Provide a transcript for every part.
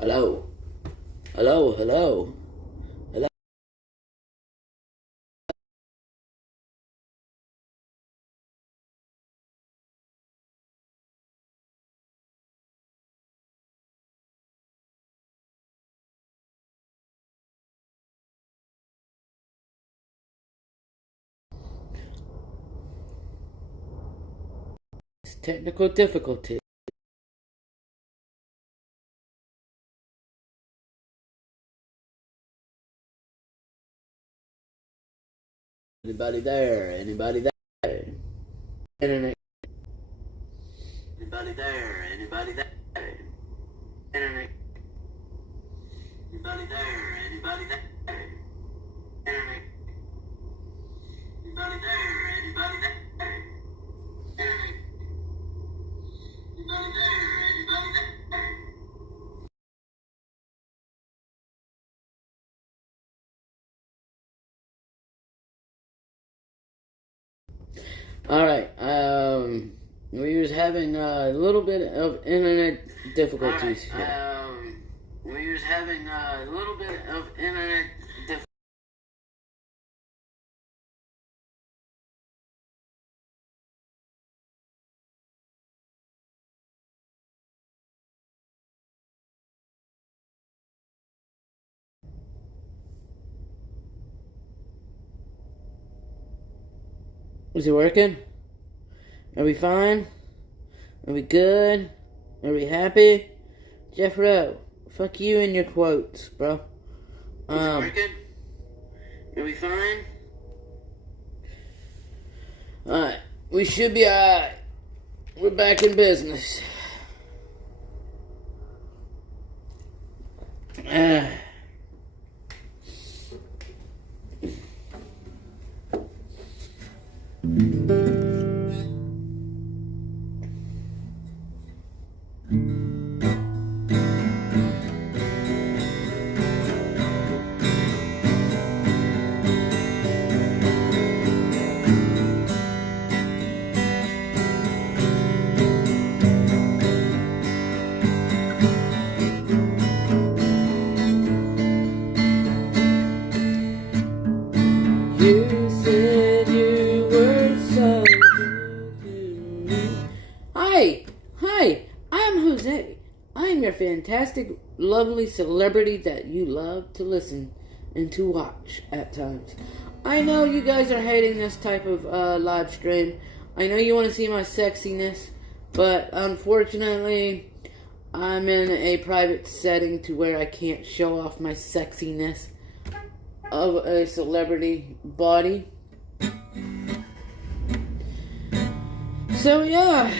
Hello. Hello, hello. Hello. It's technical difficulty. Anybody there? Anybody there? Internet. Anybody there? Anybody there? Internet. Anybody there? Anybody there? Internet. Anybody there? Anybody there? Internet. Anybody there? Anybody there? Alright, we was having a little bit of internet difficulties here. We was having a little bit of internet difficulties. Is it working? Are we fine? Are we good? Are we happy? Jeff Rowe, fuck you and your quotes, bro. Is it working? Are we fine? Alright, we should be alright. We're back in business. You said you were so good to me. Hi, I'm Jose. I am your fantastic, lovely celebrity that you love to listen and to watch at times. I know you guys are hating this type of live stream. I know you want to see my sexiness, but unfortunately, I'm in a private setting to where I can't show off my sexiness of a celebrity body. So yeah.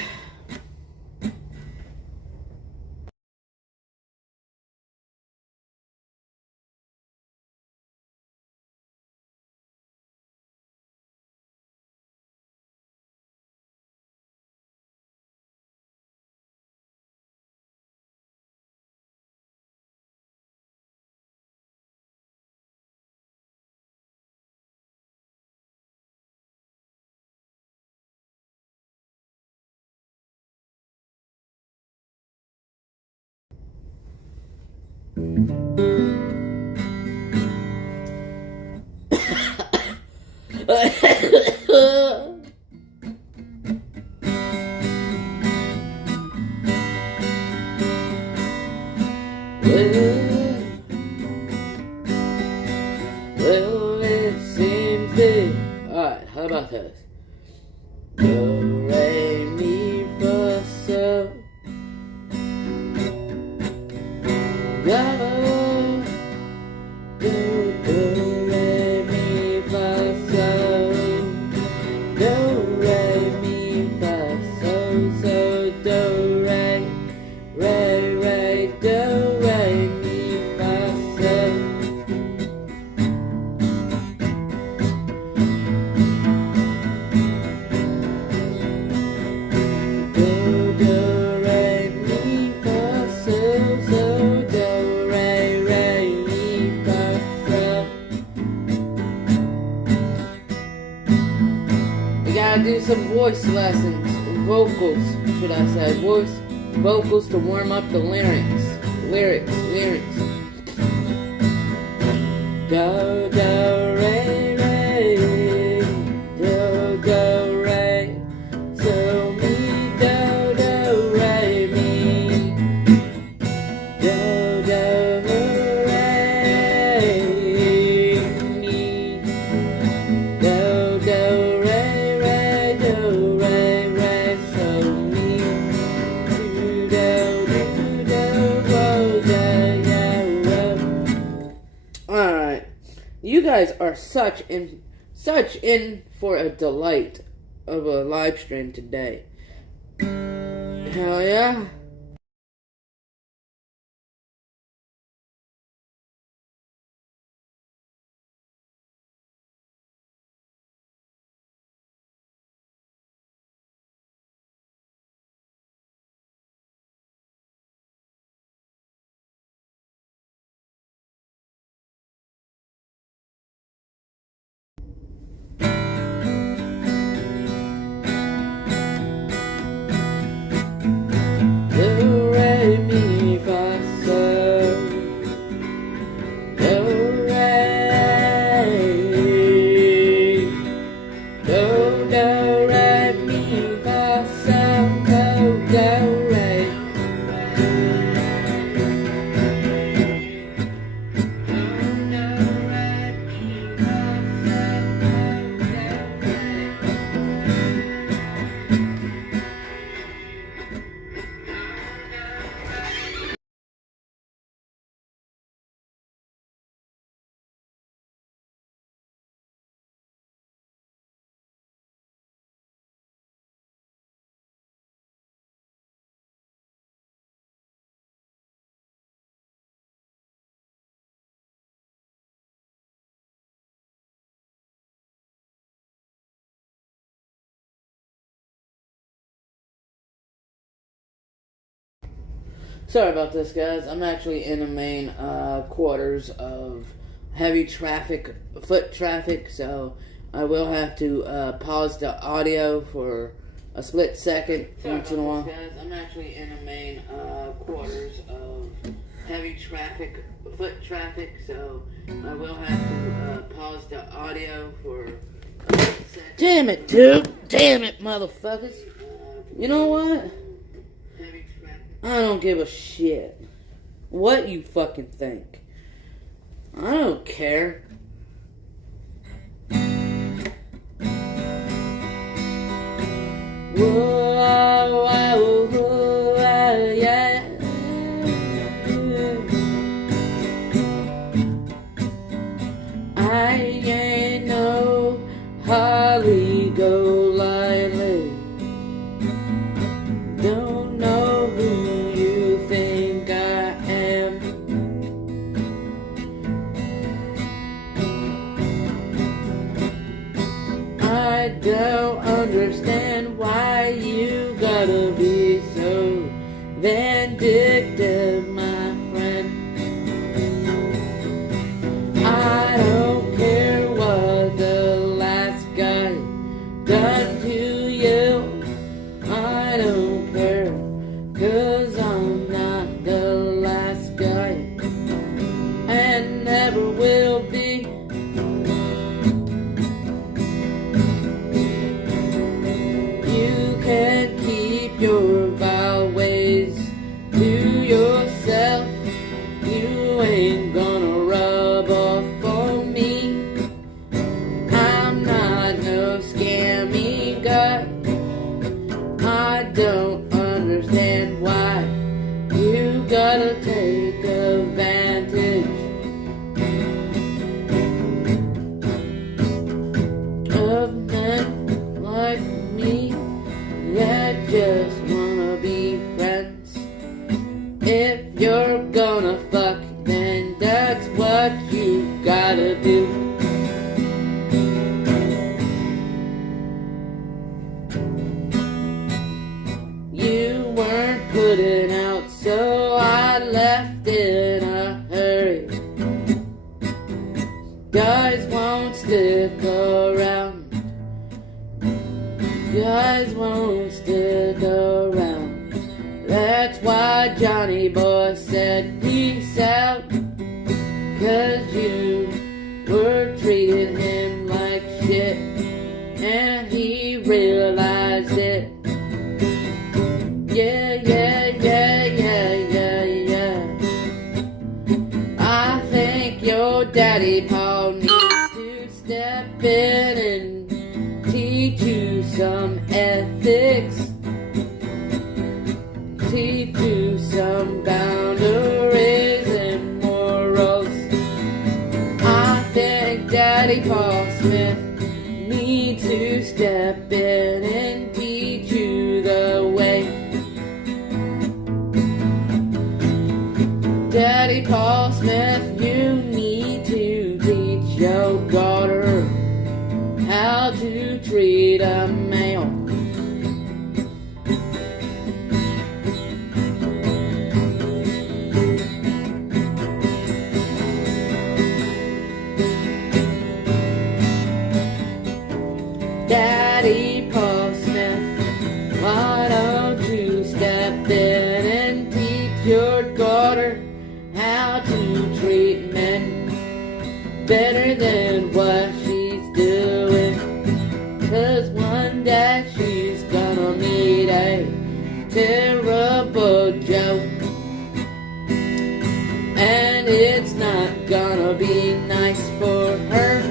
Well, it seems that. Alright, how about this? Do, re, mi, fa, sol. La, do, re, mi, fa, sol. Do, re, mi, fa, sol, so, do, re, do, re, mi, fa, sol. Gotta do some voice lessons, vocals, should I say, vocals to warm up the larynx. Lyrics. Do, do, re, re. Do, do, re. So, mi, do, do, re, mi. Do, do, re, mi. Do, do, re, do, re, so, mi. Do, do, wo, da, ya, wo. Alright. You guys are such in for a delight of a live stream today. Hell yeah. Do, re, mi, fa, sol. Do, re. Do, do, re, mi, fa, sol. Do, do, re. Sorry about this, guys. I'm actually in the main quarters of heavy traffic, foot traffic, so I will have to pause the audio for a split second once in a while. Guys, I'm actually in the main quarters of heavy traffic, foot traffic, so I will have to pause the audio for a split second. Damn it, dude! Damn it, motherfuckers! You know what? I don't give a shit what you fucking think. I don't care. Whoa, whoa, whoa, yeah. I ain't no Holly Golightly. Don't know who you think I am. I don't understand why you gotta be so vindictive, my friend. I don't care what the last guy done to you. I don't care, 'cause I'm not the last guy, and never will be. You can keep your vile ways to yourself. You ain't gonna rub off on me. I'm not no scammy guy. I don't understand why you gotta take advantage of men like me that just wanna be friends. If you're gonna fuck, then that's what you gotta do. You weren't putting out, so I left in a hurry. Guys won't stick around. Guys won't stick around. That's why Johnny Boy said Daddy Paul Smith, you need to teach your daughter how to treat a male. Daddy Paul Smith, why don't you step in and teach your daughter how to treat men better than what she's doing? 'Cause one day she's gonna meet a terrible joke, and it's not gonna be nice for her.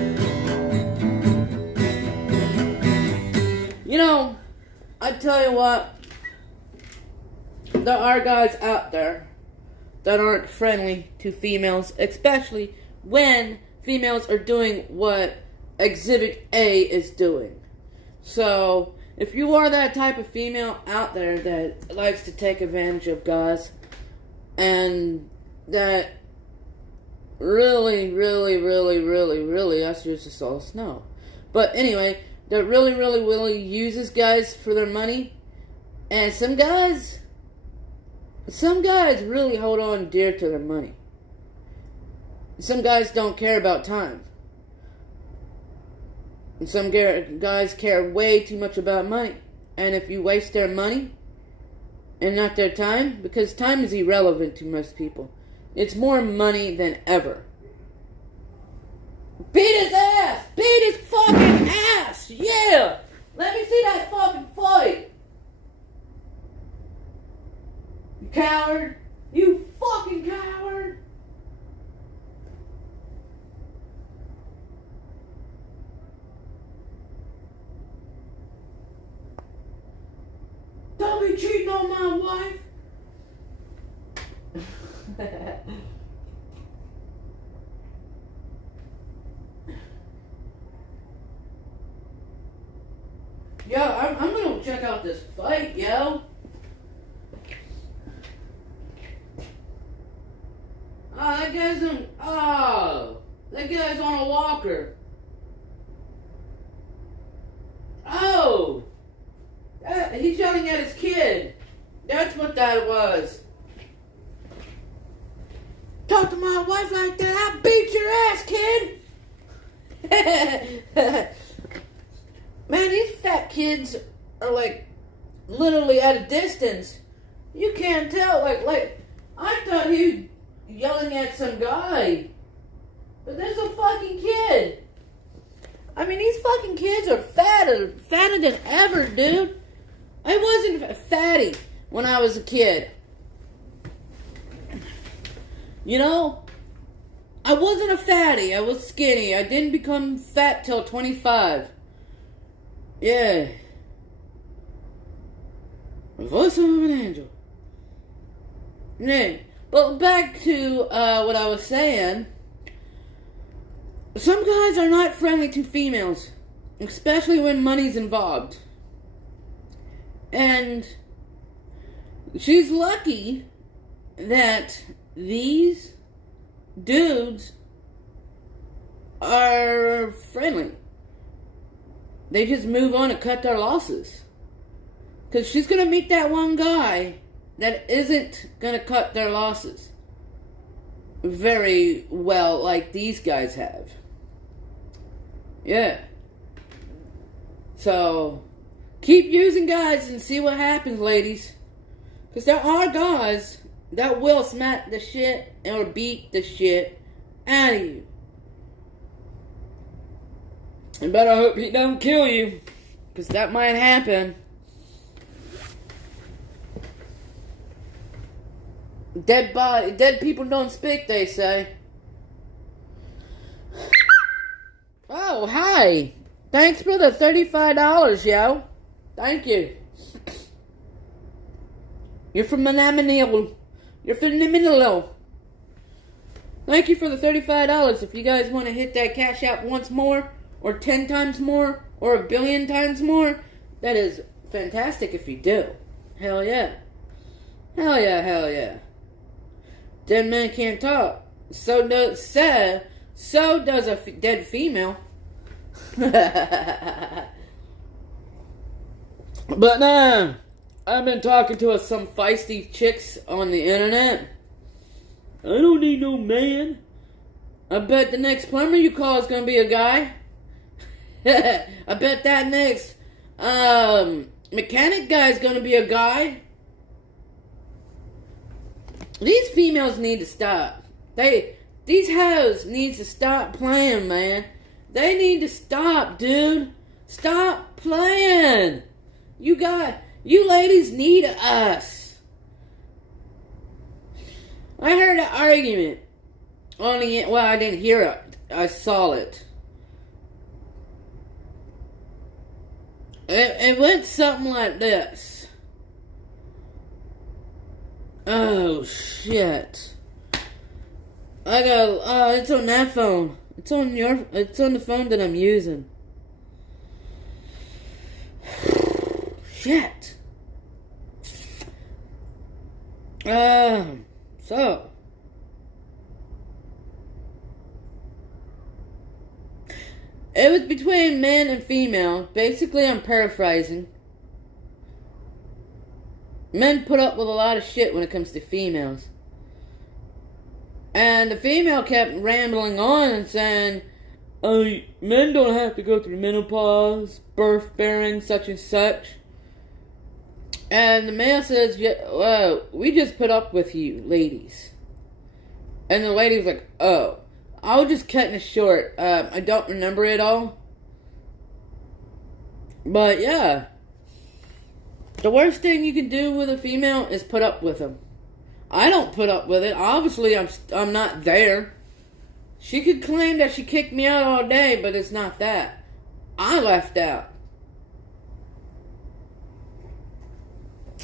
You know, I tell you what, there are guys out there that aren't friendly to females, especially when females are doing what Exhibit A is doing. So, if you are that type of female out there that likes to take advantage of guys, and that really, that's just all snow. But anyway, that really uses guys for their money, and some guys really hold on dear to their money. Some guys don't care about time. And some guys care way too much about money. And if you waste their money and not their time, because time is irrelevant to most people, it's more money than ever. Beat his ass! Beat his fucking ass! Yeah! Let me see that fucking fight! You coward! You fucking coward! Don't be cheating on my wife! Yo, I'm gonna check out this fight, yo. That guy's on a walker. Oh, he's yelling at his kid. That's what that was. Talk to my wife like that, I'll beat your ass, kid. Man, these fat kids are like literally at a distance. You can't tell. Like I thought he was yelling at some guy, but there's a fucking kid. I mean, these fucking kids are fatter than ever, dude. I wasn't fatty when I was a kid. You know, I wasn't a fatty. I was skinny. I didn't become fat till 25. Yeah. The voice of an angel. Yeah. But back to what I was saying. Some guys are not friendly to females, especially when money's involved. And she's lucky that these dudes are friendly. They just move on and cut their losses. Because she's going to meet that one guy that isn't going to cut their losses very well like these guys have. Yeah. So, keep using guys and see what happens, ladies. Because there are guys that will smack the shit or beat the shit out of you. And better hope he don't kill you, because that might happen. Dead people don't speak, they say. Oh, hi. Thanks for the $35, yo. Thank you. You're from Manamanil. You're from Manila. Thank you for the $35. If you guys want to hit that cash out once more, or 10 times more, or 1 billion times more, that is fantastic if you do. Hell yeah. Hell yeah, hell yeah. dead man can't talk. So does a dead female. But nah, I've been talking to some feisty chicks on the internet. I don't need no man. I bet the next plumber you call is gonna be a guy. I bet that next mechanic guy is gonna be a guy. These females need to stop. These hoes need to stop playing, man. They need to stop, dude. Stop playing. You ladies need us. I heard an argument on the, well, I didn't hear it. I saw it. It went something like this. Oh, shit. It's on that phone. It's on the phone that I'm using. Shit. So. It was between man and female. Basically, I'm paraphrasing. Men put up with a lot of shit when it comes to females. And the female kept rambling on and saying, oh, men don't have to go through menopause, birth bearing, such and such. And the man says, yeah, well, we just put up with you, ladies. And the lady was like, oh. I was just cutting it short. I don't remember it all. But yeah. The worst thing you can do with a female is put up with them. I don't put up with it. Obviously, I'm not there. She could claim that she kicked me out all day, but it's not that. I left out.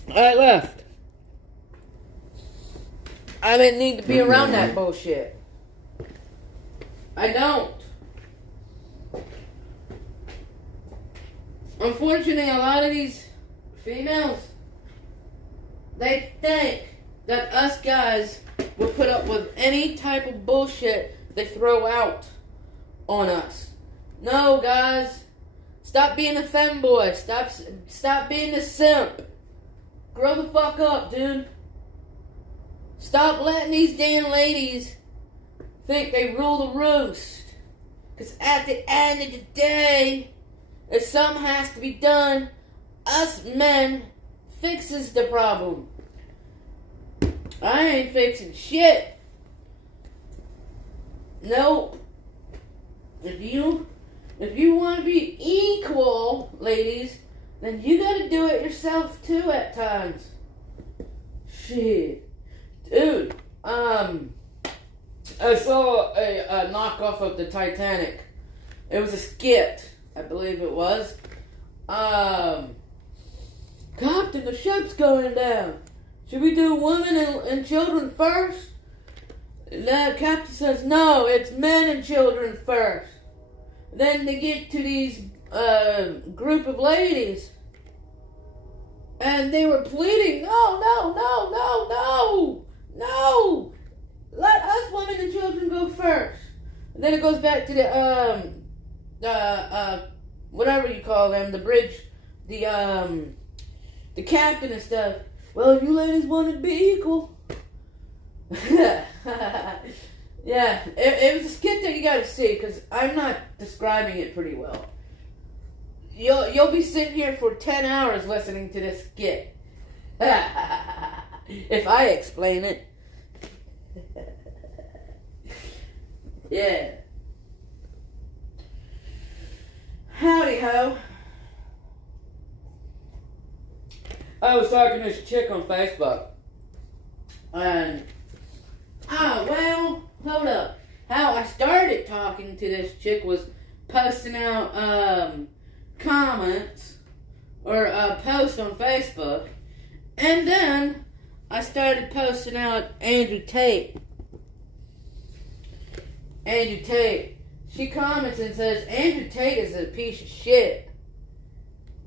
I left. I didn't need to be around that bullshit. I don't. Unfortunately, a lot of these females, they think that us guys will put up with any type of bullshit they throw out on us. No, guys. Stop being a femboy. Stop being a simp. Grow the fuck up, dude. Stop letting these damn ladies think they rule the roost. Because at the end of the day, if something has to be done, us men fixes the problem. I ain't fixing shit. No. If you want to be equal, ladies, then you gotta do it yourself too at times. Shit. Dude, I saw a knockoff of the Titanic. It was a skit, I believe it was. Captain, the ship's going down. Should we do women and children first? The captain says, no, it's men and children first. Then they get to these group of ladies. And they were pleading, no. Let us women and children go first. And then it goes back to the whatever you call them, the bridge, the captain and stuff. Well, if you ladies wanted to be equal. Yeah, it was a skit that you gotta see, because I'm not describing it pretty well. You'll be sitting here for 10 hours listening to this skit. If I explain it. Yeah. Howdy ho. I was talking to this chick on Facebook. And, hold up. How I started talking to this chick was posting out comments or posts on Facebook. And then I started posting out Andrew Tate. She comments and says, Andrew Tate is a piece of shit.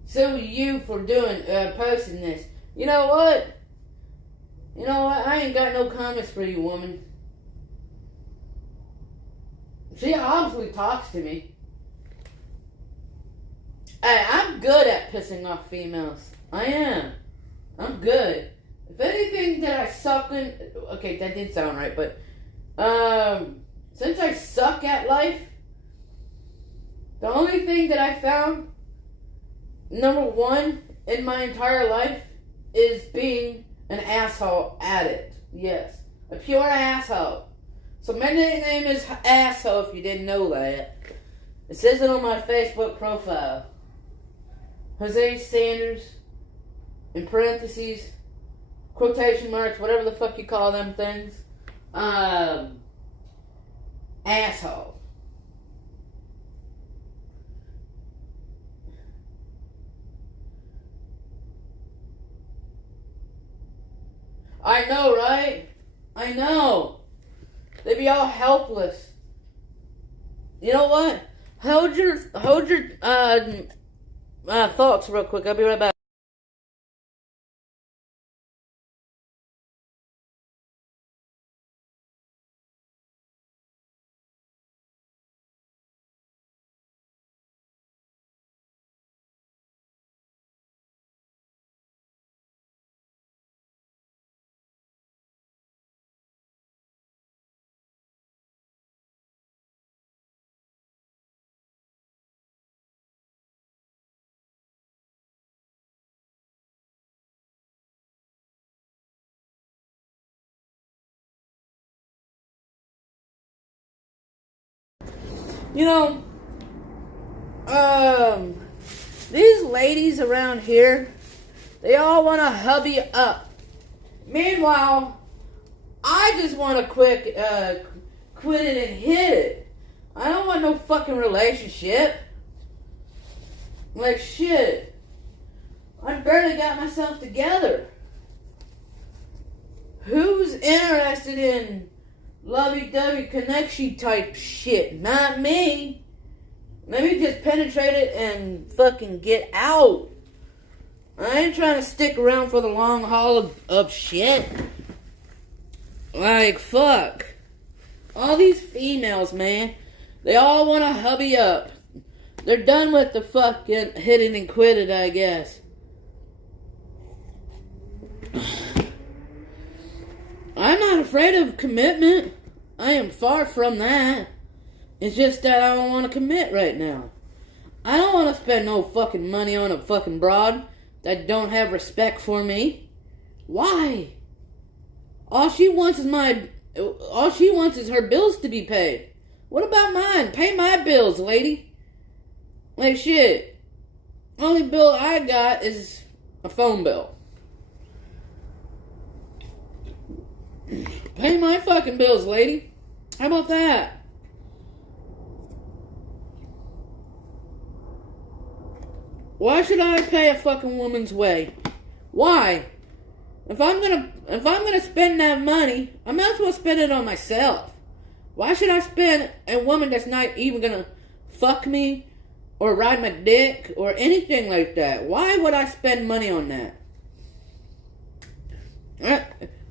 So are you for doing posting this. You know what? You know what? I ain't got no comments for you, woman. She obviously talks to me. Hey, I'm good at pissing off females. I am. I'm good. If anything that I suck in... Okay, that didn't sound right, but... since I suck at life, the only thing that I found, number one, in my entire life, is being an asshole at it. Yes. A pure asshole. So my nickname is Asshole, if you didn't know that. It says it on my Facebook profile. Jose Sanders, in parentheses, quotation marks, whatever the fuck you call them things. Asshole. I know, right? I know. They be all helpless. You know what? Hold your thoughts real quick. I'll be right back. You know, these ladies around here, they all want to hubby up. Meanwhile, I just want to quit it and hit it. I don't want no fucking relationship. Like, shit. I barely got myself together. Who's interested in lovey-dovey connection type shit? Not me. Let me just penetrate it and fucking get out. I ain't trying to stick around for the long haul of shit. Like, fuck. All these females, man, they all want to hubby up. They're done with the fucking hitting and quitting, I guess. I'm not afraid of commitment. I am far from that. It's just that I don't want to commit right now. I don't want to spend no fucking money on a fucking broad that don't have respect for me. Why? All she wants is her bills to be paid. What about mine? Pay my bills, lady. Like, shit. Only bill I got is a phone bill. Pay my fucking bills, lady. How about that? Why should I pay a fucking woman's way? Why? If I'm gonna spend that money, I might as well spend it on myself. Why should I spend a woman that's not even gonna fuck me or ride my dick or anything like that? Why would I spend money on that?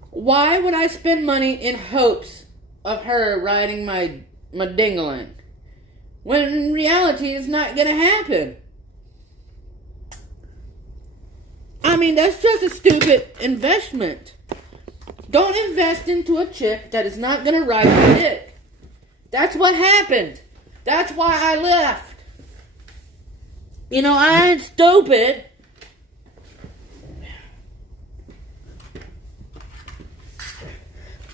Why would I spend money in hopes of her riding my dingling? When in reality it's not gonna happen. I mean, that's just a stupid investment. Don't invest into a chick that is not gonna ride your dick. That's what happened. That's why I left. You know, I ain't stupid.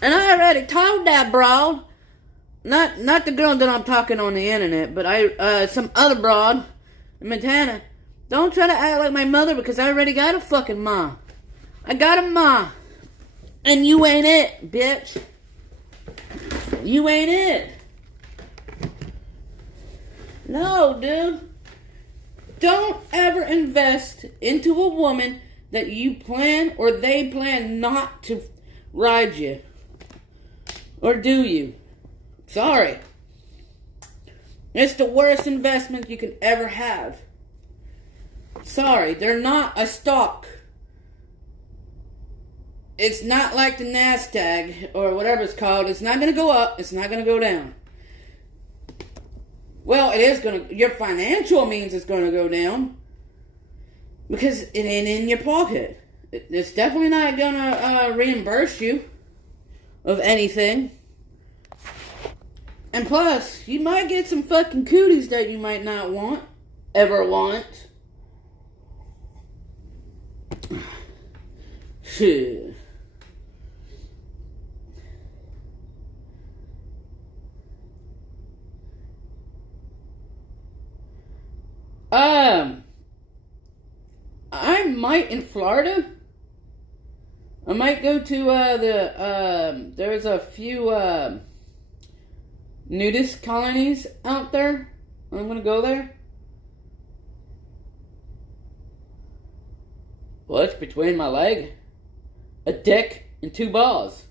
And I already told that broad, not the girl that I'm talking on the internet, but some other broad in Montana. Don't try to act like my mother because I already got a fucking ma. I got a ma. And you ain't it, bitch. You ain't it. No, dude. Don't ever invest into a woman that you plan or they plan not to ride you. Or do you? Sorry. It's the worst investment you can ever have. Sorry, they're not a stock. it's not like the NASDAQ or whatever it's called. It's not going to go up. It's not going to go down. Well, it is going to. Your financial means is going to go down because it ain't in your pocket. It's definitely not going to reimburse you of anything. And plus, you might get some fucking cooties that you might not ever want. Shit. I might in Florida. I might go to there's a few nudist colonies out there. I'm gonna go there. What's between my leg? A dick and 2 balls.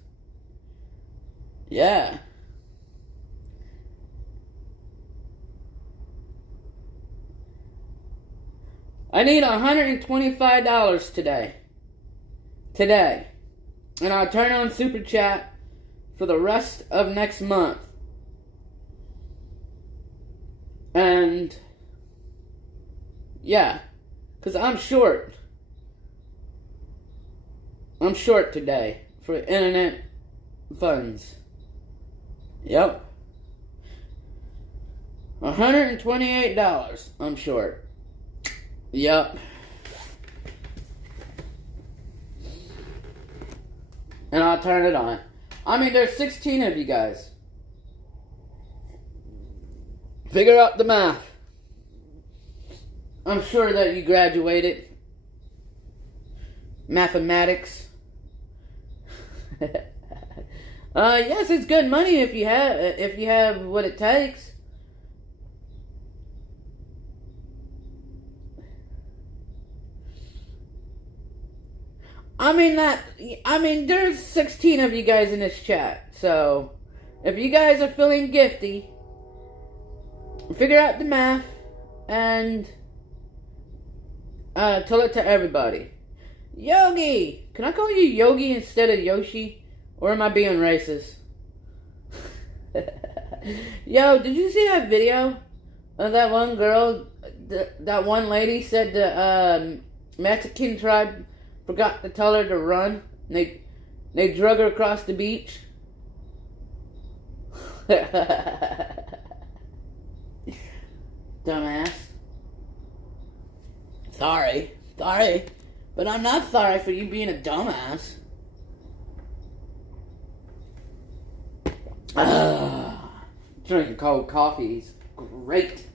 Yeah. I need $125 today. And I'll turn on Super Chat for the rest of next month. And yeah, because I'm short. I'm short today for internet funds. Yep. $128 I'm short. Yep. And I'll turn it on. I mean, there's 16 of you guys. Figure out the math. I'm sure that you graduated. Mathematics. Yes, it's good money if you have what it takes. I mean, there's 16 of you guys in this chat. So, if you guys are feeling gifty, figure out the math and tell it to everybody. Yogi! Can I call you Yogi instead of Yoshi? Or am I being racist? Yo, did you see that video of that one girl? That one lady said the Mexican tribe forgot to tell her to run. And they drug her across the beach. Dumbass. Sorry. But I'm not sorry for you being a dumbass. Drinking cold coffee is great.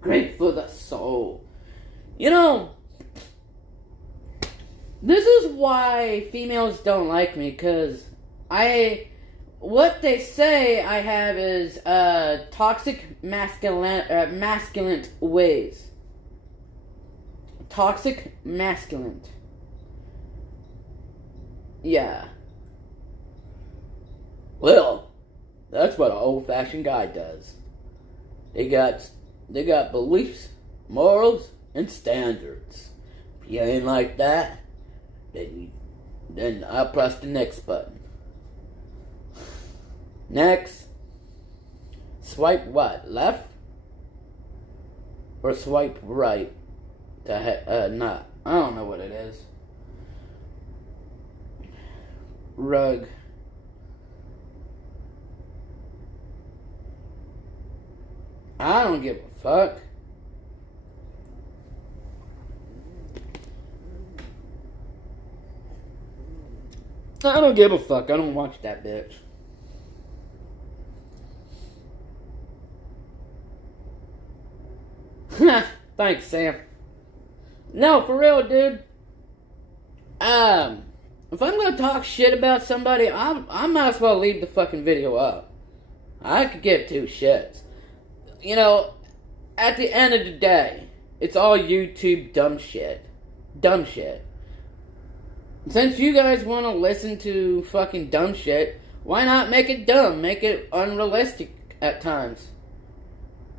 Great for the soul. You know, this is why females don't like me, because what they say I have is toxic masculine ways. Toxic masculine. Yeah. Well, that's what an old-fashioned guy does. They got beliefs, morals, and standards. If you ain't like that, then I'll press the next button. Next. Swipe what? Left? Or swipe right? Not. I don't know what it is. Rug. I don't give a fuck. I don't give a fuck. I don't watch that bitch. Thanks, Sam. No, for real, dude. If I'm gonna talk shit about somebody, I might as well leave the fucking video up. I could give 2 shits. You know, at the end of the day, it's all YouTube dumb shit. Dumb shit. Since you guys want to listen to fucking dumb shit, why not make it dumb? Make it unrealistic at times.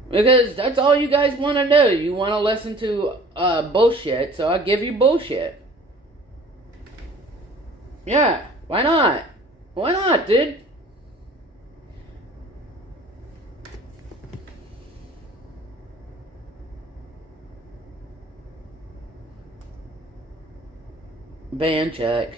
Because that's all you guys want to do. You want to listen to bullshit, so I give you bullshit. Yeah, why not? Why not, dude? Band check.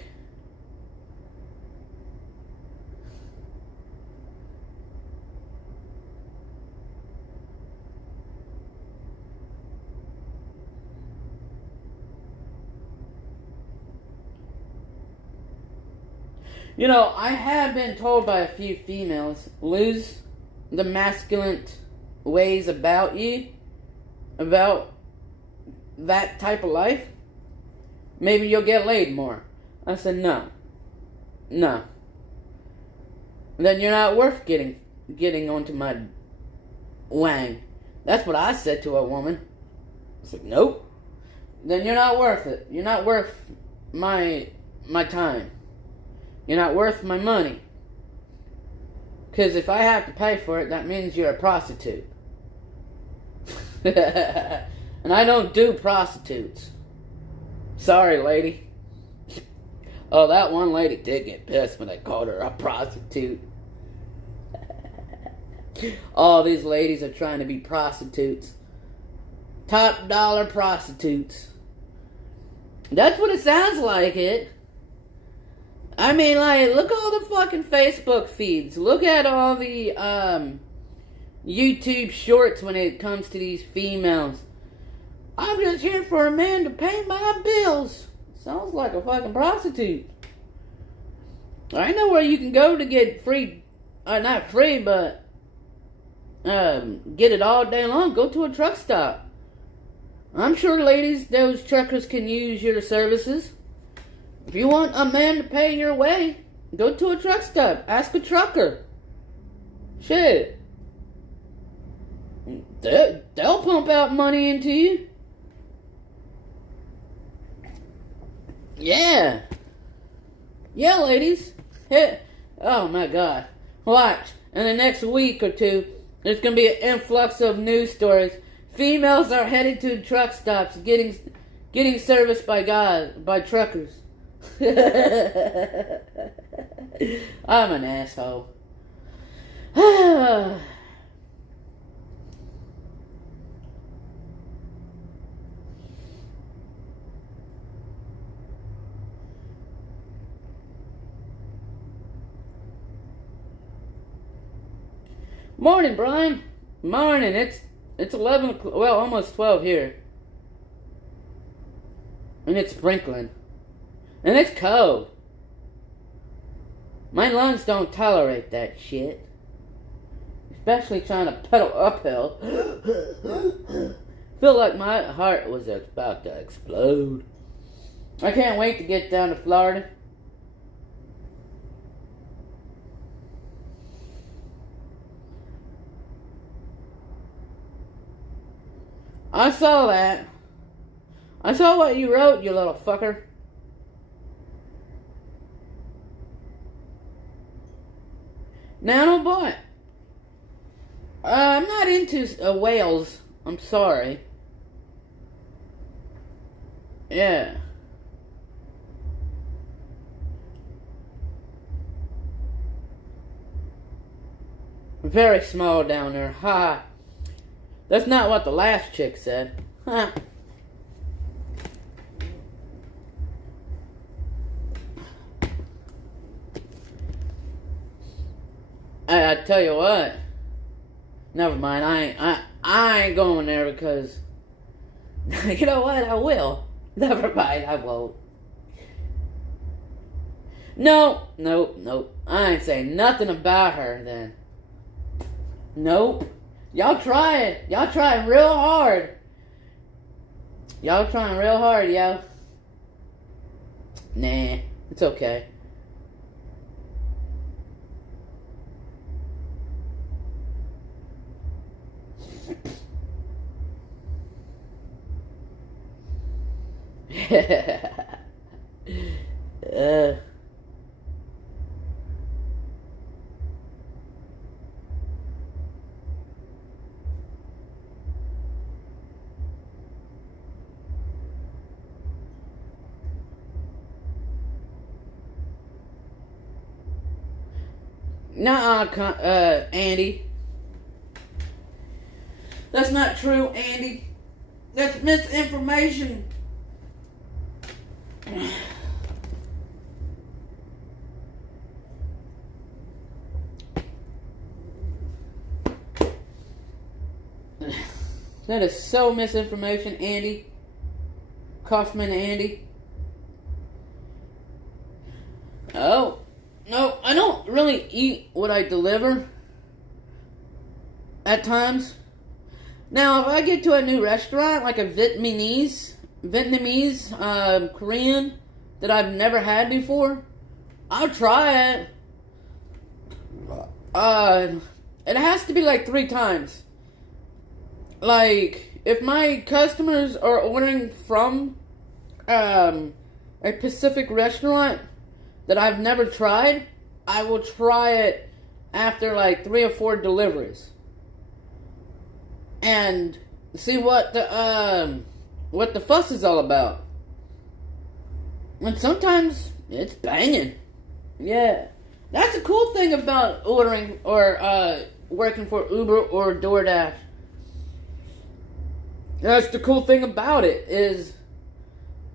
You know, I have been told by a few females, lose the masculine ways about you, about that type of life. Maybe you'll get laid more. I said, no. No. Then you're not worth getting onto my wang. That's what I said to a woman. I said, nope. Then you're not worth it. You're not worth my time. You're not worth my money. Because if I have to pay for it, that means you're a prostitute. And I don't do prostitutes. Sorry, lady. Oh, that one lady did get pissed when I called her a prostitute. All these ladies are trying to be prostitutes. Top dollar prostitutes. That's what it sounds like, it. I mean, like, look at all the fucking Facebook feeds. Look at all the YouTube shorts when it comes to these females. I'm just here for a man to pay my bills. Sounds like a fucking prostitute. I know where you can go to get free, not free, but get it all day long. Go to a truck stop. I'm sure, ladies, those truckers can use your services. If you want a man to pay your way, go to a truck stop. Ask a trucker. Shit. They'll pump out money into you. Yeah. Yeah, ladies. Hey. Oh, my God. Watch. In the next week or two, there's going to be an influx of news stories. Females are headed to truck stops getting serviced by truckers. I'm an asshole. Morning, Brian. Morning. It's 11, well, almost 12 here. And it's sprinkling. And it's cold. My lungs don't tolerate that shit. Especially trying to pedal uphill. Feel like my heart was about to explode. I can't wait to get down to Florida. I saw that. I saw what you wrote, you little fucker. Now, boy. I'm not into whales. I'm sorry. Yeah. Very small down there. Ha. That's not what the last chick said. Huh. I tell you what. Never mind. I ain't going there because you know what? I will. Never mind. I won't. Nope. I ain't saying nothing about her then. Nope. Y'all trying real hard. Y'all trying real hard, yo. Nah, it's okay. Nuh-uh, Andy. That's not true, Andy. That's misinformation. That is so misinformation, Andy. Kaufman Andy. Oh, no, I don't really eat what I deliver at times. Now, if I get to a new restaurant, like a Vietnamese, Korean, that I've never had before, I'll try it. It has to be like 3 times. Like, if my customers are ordering from a Pacific restaurant that I've never tried, I will try it after like 3 or 4 deliveries and see what the fuss is all about. And sometimes it's banging. Yeah, that's the cool thing about ordering or working for Uber or DoorDash. That's the cool thing about it, is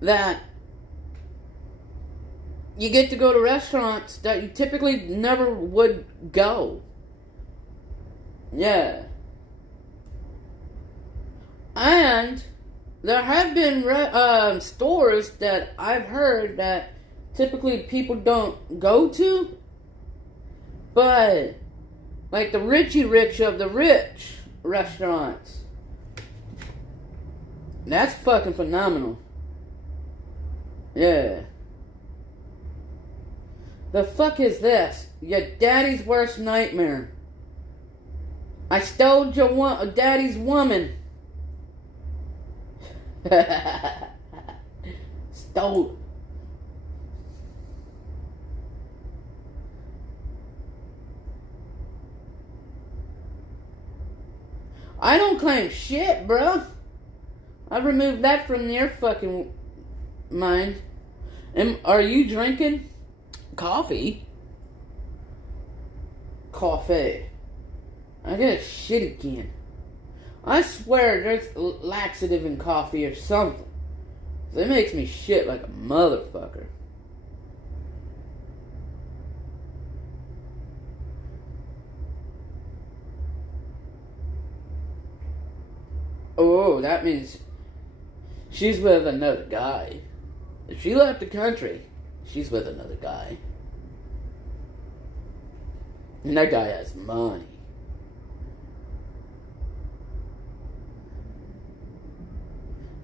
that you get to go to restaurants that you typically never would go. Yeah. And there have been stores that I've heard that typically people don't go to, but like the Richie Rich of the rich restaurants. That's fucking phenomenal. Yeah. The fuck is this? Your daddy's worst nightmare. I stole your daddy's woman. Stole. I don't claim shit, bruh. I removed that from your fucking mind. Are you drinking coffee? Coffee. I get shit again. I swear there's laxative in coffee or something. It makes me shit like a motherfucker. Oh, that means she's with another guy. If she left the country, she's with another guy. And that guy has money.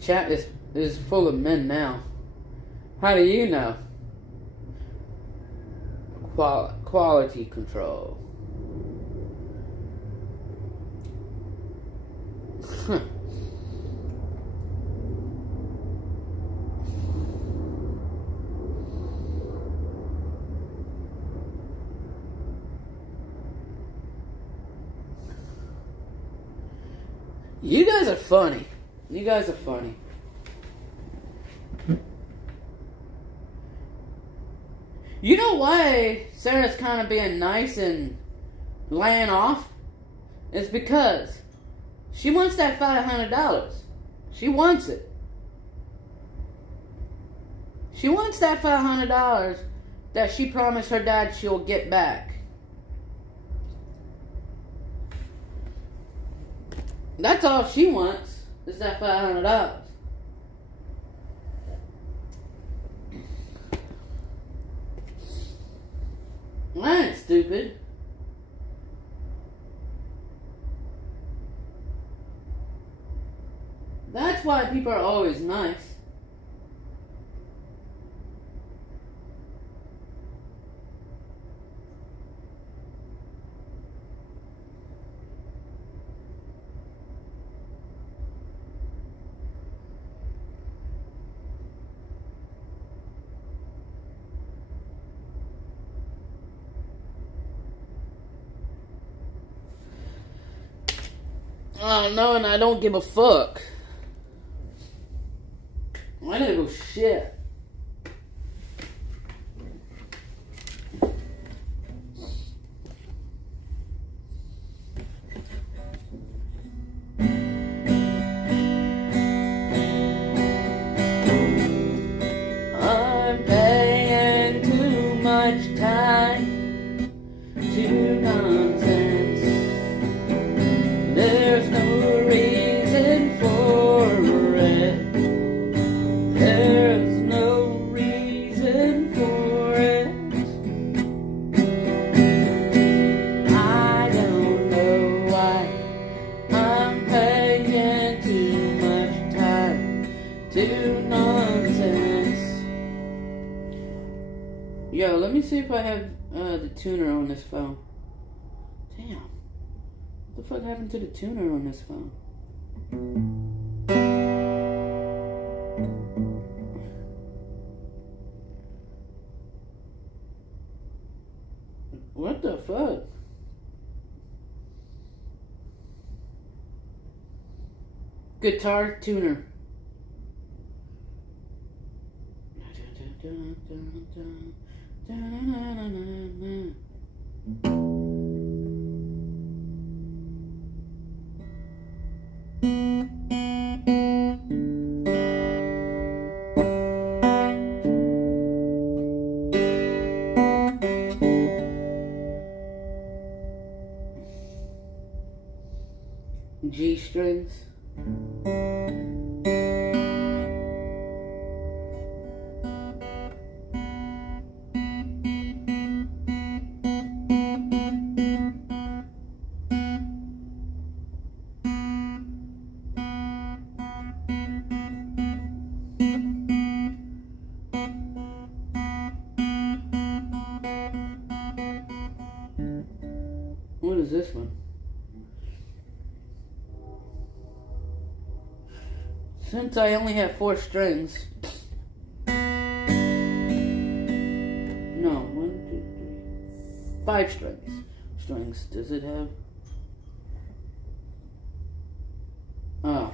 Chat is full of men now. How do you know? Quality control. Huh. You guys are funny. You guys are funny. You know why Sarah's kind of being nice and laying off? It's because she wants that $500. She wants it. She wants that $500 that she promised her dad she'll get back. That's all she wants, is that $500. I ain't stupid. That's why people are always nice. Oh no, and I don't give a fuck. I gotta go shit. Yo, let me see if I have the tuner on this phone. Damn. What the fuck happened to the tuner on this phone? What the fuck? Guitar tuner. G strings. What is this one? Since I only have 4 strings. No, 1, 2, 3, 5 strings. Does it have? Oh.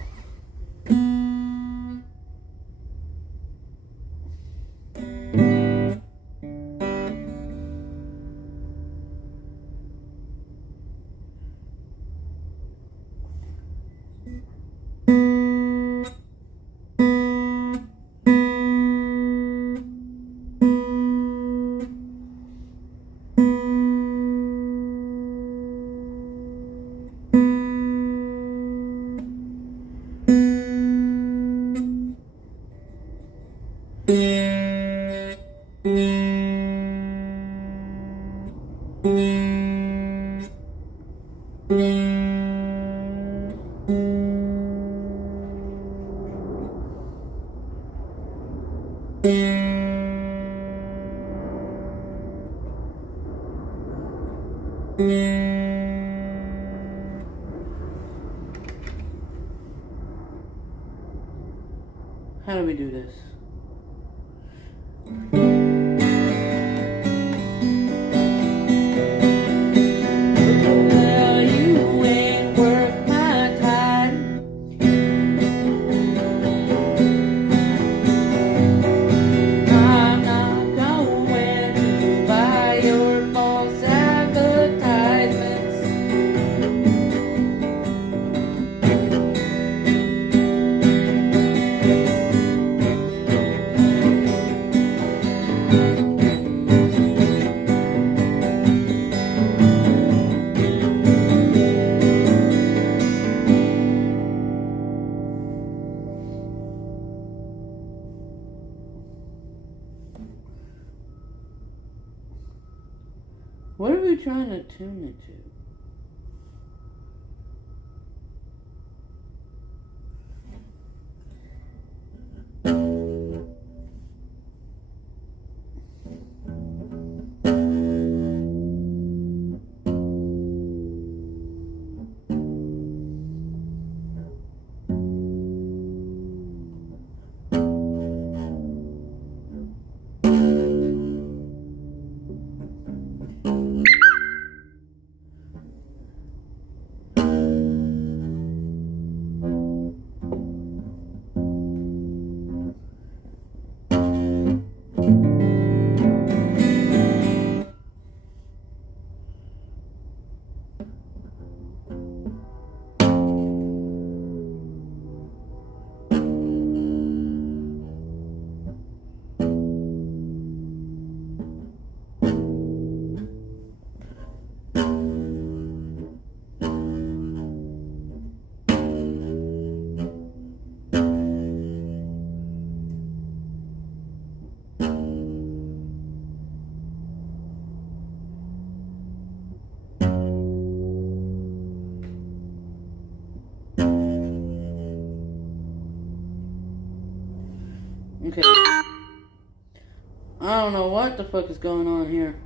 How do we do this? Well, you ain't worth my time. I'm not going to buy your false advertisements. What are we trying to tune it to? Okay. I don't know what the fuck is going on here.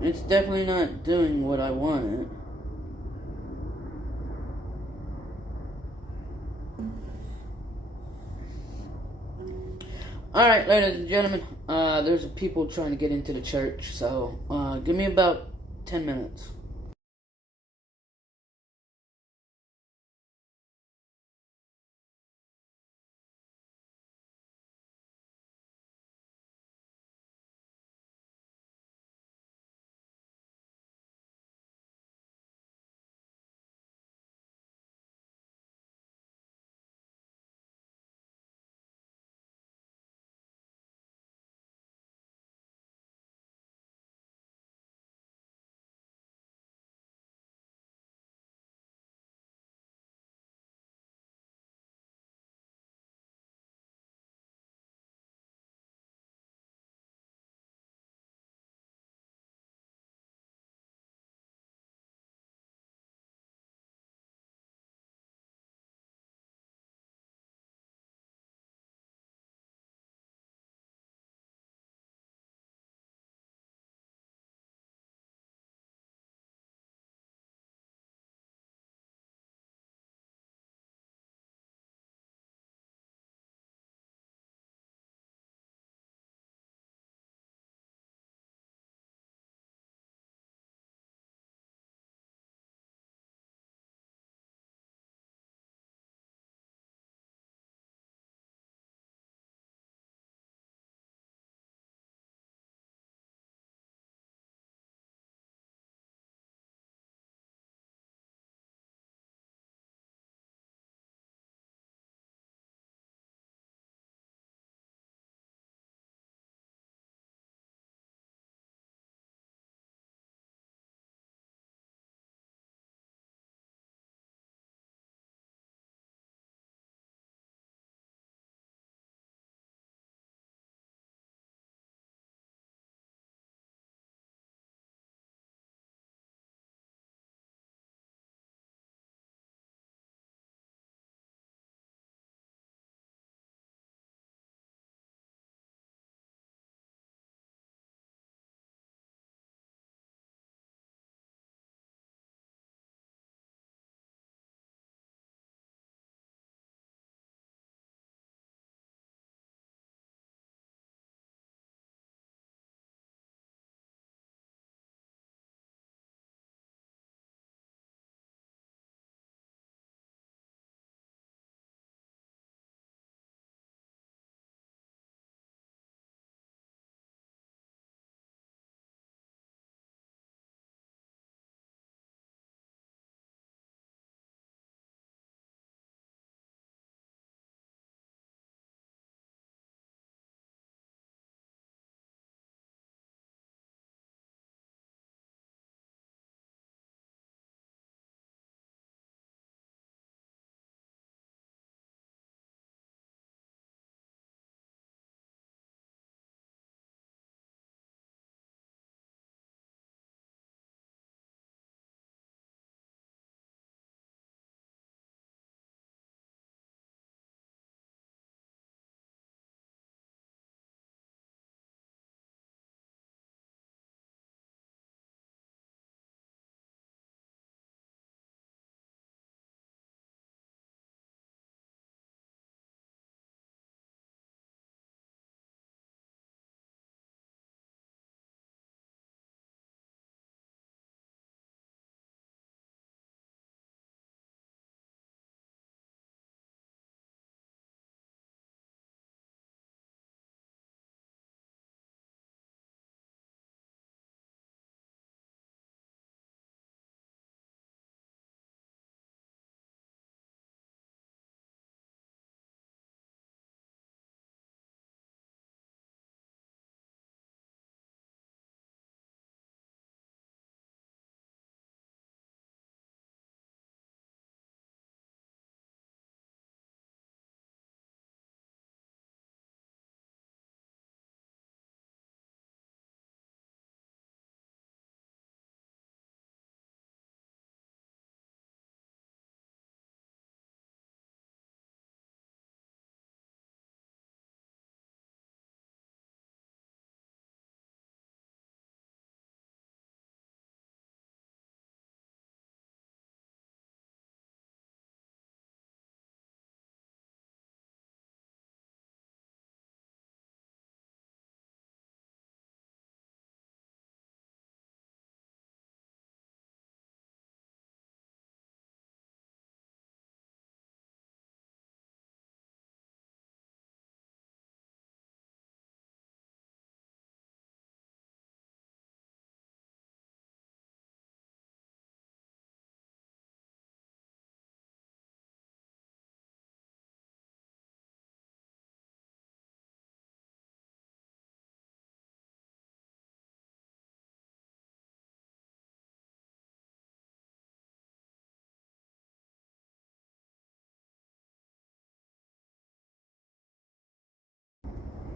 It's definitely not doing what I wanted. Alright, ladies and gentlemen, there's people trying to get into the church, so give me about 10 minutes.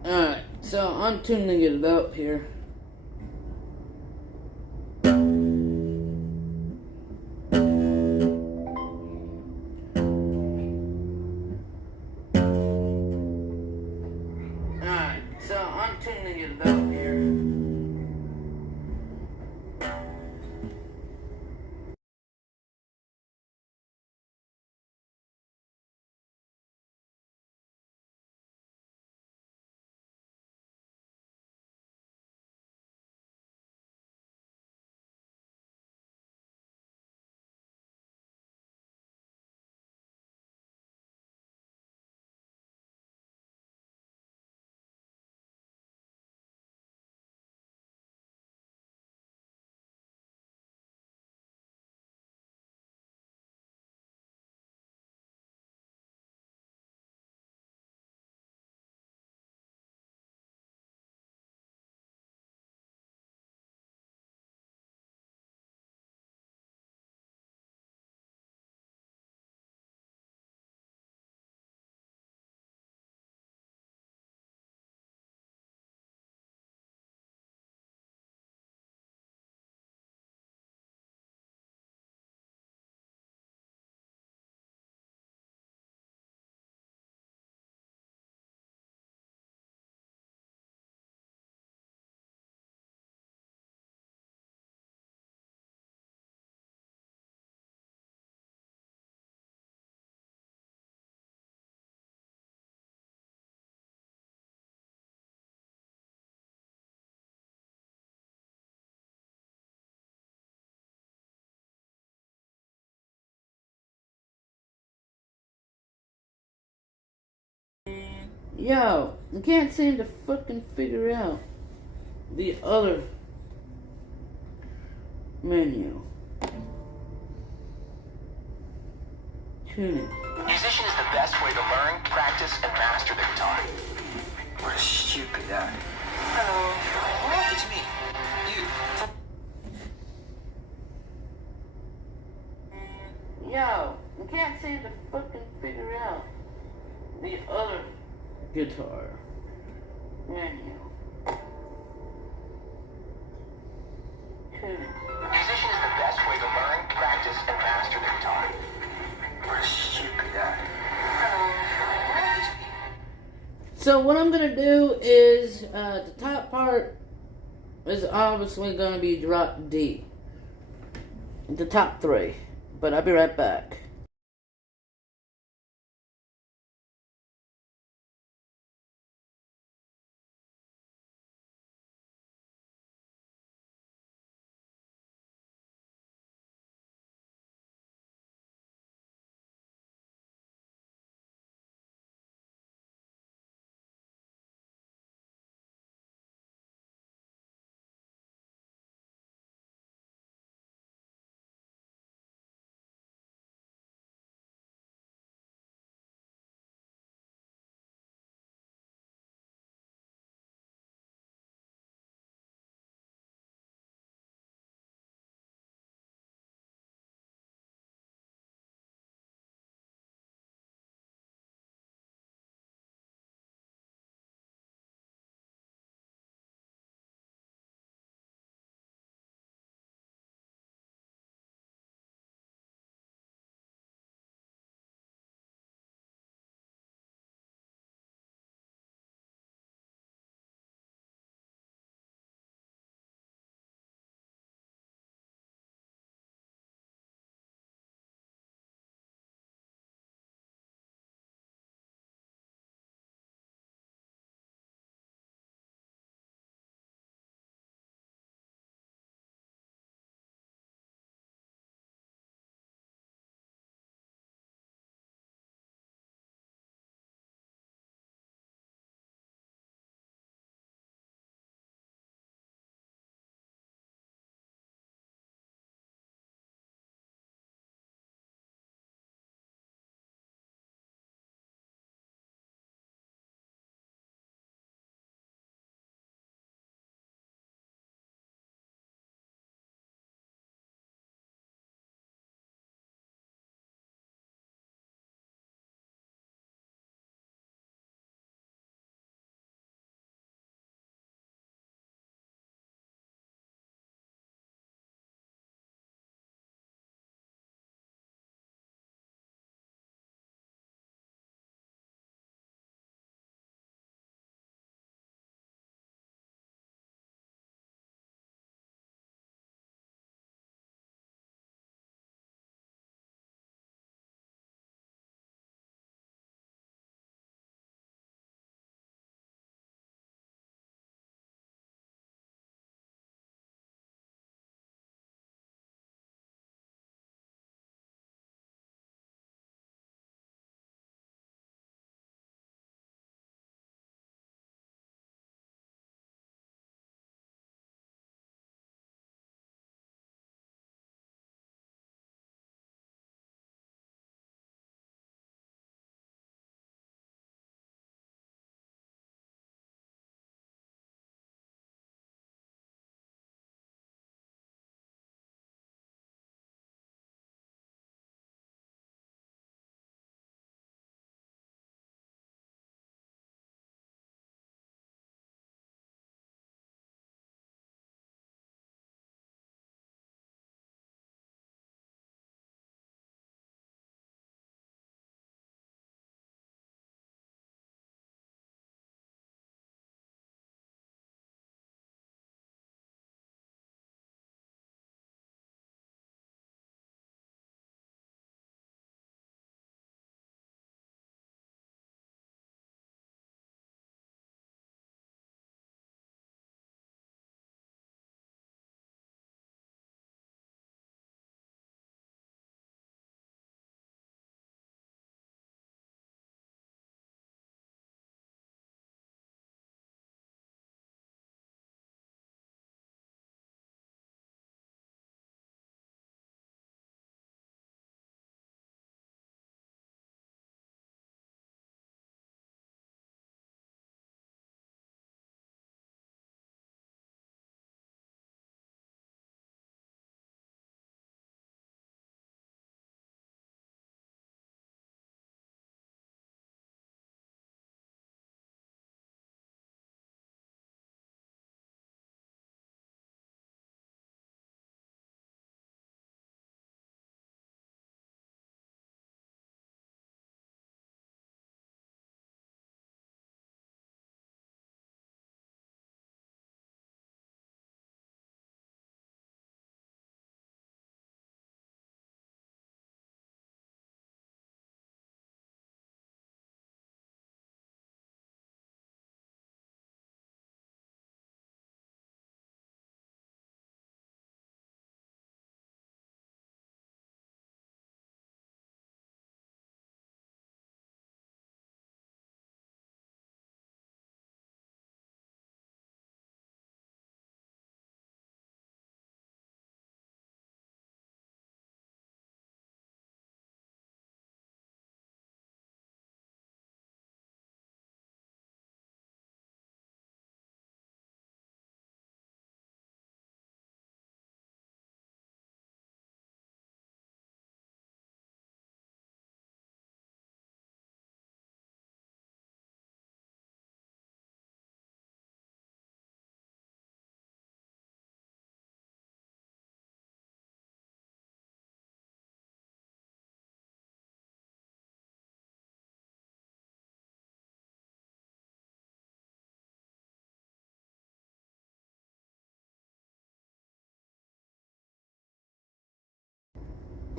Alright, so I'm tuning it up here. Alright, so I'm tuning it up here. Yo, I can't seem to fucking figure out the other menu. Tuning. Musician is the best way to learn, practice, and master the guitar. What a stupid that. Hello. It's me. You. Yo, I can't seem to fucking figure out the other guitar menu. Tuning. Musician is the best way to learn, practice, and master the guitar. What a stupid that. Hello. It's me. So what I'm gonna do is the top part is obviously gonna be drop D. The top three. But I'll be right back.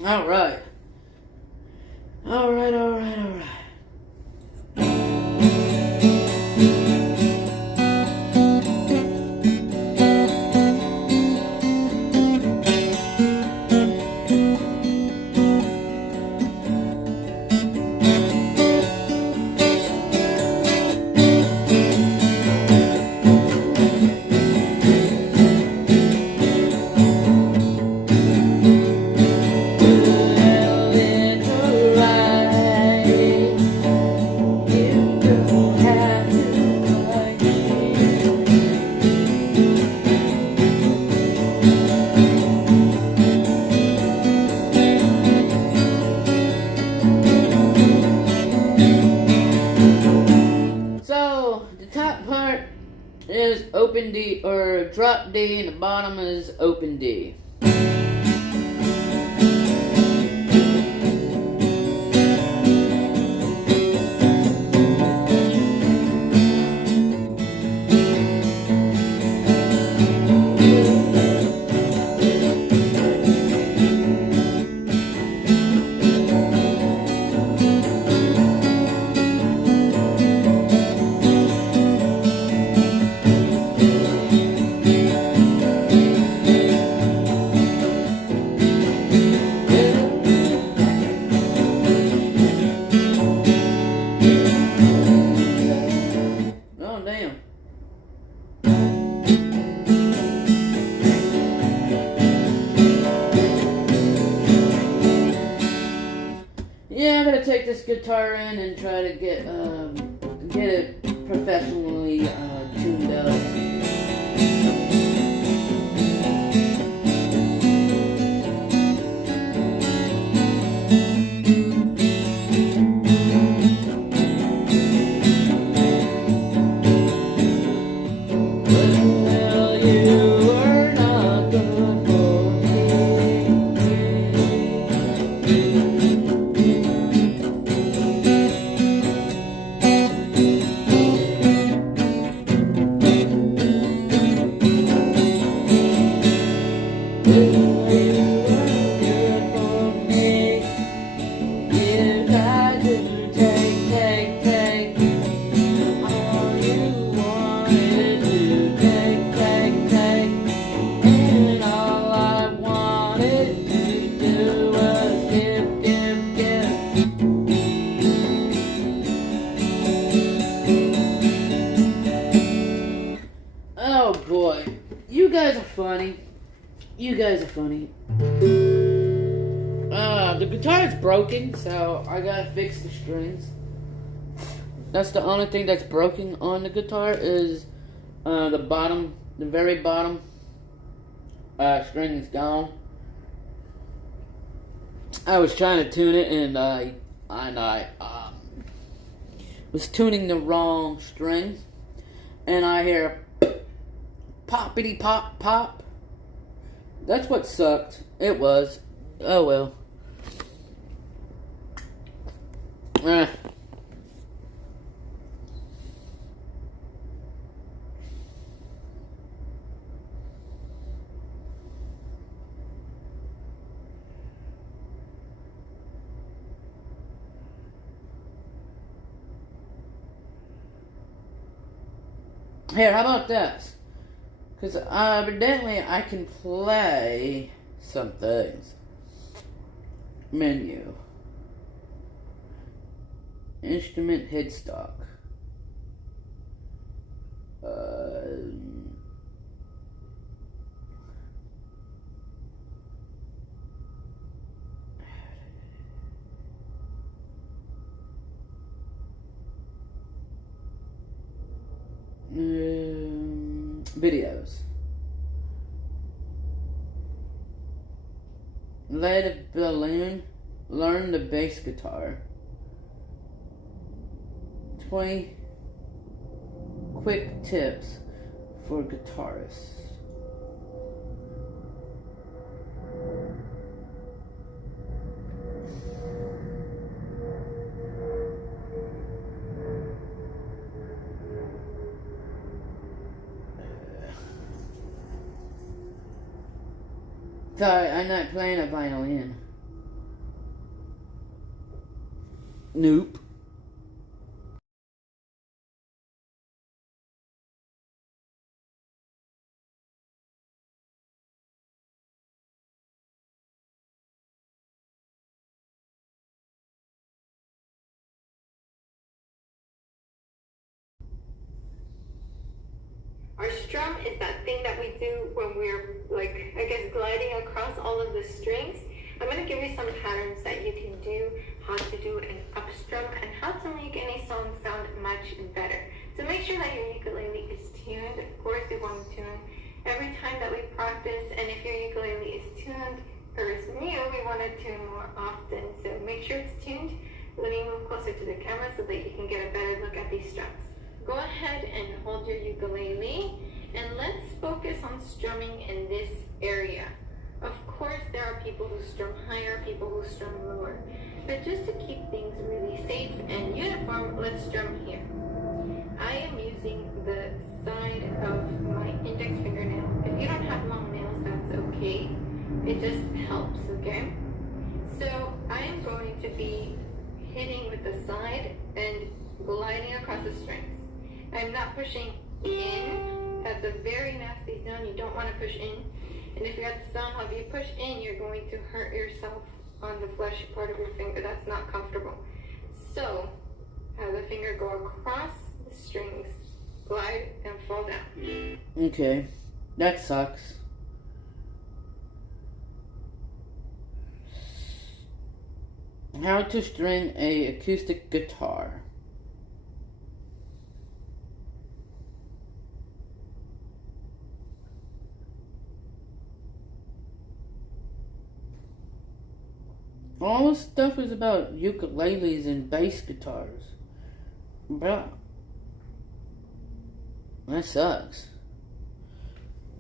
Alright. Alright. So, the top part is open D, or drop D, and the bottom is open D. Oh, damn. Yeah, I'm gonna take this guitar in and try to get it professionally tuned up. Well, you were not good for me. You tried to take all you wanted to take, and all I wanted to do was give. Oh boy, you guys are funny. The guitar is broken, so I gotta fix the strings. That's the only thing that's broken on the guitar is the very bottom string is gone. I was trying to tune it, and I was tuning the wrong string, and I hear poppity pop pop. That's what sucked. It was. Oh well. Here, how about this? Because evidently I can play some things. Menu. Instrument headstock. Videos. Let a balloon learn the bass guitar. 20 quick tips for guitarists. Sorry, I'm not playing a violin. Nope. Our strum is that thing that we do when we're, like, I guess, gliding across all of the strings. I'm going to give you some patterns that you can do, how to do an up strum, and how to make any song sound much better. So make sure that your ukulele is tuned. Of course, we want to tune every time that we practice, and if your ukulele is tuned or is new, we want to tune more often. So make sure it's tuned. Let me move closer to the camera so that you can get a better look at these strums. Go ahead and hold your ukulele, and let's focus on strumming in this area. Of course, there are people who strum higher, people who strum lower, but just to keep things really safe and uniform, let's strum here. I am using the side of my index fingernail. If you don't have long nails, that's okay. It just helps, okay? So I am going to be hitting with the side and gliding across the strings. I'm not pushing in. That's a very nasty sound. You don't want to push in. And if you're at the sound, if you push in, you're going to hurt yourself on the fleshy part of your finger. That's not comfortable. So have the finger go across the strings, glide, and fall down. Okay. That sucks. How to string a acoustic guitar. All this stuff is about ukuleles and bass guitars. Bro. That sucks.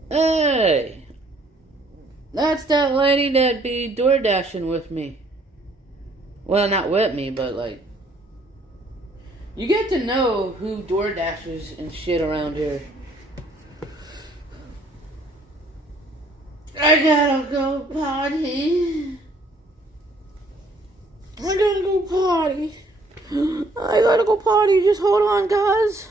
Hey! That's that lady that be door dashing with me. Well, not with me, but like... You get to know who door dashes and shit around here. I gotta go potty. I gotta go potty. I gotta go potty. Just hold on, guys.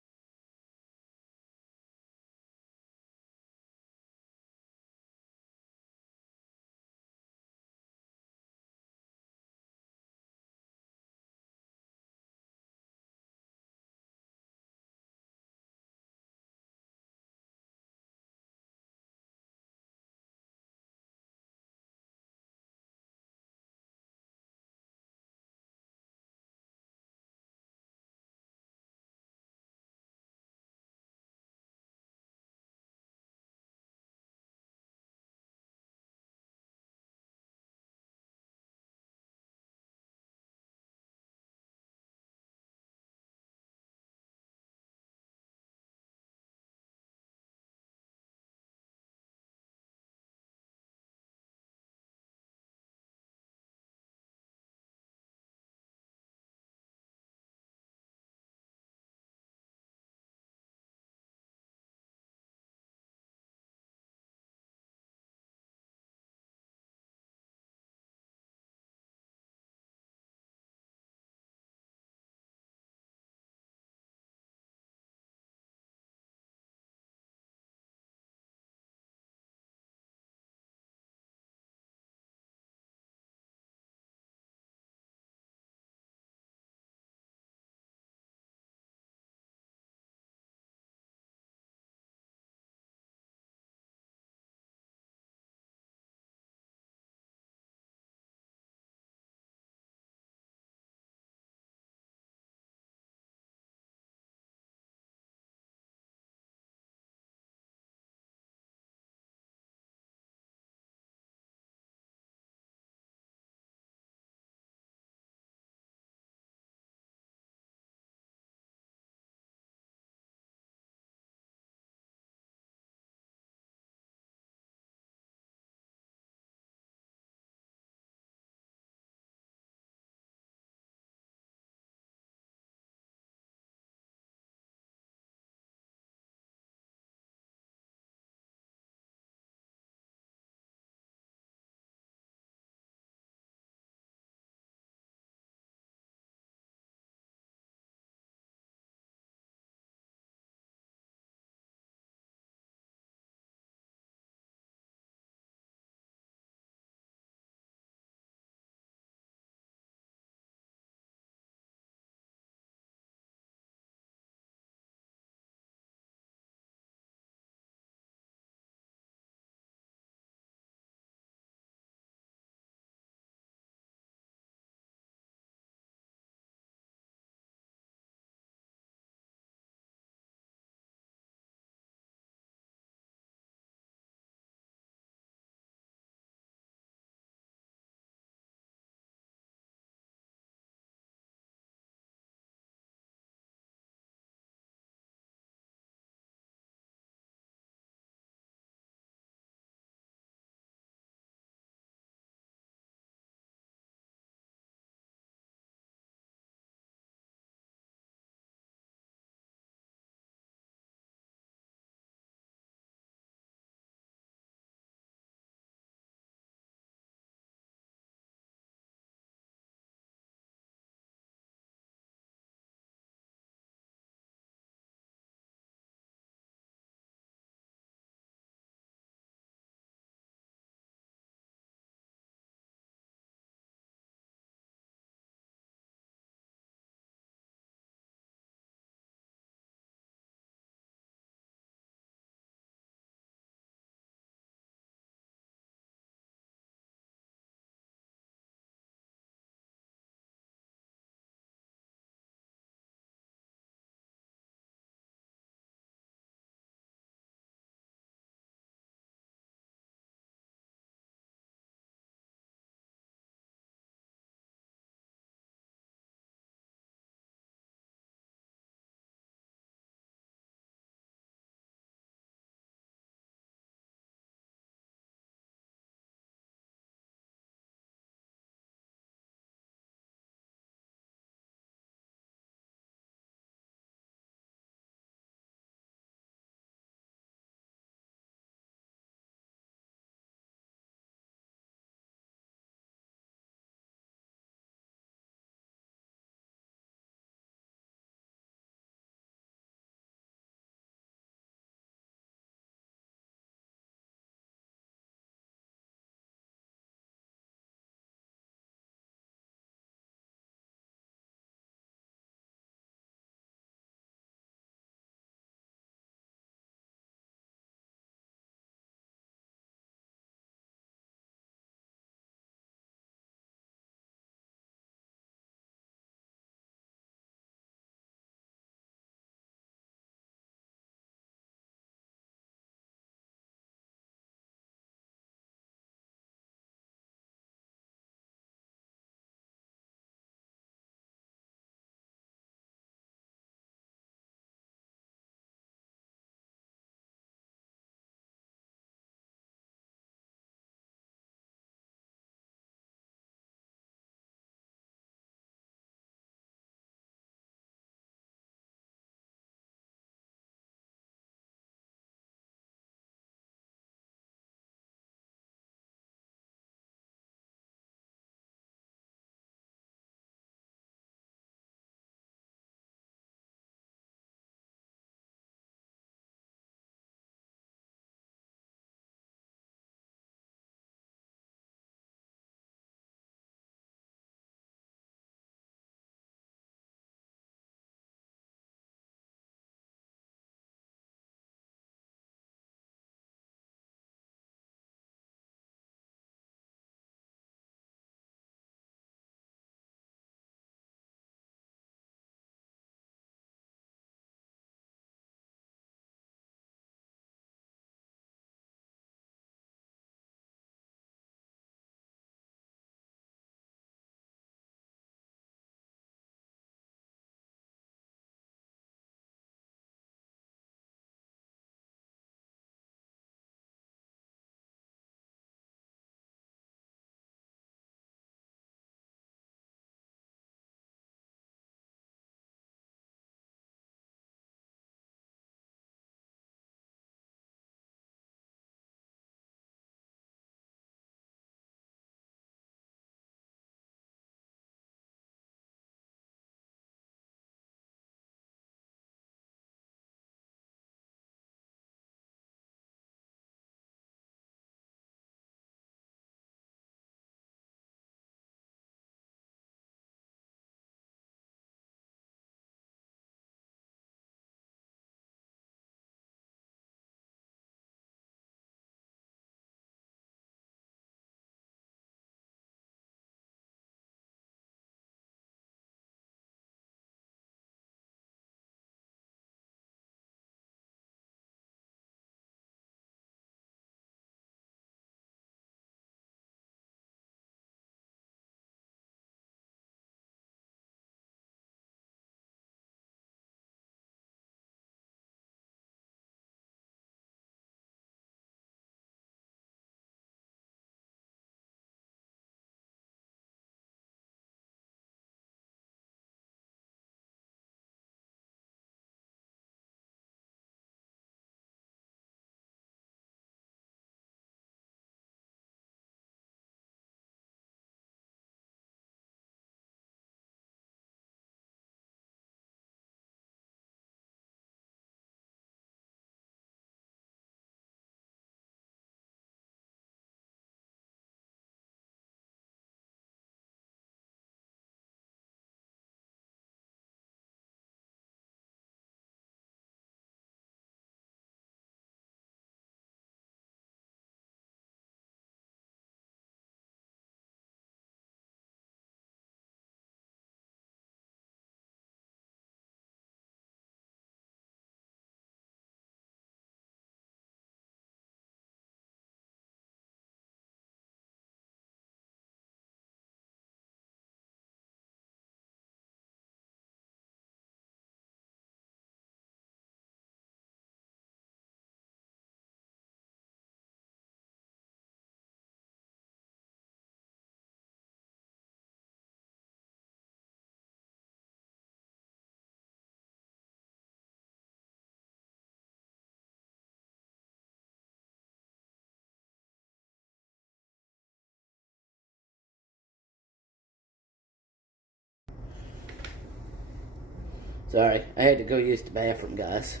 Sorry, I had to go use the bathroom, guys.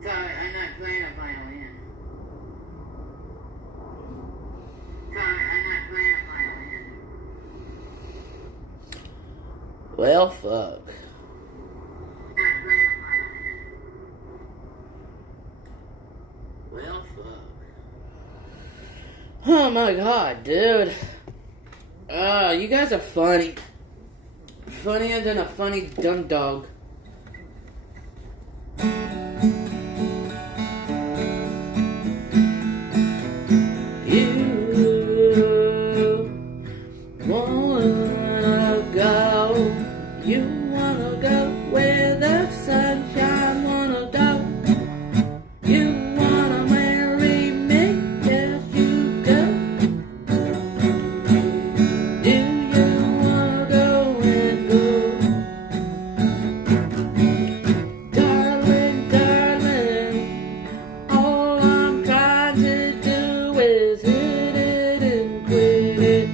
Sorry, I'm not playing a violin. Sorry, I'm not playing a violin. Well, fuck. Not playing a violin. Well, fuck. Oh my god, dude. You guys are funny. Funnier than a funny dumb dog. You wanna go, you wanna go where the sunshine wanna go. You wanna marry me, yes you do. Do you wanna go and go? Darling, darling, all I'm trying to do is hit it and quit it.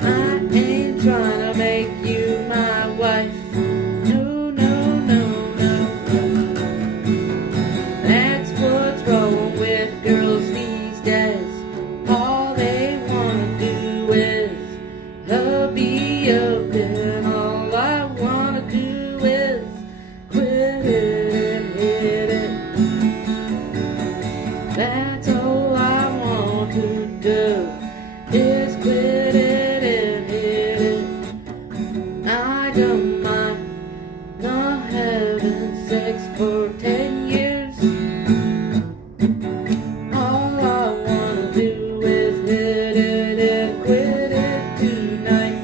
I ain't trying to make you my wife. No, no, no, no. That's what's wrong with girls these days. All they wanna do is hubby up, and all I wanna do is quit it and hit it. That's all I want to do is quit it and hit it. I don't mind not having sex for 10 years. All I wanna do is hit it and quit it tonight.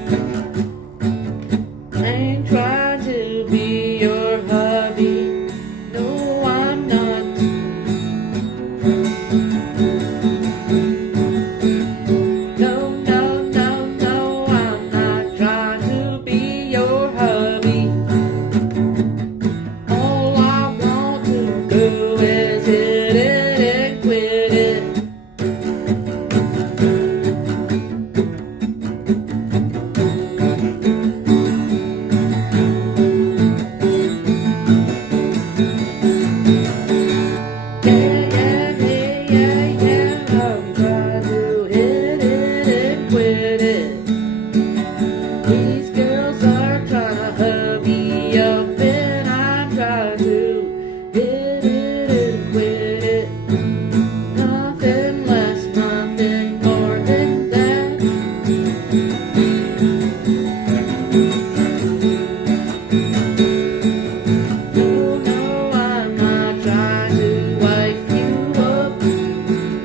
Ain't trying to be your hubby. No, I'm not. No, no, no, no, I'm not trying to be your hubby. All I want to do is hit it and quit it. Yeah, yeah, yeah, yeah, yeah, I'm trying to hit it and quit it. These girls are trying to hubby up, and I'm trying to hit it and quit it. Nothing less, nothing more than that. No, no, I'm not trying to wife you up.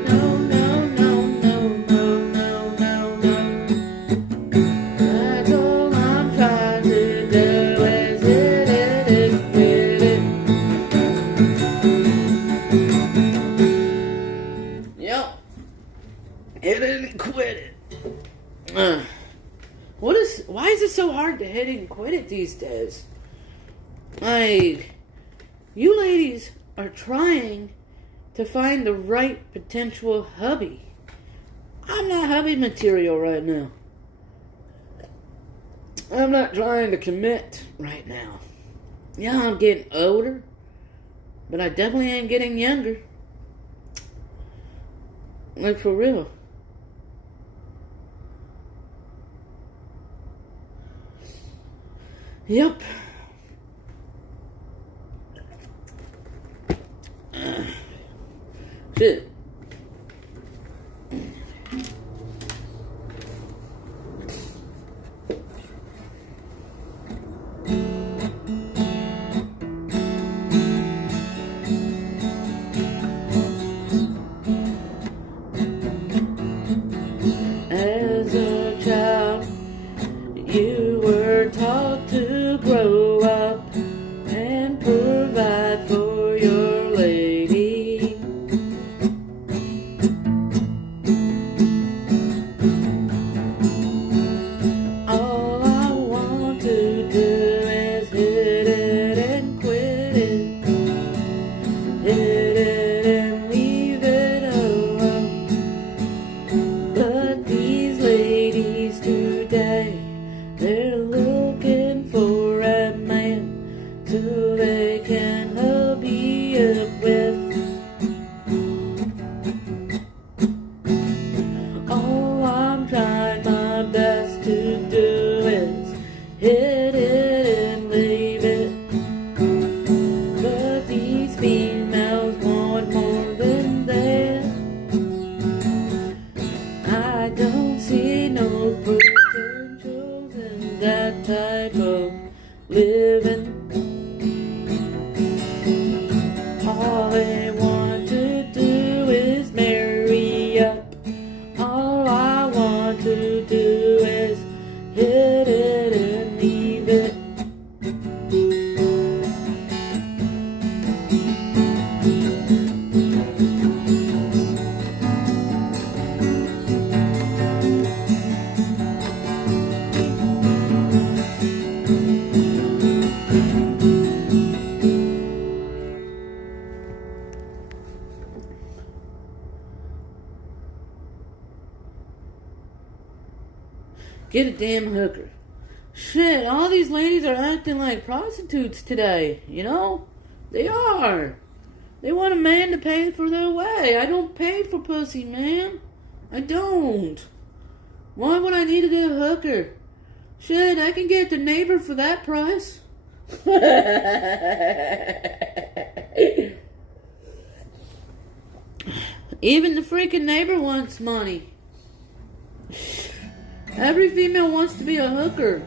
No, no, no, no, no, no, no, no. That's all I'm trying to do is hit it and quit it. Yep. Hit it and quit it. Why is it so hard to hit it and quit it these days? Like, you ladies are trying to find the right potential hubby. I'm not hubby material right now. I'm not trying to commit right now. Yeah, I'm getting older, but I definitely ain't getting younger. Like, for real. Yep. Shit. As a child, you were taught to grow up and provide for your lady. that type of living. All they want to do is marry up. All I want to do is hit it and leave it. Get a damn hooker. Shit, all these ladies are acting like prostitutes today, you know? They are. They want a man to pay for their way. I don't pay for pussy, man. I don't. Why would I need to get a hooker? Shit, I can get the neighbor for that price. Even the freaking neighbor wants money. Every female wants to be a hooker.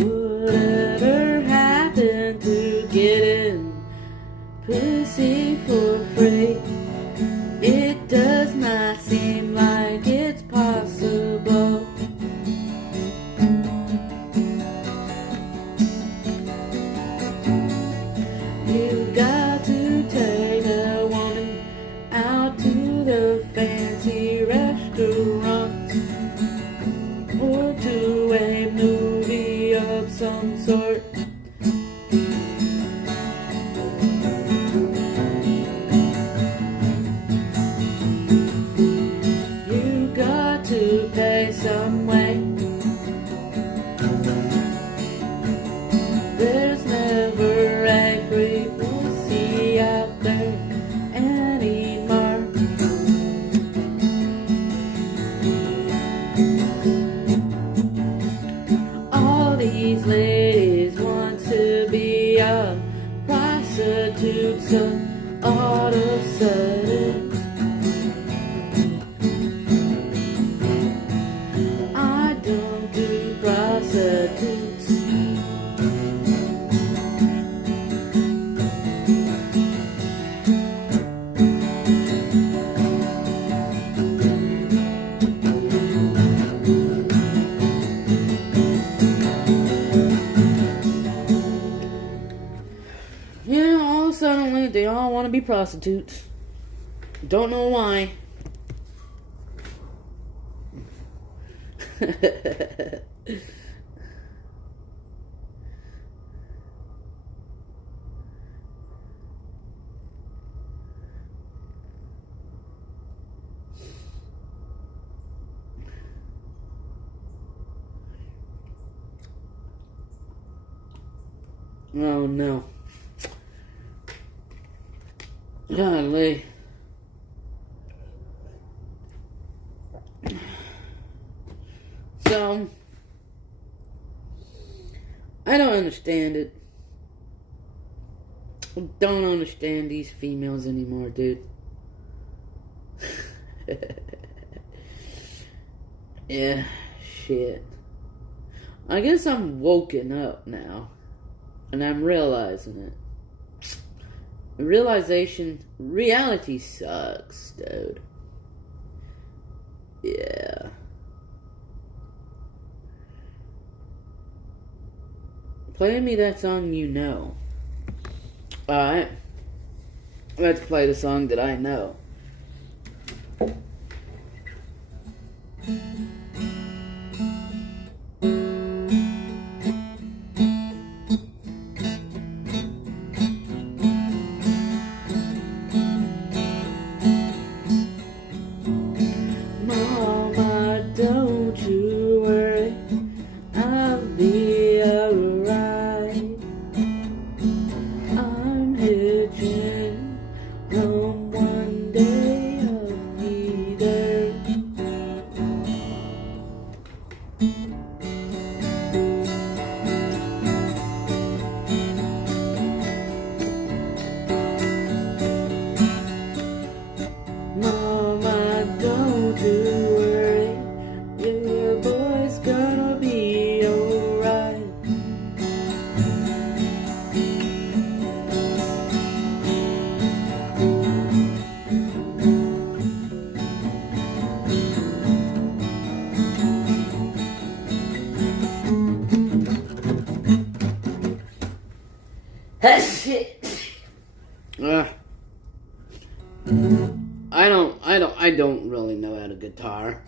Whatever happened to getting pussy for free? It does not seem like it's possible. You got to take a woman out to the fancy restaurants or to a movie of some sort. You got to pay some way. There's never a free pussy out there anymore. All these ladies want to be a prostitute, so all of a sudden I don't do prostitutes. Yeah, all suddenly they all want to be prostitutes. Don't know why. Oh no. Golly. So, I don't understand it. Don't understand these females anymore, dude. Yeah, shit. I guess I'm woken up now. And I'm realizing it. Reality sucks, dude. Yeah. Play me that song you know. Alright. Let's play the song that I know. Mama, don't you worry, I'll be alright. I'm hitching home one day. I don't really know how to guitar.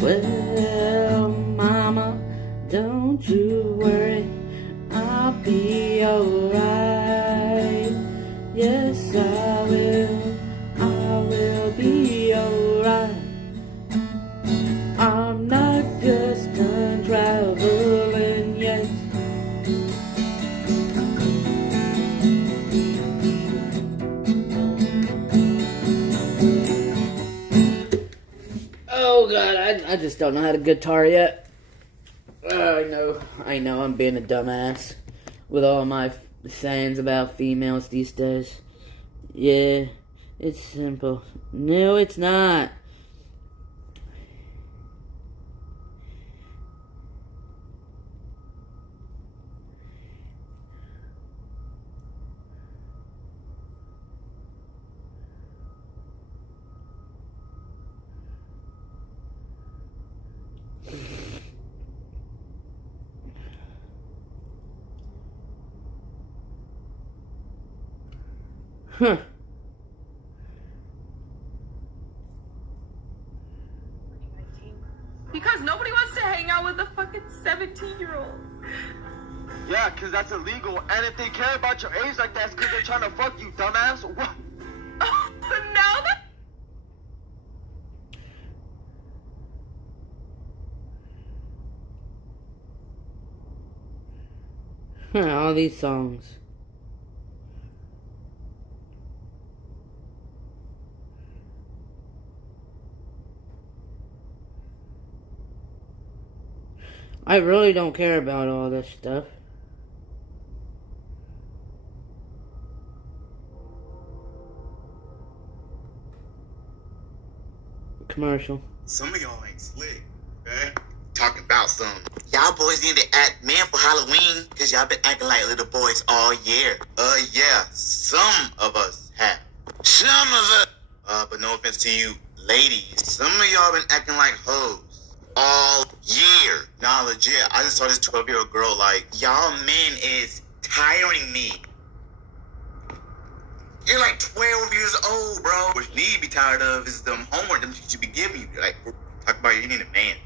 Well, mama, don't you worry, I'll be alright. Yes, I will be alright. I'm not just done traveling yet. Oh God, I just don't know how to guitar yet. I know, I'm being a dumbass with all my sayings about females these days. Yeah, it's simple. No, it's not. Huh. Because nobody wants to hang out with a fucking 17-year-old. Yeah, because that's illegal. And if they care about your age like that, it's because they're trying to fuck you, dumbass. What? Now that... All these songs. I really don't care about all this stuff. Commercial. Some of y'all ain't slick, okay? Talking about some. Y'all boys need to act man for Halloween, because y'all been acting like little boys all year. Yeah, some of us have. Some of us. But no offense to you ladies. Some of y'all been acting like hoes all year. Nah, legit, I just saw this 12-year-old girl like, y'all men is tiring me. You're like 12 years old, bro. What you need to be tired of is them homework them you should be giving you. Like, talk about you need a man.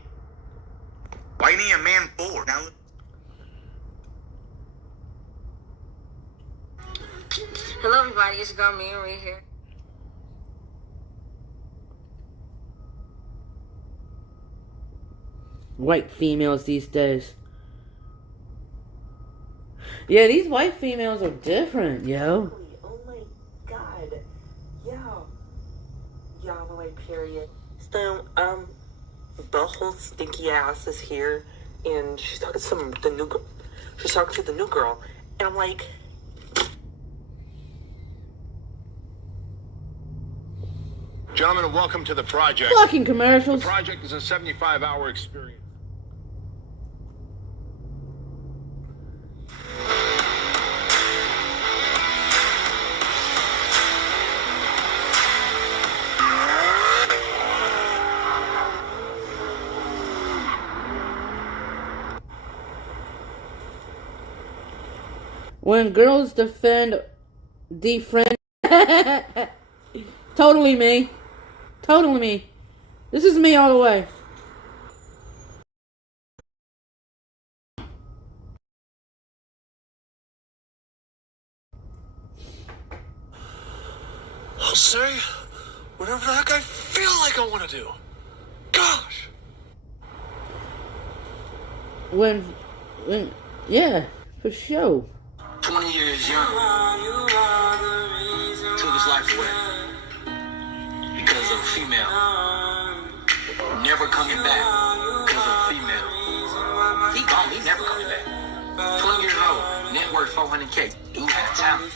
Why you need a man for? Now, Hello, everybody. It's your girl Mary here. White females these days. Yeah, these white females are different, yo. Oh my god. Yeah, I'm like, period. So, the whole stinky ass is here, and she's talking to the new girl. She's talking to the new girl, and I'm like, Gentlemen, welcome to the project. Fucking commercials. The project is a 75-hour experience. When girls defriend. Totally me. Totally me. This is me all the way. I'll say whatever the heck I feel like I want to do. Gosh. Yeah, for sure. 20 years young, took his life away because of a female. Never coming back because of a female. He gone, he never coming back. 20 years old, net worth $400K. Dude had talent.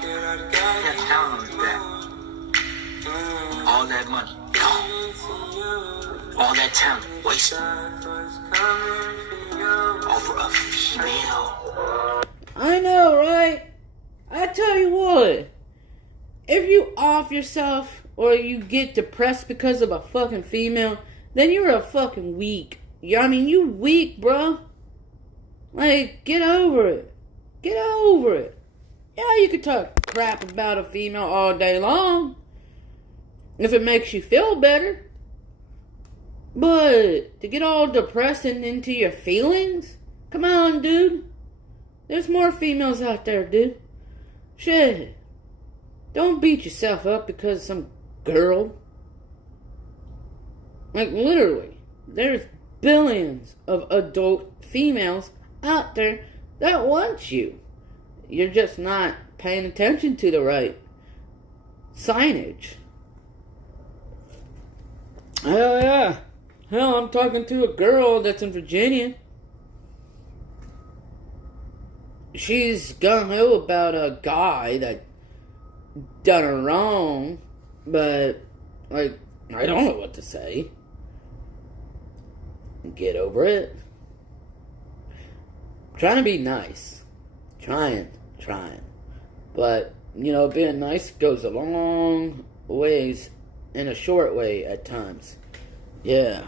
He had talent on his back. All that money, gone. All that talent, wasted. All for a female. I know, right? I tell you what. If you off yourself or you get depressed because of a fucking female, then you're a fucking weak. I mean, you weak, bro. Like, get over it. Get over it. Yeah, you can talk crap about a female all day long if it makes you feel better. But to get all depressed and into your feelings? Come on, dude. There's more females out there, dude. Shit. Don't beat yourself up because of some girl. Like, literally, there's billions of adult females out there that want you. You're just not paying attention to the right signage. Hell yeah. Hell, I'm talking to a girl that's in Virginia. She's gung-ho about a guy that done her wrong, but, like, I don't know what to say. Get over it. Trying to be nice. Trying. But, you know, being nice goes a long ways in a short way at times. Yeah.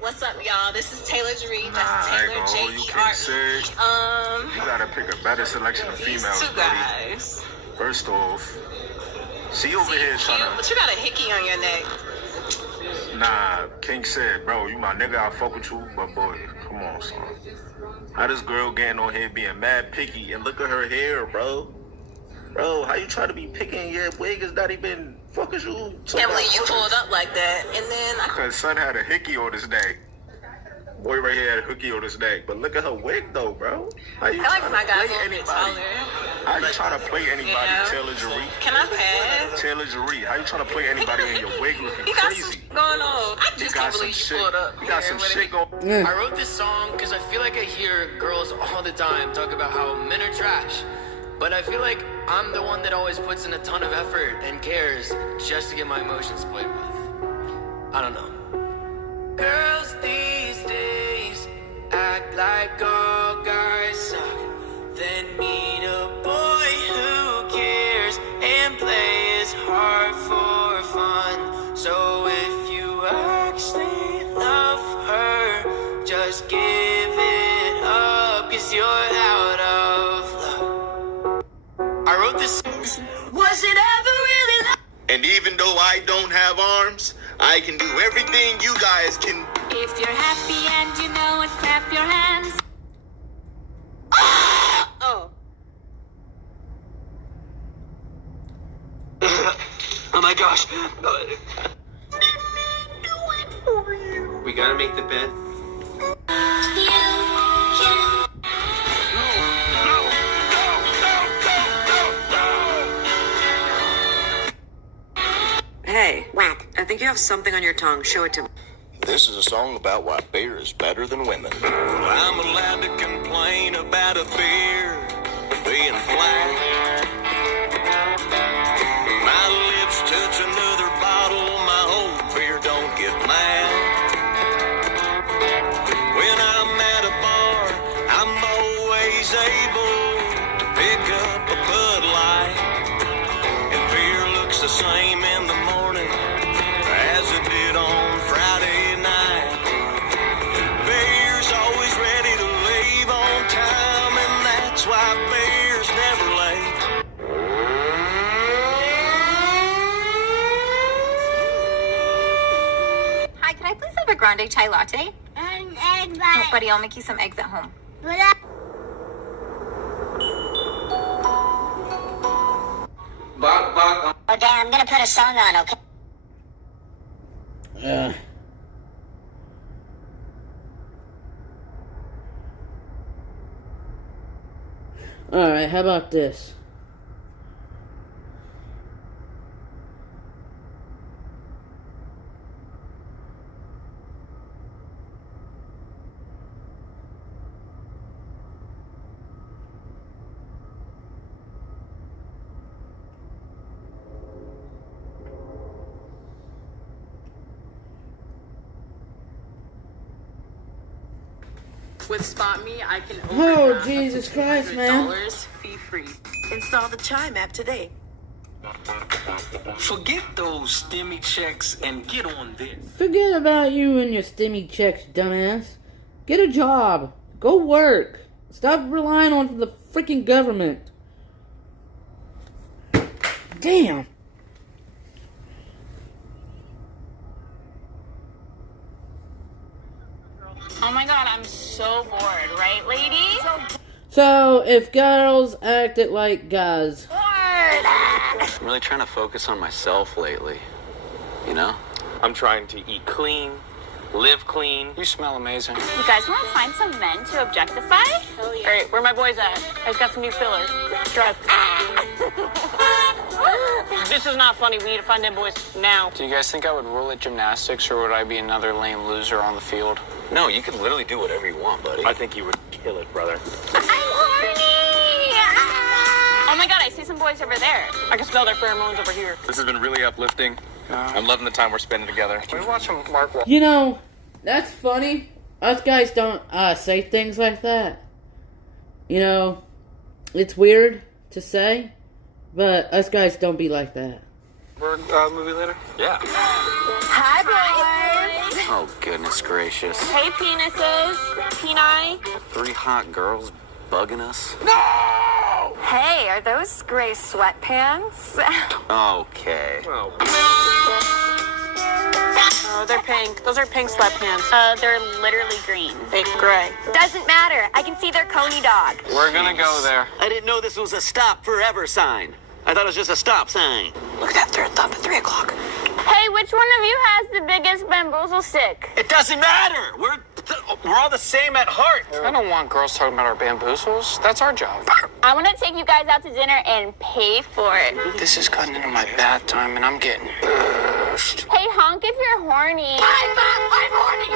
What's up, y'all? This is Taylor Jeree. That's Taylor J-E-R-E. You gotta pick a better selection of females, These two guys. First off, she over here trying to... But you got a hickey on your neck. Nah, King said, bro, you my nigga, I fuck with you, but boy, come on, son. How this girl getting on here being mad picky, and look at her hair, bro. Bro, how you try to be picking your wig is not even fucking you? Can't believe you pulled up like that. And then Cause son had a hickey on his neck. Boy right here had a hookie on his neck. But look at her wig though, bro. How you I like my guys play a little bit taller. How you trying to play anybody, Yeah. Taylor Jeree? Can I pass? Taylor Jeree, how you trying to play anybody in your wig looking You got crazy? some going on. I just can't believe you pulled up. You got some here shit with going. I wrote this song because I feel like I hear girls all the time talk about how men are trash. But I feel like I'm the one that always puts in a ton of effort and cares just to get my emotions played with. I don't know. Girls these days act like all guys suck. Then meet a boy who cares and plays hard for fun. So if you actually love her, just give it up, 'cause you're out of love. I wrote this. Was it ever really love? And even though I don't have arms, I can do everything you guys can. If you're happy and you know it, clap your hands. Oh. Oh my gosh. We gotta make the bed. Hey, what? I think you have something on your tongue. Show it to me. This is a song about why beer is better than women. I'm allowed to complain about a beer being flat. My lips touch another bottle, my whole beer don't get mad. When I'm at a bar, I'm always able to pick up a Bud Light. And beer looks the same in the morning as it did on Friday night. Beer's always ready to leave on time, and that's why beer's never late. Hi, can I please have a grande chai latte? An egg Oh, buddy, I'll make you some eggs at home. Okay, I'm gonna put a song on, okay? Alright, how about this? With Spot Me, I can Oh, Jesus Christ, man. $100 fee free. Install the Chime app today. Forget those stimmy checks and get on this. Forget about you and your stimmy checks, dumbass. Get a job. Go work. Stop relying on the freaking government. Damn. Oh my god, I'm so bored, right, lady? So, if girls acted like guys. I'm really trying to focus on myself lately. You know? I'm trying to eat clean, live clean. You smell amazing. You guys want to find some men to objectify? Oh yeah. Alright, where my boys at? I just got some new filler. Drive. This is not funny. We need to find them boys now. Do you guys think I would rule at gymnastics, or would I be another lame loser on the field? No, you can literally do whatever you want, buddy. I think you would kill it, brother. I'm horny! Oh my god, I see some boys over there. I can smell their pheromones over here. This has been really uplifting. I'm loving the time we're spending together. We're watching Mark walk. You know, that's funny. Us guys don't say things like that. You know, it's weird to say, but us guys don't be like that. Movie later? Yeah. Hi, boys! Oh, goodness gracious. Hey, penises. Peni. 3 hot girls bugging us? No! Hey, are those gray sweatpants? Okay. Oh, they're pink. Those are pink sweatpants. They're literally green. Fake gray. Doesn't matter. I can see their coney dog. We're gonna go there. I didn't know this was a stop forever sign. I thought it was just a stop sign. Look at that third thumb at 3 o'clock. Hey, which one of you has the biggest bamboozle stick? It doesn't matter. We're all the same at heart. I don't want girls talking about our bamboozles. That's our job. I'm gonna take you guys out to dinner and pay for it. This is cutting into my bath time, and I'm getting pissed. Hey, honk if you're horny. I'm horny.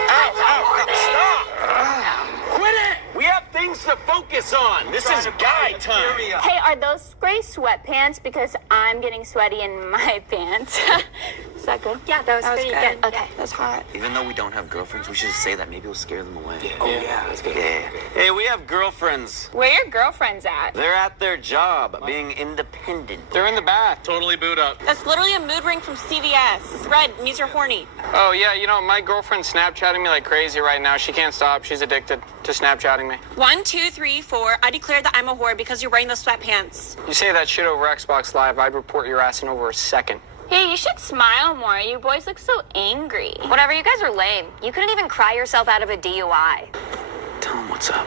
Stop! Quit it! We have things to focus on. This is guy time. Hey, are those gray sweatpants? Because I'm getting sweaty in my pants. Is that good? Yeah, that was pretty good. Okay, that's hot. Even though we don't have girlfriends, we should just say that. Maybe we'll scare them away. Yeah, that's good. Yeah. Hey, we have girlfriends. Where your girlfriends at? They're at their job, being independent. They're in the bath. Totally booed up. That's literally a mood ring from CVS. Red means you're horny. Oh, yeah, you know, my girlfriend's Snapchatting me like crazy right now. She can't stop. She's addicted to Snapchatting me. 1, 2, 3, 4. I declare that I'm a whore because you're wearing those sweatpants. You say that shit over Xbox Live, I'd report your ass in over a second. Hey, you should smile more. You boys look so angry. Whatever, you guys are lame. You couldn't even cry yourself out of a DUI. Tell them what's up.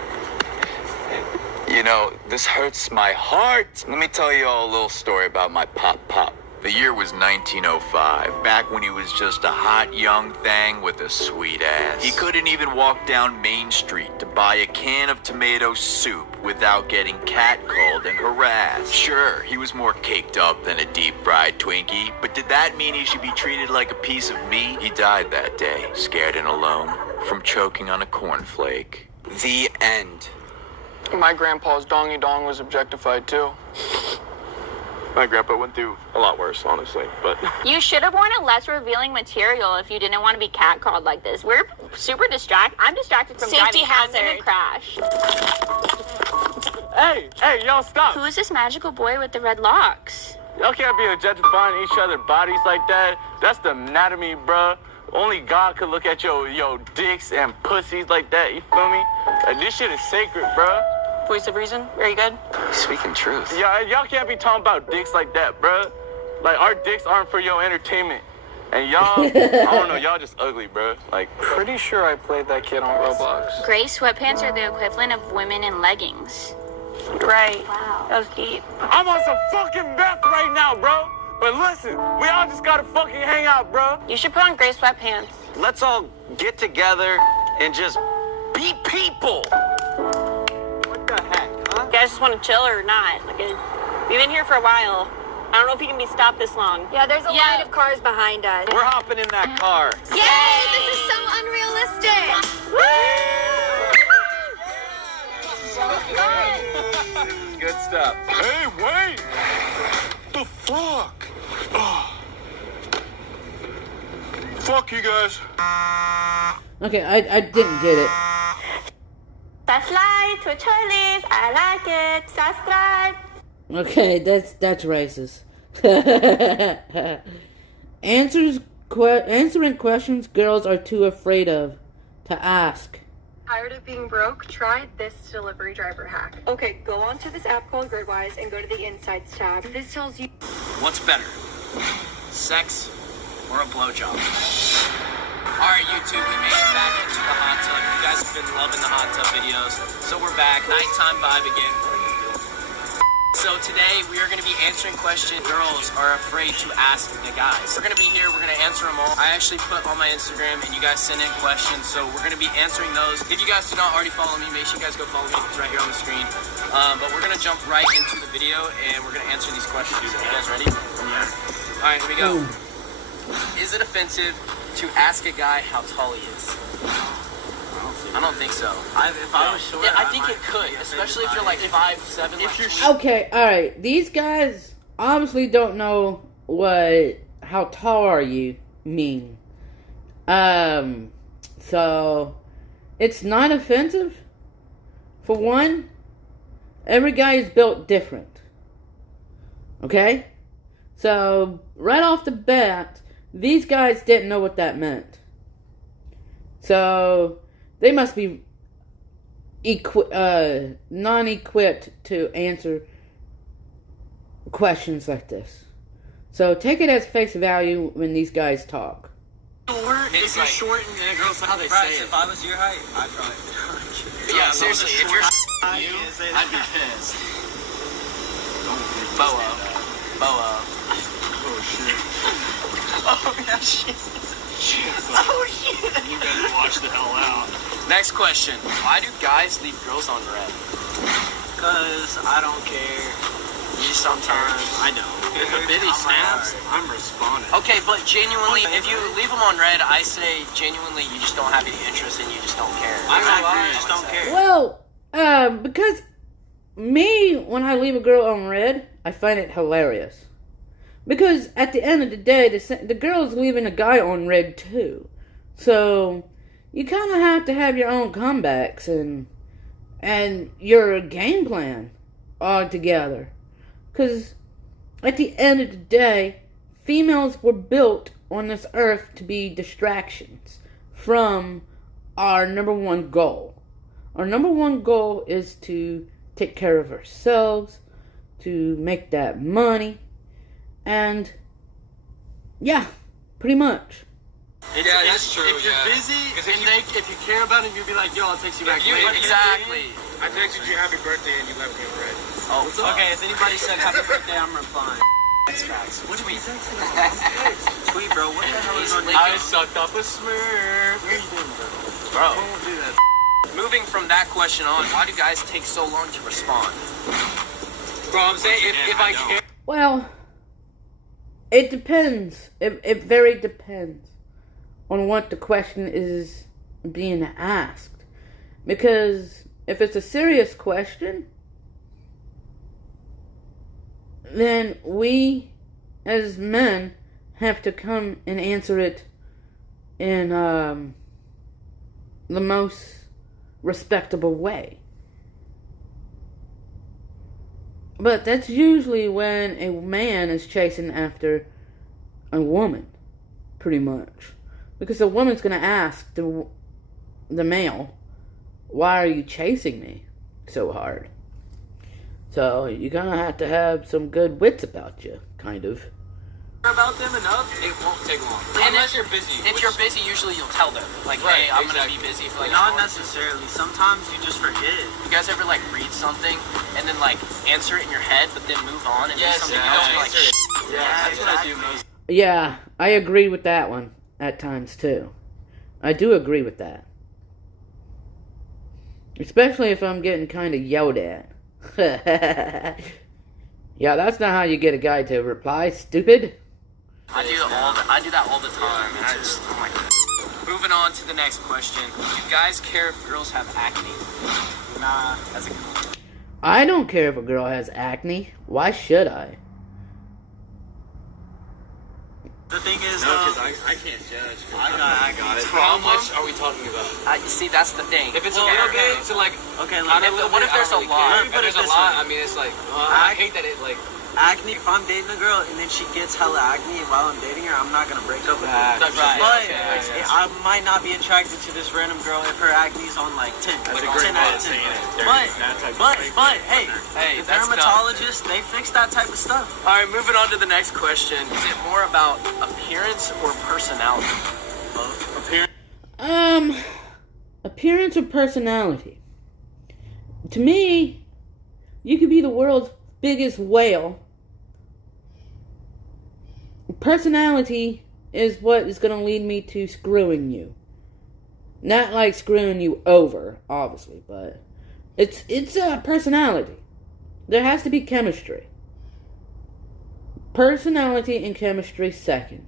You know, this hurts my heart. Let me tell you all a little story about my pop. The year was 1905, back when he was just a hot young thing with a sweet ass. He couldn't even walk down Main Street to buy a can of tomato soup without getting catcalled and harassed. Sure, he was more caked up than a deep-fried Twinkie, but did that mean he should be treated like a piece of meat? He died that day, scared and alone, from choking on a cornflake. The end. My grandpa's dongy dong was objectified, too. My grandpa went through a lot worse, honestly, but... You should have worn a less revealing material if you didn't want to be catcalled like this. We're super distracted. I'm distracted from Safety driving. hazard. I'm gonna crash. Hey, y'all stop. Who is this magical boy with the red locks? Y'all can't be objectifying each other's bodies like that. That's the anatomy, bruh. Only God could look at your dicks and pussies like that, you feel me? Like, this shit is sacred, bruh. Voice of reason, very good. Speaking truth. Y'all can't be talking about dicks like that, bruh. Like, our dicks aren't for your entertainment. And y'all, I don't know, y'all just ugly, bruh. Like, pretty sure I played that kid on Roblox. Gray sweatpants are the equivalent of women in leggings. Right. Wow. That was deep. I'm on some fucking meth right now, bro. But listen, we all just gotta fucking hang out, bro. You should put on gray sweatpants. Let's all get together and just be people. What the heck, huh? You guys just want to chill or not? We've been here for a while. I don't know if you can be stopped this long. Yeah, there's a line of cars behind us. We're hopping in that car. Yay! This is so unrealistic! This is good stuff. Hey, wait! The fuck? Oh. Fuck you guys. Okay, I didn't get it. That's light to Charlie's. I like it. Subscribe. Okay, that's racist. Answering questions girls are too afraid of to ask. Tired of being broke? Try this delivery driver hack. Okay, go onto this app called Gridwise and go to the Insights tab. This tells you What's better, sex or a blowjob? Alright, YouTube, we made it back into the hot tub. You guys have been loving the hot tub videos, so we're back. Nighttime vibe again. So today we are going to be answering questions girls are afraid to ask the guys. We're going to be here, we're going to answer them all. I actually put on my Instagram and you guys send in questions, so we're going to be answering those. If you guys do not already follow me, make sure you guys go follow me. It's right here on the screen. But we're going to jump right into the video and we're going to answer these questions. Are you guys ready? Yeah. Alright, here we go. Is it offensive to ask a guy how tall he is? I don't think so. If I was short, yeah, I think it could, especially if you're like 5'7". If you're Okay, alright. These guys obviously don't know what how tall are you mean. So it's not offensive. For one, every guy is built different. Okay? So right off the bat, these guys didn't know what that meant. So they must be non-equipped to answer questions like this. So take it as face value when these guys talk. If you're short and a girl's how they say it. If I was your height, I'd probably. Yeah, seriously, if you're I'd be pissed. Boa. Oh shit. Oh yeah, shit. Oh shit. You better watch the hell out. Next question. Why do guys leave girls on red? Because I don't care. You sometimes. I know. If a biddy snaps, I'm responding. Okay, but genuinely, if you leave them on red, I say genuinely you just don't have any interest and you just don't care. I agree. You just don't care. Well, because me, when I leave a girl on red, I find it hilarious. Because at the end of the day, the girl's leaving a guy on red too. So you kind of have to have your own comebacks and your game plan all together. Because at the end of the day, females were built on this earth to be distractions from our number one goal. Our number one goal is to take care of ourselves, to make that money, and yeah, pretty much. That's true. If you're busy, if you care about him, you'll be like, yo, I'll text you back later. Exactly. I texted you happy birthday and you left me on red. Oh, okay. If anybody said happy birthday, I'm replying. That's facts. What do we think? Tweet, bro. What the hell is on your I sucked up a smurf. Where you been, bro? Bro. Don't do that. Moving from that question on, why do guys take so long to respond? Bro, I'm saying if I care. Well, it depends. It very depends on what the question is being asked. Because if it's a serious question, then we, as men, have to come and answer it in the most respectable way. But that's usually when a man is chasing after a woman, pretty much. Because the woman's going to ask the male, why are you chasing me so hard? So you're going to have some good wits about you, kind of. About them enough, it won't take long. Unless you're busy. If you're busy, usually you'll tell them. Like, hey, I'm going to be busy for like not necessarily. Sometimes you just forget. You guys ever like read something and then like answer it in your head, but then move on and do something else? You're like, that's what I do most. Yeah, I agree with that one at times too. I do agree with that. Especially if I'm getting kind of yelled at. Yeah, that's not how you get a guy to reply, stupid. I do that all the time. And I just, oh my God. Moving on to the next question. Do guys care if girls have acne? Nah, that's a good one. I don't care if a girl has acne. Why should I? The thing is, no, because I can't judge. I got it. How much are we talking about? See, that's the thing. If it's a little bit, so like, what if there's a lot? But if there's a lot. I mean, it's like I hate that it like. Acne, if I'm dating a girl and then she gets hella acne while I'm dating her, I'm not gonna break up with her. Right. But Okay. I might not be attracted to this random girl if her acne's on like 10. That's like a great 10 out of 10. But hey, the dermatologist, they fix that type of stuff. All right, moving on to the next question. Is it more about appearance or personality? Appearance or personality? To me, you could be the world's biggest whale. Personality is what is going to lead me to screwing you. Not like screwing you over, obviously, but it's a personality. There has to be chemistry. Personality and chemistry second.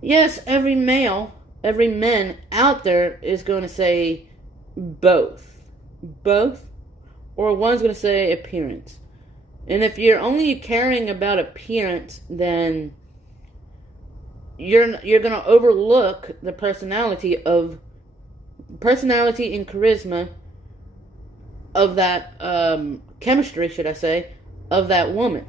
Yes, every man out there is going to say both, or one's going to say appearance. And if you're only caring about appearance, then you're going to overlook the personality and charisma of that chemistry, should I say, of that woman.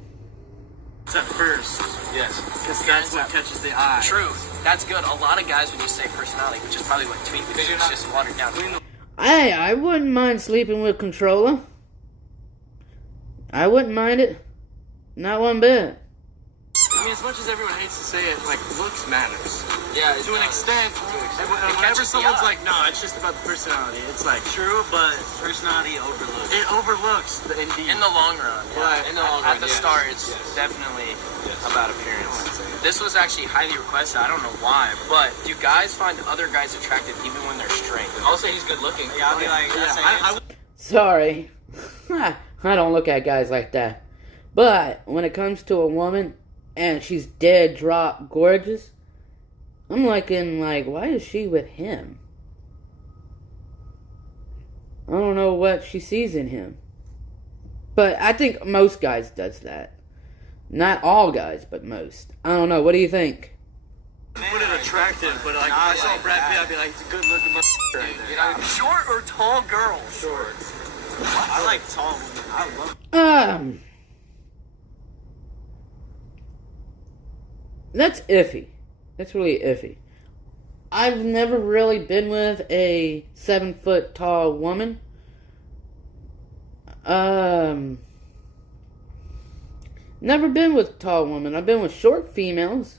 It's at first. Yes. Because that's what catches the eye. True. That's good. A lot of guys would just say personality, which is probably what tweet because it's just watered down. Hey, I wouldn't mind sleeping with controller. I wouldn't mind it. Not one bit. I mean, as much as everyone hates to say it, like, looks matters. Yeah, to an extent. Whenever someone's like, no, it's just about the personality. It's like, true, but personality overlooks. It overlooks the indeed. In the long run. Right. In the long run. At the start, it's definitely about appearance. This was actually highly requested. I don't know why, but do guys find other guys attractive even when they're straight? I'll say he's good looking. Yeah, I'll be like, Sorry. I don't look at guys like that. But when it comes to a woman and she's dead drop gorgeous, I'm looking like, why is she with him? I don't know what she sees in him. But I think most guys does that. Not all guys, but most. I don't know. What do you think? I put it attractive, but like, if I saw Brad Pitt, I'd be like, he's a good looking right there. You know, short or tall girls? Short. I like tall women. I love That's iffy. That's really iffy. I've never really been with a 7-foot tall woman. Never been with a tall woman. I've been with short females.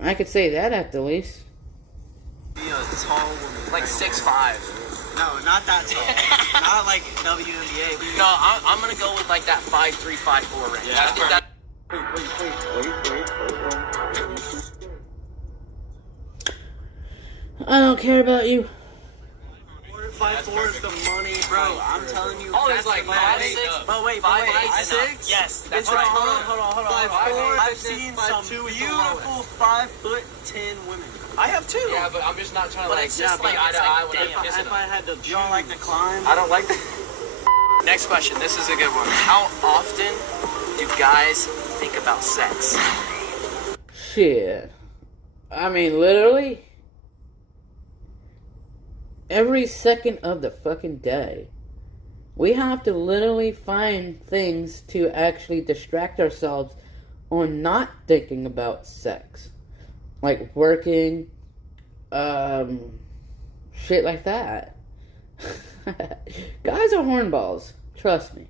I could say that at the least. be a tall woman. Like 6'5". No, not that tall. Not like WNBA. No, I'm gonna go with like that 5'3", 5'4" range. Yeah, I think that. I don't care about you. 5'4" is the money, bro. I'm telling you. Oh, it's like 5'6". But wait, 5'6". Yes, that's right. Hold on. 5'4". I've seen some 5'2" is the beautiful 5'10" women. I have two. Yeah, but I'm just not trying to But like it's just like eye to eye when I'm kissing if them. I had to choose. You don't like to climb? I don't like that. Next question. This is a good one. How often do guys think about sex? Shit. I mean, literally every second of the fucking day. We have to literally find things to actually distract ourselves on not thinking about sex. Like working, shit like that. Guys are hornballs. Trust me.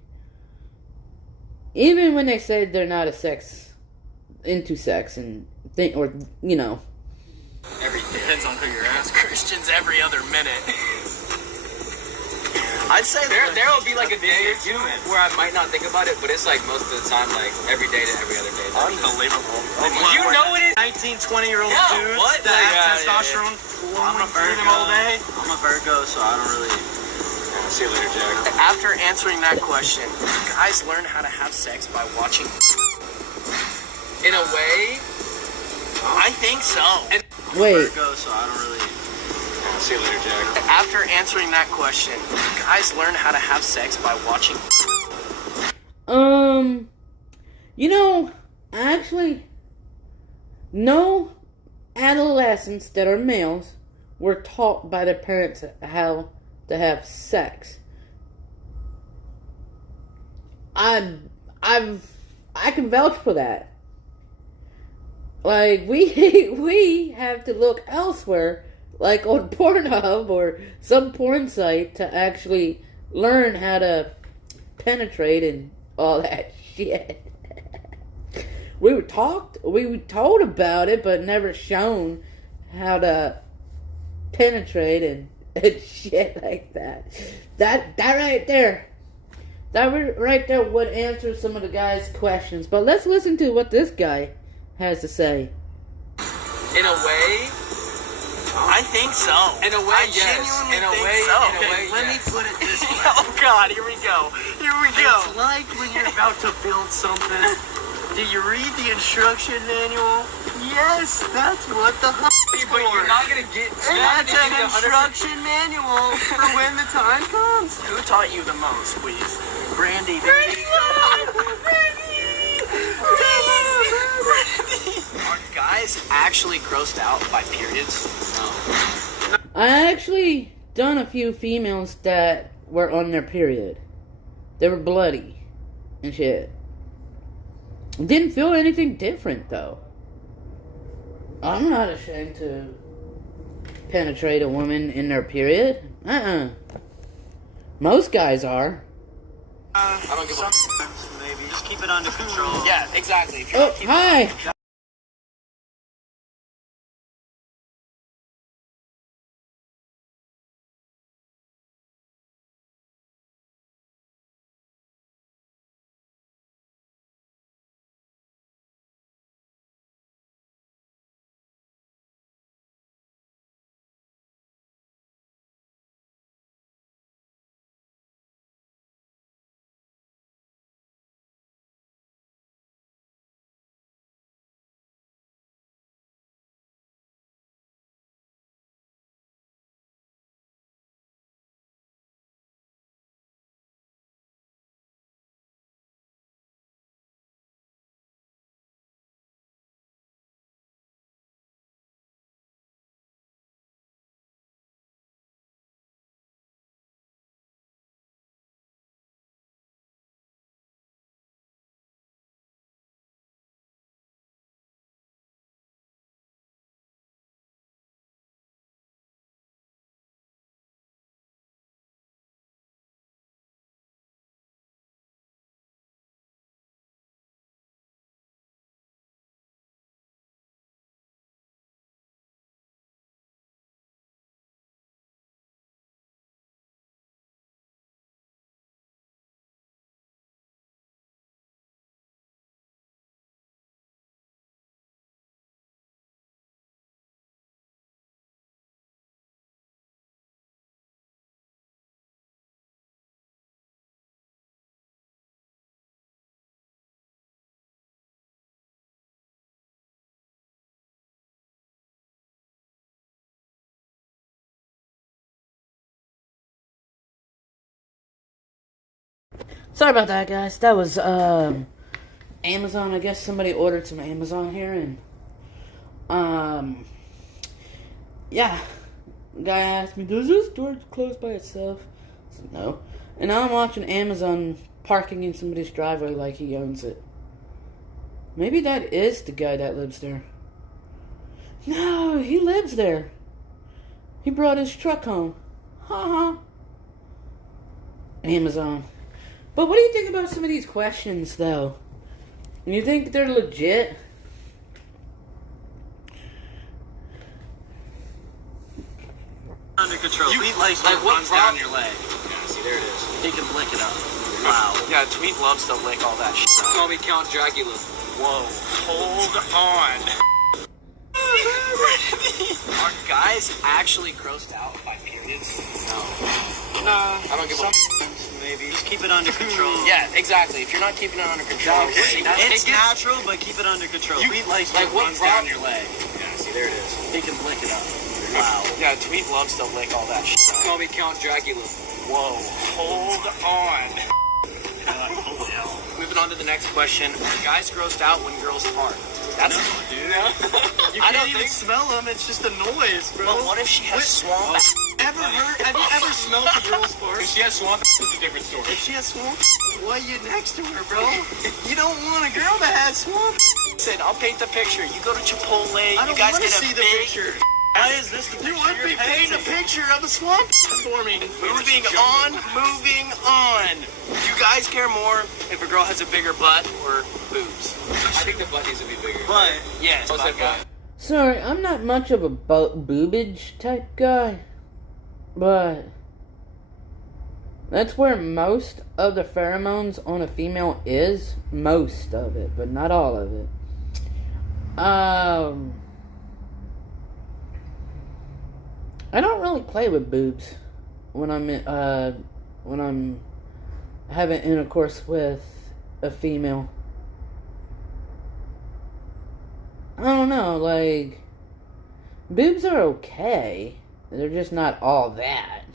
Even when they say they're not into sex and think, or, you know. Every day. Depends on who you're asking. Christians every other minute. I'd say there will be like a day or two where I might not think about it, but it's like most of the time, like every day to every other day. Unbelievable. You know it is. 19, 20-year-old dudes what? that have testosterone flowing through them all day. I'm a Virgo, so I don't really... See you later, Jack. After answering that question, guys learn how to have sex by watching. In a way, I think so. And Wait. Virgo, so I don't really... See you later, Jack. After answering that question, guys learn how to have sex by watching. You know, actually, no, adolescents that are males were taught by their parents how to have sex. I can vouch for that. Like, we have to look elsewhere, like on Pornhub or some porn site, to actually learn how to penetrate and all that shit. We were told about it, but never shown how to penetrate and shit like that. That right there would answer some of the guys' questions. But let's listen to what this guy has to say. In a way, I think so. In a way, I genuinely think so. Let me put it this way. Oh God, here we go. It's like when you're about to build something. Do you read the instruction manual? Yes, that's what the is for. But you're not gonna get. That's an instruction manual for when the time comes. Who taught you the most, please? Brandy. Are guys actually grossed out by periods? No. I actually done a few females that were on their period. They were bloody and shit. Didn't feel anything different though. I'm not ashamed to penetrate a woman in their period. Most guys are. I don't give a maybe. Just keep it under control. Yeah, exactly. If you're Oh, hi! Sorry about that, guys. That was Amazon. I guess somebody ordered some Amazon here, and yeah. The guy asked me, "Does this door close by itself?" I said, "No." And now I'm watching Amazon parking in somebody's driveway like he owns it. Maybe that is the guy that lives there. No, he lives there. He brought his truck home. Ha ha. Amazon. But what do you think about some of these questions, though? And you think they're legit? Under control. Tweet like runs down your leg. Yeah, see, there it is. He can lick it up. Wow. Yeah, Tweet loves to lick all that shit. Call me Count Dracula. Whoa. Hold on. Are guys actually grossed out by periods? No. Nah. I don't give a maybe. Just keep it under control. Yeah, exactly. If you're not keeping it under control, it's natural, but keep it under control. Tweet like runs down your leg. Yeah, see, there it is. He can lick it up. Wow. Yeah, Tweet loves to lick all that shit. Call me Count Dracula. Whoa. Hold on. Moving on to the next question. Are guys grossed out when girls fart? That's dude. You can't even smell them. It's just a noise, bro. But what if she has swamp? Have you ever smelled a girl's fart? If she has swamp, it's a different story. If she has swamp, why are you next to her, bro? You don't want a girl that has swamp. Listen, I'll paint the picture. You go to Chipotle. I don't you guys want to get a see the big... picture. Why is this the picture? You want me paint a picture of a swamp for me? Moving on. Do you guys care more if a girl has a bigger butt or boobs? I think the butt needs to be bigger. But, yes, butt. Sorry, I'm not much of a boobage type guy, but that's where most of the pheromones on a female is. Most of it, but not all of it. I don't really play with boobs when I'm having intercourse with a female. I don't know, like, boobs are okay. They're just not all that.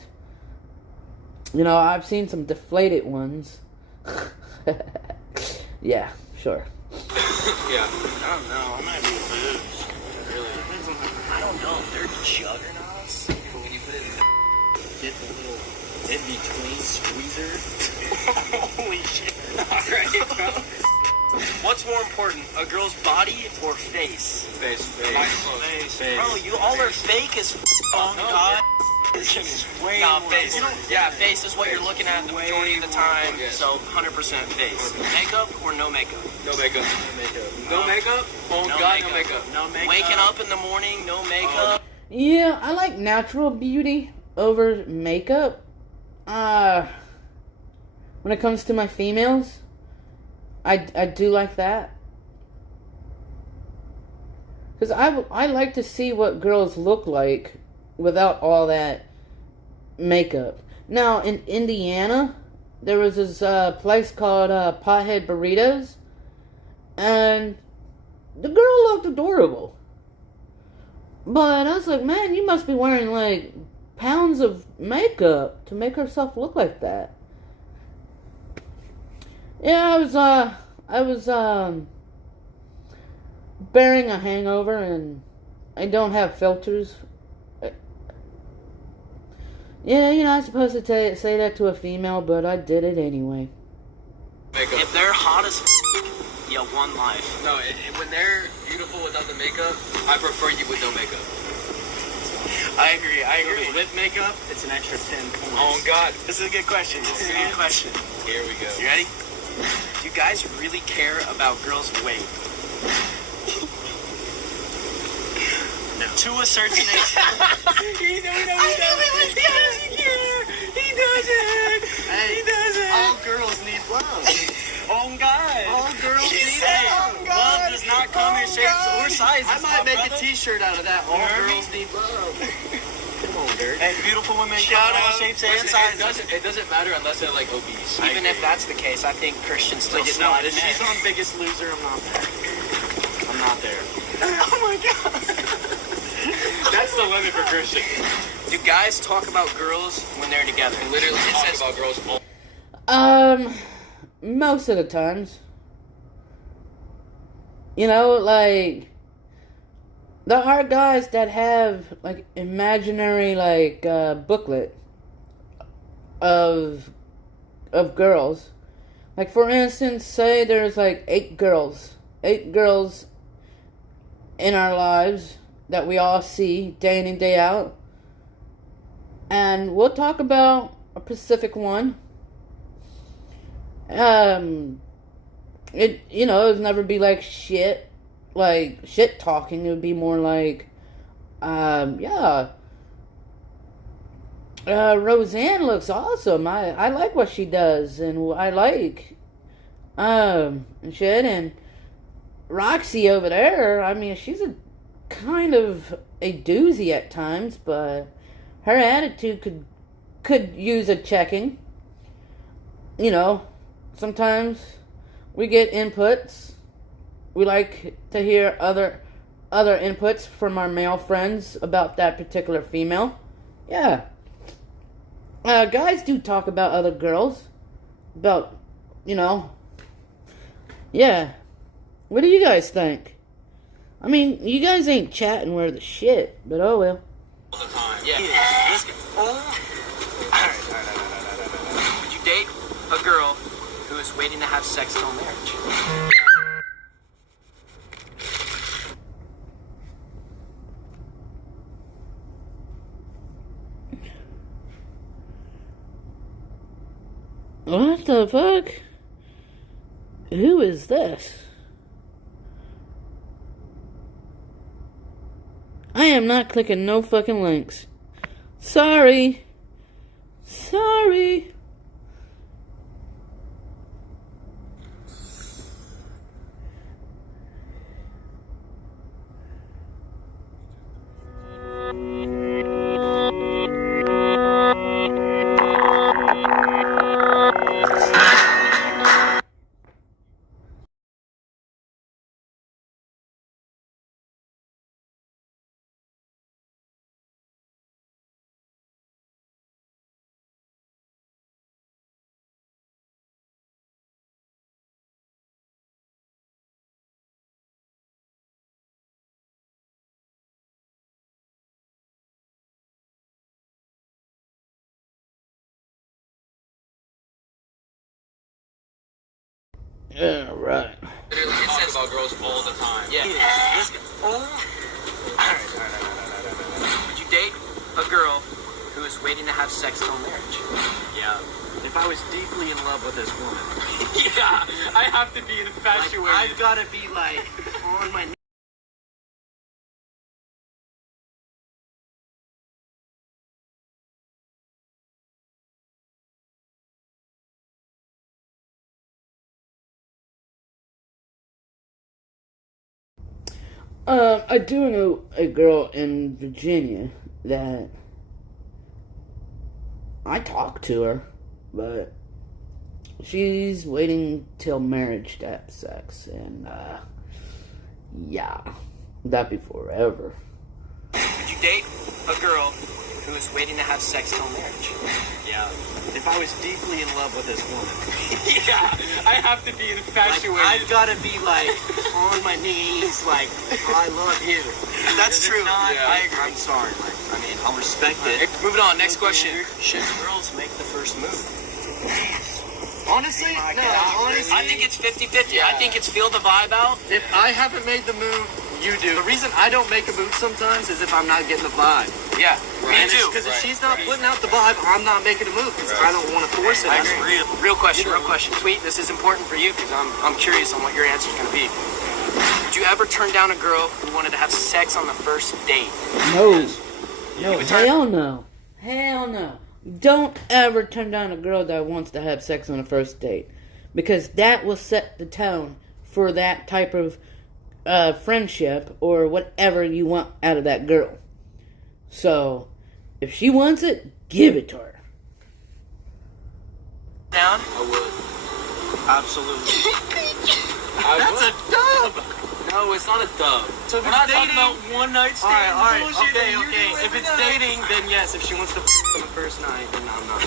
You know, I've seen some deflated ones. Yeah, sure. Yeah. I don't know. I might be a boobs. Really? I don't know. They're juggernauts. But when you put it in get the little in-between squeezer. Holy shit. Alright, bro. What's more important, a girl's body or face? Face. Bro, you all are fake as oh God. It's way more face. Yeah, face is what you're looking at the majority of the time. So 100% face. Makeup or no makeup? No makeup. No makeup? Oh God, no makeup. No makeup. Waking up in the morning, no makeup. Yeah, I like natural beauty over makeup. When it comes to my females, I do like that. Because I like to see what girls look like without all that makeup. Now, in Indiana, there was this place called Pothead Burritos, and the girl looked adorable. But I was like, man, you must be wearing like pounds of makeup to make herself look like that. Yeah, I was bearing a hangover, and I don't have filters. Yeah, you're not supposed to say that to a female, but I did it anyway. If they're hot as you one life. No, when they're beautiful without the makeup, I prefer you with no makeup. I agree. With makeup, it's an extra 10 points. Oh God, this is a good question. Here we go. You ready? Do you guys really care about girls' weight? No. To a certain extent. He doesn't. He doesn't. All girls need love. Oh God. All girls need love. Love does not come in shapes or sizes. I might make a t-shirt out of that. All girls need love. Come on, Dirk. And beautiful women come in all shapes and sizes. It doesn't matter unless they're like obese. Even if that's the case, I think Christian still slide. If she's on Biggest Loser, I'm not there. I'm not there. Oh my God. That's the limit for Christian. Do guys talk about girls when they're together? Literally talk about girls all. Most of the times. You know, like, there are guys that have, like, imaginary, like, booklet of girls. Like, for instance, say there's, like, 8 girls in our lives that we all see day in and day out. And we'll talk about a specific one. It would never be like shit talking. It would be more like, Roseanne looks awesome. I like what she does, and I like, and shit, and Roxy over there, I mean, she's a kind of a doozy at times, but her attitude could use a checking. You know, sometimes we get inputs. We like to hear other inputs from our male friends about that particular female. Yeah. Guys do talk about other girls. About, yeah. What do you guys think? I mean, you guys ain't chatting worth the shit, but oh well. All the time. Yeah. Let's go. Alright. Would you date a girl who is waiting to have sex till marriage? What the fuck? Who is this? I am not clicking no fucking links. Sorry. Sorry. Yeah, right. It says about girls all the time. Yeah. Let's go. Alright. Would you date a girl who is waiting to have sex till marriage? Yeah. If I was deeply in love with this woman. Yeah. I have to be infatuated. Like, I've got to be like on my knees. I do know a girl in Virginia that I talked to her, but she's waiting till marriage to have sex, and yeah, that'd be forever. Would you date a girl who is waiting to have sex till marriage? Yeah. If I was deeply in love with this woman. Yeah. I have to be infatuated. Like, I've got to be like on my knees, like, I love you. That's true. Not, yeah. I agree. I'm sorry. Like, I mean, I'll respect it. Moving on. Next question. Should girls make the first move? Honestly, no. Honestly, I think it's 50-50. Yeah. I think it's feel the vibe out. If I haven't made the move, you do. The reason I don't make a move sometimes is if I'm not getting the vibe. Yeah, me too. Because if she's not putting out the vibe, I'm not making a move. Because I don't want to force it. I agree. Real question. Tweet, this is important for you because I'm curious on what your answer is going to be. Would you ever turn down a girl who wanted to have sex on the first date? No. No, hell no. Hell no. Don't ever turn down a girl that wants to have sex on a first date. Because that will set the tone for that type of friendship or whatever you want out of that girl. So, if she wants it, give it to her. Down? I would. Absolutely. That's a dub! No, it's not a dub. So if it's dating, about one night stand, alright, bullshit, okay. If it's dating, then yes. If she wants to on the first night, then I'm not.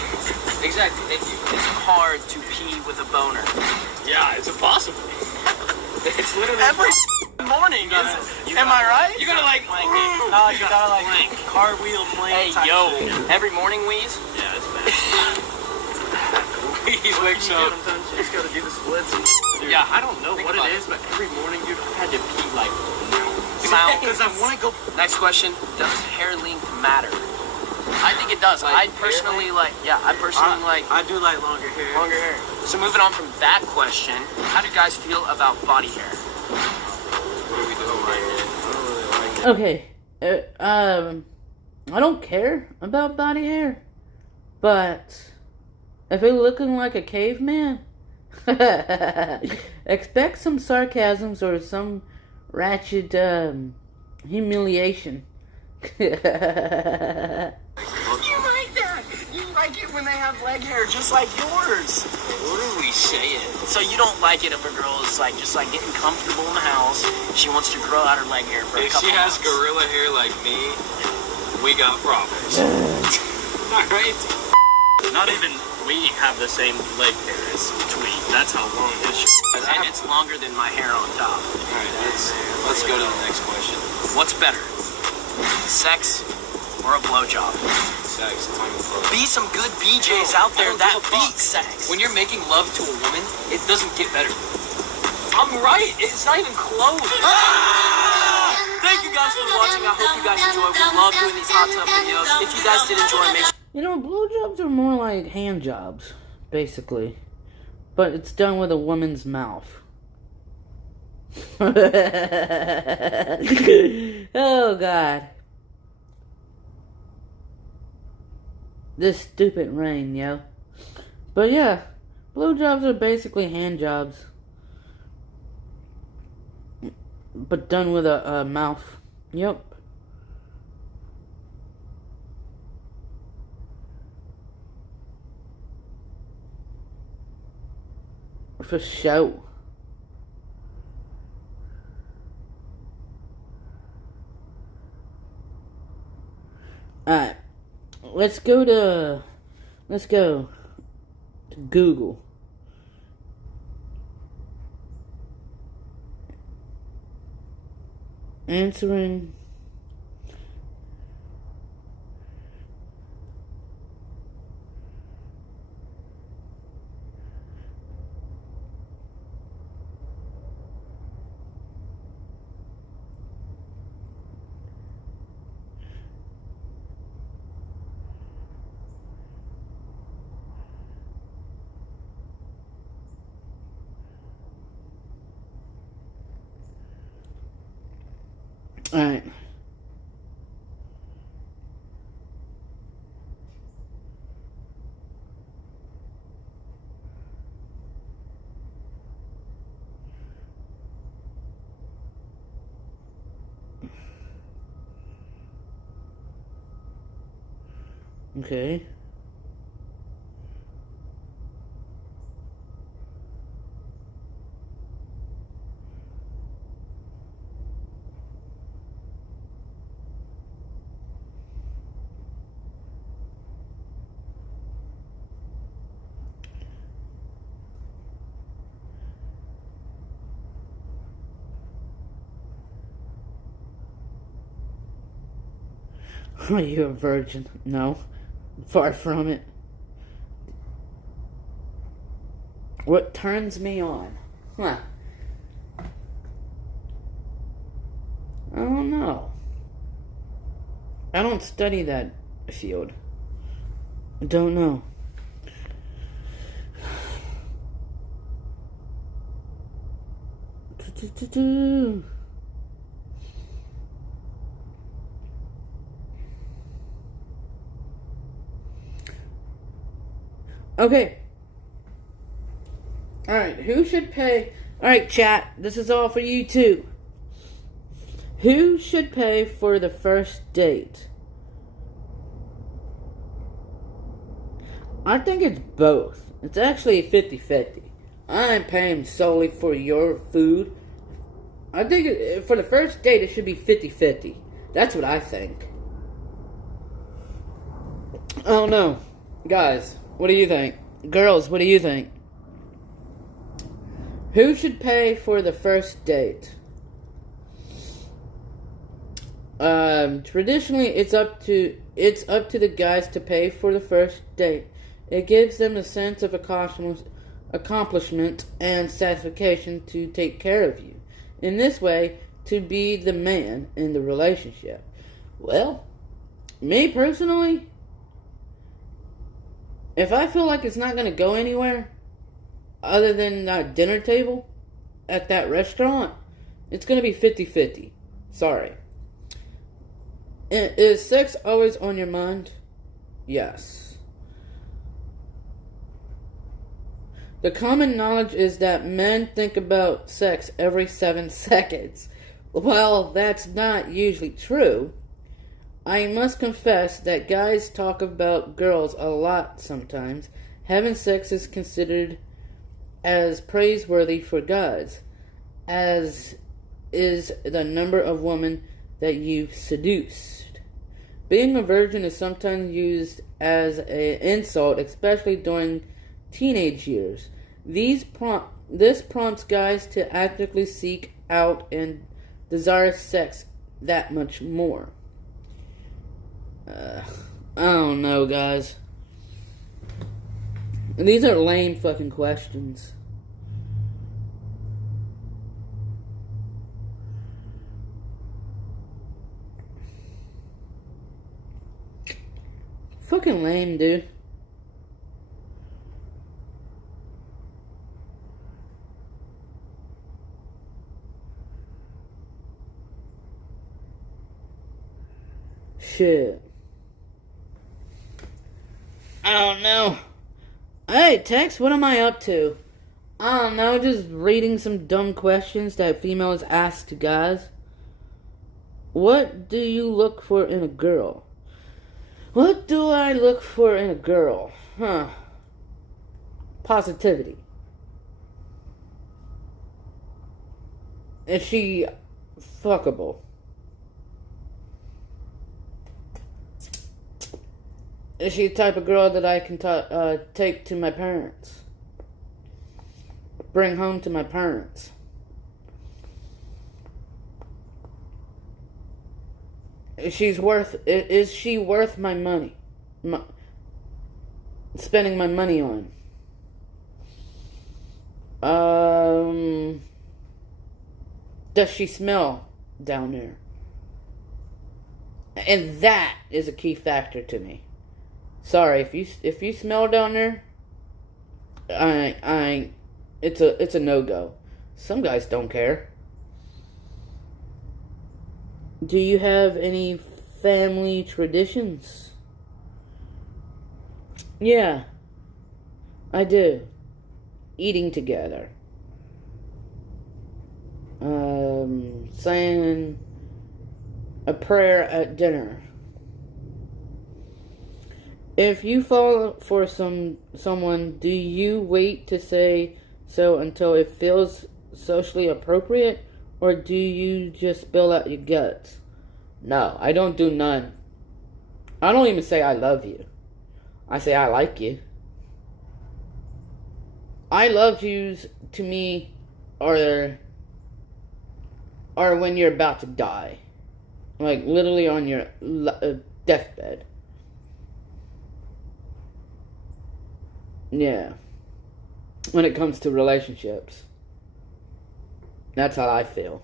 Exactly, thank you. It's hard to pee with a boner. Yeah, it's impossible. It's literally every morning. Am I right? You gotta like plank it. No, you gotta like cartwheel plank. Hey, yo, every morning wheeze? Yeah, it's bad. Wheeze wakes up. Sometimes you just gotta do the splits. Dude, yeah, I don't know what it is, but every morning, dude, I've had to pee like because I want to go. Next question: does hair length matter? I think it does. Like, I personally like. I do like longer hair. Longer hair. So moving on from that question, how do you guys feel about body hair? What do we do about it? I don't really like it. Okay. I don't care about body hair, but if you're looking like a caveman, expect some sarcasms or some ratchet humiliation. You like that? You like it when they have leg hair just like yours. What are we saying? So you don't like it if a girl is like just like getting comfortable in the house. She wants to grow out her leg hair for a couple If she has months. gorilla hair like me, we got problems. All right. Not even We have the same leg hair as Tweet. That's how long his shit is. And it's longer than my hair on top. Alright, let's go to the next question. What's better? Sex or a blowjob? Sex. Be some good BJs out there that beat sex. When you're making love to a woman, it doesn't get better. I'm right. It's not even close. Thank you guys for watching. I hope you guys enjoyed. We love doing these hot tub videos. If you guys did enjoy, make sure. You know, blowjobs are more like hand jobs, basically. But it's done with a woman's mouth. Oh, God. This stupid rain, yo. But yeah, blowjobs are basically hand jobs. But done with a mouth. Yep. For show. Alright. Let's go to Google. Answering Alright. Okay. Are you a virgin? No. Far from it. What turns me on? Huh. I don't know. I don't study that field. I don't know. Okay. Alright, who should pay? Alright, chat, this is all for you too. Who should pay for the first date? I think it's both. It's actually 50-50. I'm paying solely for your food. I think for the first date it should be 50-50. That's what I think. I don't know. Guys, what do you think? Girls, what do you think? Who should pay for the first date? Traditionally, it's up to the guys to pay for the first date. It gives them a sense of accomplishment and satisfaction to take care of you. In this way, to be the man in the relationship. Well, me personally, if I feel like it's not going to go anywhere other than that dinner table at that restaurant, it's going to be 50-50. Sorry. Is sex always on your mind? Yes. The common knowledge is that men think about sex every 7 seconds. While that's not usually true, I must confess that guys talk about girls a lot sometimes. Having sex is considered as praiseworthy for guys, as is the number of women that you've seduced. Being a virgin is sometimes used as an insult, especially during teenage years. This prompts guys to actively seek out and desire sex that much more. I don't know, guys. These are lame fucking questions. Fucking lame, dude. Shit. I don't know. Hey, Tex, what am I up to? I don't know, just reading some dumb questions that females ask to guys. What do you look for in a girl? What do I look for in a girl? Positivity. Is she fuckable? Is she the type of girl that I can take to my parents? Bring home to my parents? Is she worth my money? Spending my money on? Does she smell down there? And that is a key factor to me. Sorry, if you smell down there, it's a no-go. Some guys don't care. Do you have any family traditions? Yeah, I do. Eating together. Saying a prayer at dinner. If you fall for someone, do you wait to say so until it feels socially appropriate? Or do you just spill out your guts? No, I don't do none. I don't even say I love you. I say I like you. I love yous to me are when you're about to die. Like literally on your deathbed. Yeah. When it comes to relationships. That's how I feel.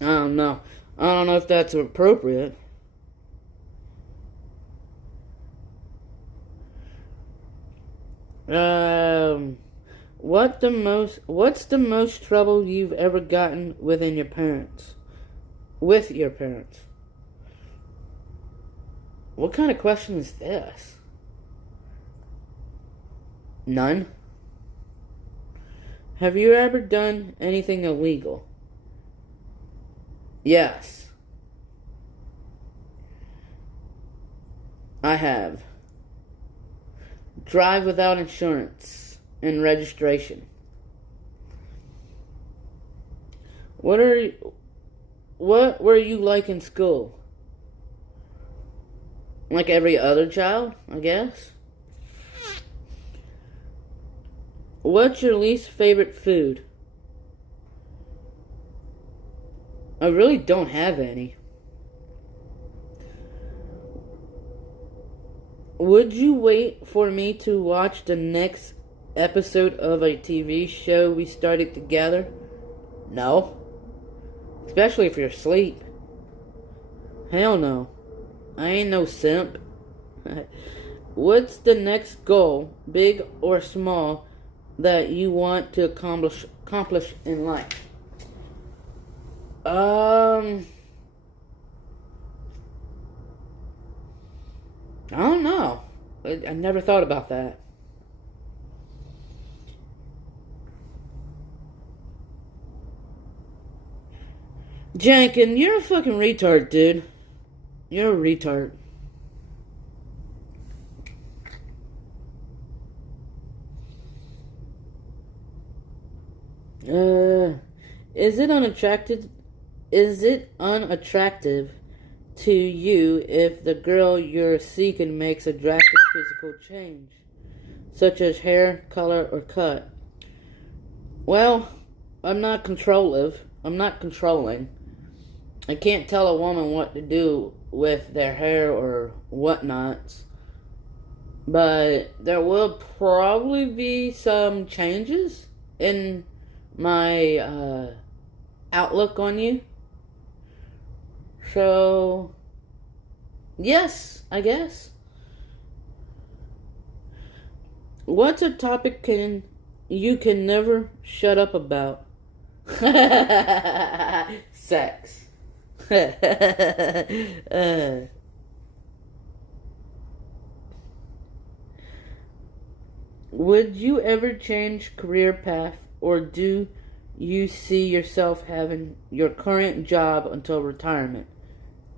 I don't know. I don't know if that's appropriate. What's the most trouble you've ever gotten with your parents? What kind of question is this? None? Have you ever done anything illegal? Yes. I have. Drive without insurance and registration. What were you like in school? Like every other child, I guess? What's your least favorite food? I really don't have any. Would you wait for me to watch the next episode of a TV show we started together? No. Especially if you're asleep. Hell no. I ain't no simp. What's the next goal, big or small, that you want to accomplish in life? I don't know. I never thought about that. Jankin, you're a fucking retard, dude. You're a retard. Is it unattractive to you if the girl you're seeking makes a drastic physical change, such as hair, color, or cut? Well, I'm not controlling. I can't tell a woman what to do with their hair or whatnot. But there will probably be some changes in my outlook on you. So, yes, I guess. What's a topic you can never shut up about? Sex. Would you ever change career path, or do you see yourself having your current job until retirement?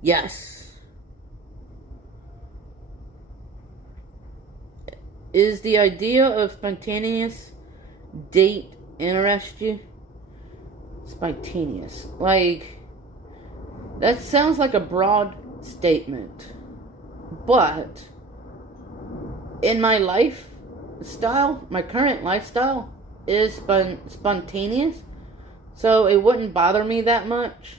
Yes. Is the idea of spontaneous date interest you? Spontaneous. Like, that sounds like a broad statement. But in my lifestyle, my current lifestyle is spontaneous. So it wouldn't bother me that much.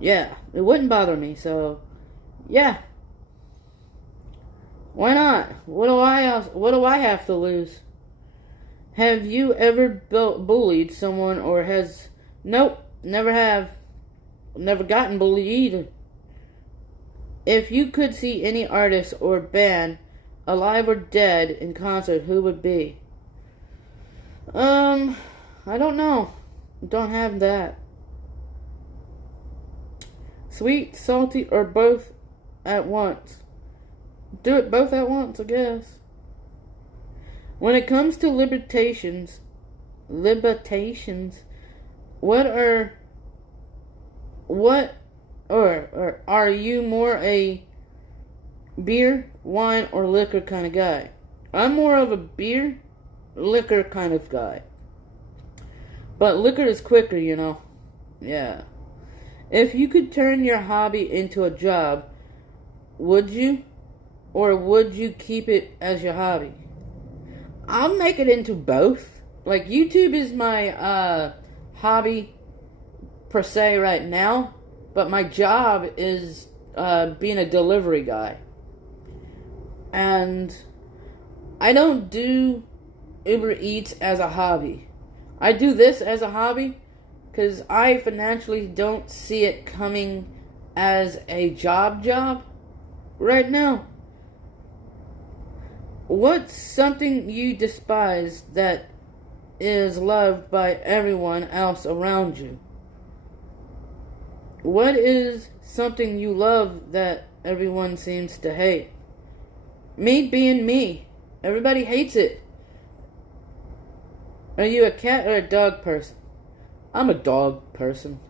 Yeah, it wouldn't bother me. So, yeah. Why not? What do I have to lose? Have you ever bullied someone, or has... Nope, never have. Never gotten bullied either. If you could see any artist or band, alive or dead, in concert, who would be? I don't know. Don't have that. Sweet, salty, or both at once? Do it both at once, I guess. When it comes to limitations, are you more a beer, wine, or liquor kind of guy? I'm more of a beer, liquor kind of guy. But liquor is quicker, you know. Yeah. If you could turn your hobby into a job, would you? Or would you keep it as your hobby? I'll make it into both. Like, YouTube is my hobby per se right now, but my job is being a delivery guy. And I don't do Uber Eats as a hobby. I do this as a hobby because I financially don't see it coming as a job right now. What's something you despise that is loved by everyone else around you? What is something you love that everyone seems to hate? Me being me. Everybody hates it. Are you a cat or a dog person? I'm a dog person.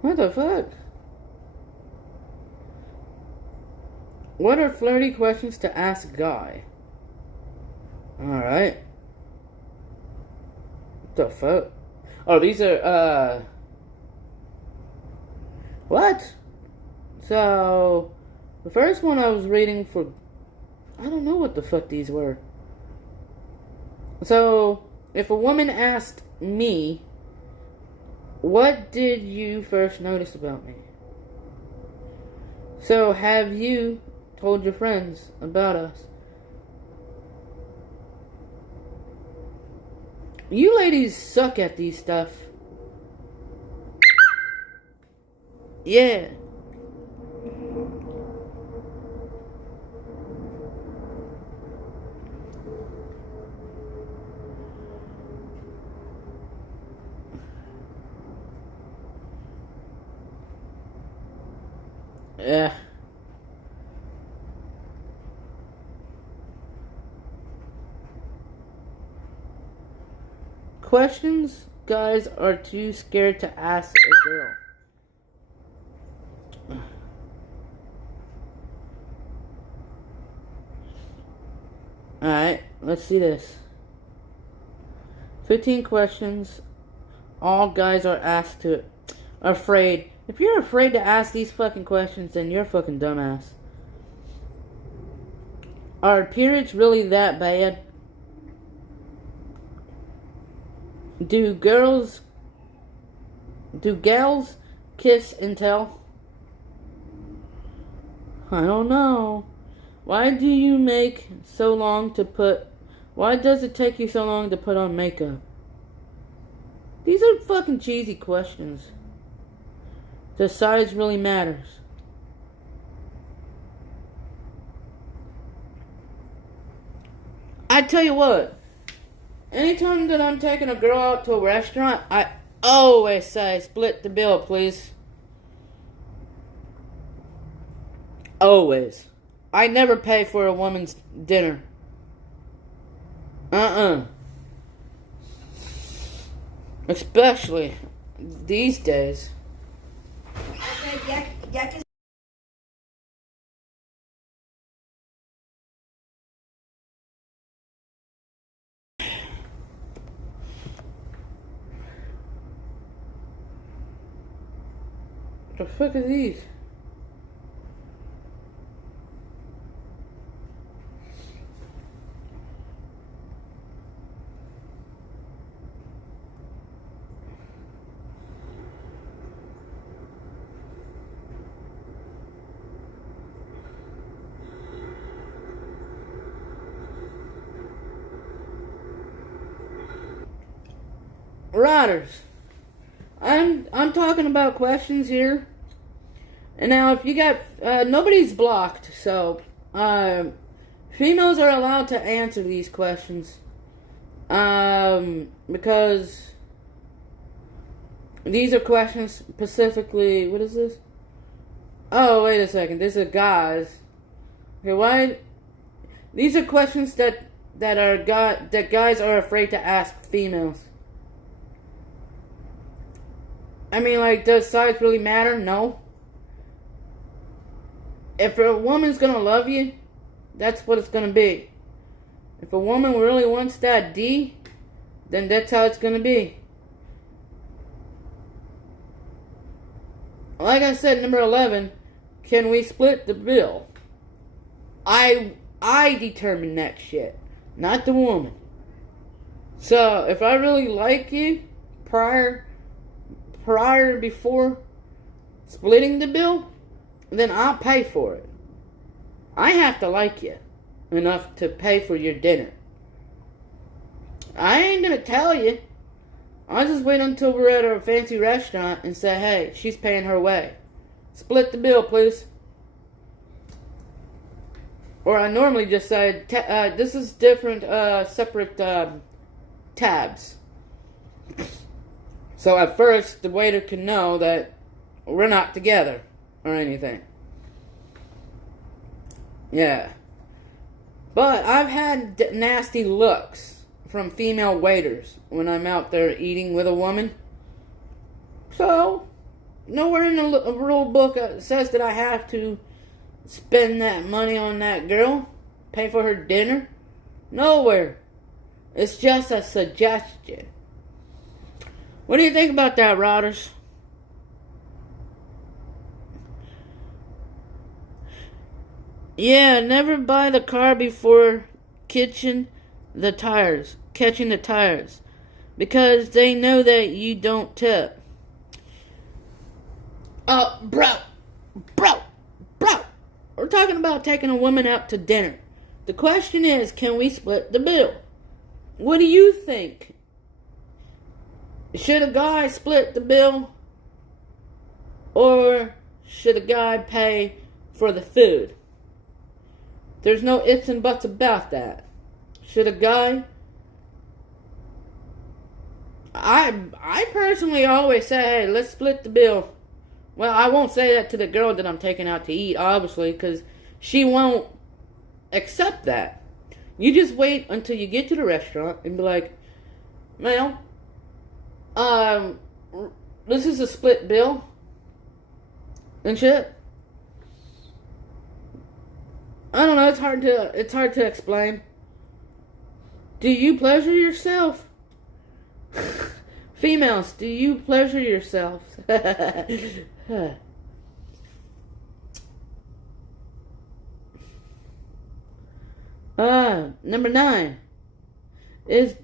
What the fuck? What are flirty questions to ask a guy? Alright. What the fuck? Oh, these are, what? So, the first one I was reading for... I don't know what the fuck these were. So, if a woman asked me, what did you first notice about me? So, have you told your friends about us? You ladies suck at these stuff. Yeah. Yeah. Questions guys are too scared to ask a girl. Alright, let's see this. 15 questions. All guys are afraid. If you're afraid to ask these fucking questions, then you're a fucking dumbass. Are periods really that bad? Do gals kiss and tell? I don't know. Why does it take you so long to put on makeup? These are fucking cheesy questions. Does size really matters? I tell you what, anytime that I'm taking a girl out to a restaurant, I always say, split the bill, please. Always. I never pay for a woman's dinner. Especially these days. The fuck are these? Riders. I'm talking about questions here. And now if you got nobody's blocked, so females are allowed to answer these questions. Because these are questions specifically, what is this? Oh, wait a second. This is guys. Okay, why? These are questions that guys are afraid to ask females. I mean, like, does size really matter? No. If a woman's gonna love you, that's what it's gonna be. If a woman really wants that D, then that's how it's gonna be. Like I said, number 11, can we split the bill? I determine that shit, not the woman. So, if I really like you, before splitting the bill, then I'll pay for it. I have to like you enough to pay for your dinner. I ain't gonna tell you. I'll just wait until we're at a fancy restaurant and say, hey, she's paying her way. Split the bill, please. Or I normally just say, this is different, separate tabs. So at first, the waiter can know that we're not together or anything. Yeah. But I've had nasty looks from female waiters when I'm out there eating with a woman. So, nowhere in the rule book says that I have to spend that money on that girl, pay for her dinner. Nowhere. It's just a suggestion. What do you think about that, Rodders? Yeah, never buy the car before catching the tires. Because they know that you don't tip. Bro. We're talking about taking a woman out to dinner. The question is, can we split the bill? What do you think? Should a guy split the bill? Or should a guy pay for the food? There's no ifs and buts about that. Should a guy... I personally always say, hey, let's split the bill. Well, I won't say that to the girl that I'm taking out to eat, obviously, because she won't accept that. You just wait until you get to the restaurant and be like, ma'am, this is a split bill and shit. I don't know, it's hard to explain. Do you pleasure yourself? Females, do you pleasure yourself? Number 9 is,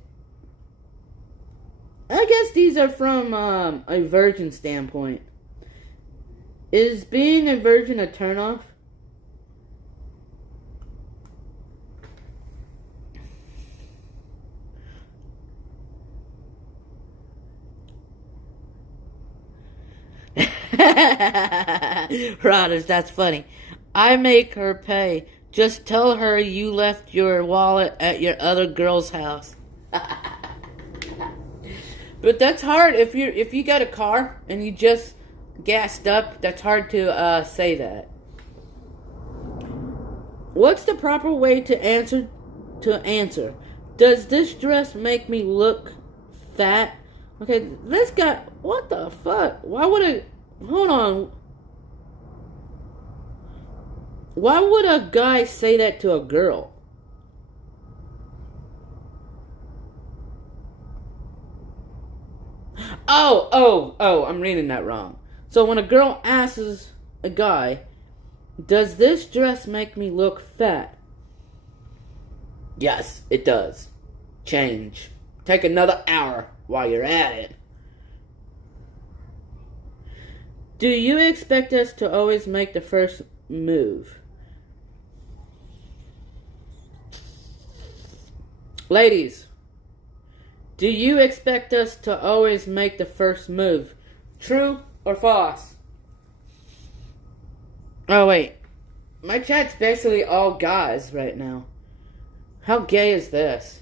I guess these are from a virgin standpoint. Is being a virgin a turnoff? Rodders, that's funny. I make her pay. Just tell her you left your wallet at your other girl's house. But that's hard if you got a car and you just gassed up. That's hard to say that. What's the proper way to answer? Does this dress make me look fat? Okay, this guy. What the fuck? Why would a hold on? Why would a guy say that to a girl? Oh, I'm reading that wrong. So when a girl asks a guy, does this dress make me look fat? Yes, it does. Change. Take another hour while you're at it. Do you expect us to always make the first move? Ladies, do you expect us to always make the first move? True or false? Oh, wait. My chat's basically all guys right now. How gay is this?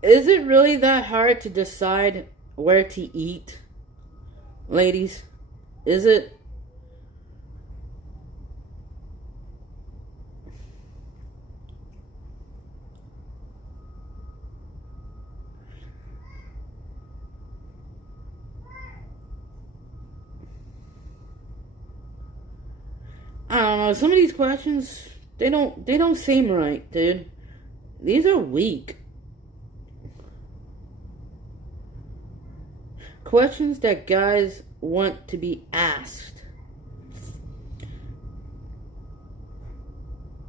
Is it really that hard to decide where to eat, ladies? Is it? I don't know. Some of these questions, they don't seem right, dude. These are weak. Questions that guys want to be asked.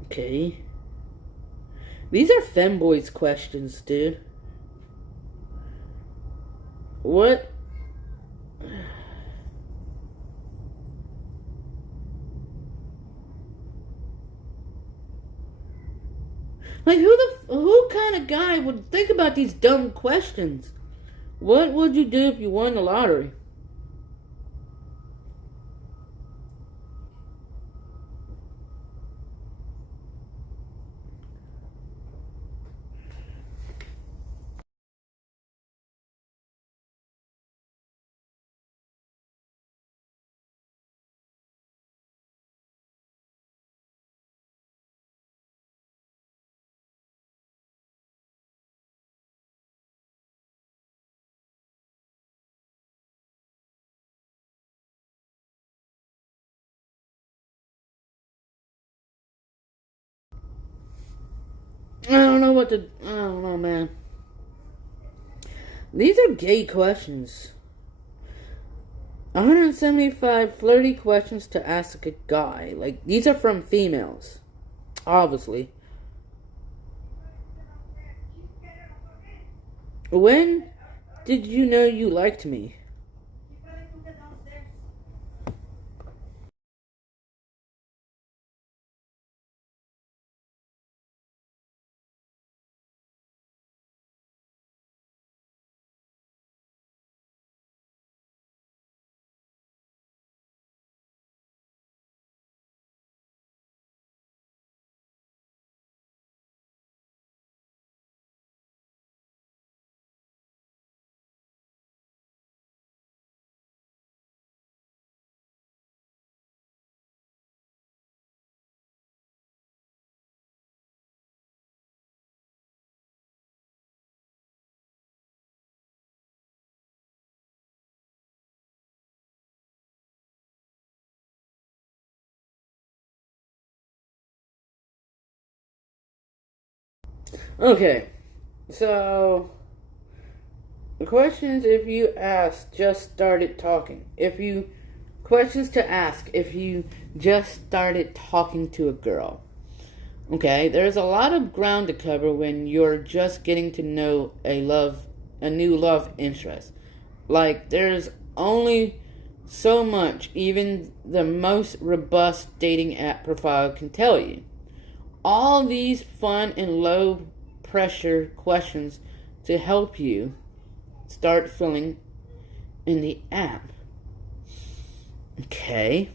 Okay. These are femboys questions, dude. What? Like, who kind of guy would think about these dumb questions? What would you do if you won the lottery? I don't know, man. These are gay questions. 175 flirty questions to ask a guy. Like, these are from females. Obviously. When did you know you liked me? Okay, so the questions if you ask just started talking. Questions to ask if you just started talking to a girl. Okay, there's a lot of ground to cover when you're just getting to know a new love interest. Like, there's only so much even the most robust dating app profile can tell you. All these fun and low pressure questions to help you start filling in the app. Okay,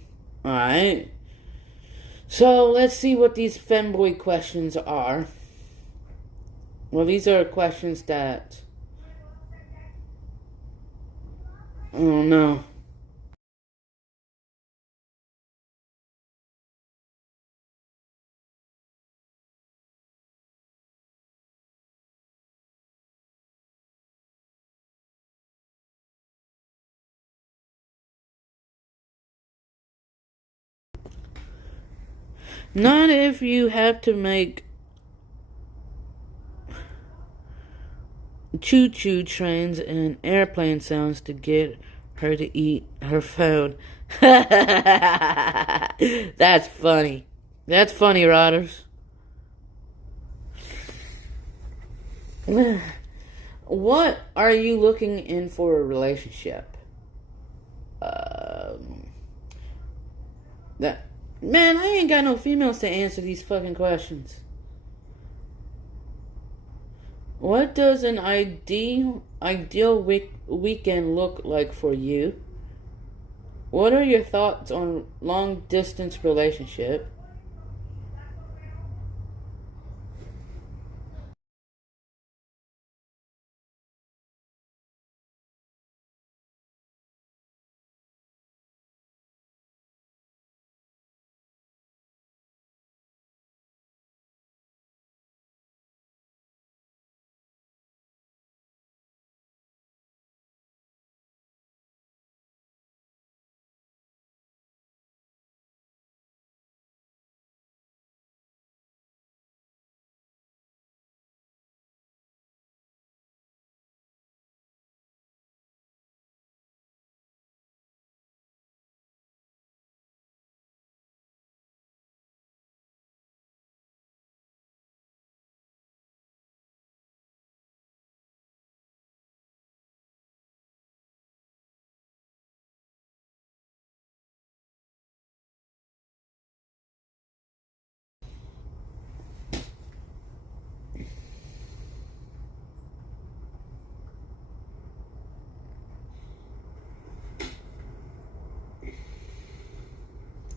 alright. So let's see what these femboy questions are. Well, these are questions that, I don't know. Not if you have to make choo-choo trains and airplane sounds to get her to eat her food. That's funny. That's funny, Rodders. What are you looking in for a relationship? Man, I ain't got no females to answer these fucking questions. What does an ideal weekend look like for you? What are your thoughts on long distance relationship?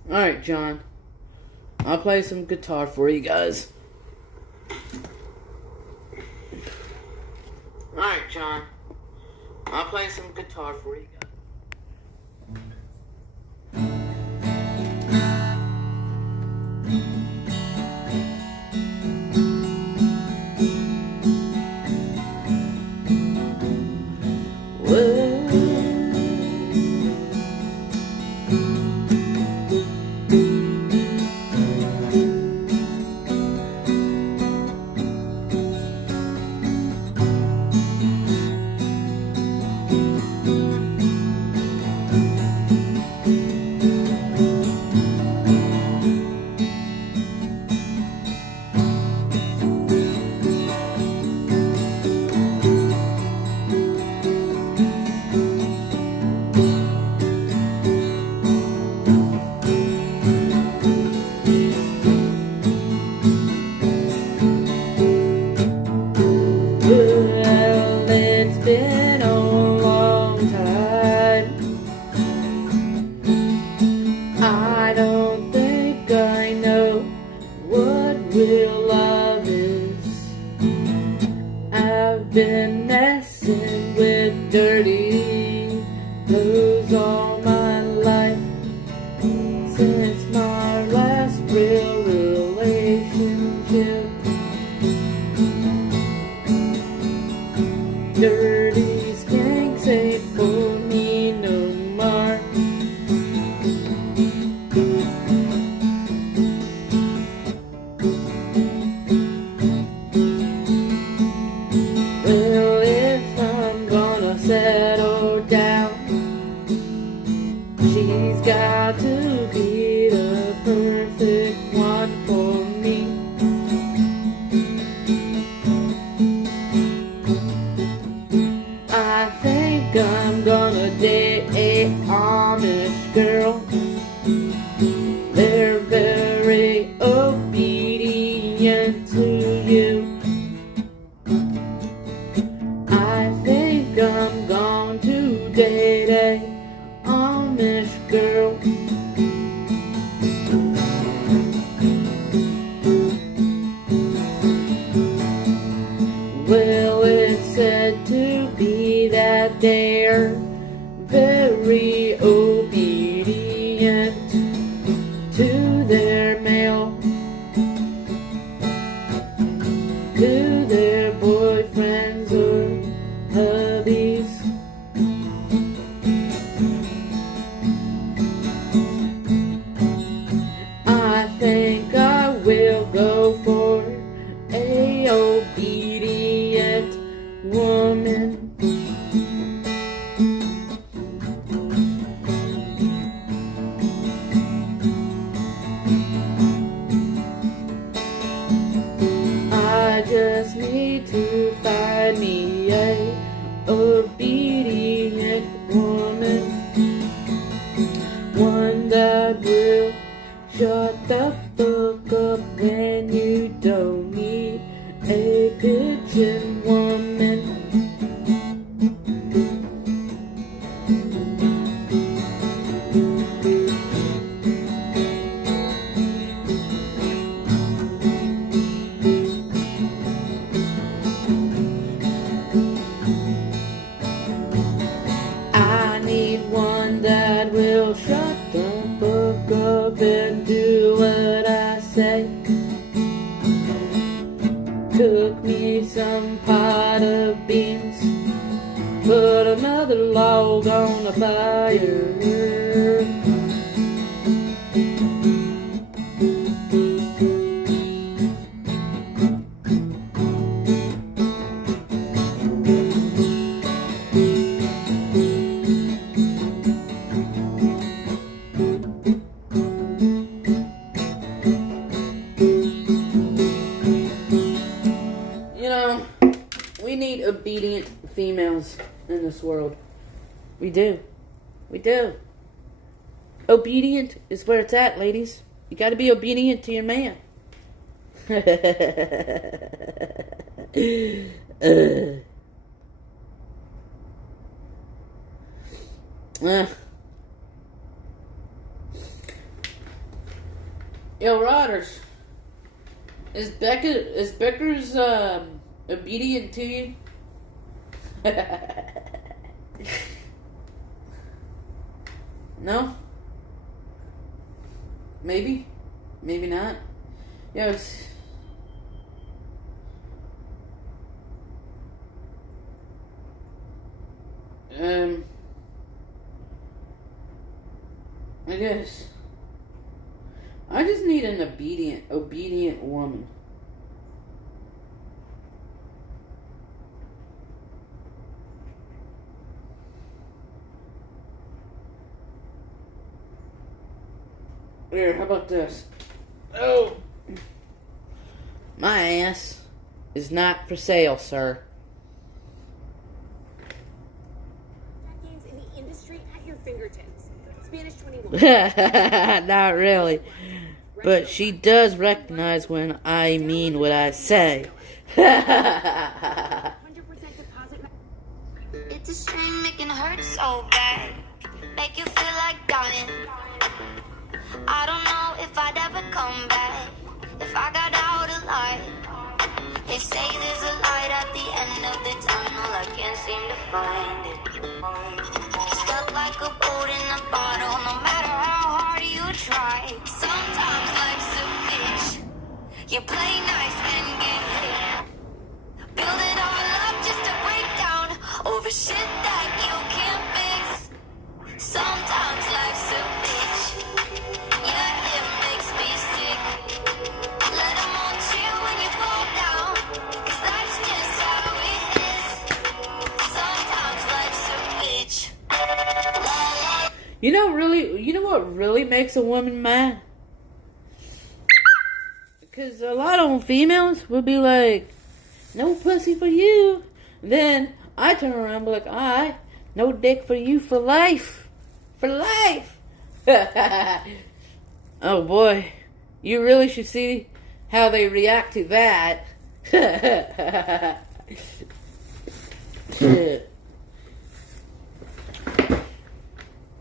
Alright, John. I'll play some guitar for you guys. Alright, John. I'll play some guitar for you guys. He's got to be the perfect one for me. I think I'm gonna date a Amish girl. They're very obedient to you. I think I'm going to date a Amish girl. Well, it's said to be that they're very obedient to their male, to their boyfriends or hubbies. I think I will go for a obedient woman. I just need to find me a obedient woman, one that will shut the fuck up when you don't need a pigeon woman. I need one that will shut the fuck up and do what I say. Cook me some pot of beans, put another log on the fire. You know, we need obedient females in this world. We do. We do. Obedient is where it's at, ladies. You gotta be obedient to your man. Yo, Rodders. Is Becker's obedient to you? No? Maybe? Maybe not? Yo, I guess I just need an obedient woman. Here, how about this? Oh! My ass is not for sale, sir. Games in the industry at your fingertips. Spanish 21. Not really. But she does recognize when I mean what I say. It's a string making it hurt so bad. Make you feel like dying. I don't know if I'd ever come back if I got out alive. They say there's a light at the end of the tunnel. I can't seem to find it. Stuck like a boat in a bottle. No matter how hard you try. Sometimes life's a bitch. You play nice and get hit. Build it all up just to break down over shit that you can't fix. Sometimes life's a bitch. Yeah, it makes me sick. Let them all cheer when you fall down, 'cause that's just how it is. Sometimes life's a bitch. You know what really makes a woman mad? Because a lot of females will be like, no pussy for you. And then I turn around and be like, alright, no dick for you for life. For life. Oh boy. You really should see how they react to that. Shit.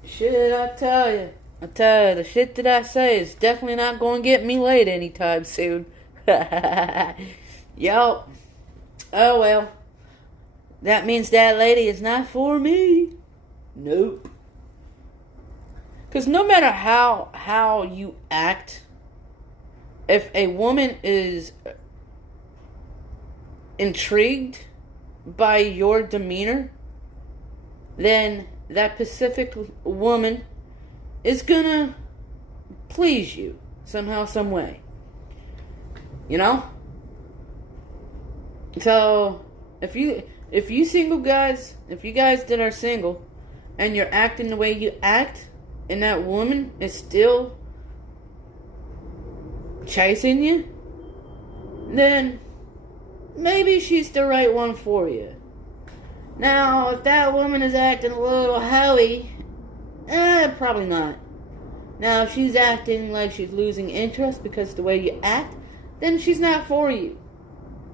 Shit, I tell you, the shit that I say is definitely not going to get me laid anytime soon. Yo. Oh well. That means that lady is not for me. Nope. Because no matter how you act, if a woman is intrigued by your demeanor, then that specific woman is gonna please you somehow, some way. You know? So, if you single guys, if you guys that are single, and you're acting the way you act, and that woman is still chasing you, then maybe she's the right one for you. Now, if that woman is acting a little hoey, probably not. Now, if she's acting like she's losing interest because of the way you act, then she's not for you.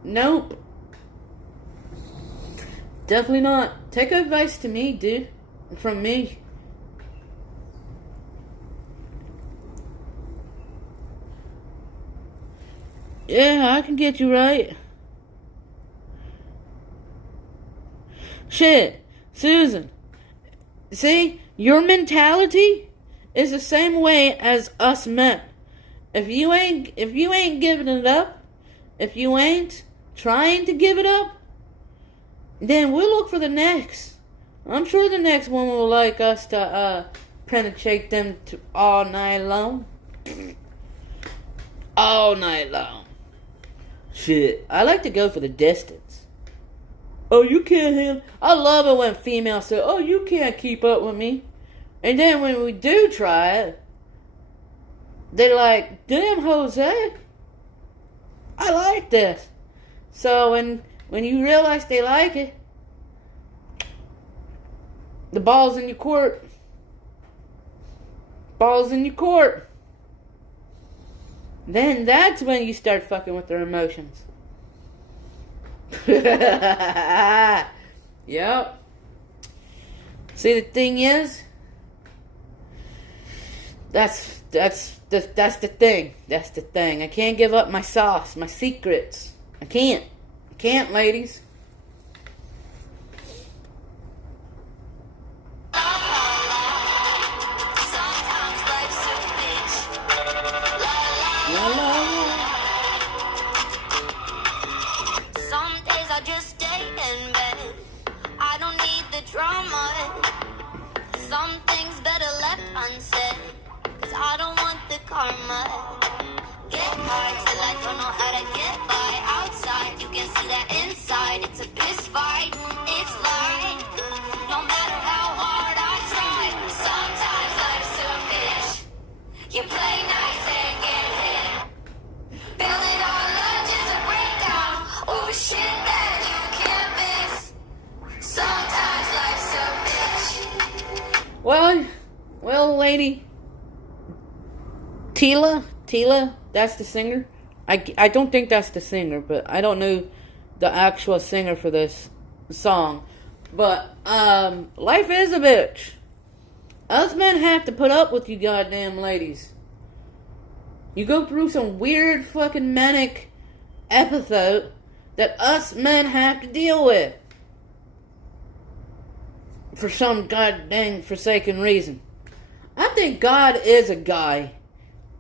Nope. Definitely not. Take advice to me, dude. From me. Yeah, I can get you right. Shit, Susan. See, your mentality is the same way as us men. If you ain't giving it up, if you ain't trying to give it up, then we'll look for the next. I'm sure the next woman will like us to penetrate them all night long. All night long. Shit, I like to go for the distance. Oh, you can't handle... I love it when females say, oh, you can't keep up with me. And then when we do try it, they're like, damn, Jose, I like this. So when you realize they like it, the ball's in your court. Ball's in your court. Then that's when you start fucking with their emotions. Yep. See, the thing is, that's the thing. That's the thing. I can't give up my sauce, my secrets. I can't, ladies. Some things better left unsaid, 'cause I don't want the karma. Get high till I don't know how to get by. Outside, you can see that inside. It's a fist fight, it's like no matter how hard I try, sometimes life's a bitch. You play nice and get hit. Build it all up just to break out over shit that you can't fix. Sometimes life's a bitch. Well, lady, Tila, that's the singer. I don't think that's the singer, but I don't know the actual singer for this song. But, life is a bitch. Us men have to put up with you goddamn ladies. You go through some weird fucking manic episode that us men have to deal with. For some goddamn forsaken reason. I think God is a guy.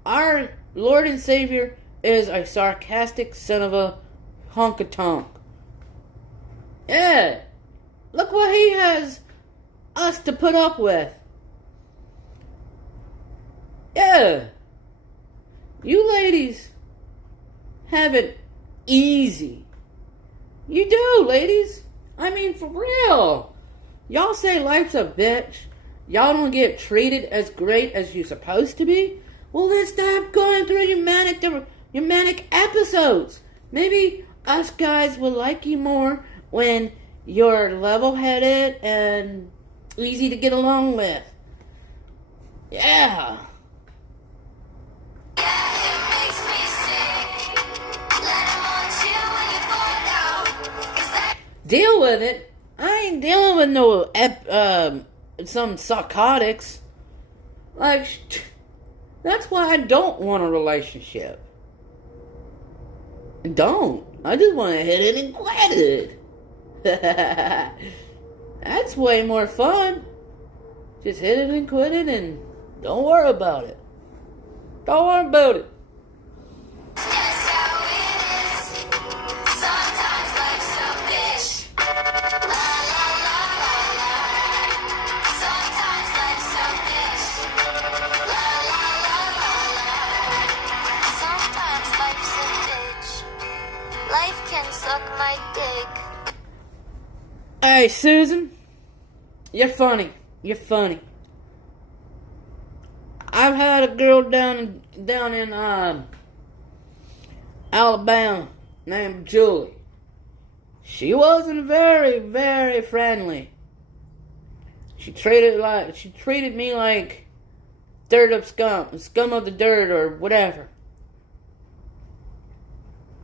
Our Lord and Savior is a sarcastic son of a honk-a-tonk. Yeah. Look what he has us to put up with. Yeah. You ladies have it easy. You do, ladies. I mean, for real. Y'all say life's a bitch. y'all don't get treated as great as you're supposed to be, well, then stop going through your manic episodes. Maybe us guys will like you more when you're level-headed and easy to get along with. Yeah. Deal with it. I ain't dealing with no some psychotics. Like, that's why I don't want a relationship. Don't. I just want to hit it and quit it. That's way more fun. Just hit it and quit it and don't worry about it. Don't worry about it. Hey, Susan, you're funny. You're funny. I've had a girl down in Alabama named Julie. She wasn't very, very friendly. She treated me like dirt of scum of the dirt or whatever.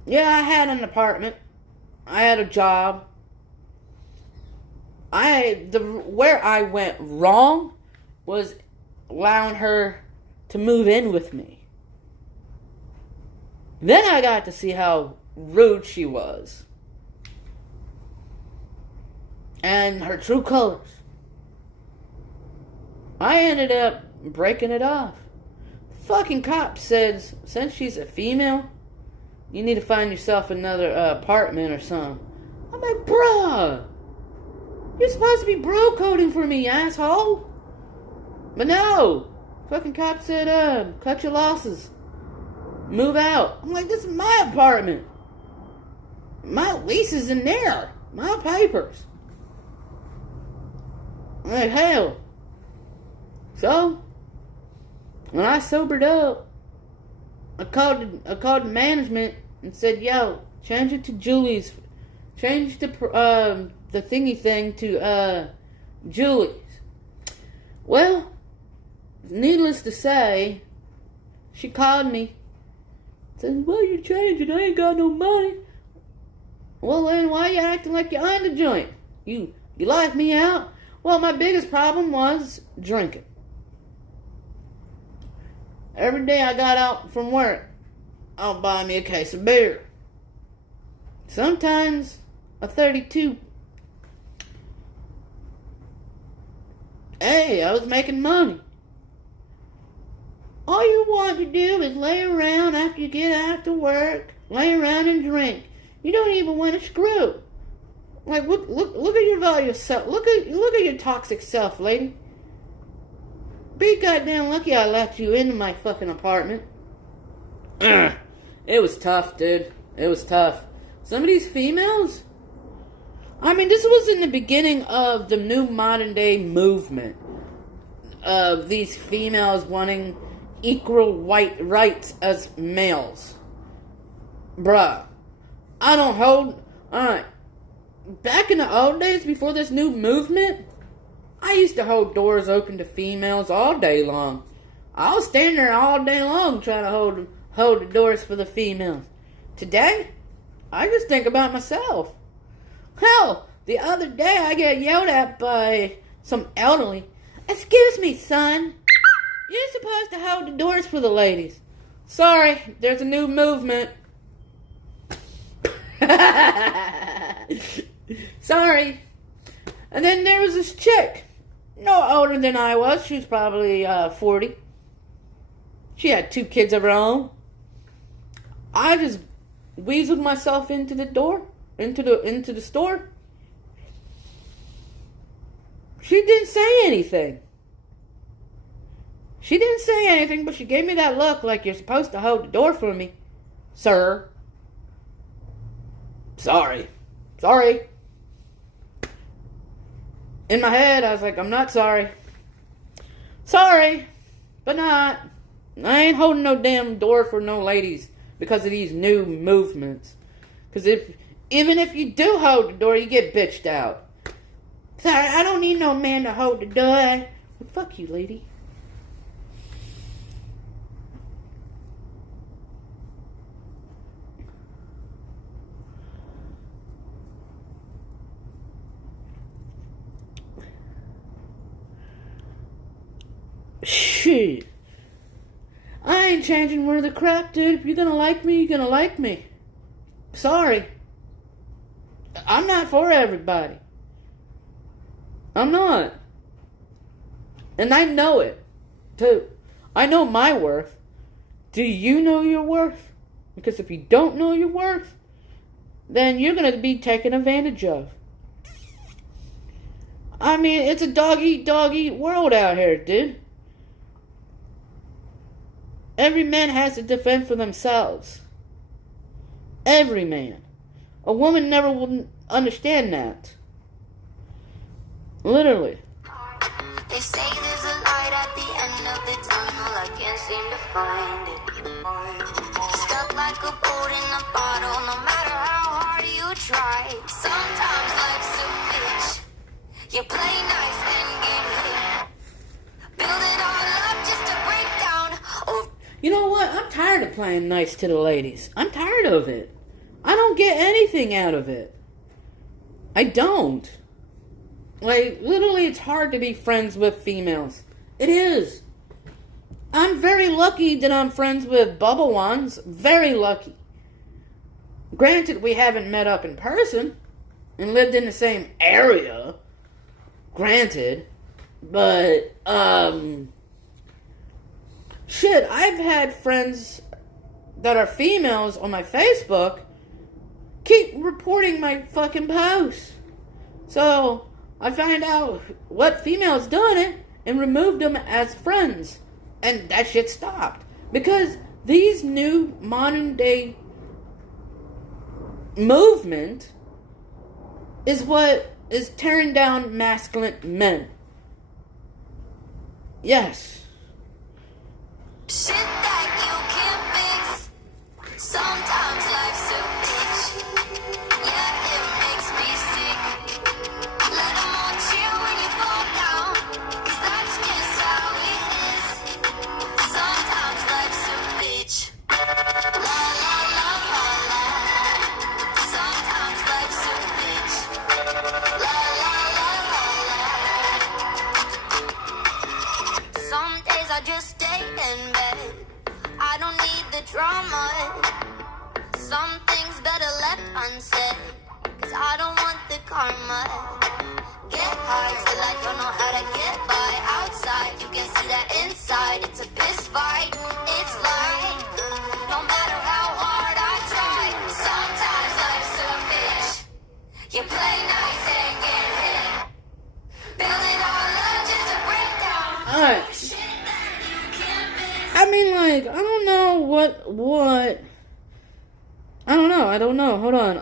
Yeah, I had an apartment. I had a job. Where I went wrong was allowing her to move in with me. Then I got to see how rude she was. And her true colors. I ended up breaking it off. The fucking cop says, since she's a female, you need to find yourself another apartment or something. I'm like, bruh, you're supposed to be bro coding for me, asshole. But no. Fucking cop said, cut your losses. Move out. I'm like, this is my apartment. My lease is in there. My papers. I'm like, hell. So, when I sobered up, I called the management and said, yo, change it to Julie's. Change the thingy thing to Julie's. Well, needless to say, she called me. Said, well, you changed it. I ain't got no money. Well, then why you acting like you're on the joint? You locked me out? Well, my biggest problem was drinking. Every day I got out from work, I'll buy me a case of beer. Sometimes a 32. Hey, I was making money. All you want to do is lay around after you get after work, lay around and drink. You don't even want to screw. Like, look at your value self. Look at your toxic self, lady. Be goddamn lucky I let you into my fucking apartment. It was tough, dude. It was tough. Some of these females, I mean, this was in the beginning of the new modern day movement of these females wanting equal white rights as males. Bruh, I don't hold. Alright, back in the old days before this new movement, I used to hold doors open to females all day long. I was standing there all day long trying to hold the doors for the females. Today, I just think about myself. Hell, the other day I got yelled at by some elderly. Excuse me, son. You're supposed to hold the doors for the ladies. Sorry, there's a new movement. Sorry. And then there was this chick. No older than I was. She was probably 40. She had 2 kids of her own. I just weaseled myself into the door. Into the store. She didn't say anything. She didn't say anything, but she gave me that look like you're supposed to hold the door for me, sir. Sorry. In my head, I was like, I'm not sorry. Sorry, but not. I ain't holding no damn door for no ladies because of these new movements. Because even if you do hold the door, you get bitched out. Sorry, I don't need no man to hold the door. Well, fuck you, lady. Shit. I ain't changing one of the crap, dude. If you're gonna like me, you're gonna like me. Sorry. I'm not for everybody. I'm not. And I know it, too. I know my worth. Do you know your worth? Because if you don't know your worth, then you're gonna be taken advantage of. I mean, it's a dog-eat world out here, dude. Every man has to defend for themselves. Every man. A woman never will understand that. Literally. They say there's a light at the end of the tunnel. I can't seem to find it. Stuck like a boat in a bottle. No matter how hard you try. Sometimes life's a bitch. You play nice and get hit. Build it all up just to break down. Oh. You know what? I'm tired of playing nice to the ladies. I'm tired of it. I don't get anything out of it. I don't. Like, literally, it's hard to be friends with females. It is. I'm very lucky that I'm friends with bubble ones. Very lucky. Granted, we haven't met up in person and lived in the same area. Granted. But, shit, I've had friends that are females on my Facebook keep reporting my fucking posts. So, I find out what female's done it and removed them as friends. And that shit stopped. Because these new modern day movement is what is tearing down masculine men. Yes. Shit that you can't fix. Sometimes life's a bitch. Yeah, it makes me sick. Let them all cheer when you fall down. 'Cause that's just how it is. Sometimes life's a bitch. La la la la la. Sometimes life's a bitch. La la la la la. Some days I just stay in bed. I don't need the drama. Some things better left unsaid. 'Cause I don't want the karma. Get high till I don't know how to get by. Outside, you can see that inside. It's a fist fight. It's like, no matter how hard I try. Sometimes life's a bitch. You play nice and get hit. Build it all up just to break down. Alright. I mean, like, I don't know what. I don't know. Hold on.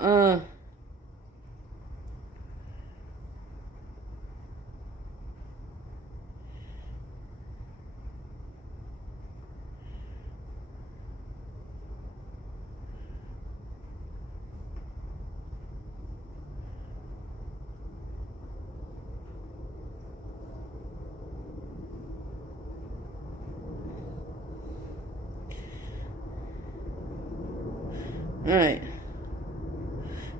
Alright.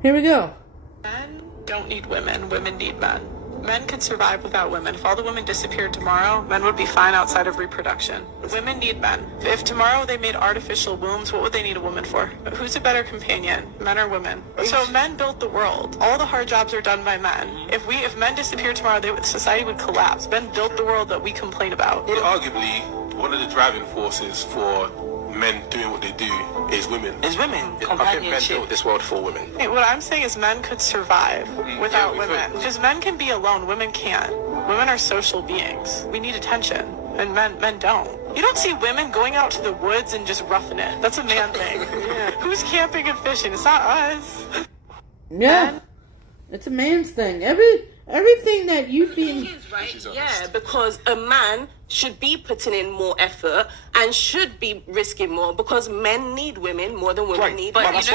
Here we go. Men don't need women. Women need men. Men could survive without women. If all the women disappeared tomorrow, men would be fine outside of reproduction. Women need men. If tomorrow they made artificial wombs, what would they need a woman for? Who's a better companion, men or women? So men built the world. All the hard jobs are done by men. If men disappeared tomorrow, society would collapse. Men built the world that we complain about. Arguably, one of the driving forces for men doing what they do is women. Is women. I think men built this world for women. Hey, what I'm saying is men could survive without women. Because men can be alone, women can't. Women are social beings. We need attention, and men don't. You don't see women going out to the woods and just roughing it. That's a man thing. Who's camping and fishing? It's not us. Yeah. It's a man's thing. everything that you feel. Right? Yeah, because a man should be putting in more effort and should be risking more because men need women more than women need men. But that's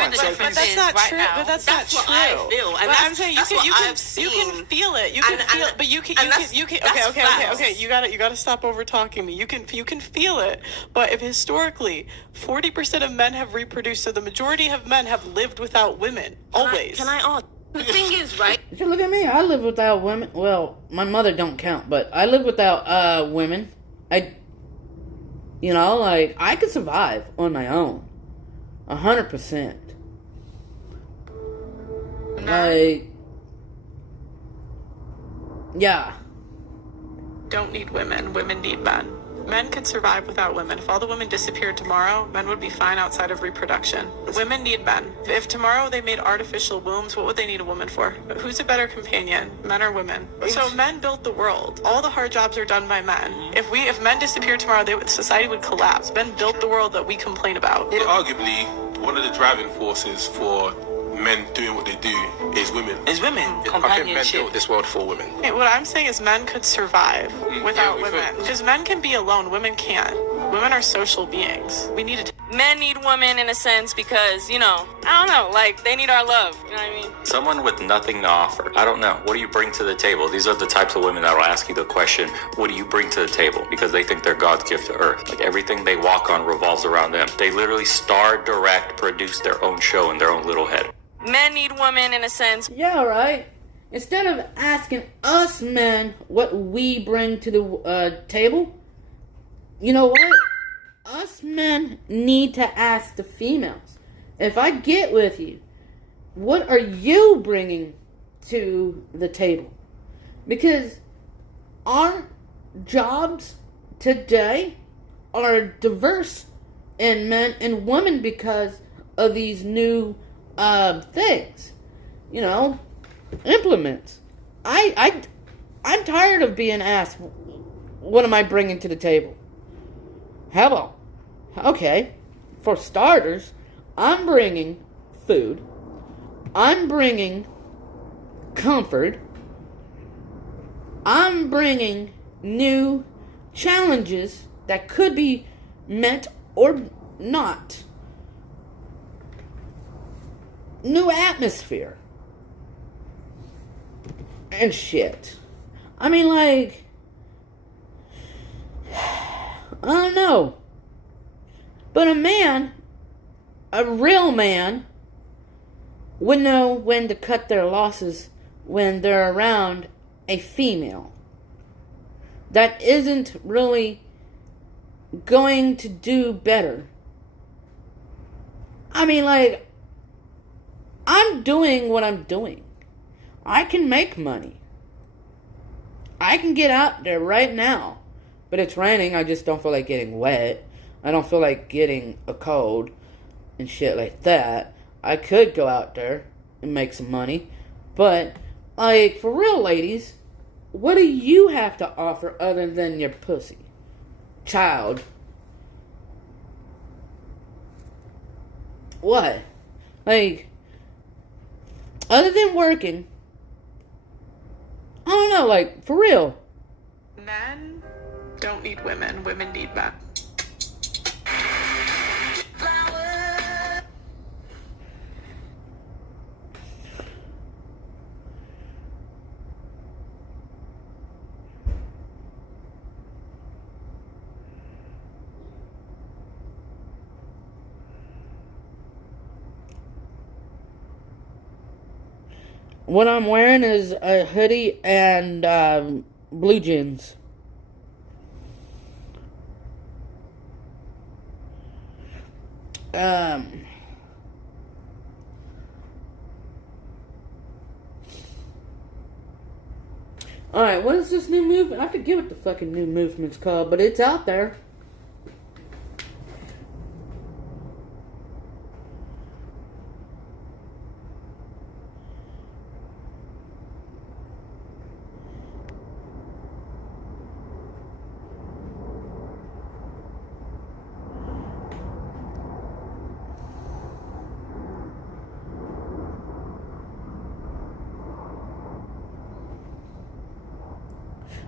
not true. But that's not true. What I feel, and but I'm saying you can feel it. You can feel it. But you can. Okay. You gotta stop over talking me. You can feel it. But if historically 40% of men have reproduced, so the majority of men have lived without women. Always. Can I ask? The thing is, right? You look at me. I live without women. Well, my mother don't count, but I live without women. I could survive on my own, 100%. Like, yeah. Don't need women. Women need men. Men could survive without women. If all the women disappeared tomorrow, men would be fine outside of reproduction. Women need men. If tomorrow they made artificial wombs, what would they need a woman for? Who's a better companion, men or women? So men built the world. All the hard jobs are done by men. If men disappeared tomorrow, society would collapse. Men built the world that we complain about. Arguably, one of the driving forces for men doing what they do is women. Is women. I think men built this world for women. What I'm saying is men could survive without women. Because men can be alone, women can't. Women are social beings. We need to... Men need women in a sense because, I don't know, like, they need our love. You know what I mean? Someone with nothing to offer. I don't know. What do you bring to the table? These are the types of women that will ask you the question, what do you bring to the table? Because they think they're God's gift to earth. Like, everything they walk on revolves around them. They literally star, direct, produce their own show in their own little head. Men need women in a sense. Yeah, right. Instead of asking us men what we bring to the table, you know what? Us men need to ask the females. If I get with you, what are you bringing to the table? Because our jobs today are diverse in men and women because of these new things, implements. I'm tired of being asked, what am I bringing to the table? How about, okay, for starters, I'm bringing food, I'm bringing comfort, I'm bringing new challenges that could be met or not. New atmosphere. And shit. I mean, like, I don't know. But a real man, would know when to cut their losses when they're around a female that isn't really going to do better. I mean, like, I'm doing what I'm doing. I can make money. I can get out there right now. But it's raining, I just don't feel like getting wet. I don't feel like getting a cold and shit like that. I could go out there and make some money. But, like, for real, ladies, what do you have to offer other than your pussy? Child. What? Like, other than working, I don't know, like, for real. Men don't need women. Women need men. What I'm wearing is a hoodie and blue jeans. Alright, what is this new movement? I forget what the fucking new movement's called, but it's out there.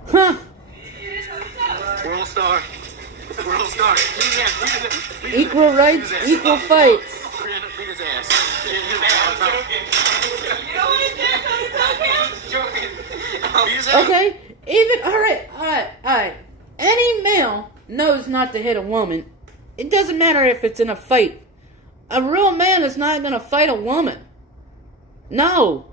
Huh. World star. World star. Equal rights, equal fights. Beat his ass. Okay, alright. Any male knows not to hit a woman. It doesn't matter if it's in a fight. A real man is not gonna fight a woman. No.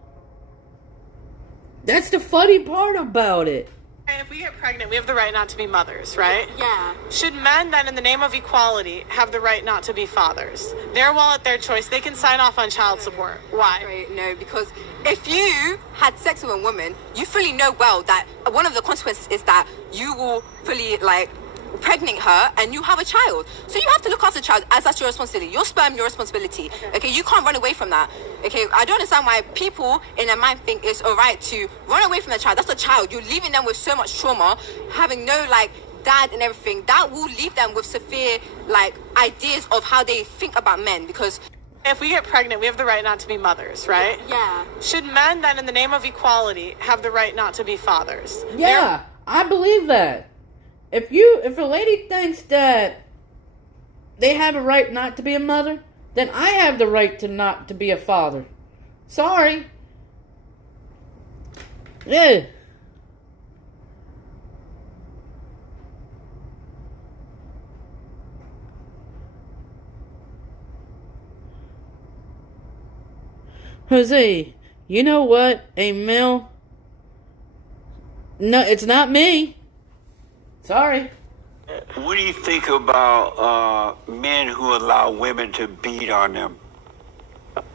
That's the funny part about it. If we get pregnant, we have the right not to be mothers, right? Yeah. Should men then, in the name of equality, have the right not to be fathers? Their wallet, their choice. They can sign off on child support. Why? Right, no, because if you had sex with a woman, you fully know well that one of the consequences is that you will fully, pregnant her and you have a child. So you have to look after the child as that's your responsibility. Your sperm, your responsibility. Okay, you can't run away from that. Okay, I don't understand why people in their mind think it's alright to run away from the child. That's a child. You're leaving them with so much trauma, having no dad and everything. That will leave them with severe ideas of how they think about men, because if we get pregnant, we have the right not to be mothers, right? Yeah. Should men then, in the name of equality, have the right not to be fathers? Yeah, I believe that. If a lady thinks that they have a right not to be a mother, then I have the right to not to be a father. Sorry. Yeah. Jose, you know what? A male... No, it's not me. Sorry. What do you think about men who allow women to beat on them?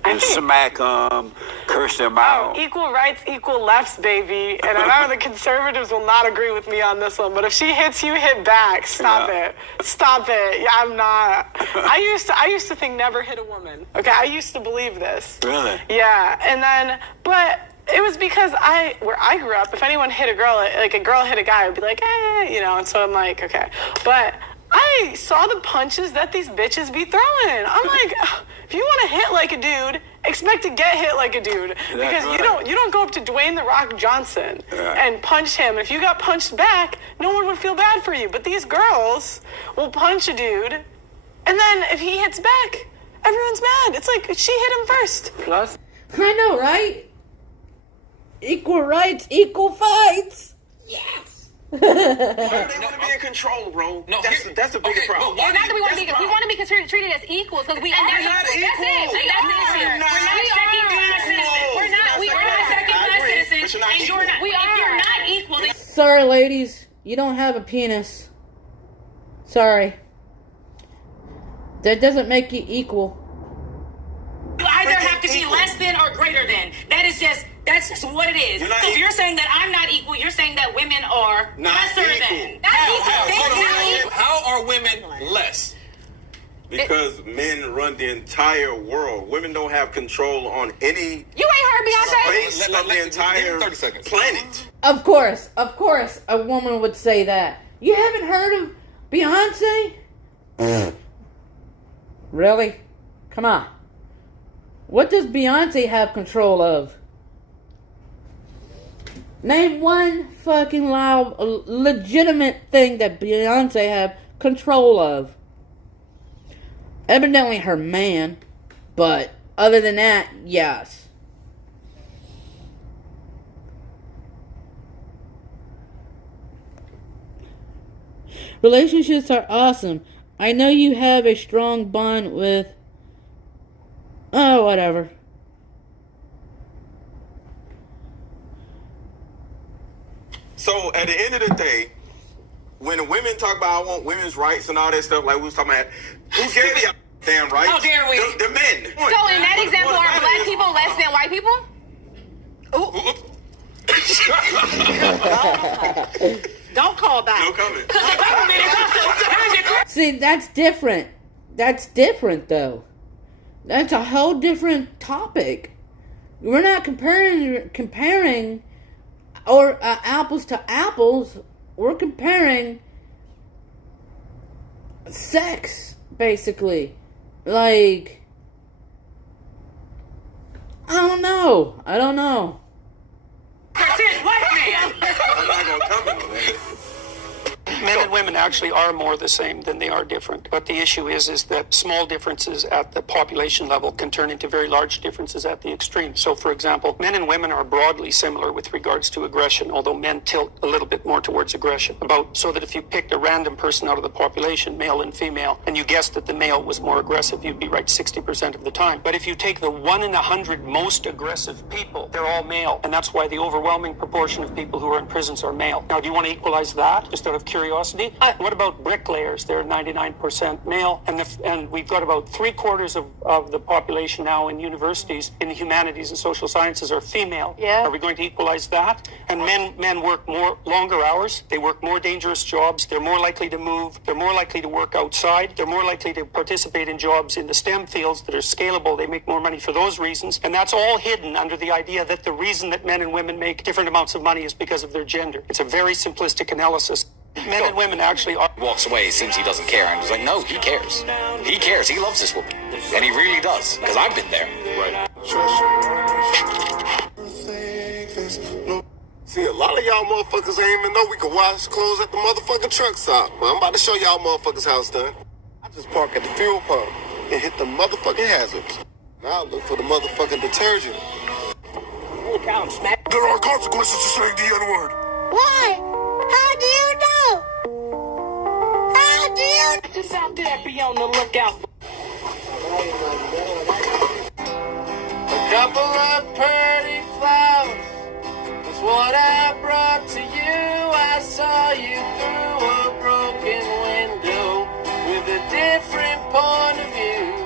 And smack them, curse them out? Equal rights, equal lefts, baby. And I know the conservatives will not agree with me on this one, but if she hits you, hit back. Stop it. Stop it. Yeah, I'm not. I used to think never hit a woman. Okay, I used to believe this. Really? Yeah, and then, but it was because where I grew up, if anyone hit a girl, a girl hit a guy, I'd be like, and so I'm like, okay. But I saw the punches that these bitches be throwing. I'm like, if you want to hit like a dude, expect to get hit like a dude. Because you don't go up to Dwayne "The Rock" Johnson and punch him. If you got punched back, no one would feel bad for you. But these girls will punch a dude, and then if he hits back, everyone's mad. It's like, she hit him first. Plus, I know, right? Equal rights, equal fights. Yes. Why do they want to be in control, bro? No, that's a bigger problem. It's not that we want to be. We want to be treated as equals because we are not equal. That's it. That's the issue. We're not second class citizens. And you're not. If you're not equal, then... Sorry, ladies, you don't have a penis. Sorry. That doesn't make you equal. You either have to be less than or greater than. That's just what it is. So if you're saying that I'm not equal, you're saying that women are lesser than. How are women less? Because men run the entire world. Women don't have control on any You ain't heard Beyonce? space of the entire planet. Of course, a woman would say that. You haven't heard of Beyonce? Really? Come on. What does Beyonce have control of? Name one fucking legitimate thing that Beyonce have control of. Evidently her man, but other than that, yes. Relationships are awesome. I know you have a strong bond with... Oh, whatever. So at the end of the day, when women talk about I want women's rights and all that stuff, like we was talking about, who gave you damn rights? How dare we? The men. So in that example, are black people less than white people? Don't call back. No comment. See, that's different. That's different, though. That's a whole different topic. We're not comparing or apples to apples. We're comparing sex, basically. Like, I don't know. White man. I'm not gonna comment on Men and women actually are more the same than they are different. But the issue is that small differences at the population level can turn into very large differences at the extreme. So, for example, men and women are broadly similar with regards to aggression, although men tilt a little bit more towards aggression. So that if you picked a random person out of the population, male and female, and you guessed that the male was more aggressive, you'd be right 60% of the time. But if you take the 1 in 100 most aggressive people, they're all male. And that's why the overwhelming proportion of people who are in prisons are male. Now, do you want to equalize that, just out of curiosity? What about bricklayers? They're 99% male, and we've got about 3/4 of the population now in universities in the humanities and social sciences are female. Yeah. Are we going to equalize that? And men work longer hours. They work more dangerous jobs. They're more likely to move. They're more likely to work outside. They're more likely to participate in jobs in the STEM fields that are scalable. They make more money for those reasons. And that's all hidden under the idea that the reason that men and women make different amounts of money is because of their gender. It's a very simplistic analysis. Men and women actually are... Walks away, seems he doesn't care. I'm just like, no, he cares. He cares. He loves this woman. And he really does. Because I've been there. Right. See, a lot of y'all motherfuckers ain't even know we can wash clothes at the motherfucking truck stop. But I'm about to show y'all motherfuckers how it's done. I just park at the fuel pump and hit the motherfucking hazards. Now I look for the motherfucking detergent. There are consequences to saying the N-word. Why? How do you know? How do you just out there be on the lookout? A couple of pretty flowers is what I brought to you. I saw you through a broken window with a different point of view.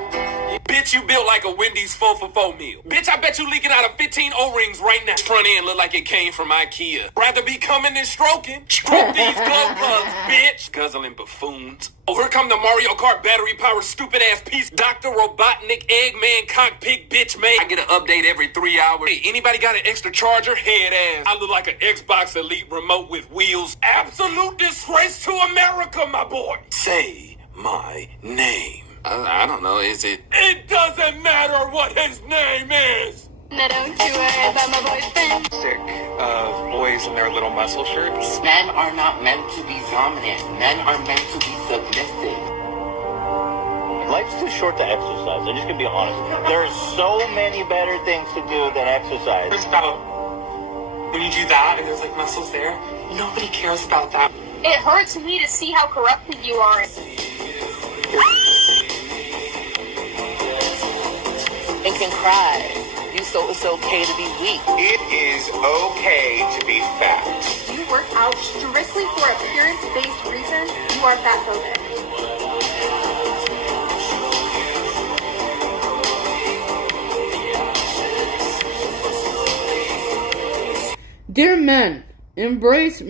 Bitch, you built like a Wendy's 4-for-4 meal. Bitch, I bet you leaking out of 15 O-rings right now. Front end look like it came from Ikea. Rather be coming than stroking. Stroke these glow plugs, bitch. Guzzling buffoons. Oh, here come the Mario Kart battery powered stupid ass piece. Dr. Robotnik, Eggman, cockpit, bitch made. I get an update every 3 hours. Hey, anybody got an extra charger? Head ass. I look like an Xbox Elite remote with wheels. Absolute disgrace to America, my boy. Say my name. I don't know, is it? It doesn't matter what his name is! Now don't you worry about my boyfriend. Sick of boys in their little muscle shirts. Men are not meant to be dominant. Men are meant to be submissive. Life's too short to exercise. I'm just gonna be honest. There's so many better things to do than exercise. When you do that and there's like muscles there, nobody cares about that. It hurts me to see how corrupted you are. And can cry. It's okay to be weak. It is okay to be fat. You work out strictly for appearance-based reasons, you are fatphobic. Dear men, embrace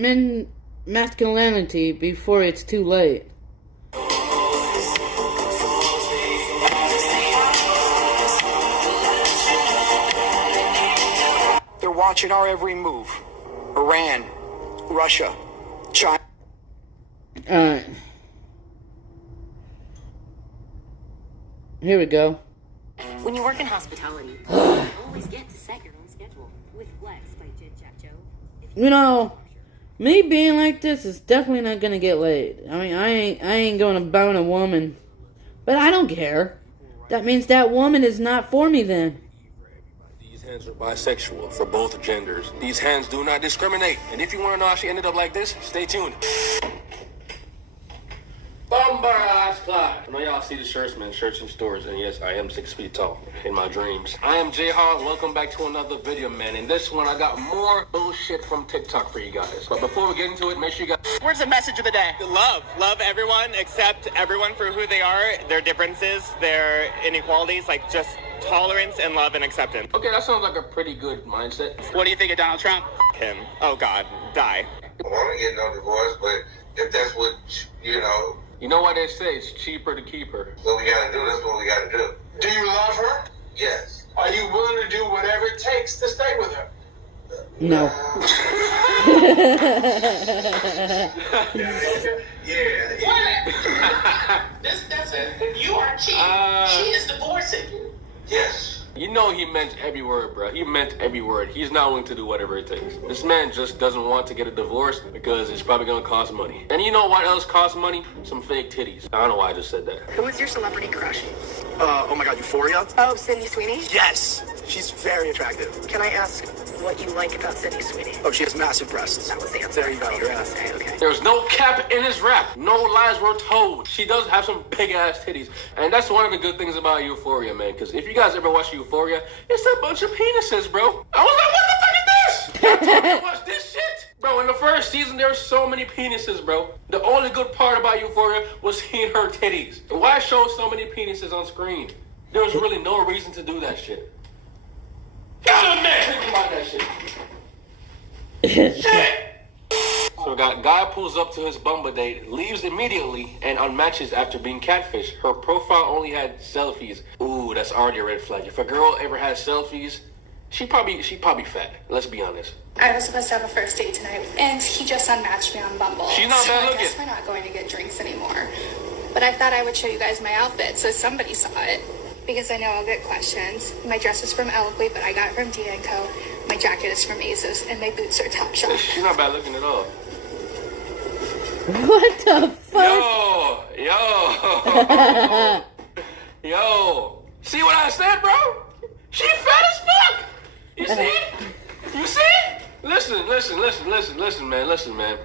masculinity before it's too late. They're watching our every move. Iran, Russia, China. Here we go. When you work in hospitality, you always get to set your own schedule with Flex by Jid Jack Joe. You know, me being like this is definitely not gonna get laid. I mean, I ain't gonna bone a woman, but I don't care. That means that woman is not for me then. These hands are bisexual for both genders. These hands do not discriminate. And if you want to know how she ended up like this, stay tuned. I know y'all see the shirts, man. Shirts in stores. And yes, I am 6 feet tall in my dreams. I am J Hall. Welcome back to another video, man. In this one, I got more bullshit from TikTok for you guys. But before we get into it, make sure you guys... Where's the message of the day? Love. Love everyone, accept everyone for who they are, their differences, their inequalities, like just tolerance and love and acceptance. Okay, that sounds like a pretty good mindset. What do you think of Donald Trump? Him. Oh, God. Die. I want to get no divorce, but if that's what, you know... You know what they say, it's cheaper to keep her. What we gotta do, that's what we gotta do. Do you love her? Yes. Are you willing to do whatever it takes to stay with her? No. That's it. You are cheating. She is divorcing you. Yes. You know he meant every word, bro. He meant every word. He's not willing to do whatever it takes. This man just doesn't want to get a divorce because it's probably gonna cost money. And you know what else costs money? Some fake titties. I don't know why I just said that. Who is your celebrity crush? Oh my God, Euphoria? Oh, Sydney Sweeney? Yes, she's very attractive. Can I ask what you like about Sydney Sweeney? Oh, she has massive breasts. That was the answer. There you go, yeah. Okay. There's no cap in his rap. No lies were told. She does have some big ass titties. And that's one of the good things about Euphoria, man. Because if you guys ever watch Euphoria, it's a bunch of penises, bro. I was like, what the fuck is this? I told you to watch this shit. Bro, in the first season, there were so many penises, bro. The only good part about Euphoria was seeing her titties. Why show so many penises on screen? There was really no reason to do that shit. God, man, think about that shit. Shit! So guy pulls up to his Bumble date, leaves immediately, and unmatches after being catfished. Her profile only had selfies. Ooh, that's already a red flag. If a girl ever has selfies, she probably fat. Let's be honest. I was supposed to have a first date tonight, and he just unmatched me on Bumble. She's not bad I looking. guess we're not going to get drinks anymore. But I thought I would show you guys my outfit so somebody saw it. Because I know I'll get questions. My dress is from Eloquy, but I got it from D&Co. My jacket is from ASOS, and my boots are Topshop. She's not bad looking at all. What the fuck? Yo. See what I said, bro? She fat as fuck. You see? You see? Listen, man.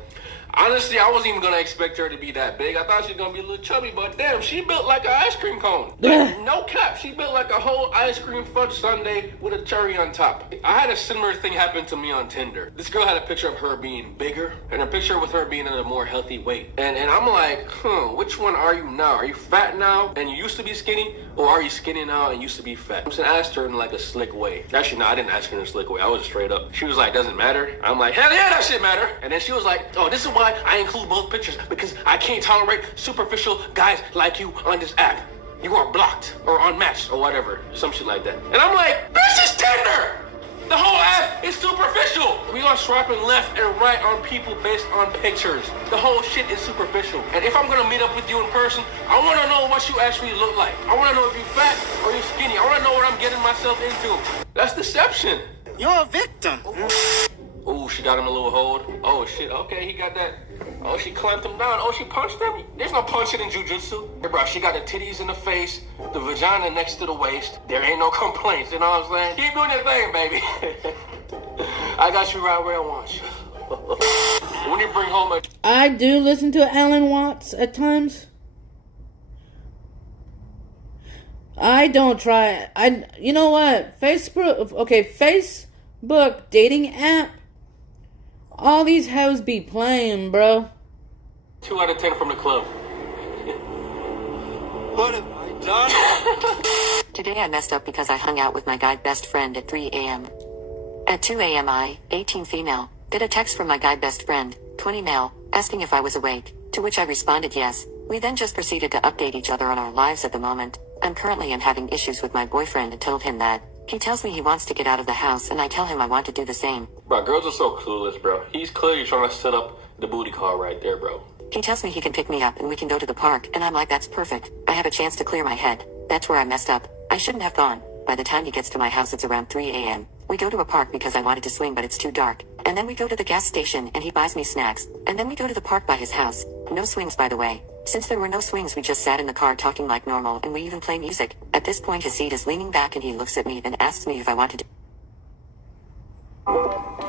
Honestly, I wasn't even gonna expect her to be that big. I thought she was gonna be a little chubby, but damn, she built like an ice cream cone. Like, no cap, she built like a whole ice cream fudge sundae with a cherry on top. I had a similar thing happen to me on Tinder. This girl had a picture of her being bigger and a picture with her being at a more healthy weight. And I'm like, which one are you now? Are you fat now and you used to be skinny? Or are you skinny now and used to be fat? I asked her in like a slick way. Actually, no, I didn't ask her in a slick way. I was straight up. She was like, doesn't matter. I'm like, hell yeah, that shit matter. And then she was like, oh, this is why I include both pictures, because I can't tolerate superficial guys like you on this app. You are blocked or unmatched or whatever. Some shit like that. And I'm like, this is Tinder! The whole app is superficial. We are swiping left and right on people based on pictures. The whole shit is superficial. And if I'm gonna meet up with you in person, I wanna know what you actually look like. I wanna know if you're fat or you're skinny. I wanna know what I'm getting myself into. That's deception. You're a victim. Ooh, she got him a little hold. Oh shit, okay, he got that. Oh, she clamped him down. Oh, she punched him. There's no punching in jujitsu. Hey, bro, she got the titties in the face, the vagina next to the waist. There ain't no complaints, you know what I'm saying? Keep doing your thing, baby. I got you right where I want you. When you bring home I do listen to Alan Watts at times. I don't try. You know what? Facebook dating app. All these hoes be playing, bro. 2 out of 10 from the club. What have I done? Today I messed up because I hung out with my guy best friend at 3 a.m. At 2 a.m. I, 18 female, get a text from my guy best friend, 20 male, asking if I was awake, to which I responded yes. We then just proceeded to update each other on our lives at the moment. I'm currently having issues with my boyfriend and told him that. He tells me he wants to get out of the house and I tell him I want to do the same. Bro, girls are so clueless, bro. He's clearly trying to set up the booty call right there, bro. He tells me he can pick me up and we can go to the park, and I'm like, that's perfect. I have a chance to clear my head. That's where I messed up. I shouldn't have gone. By the time he gets to my house, it's around 3 a.m. We go to a park because I wanted to swing, but it's too dark. And then we go to the gas station and he buys me snacks. And then we go to the park by his house. No swings, by the way. Since there were no swings, we just sat in the car talking like normal, and we even play music. At this point, his seat is leaning back and he looks at me and asks me if I wanted to. All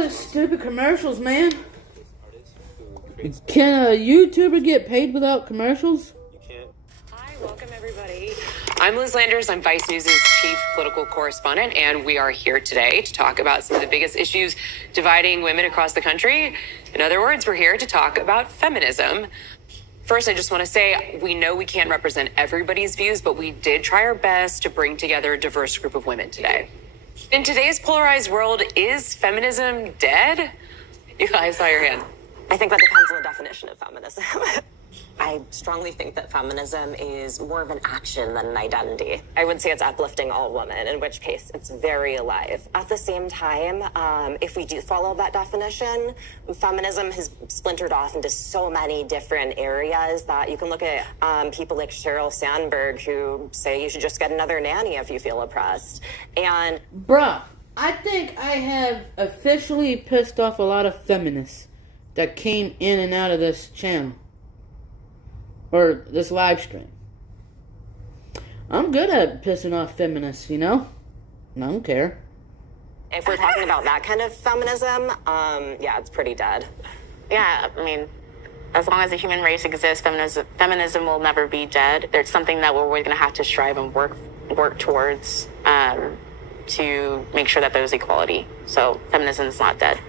these stupid commercials, man. Can a YouTuber get paid without commercials? Hi, welcome everybody. I'm Liz Landers. I'm Vice News' chief political correspondent, and we are here today to talk about some of the biggest issues dividing women across the country. In other words, we're here to talk about feminism. First, I just want to say we know we can't represent everybody's views, but we did try our best to bring together a diverse group of women today. In today's polarized world, is feminism dead? You guys saw your hand. I think that depends on the definition of feminism. I strongly think that feminism is more of an action than an identity. I would say it's uplifting all women, in which case it's very alive. At the same time, if we do follow that definition, feminism has splintered off into so many different areas that you can look at people like Sheryl Sandberg who say you should just get another nanny if you feel oppressed. And bruh, I think I have officially pissed off a lot of feminists that came in and out of this channel. Or this live stream. I'm good at pissing off feminists, you know? I don't care. if we're talking about that kind of feminism, yeah, it's pretty dead. Yeah, I mean, as long as the human race exists, feminism will never be dead. There's something that we're going to have to strive and work towards to make sure that there's equality. So feminism is not dead.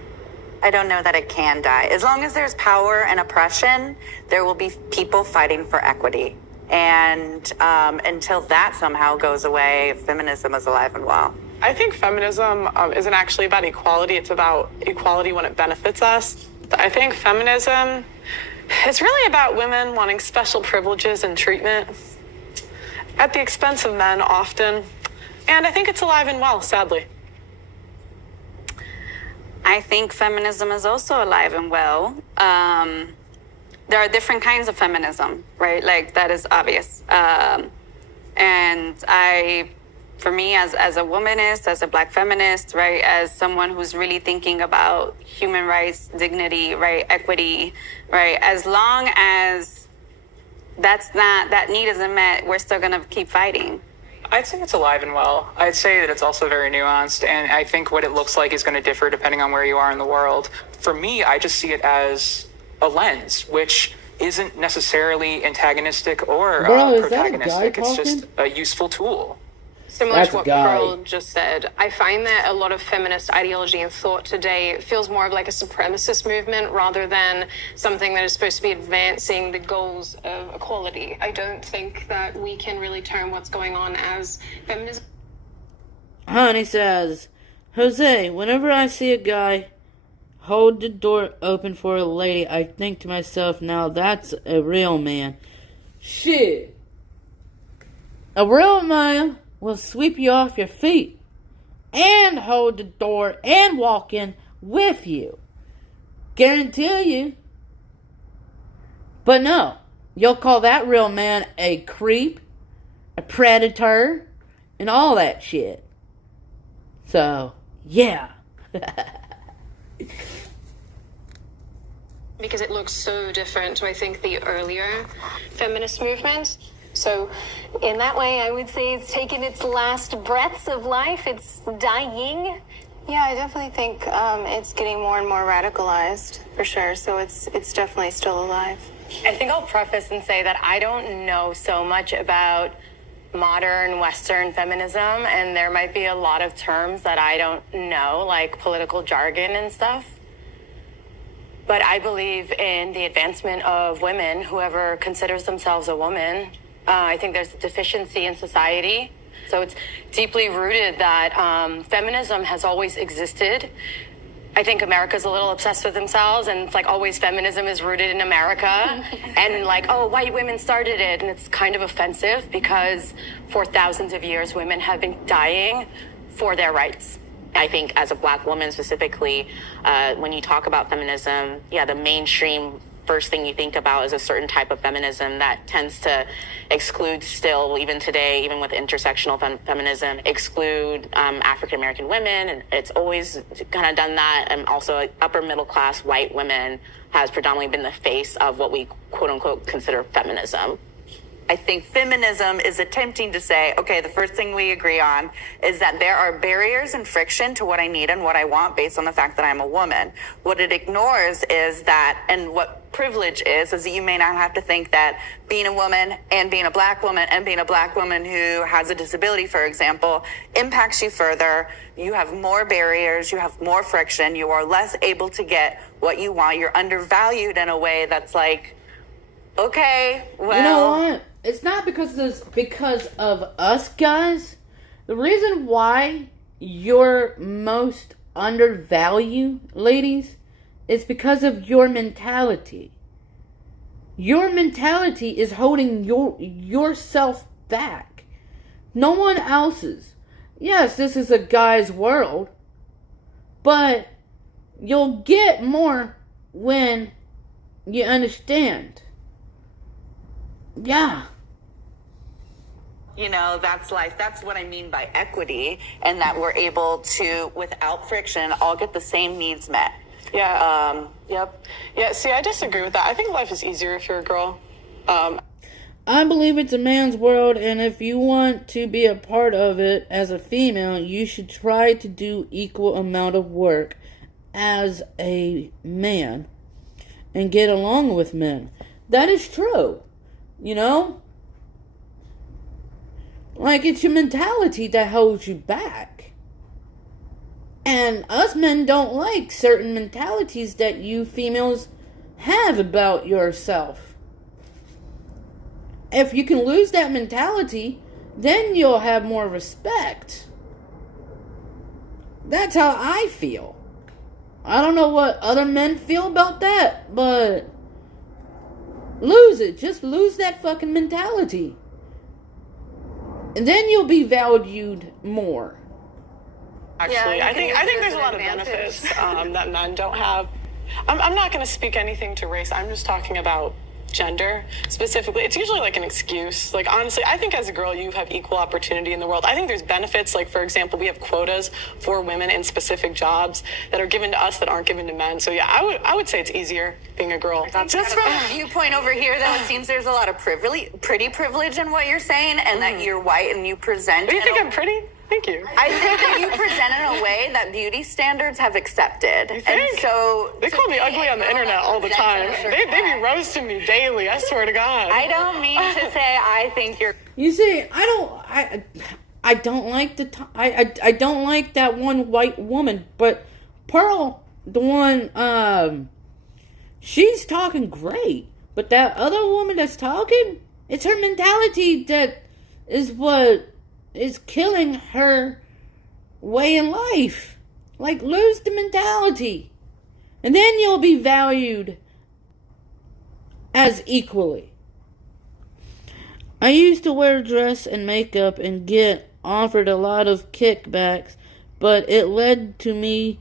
I don't know that it can die. As long as there's power and oppression, there will be people fighting for equity. And until that somehow goes away, feminism is alive and well. I think feminism isn't actually about equality. It's about equality when it benefits us. I think feminism is really about women wanting special privileges and treatment at the expense of men often. And I think it's alive and well, sadly. I think feminism is also alive and well. There are different kinds of feminism, right? Like, that is obvious. And for me, as a womanist, as a Black feminist, right, as someone who's really thinking about human rights, dignity, right, equity, right, as long as that need isn't met, we're still gonna keep fighting. I'd say it's alive and well. I'd say that it's also very nuanced, and I think what it looks like is going to differ depending on where you are in the world. For me, I just see it as a lens, which isn't necessarily antagonistic or protagonistic. It's just a useful tool. Similar to what Pearl just said, I find that a lot of feminist ideology and thought today feels more of like a supremacist movement rather than something that is supposed to be advancing the goals of equality. I don't think that we can really term what's going on as feminism. Honey says, Jose, whenever I see a guy hold the door open for a lady, I think to myself, now that's a real man. Shit. A real man will sweep you off your feet and hold the door and walk in with you. Guarantee you. But no, you'll call that real man a creep, a predator, and all that shit. So, yeah. Because it looks so different to, I think, the earlier feminist movements. So in that way, I would say it's taken its last breaths of life. It's dying. Yeah, I definitely think it's getting more and more radicalized, for sure. So it's definitely still alive. I think I'll preface and say that I don't know so much about modern Western feminism, and there might be a lot of terms that I don't know, like political jargon and stuff. But I believe in the advancement of women, whoever considers themselves a woman. I think there's a deficiency in society. So it's deeply rooted that feminism has always existed. I think America's a little obsessed with themselves, and it's like always feminism is rooted in America. And like, oh, white women started it. And it's kind of offensive because for thousands of years, women have been dying for their rights. I think as a Black woman specifically, when you talk about feminism, yeah, the mainstream first thing you think about is a certain type of feminism that tends to exclude still, even today, even with intersectional feminism, exclude African-American women. And it's always kind of done that. And also upper middle class white women has predominantly been the face of what we quote unquote consider feminism. I think feminism is attempting to say, okay, the first thing we agree on is that there are barriers and friction to what I need and what I want based on the fact that I'm a woman. What it ignores is that, and what privilege is that you may not have to think that being a woman and being a Black woman and being a Black woman who has a disability, for example, impacts you further. You have more barriers, you have more friction, you are less able to get what you want. You're undervalued in a way that's like, okay, well. You know what? It's not because of us guys. The reason why you're most undervalued, ladies, is because of your mentality. Your mentality is holding yourself back. No one else's. Yes, this is a guy's world, but you'll get more when you understand. Yeah. You know, that's life. That's what I mean by equity, and that we're able to, without friction, all get the same needs met. Yeah. Yep. Yeah, see, I disagree with that. I think life is easier if you're a girl. I believe it's a man's world, and if you want to be a part of it as a female, you should try to do equal amount of work as a man and get along with men. That is true. You know? Like, it's your mentality that holds you back. And us men don't like certain mentalities that you females have about yourself. If you can lose that mentality, then you'll have more respect. That's how I feel. I don't know what other men feel about that, but lose it. Just lose that fucking mentality. And then you'll be valued more. Actually, I think there's a lot of benefits that men don't have. I'm not going to speak anything to race. I'm just talking about gender specifically. It's usually like an excuse. Like, honestly, I think as a girl, you have equal opportunity in the world. I think there's benefits. Like, for example, we have quotas for women in specific jobs that are given to us that aren't given to men. So yeah, I would say it's easier being a girl. That's just from a viewpoint over here, though. It seems there's a lot of pretty privilege in what you're saying, and that you're white and you present. Do you think I'm pretty? Thank you. I think that you present in a way that beauty standards have accepted. And so they call me ugly on the internet all the time. They be roasting me daily, I swear to God. I don't mean to say I think you're... You see, I don't like I don't like that one white woman, but Pearl, the one, she's talking great. But that other woman that's talking, it's her mentality that is what is killing her way in life. Like, lose the mentality. And then you'll be valued as equally. I used to wear dress and makeup and get offered a lot of kickbacks, but it led to me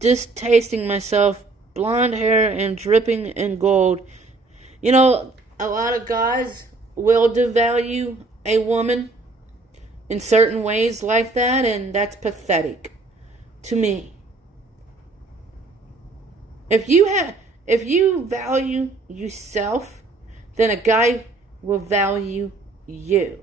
distasting myself, blonde hair and dripping in gold. You know, a lot of guys will devalue a woman in certain ways like that, and that's pathetic to me. If you value yourself, then a guy will value you.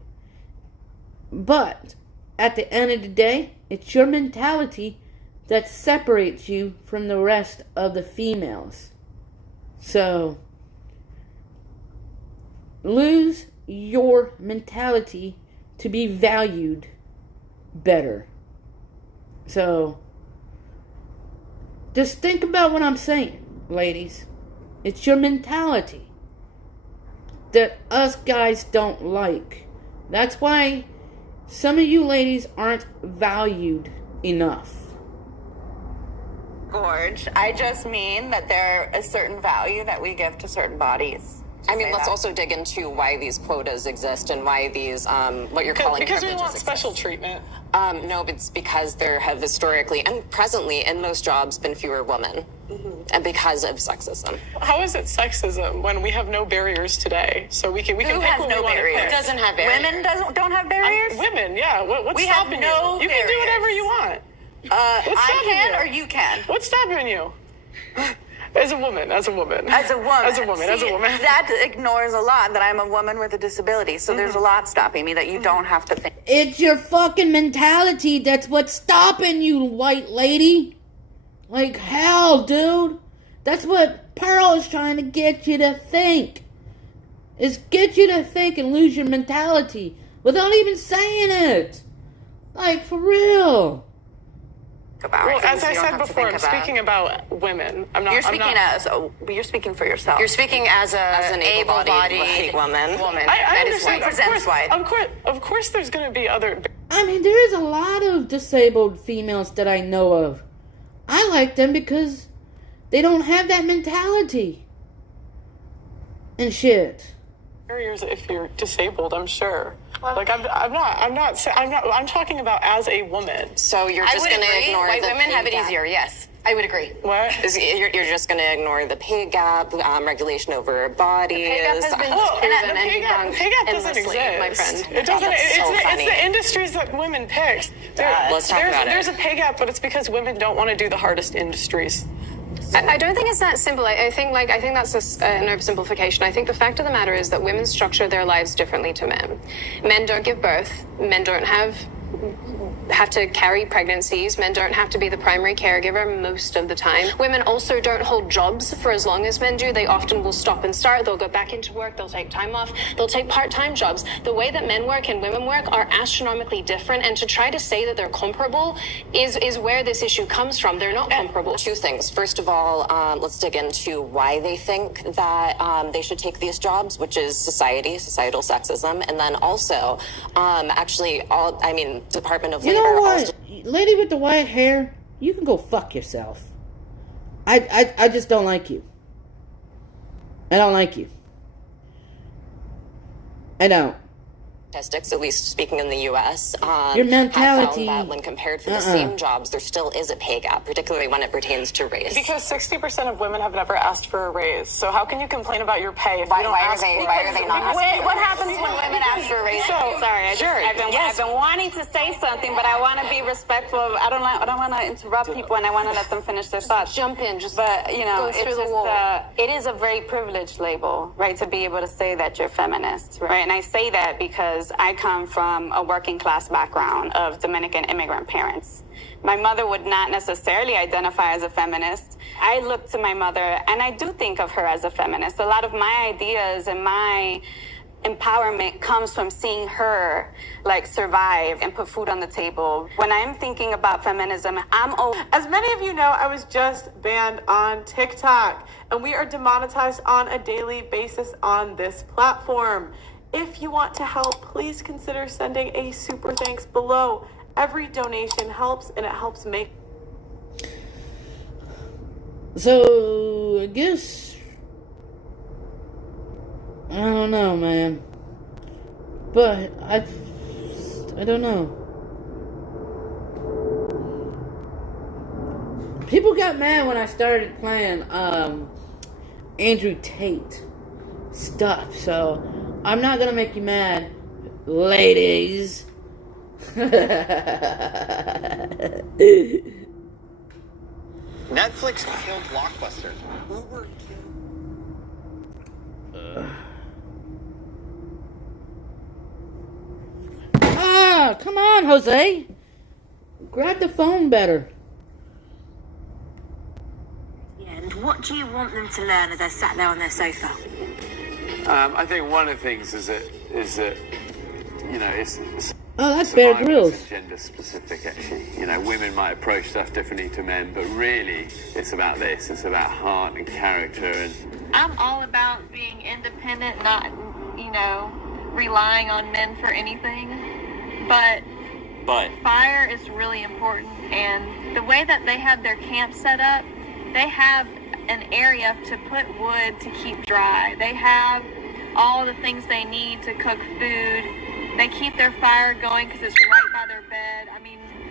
But at the end of the day, it's your mentality that separates you from the rest of the females. So lose your mentality to be valued better. So just think about what I'm saying, ladies. It's your mentality that us guys don't like. That's why some of you ladies aren't valued enough. Gorge. I just mean that there is a certain value that we give to certain bodies. I mean, let's also dig into why these quotas exist and why these, what you're calling because privileges we want exist. special treatment. No, but it's because there have historically and presently in most jobs been fewer women. And because of sexism. How is it sexism when we have no barriers today? So we can pick Who has what no we want to barriers? pick. Doesn't have barriers. Women don't have barriers? Women, yeah. What's We have stopping no you? You can do barriers. whatever you want. I can or you can? What's stopping you? As a woman. That ignores a lot that I'm a woman with a disability. So there's a lot stopping me that you don't have to think. It's your fucking mentality that's what's stopping you, white lady. Like hell, dude. That's what Pearl is trying to get you to think. Is get you to think and lose your mentality without even saying it. Like, for real. Well, as I said before, I'm speaking about women. I'm not. You're speaking for yourself. You're speaking as an able-bodied white woman. I understand. Of course, there's going to be other. I mean, there is a lot of disabled females that I know of. I like them because They don't have that mentality. And shit. Barriers if you're disabled, I'm sure. Like I'm talking about as a woman. So you're just going to ignore white the women pay have it gap. easier. Yes, I would agree. What? You're just going to ignore the pay gap, regulation over bodies. The pay gap has been disproven and debunked Pay gap doesn't endlessly, exist. my friend. It doesn't. That's so It's funny. the industries that women pick. Let's talk about it. There's a pay gap, but it's because women don't want to do the hardest industries. I don't think it's that simple. I think that's an oversimplification. I think the fact of the matter is that women structure their lives differently to men. Men don't give birth. Men don't have to carry pregnancies. Men don't have to be the primary caregiver most of the time. Women also don't hold jobs for as long as men do. They often will stop and start. They'll go back into work. They'll take time off. They'll take part-time jobs. The way that men work and women work are astronomically different. And to try to say that they're comparable is where this issue comes from. They're not comparable. Two things. First of all, let's dig into why they think that they should take these jobs, which is societal sexism. And then also, Department of Labor. You know what? Lady with the white hair, you can go fuck yourself. I just don't like you. I don't like you. I don't. Statistics, at least speaking in the U.S., Your mentality. have found that when compared for the same jobs, there still is a pay gap, particularly when it pertains to race. Because 60% of women have never asked for a raise. So how can you complain about your pay if you don't ask? Why are they not asking? What happens when women ask for a raise? Sorry, I've been wanting to say something, but I want to be respectful. I don't want to interrupt people, and I want to let them finish their thoughts. Jump in, But go through the wall. It is a very privileged label, right, to be able to say that you're feminist, right? And I say that because I come from a working class background of Dominican immigrant parents. My mother would not necessarily identify as a feminist. I look to my mother, and I do think of her as a feminist. A lot of my ideas and my empowerment comes from seeing her survive and put food on the table. When I'm thinking about feminism, As many of you know, I was just banned on TikTok, and we are demonetized on a daily basis on this platform. If you want to help, please consider sending a super thanks below. Every donation helps, and it helps make... So, I guess... I don't know, man. But, I don't know. People got mad when I started playing, Andrew Tate stuff, so... I'm not gonna make you mad, ladies. Netflix killed Blockbuster. Uber Come on, Jose. Grab the phone better. And what do you want them to learn as they're sat there on their sofa? I think one of the things is that it's Oh, that's Bear Grylls. gender specific, actually. Women might approach stuff differently to men, but really it's about this. It's about heart and character. And I'm all about being independent, not, relying on men for anything. But fire is really important. And the way that they have their camp set up, they have an area to put wood to keep dry. They have all the things they need to cook food. They keep their fire going because it's right by their bed.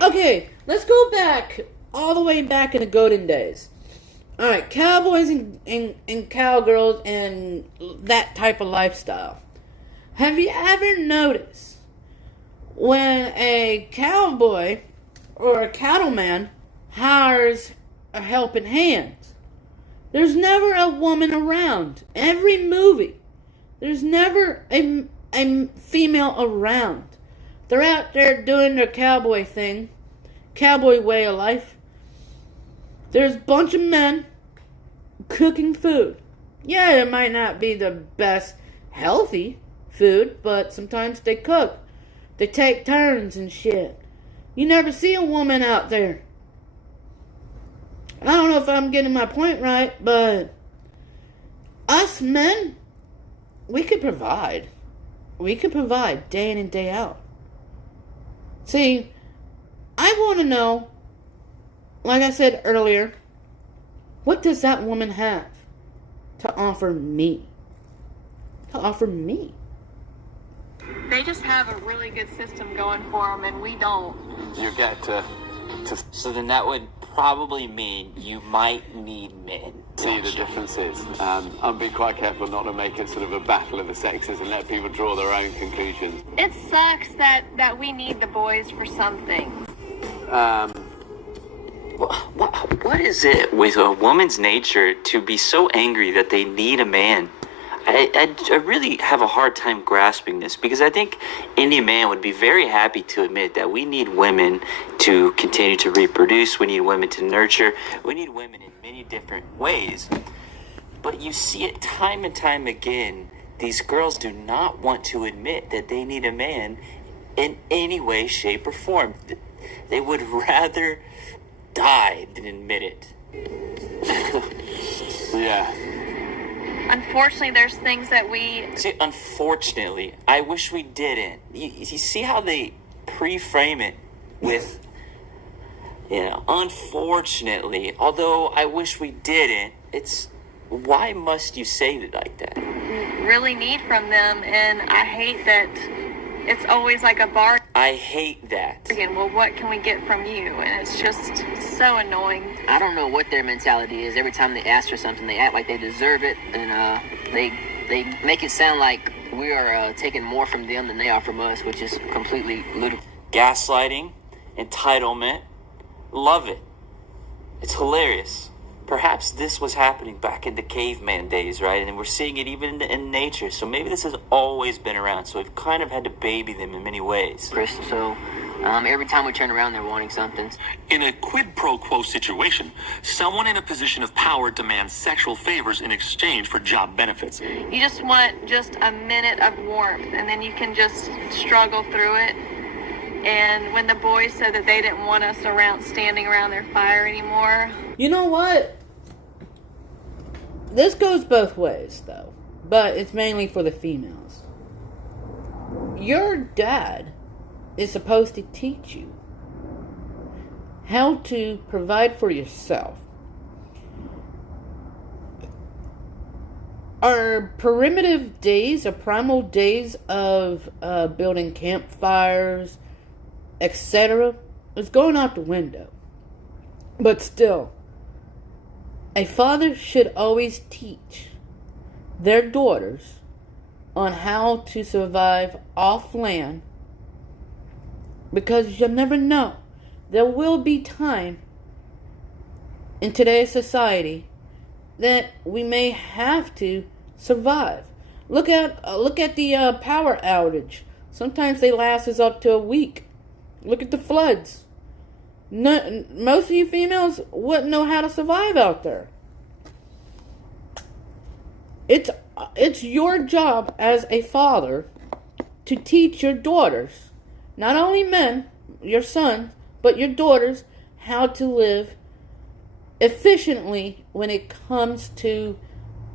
Okay, let's go back, all the way back in the golden days. Alright, cowboys and cowgirls and that type of lifestyle. Have you ever noticed when a cowboy or a cattleman hires a helping hand, there's never a woman around. Every movie, there's never a female around. They're out there doing their cowboy thing, cowboy way of life. There's a bunch of men cooking food. Yeah, it might not be the best healthy food, but sometimes they cook. They take turns and shit. You never see a woman out there. I don't know if I'm getting my point right, but us men, we could provide. We can provide day in and day out. See, I want to know, like I said earlier, What does that woman have to offer me? They just have a really good system going for them, and we don't. You get to So then that would probably mean you might need men. see the differences. And be quite careful not to make it sort of a battle of the sexes and let people draw their own conclusions. It sucks that we need the boys for something. What is it with a woman's nature to be so angry that they need a man? I really have a hard time grasping this, because I think any man would be very happy to admit that we need women to continue to reproduce, we need women to nurture, we need women in many different ways. But you see it time and time again, these girls do not want to admit that they need a man in any way, shape, or form. They would rather die than admit it. Yeah. Unfortunately, there's things that we... See, unfortunately, I wish we didn't. You see how they pre-frame it with, unfortunately, although I wish we didn't, it's, why must you say it like that? really need from them, and I hate that it's always like a bargain. I hate that. Well, what can we get from you? And it's just so annoying. I don't know what their mentality is. Every time they ask for something, they act like they deserve it, and they make it sound like we are taking more from them than they are from us, which is completely ludicrous. Gaslighting, entitlement, love it. It's hilarious. Perhaps this was happening back in the caveman days, right? And we're seeing it even in nature. So maybe this has always been around. So we've kind of had to baby them in many ways. So every time we turn around, they're wanting something. In a quid pro quo situation, someone in a position of power demands sexual favors in exchange for job benefits. You just want just a minute of warmth, and then you can just struggle through it. And when the boys said that they didn't want us standing around their fire anymore. You know what? This goes both ways, though. But it's mainly for the females. Your dad is supposed to teach you how to provide for yourself. Our primitive days, our primal days of building campfires, etc., is going out the window. But still, a father should always teach their daughters on how to survive off land, because you never know. There will be time in today's society that we may have to survive. Look at the power outage. Sometimes they last us up to a week. Look at the floods. No, most of you females wouldn't know how to survive out there. It's your job as a father to teach your daughters, not only men, your sons, but your daughters, how to live efficiently when it comes to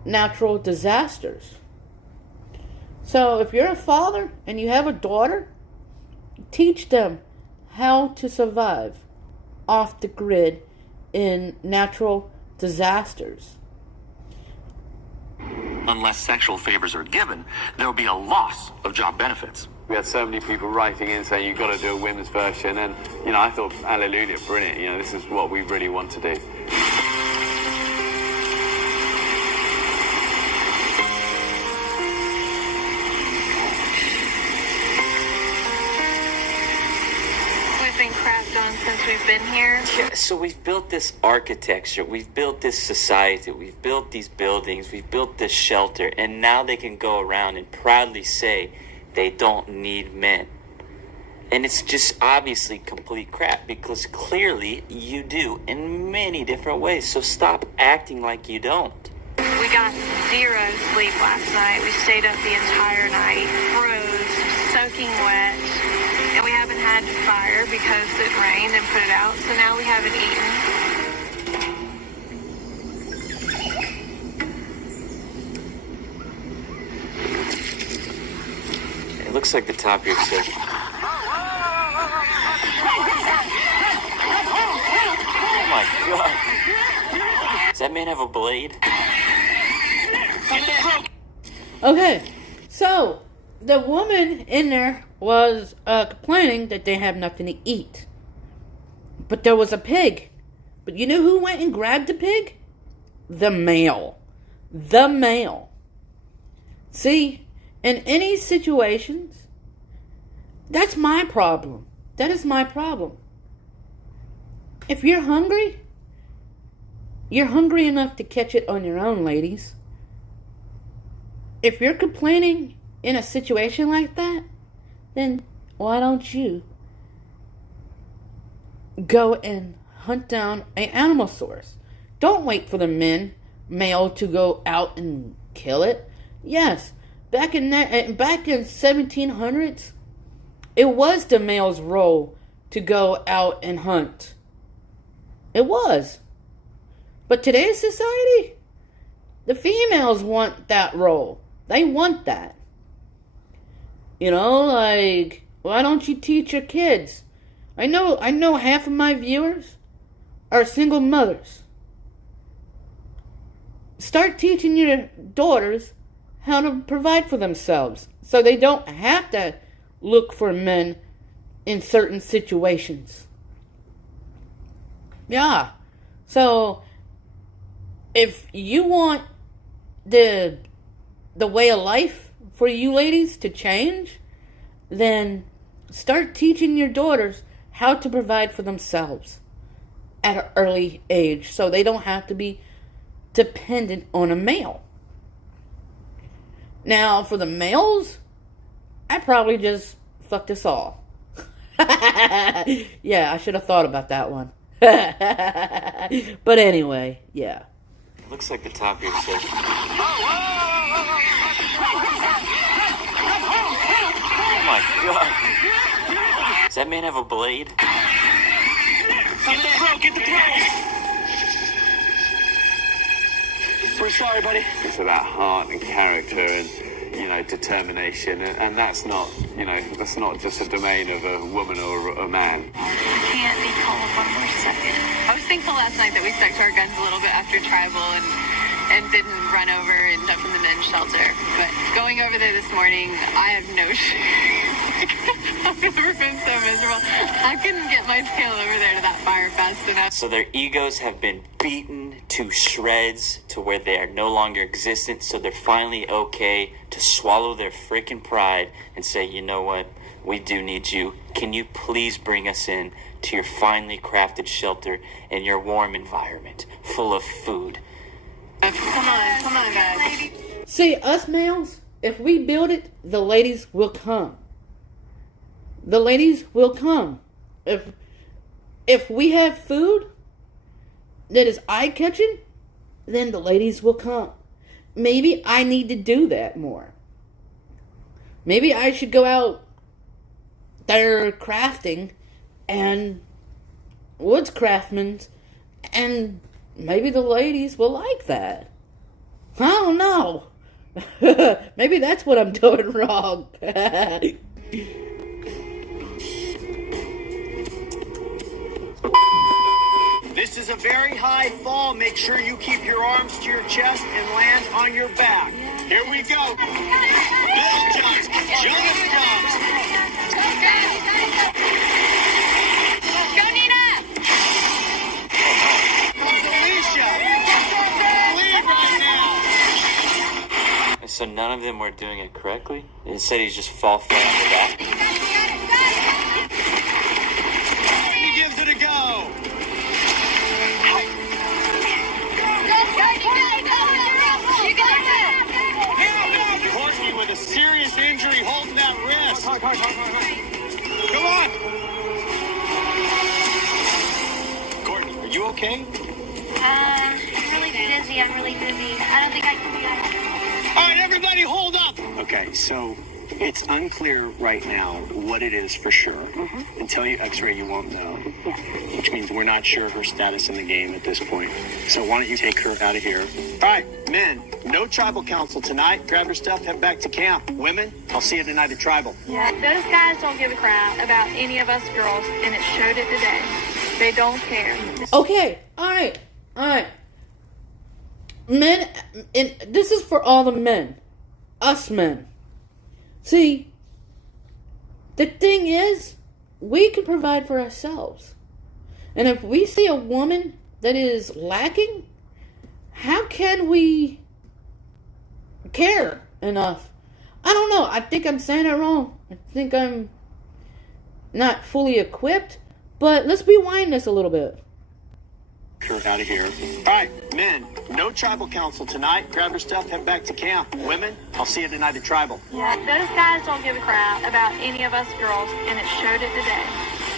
natural disasters. So if you're a father and you have a daughter, teach them how to survive off the grid in natural disasters. Unless sexual favors are given, there will be a loss of job benefits. We had so many people writing in saying you've got to do a women's version, and I thought, hallelujah, brilliant. This is what we really want to do. Since we've been here. Yeah, so we've built this architecture, we've built this society, we've built these buildings, we've built this shelter, and now they can go around and proudly say they don't need men. And it's just obviously complete crap, because clearly you do in many different ways. So stop acting like you don't. We got 0 sleep last night. We stayed up the entire night, froze, soaking wet. And we haven't had fire because it rained and put it out, so now we haven't It looks like the top of your shirt. Oh my god. Is that man have a blade? Okay, so the woman in there was complaining that they have nothing to eat. But there was a pig. But you know who went and grabbed the pig? The male. The male. See, in any situations, that's my problem. That is my problem. If you're hungry enough to catch it on your own, ladies. If you're complaining in a situation like that, then why don't you go and hunt down an animal source? Don't wait for the male to go out and kill it. Yes, back in 1700s, it was the male's role to go out and hunt. It was. But today's society, the females want that role. They want that. You know, like, why don't you teach your kids? I know half of my viewers are single mothers. Start teaching your daughters how to provide for themselves so they don't have to look for men in certain situations. Yeah. So, if you want the way of life for you ladies to change, then start teaching your daughters how to provide for themselves at an early age so they don't have to be dependent on a male. Now, for the males, I probably just fucked us all. Yeah, I should have thought about that one. But anyway, yeah. It looks like the top of your shirt. Oh my god. Does that man have a blade? Get the pro! We're sorry, buddy. It's about heart and character and, determination. And that's not, that's not just a domain of a woman or a man. Can't be calm one more second. I was thankful last night that we stuck to our guns a little bit after tribal and didn't run over and jump from the men's shelter. But going over there this morning, I have no I've never been so miserable. I couldn't get my tail over there to that fire fast enough. So their egos have been beaten to shreds to where they are no longer existent, so they're finally okay to swallow their freaking pride and say, you know what, we do need you. Can you please bring us in to your finely crafted shelter and your warm environment full of food? Come on, guys. See, us males, if we build it, the ladies will come. The ladies will come. If we have food that is eye-catching, then the ladies will come. Maybe I need to do that more. Maybe I should go out there crafting and woodscraftmans, and maybe the ladies will like that. I don't know. Maybe that's what I'm doing wrong. This is a very high fall. Make sure you keep your arms to your chest and land on your back. Here we go. Bill jumps. Jonas jumps. Go, Nina! Alicia! Lead right now. So none of them were doing it correctly? Instead, he's just fall flat on the back. He gives it a go. Courtney with a serious injury holding that wrist. Come on. Courtney, are you okay? I'm really busy. I don't think I can do that. All right, everybody hold up. Okay, so it's unclear right now what it is for sure. Until you x-ray, you won't know. Which means we're not sure her status in the game at this point. So why don't you take her out of here? All right, men, no tribal council tonight. Grab your stuff, head back to camp. Women, I'll see you tonight at tribal. Yeah, those guys don't give a crap about any of us girls, and it showed it today. They don't care. Okay, alright. Men, and this is for all the men. Us men. See, the thing is, we can provide for ourselves. And if we see a woman that is lacking, how can we care enough? I don't know. I think I'm saying it wrong. I think I'm not fully equipped. But let's rewind this a little bit. Out of here. All right, men, no tribal council tonight. Grab your stuff, head back to camp. Women, I'll see you tonight at tribal. Yeah, those guys don't give a crap about any of us girls, and it showed it today.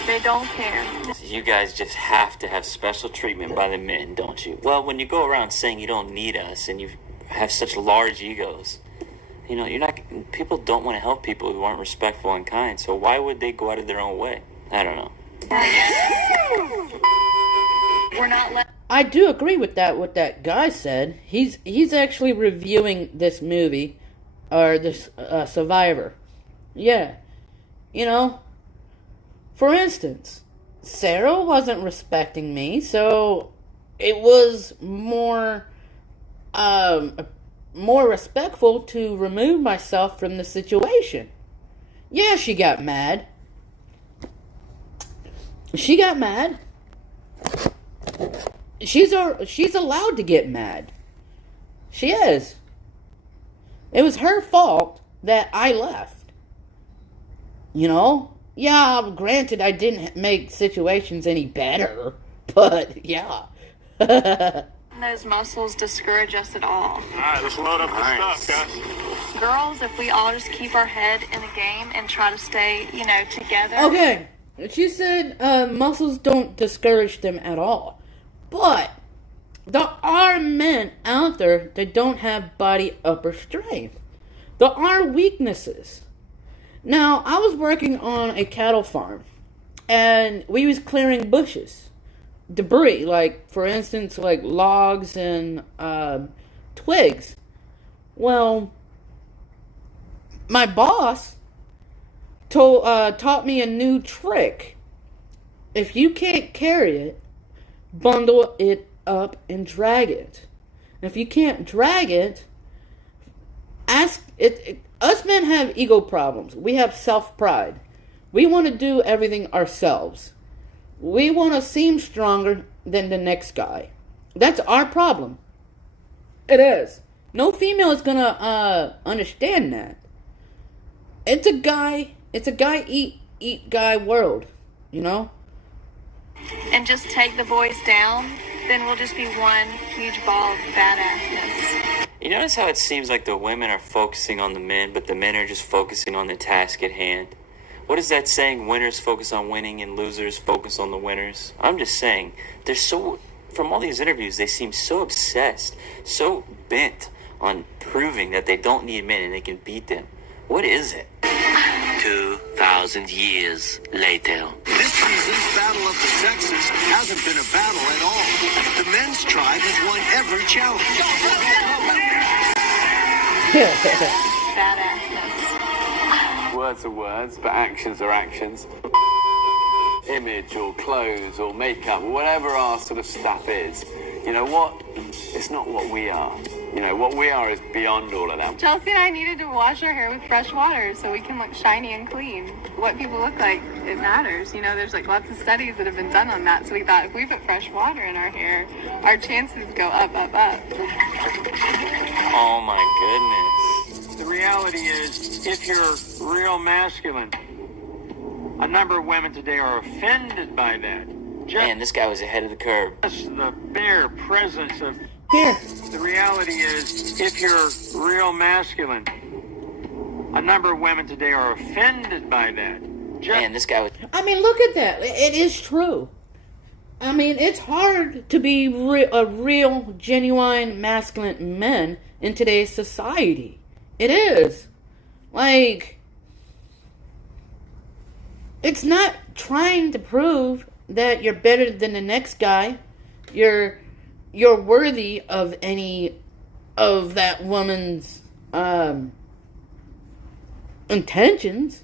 They don't care. You guys just have to have special treatment by the men, don't you? Well, when you go around saying you don't need us and you have such large egos, you know, people don't want to help people who aren't respectful and kind, so why would they go out of their own way? I don't know. I do agree with what that guy said. He's actually reviewing this movie, or this Survivor. Yeah. You know, for instance, Sarah wasn't respecting me, so it was more respectful to remove myself from the situation. Yeah, she got mad. She's allowed to get mad. She is. It was her fault that I left. You know? Yeah, granted I didn't make situations any better, but yeah. Those muscles discourage us at all. Alright, let's load up the stuff, guys. Girls, if we all just keep our head in the game and try to stay, together. Okay. She said muscles don't discourage them at all. But there are men out there that don't have body upper strength. There are weaknesses. Now, I was working on a cattle farm, and we was clearing bushes. Debris, like, for instance, like logs and twigs. Well, my boss taught me a new trick. If you can't carry it, bundle it up and drag it. And if you can't drag it, ask it. Us men have ego problems. We have self-pride. We want to do everything ourselves. We want to seem stronger than the next guy. That's our problem. It is. No female is gonna understand that. It's a guy eat guy world, you know? And just take the boys down, then we'll just be one huge ball of badassness. You notice how it seems like the women are focusing on the men, but the men are just focusing on the task at hand? What is that saying? Winners focus on winning and losers focus on the winners. I'm just saying, from all these interviews, they seem so obsessed, so bent on proving that they don't need men and they can beat them. What is it? 2,000 years later. This season's Battle of the Sexes hasn't been a battle at all. The men's tribe has won every challenge. Badassness. Words are words, but actions are actions. Image or clothes or makeup or whatever our sort of stuff is. You know what? It's not what we are. You know, what we are is beyond all of that. Chelsea and I needed to wash our hair with fresh water so we can look shiny and clean. What people look like, it matters. You know, there's like lots of studies that have been done on that. So we thought if we put fresh water in our hair, our chances go up, up, up. Oh my goodness. The reality is, if you're real masculine, a number of women today are offended by that. Man, this guy was ahead of the curve. Just the bare presence of... Here. The reality is, if you're real masculine, a number of women today are offended by that. Man, this guy was... I mean, look at that. It is true. I mean, it's hard to be a real, genuine, masculine man in today's society. It is. Like, it's not trying to prove that you're better than the next guy. You're worthy of any of that woman's intentions.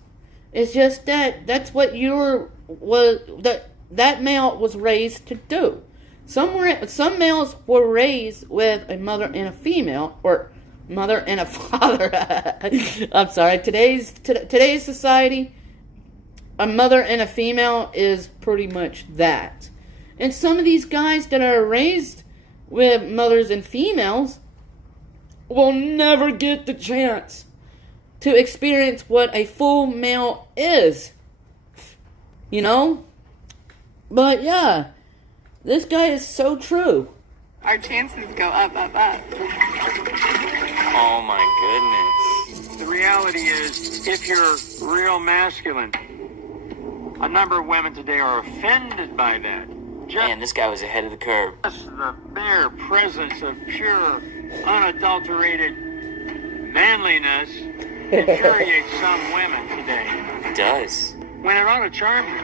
It's just that that's what that male was raised to do. Some males were raised with a mother and a female, or mother and a father. I'm sorry. Today's society, a mother and a female is pretty much that. And some of these guys that are raised with mothers and females will never get the chance to experience what a full male is. You know? But yeah, this guy is so true. Our chances go up, up, up. Oh my goodness. The reality is, if you're real masculine, a number of women today are offended by that. Man, this guy was ahead of the curve. Just the bare presence of pure, unadulterated manliness infuriates some women today. It does. When it ought to charm you.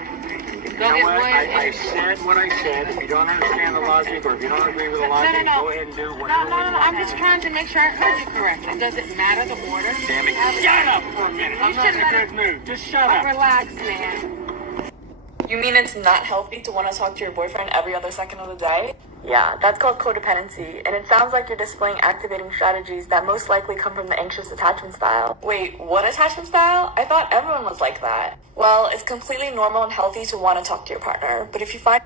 You know what? I said what I said. If you don't understand the logic, or if you don't agree with the logic, go ahead and do whatever. No. I'm just trying to make sure I heard you correctly. Does it matter the order? Damn it. Shut up for a minute. I'm not in a good mood. Just shut up. Relax, man. You mean it's not healthy to want to talk to your boyfriend every other second of the day? Yeah, that's called codependency, and it sounds like you're displaying activating strategies that most likely come from the anxious attachment style. Wait, what attachment style? I thought everyone was like that. Well, it's completely normal and healthy to want to talk to your partner, but if you find...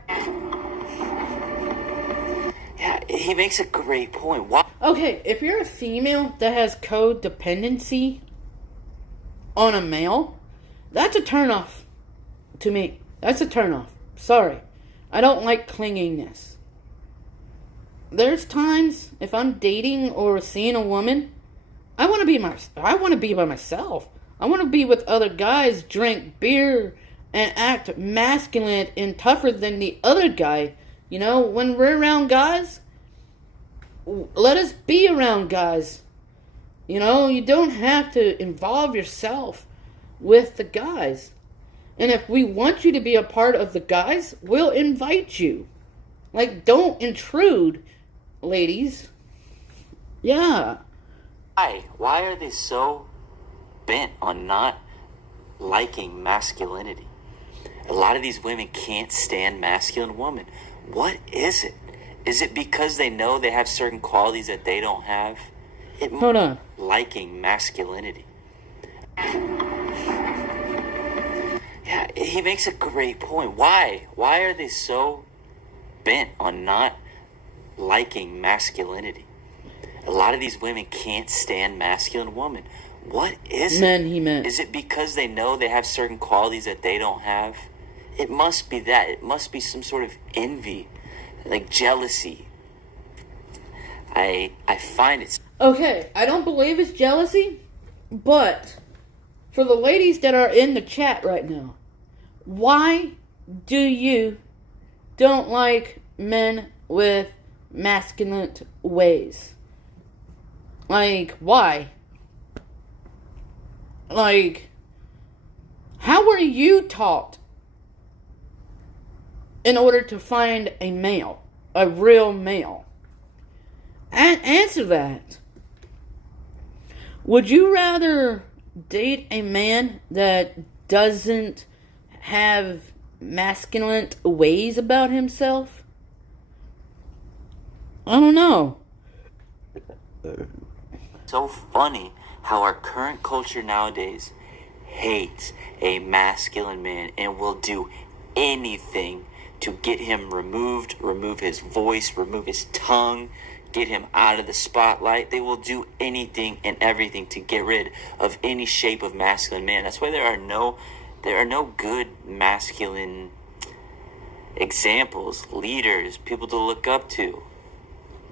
Yeah, he makes a great point. Why? Okay, if you're a female that has codependency on a male, that's a turnoff to me. That's a turnoff. Sorry. I don't like clinginess. There's times if I'm dating or seeing a woman, I want to be by myself. I want to be with other guys, drink beer, and act masculine and tougher than the other guy. You know, when we're around guys, let us be around guys. You know, you don't have to involve yourself with the guys. And if we want you to be a part of the guys, we'll invite you. Like, don't intrude, ladies. Yeah. Why are they so bent on not liking masculinity? A lot of these women can't stand masculine women. What is it? Is it because they know they have certain qualities that they don't have? Hold on. Liking masculinity. Yeah, he makes a great point. Why? Why are they so bent on not liking masculinity? A lot of these women can't stand masculine women. What is Men, it? he meant. Is it because they know they have certain qualities that they don't have? It must be that. It must be some sort of envy, like jealousy. I find it... Okay, I don't believe it's jealousy, but for the ladies that are in the chat right now, why do you don't like men with masculine ways? Like, why? Like, how were you taught in order to find a male, a real male? Answer that. Would you rather date a man that doesn't have masculine ways about himself? I don't know. So funny how our current culture nowadays hates a masculine man and will do anything to get him removed, remove his voice, remove his tongue, get him out of the spotlight. They will do anything and everything to get rid of any shape of masculine man. That's why there are no good masculine examples, leaders, people to look up to.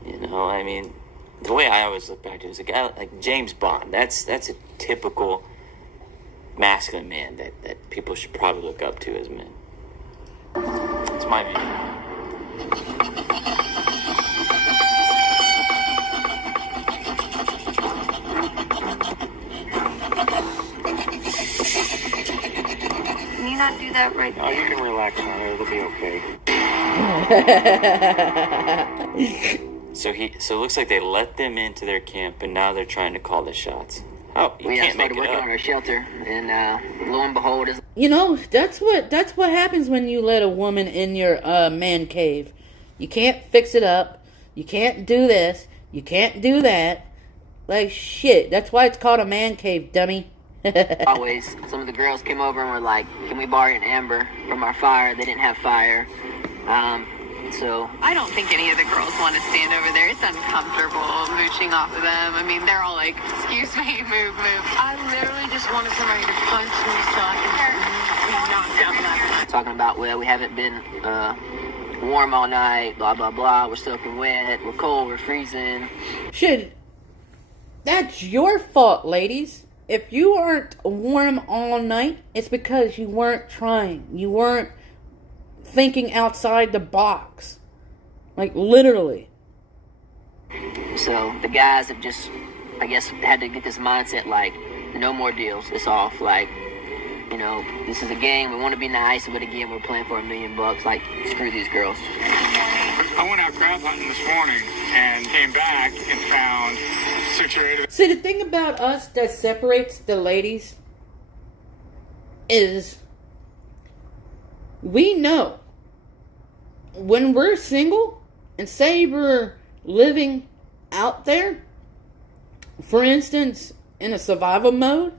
You know, I mean, the way I always look back to is a guy like James Bond. That's a typical masculine man that people should probably look up to as men. That's my view. Can you not do that right now? You can relax on it. It'll be okay. So it looks like they let them into their camp, and now they're trying to call the shots. Oh, you We can't make started it working up. on our shelter, and lo and behold, You know, that's what happens when you let a woman in your man cave. You can't fix it up. You can't do this. You can't do that. Like, shit. That's why it's called a man cave, dummy. Always. Some of the girls came over and were like, can we borrow an amber from our fire? They didn't have fire. So I don't think any of the girls want to stand over there. It's uncomfortable mooching off of them. I mean, they're all like, excuse me, move. I literally just wanted somebody to punch me so I can be knocked out that talking about, well, we haven't been warm all night, blah, blah, blah. We're soaking wet. We're cold. We're freezing. Shit. That's your fault, ladies. If you aren't warm all night, it's because you weren't trying. You weren't thinking outside the box. Like, literally. So the guys have just, I guess, had to get this mindset like, no more deals. It's off. Like, you know, this is a game. We want to be nice, but again, we're playing for $1 million. Like, screw these girls. I went out crab hunting this morning and came back and found 6 or 8 of them. See, the thing about us that separates the ladies is we know when we're single and say we're living out there, for instance, in a survival mode,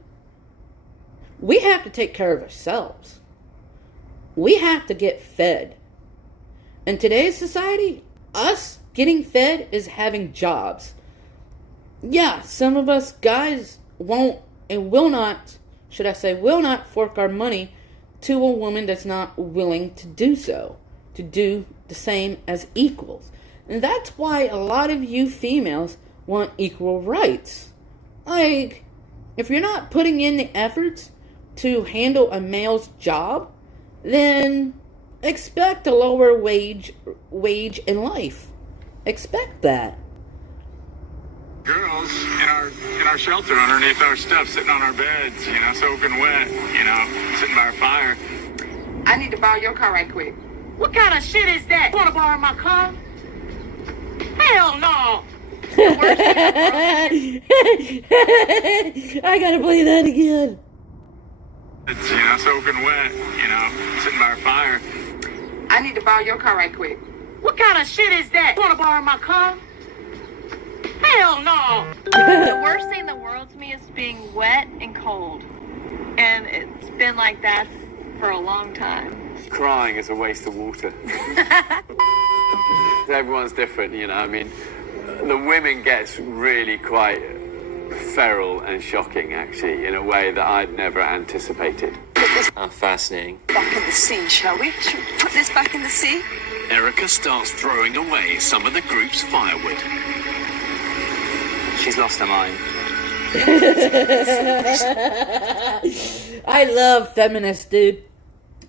we have to take care of ourselves. We have to get fed. In today's society, us getting fed is having jobs. Yeah, some of us guys won't and will not, should I say, will not fork our money to a woman that's not willing to do so, to do the same as equals. And that's why a lot of you females want equal rights. Like, if you're not putting in the efforts to handle a male's job, then expect a lower wage in life. Expect that. Girls in our shelter underneath our stuff, sitting on our beds, you know, soaking wet, you know, sitting by our fire. I need to borrow your car right quick. What kind of shit is that? You want to borrow my car? Hell no! I gotta play that again. It's, you know, soaking wet, you know, sitting by our fire. I need to borrow your car right quick. What kind of shit is that? You want to borrow my car? Hell no! The worst thing in the world to me is being wet and cold. And it's been like that for a long time. Crying is a waste of water. Everyone's different, you know. I mean, the women gets really quite feral and shocking, actually, in a way that I'd never anticipated. Fascinating. Back in the sea, shall we? Should we put this back in the sea? Erica starts throwing away some of the group's firewood. She's lost her mind. I love feminists, dude.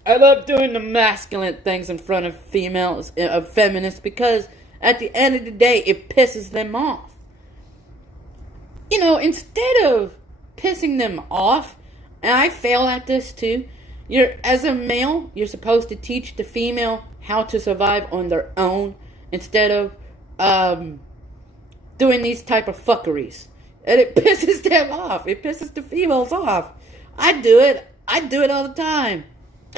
I love doing the masculine things in front of females, of feminists, because at the end of the day, it pisses them off. You know, instead of pissing them off, and I fail at this too, as a male, you're supposed to teach the female how to survive on their own, instead of doing these type of fuckeries. And it pisses them off. It pisses the females off. I do it all the time.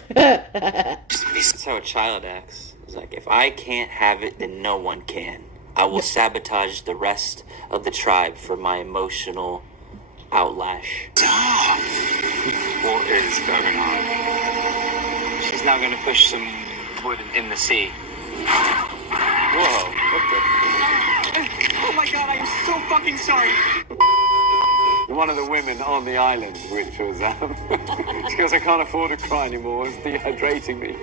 That's how a child acts. It's like, if I can't have it, then no one can. I will sabotage the rest of the tribe for my emotional outlash. What is going on? She's now going to push some wood in the sea. Whoa, what the? Oh my god, I am so fucking sorry. One of the women on the island, which was, she goes, I can't afford to cry anymore, it's dehydrating me.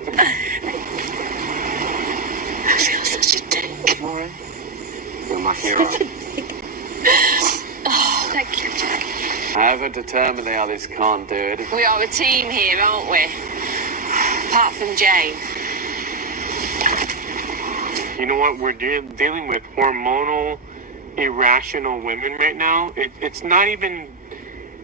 I feel such a dick. Maureen, you're my hero. Oh, thank you, Jack. However determined they are, this can't do it. We are a team here, aren't we? Apart from Jane. You know what? We're dealing with hormonal, irrational women right now. It's not even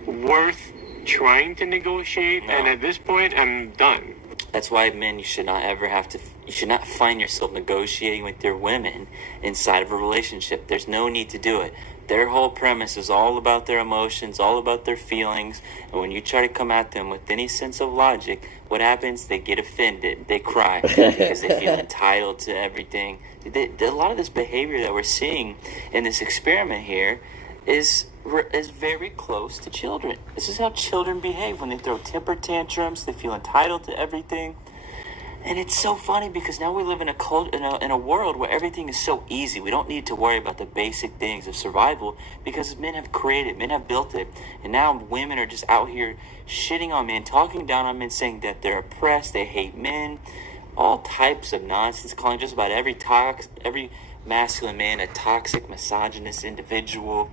worth trying to negotiate. No. And at this point, I'm done. That's why, men, you should not ever you should not find yourself negotiating with your women inside of a relationship. There's no need to do it. their whole premise is all about their emotions, all about their feelings. And when you try to come at them with any sense of logic, what happens? They get offended. They cry because they feel entitled to everything. A lot of this behavior that we're seeing in this experiment here is very close to children. This is how children behave when they throw temper tantrums. They feel entitled to everything. And it's so funny because now we live in a world where everything is so easy. We don't need to worry about the basic things of survival because men have built it. And now women are just out here shitting on men, talking down on men, saying that they're oppressed, they hate men, all types of nonsense, calling just about every masculine man a toxic, misogynist individual.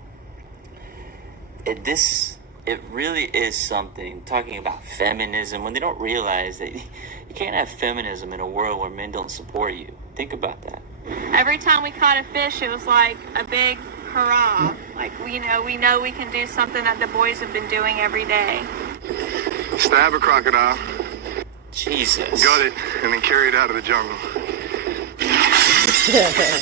It really is something, talking about feminism, when they don't realize that you can't have feminism in a world where men don't support you. Think about that. Every time we caught a fish, it was like a big hurrah. Like, we know we can do something that the boys have been doing every day. Stab a crocodile. Jesus. Gut it, and then carry it out of the jungle.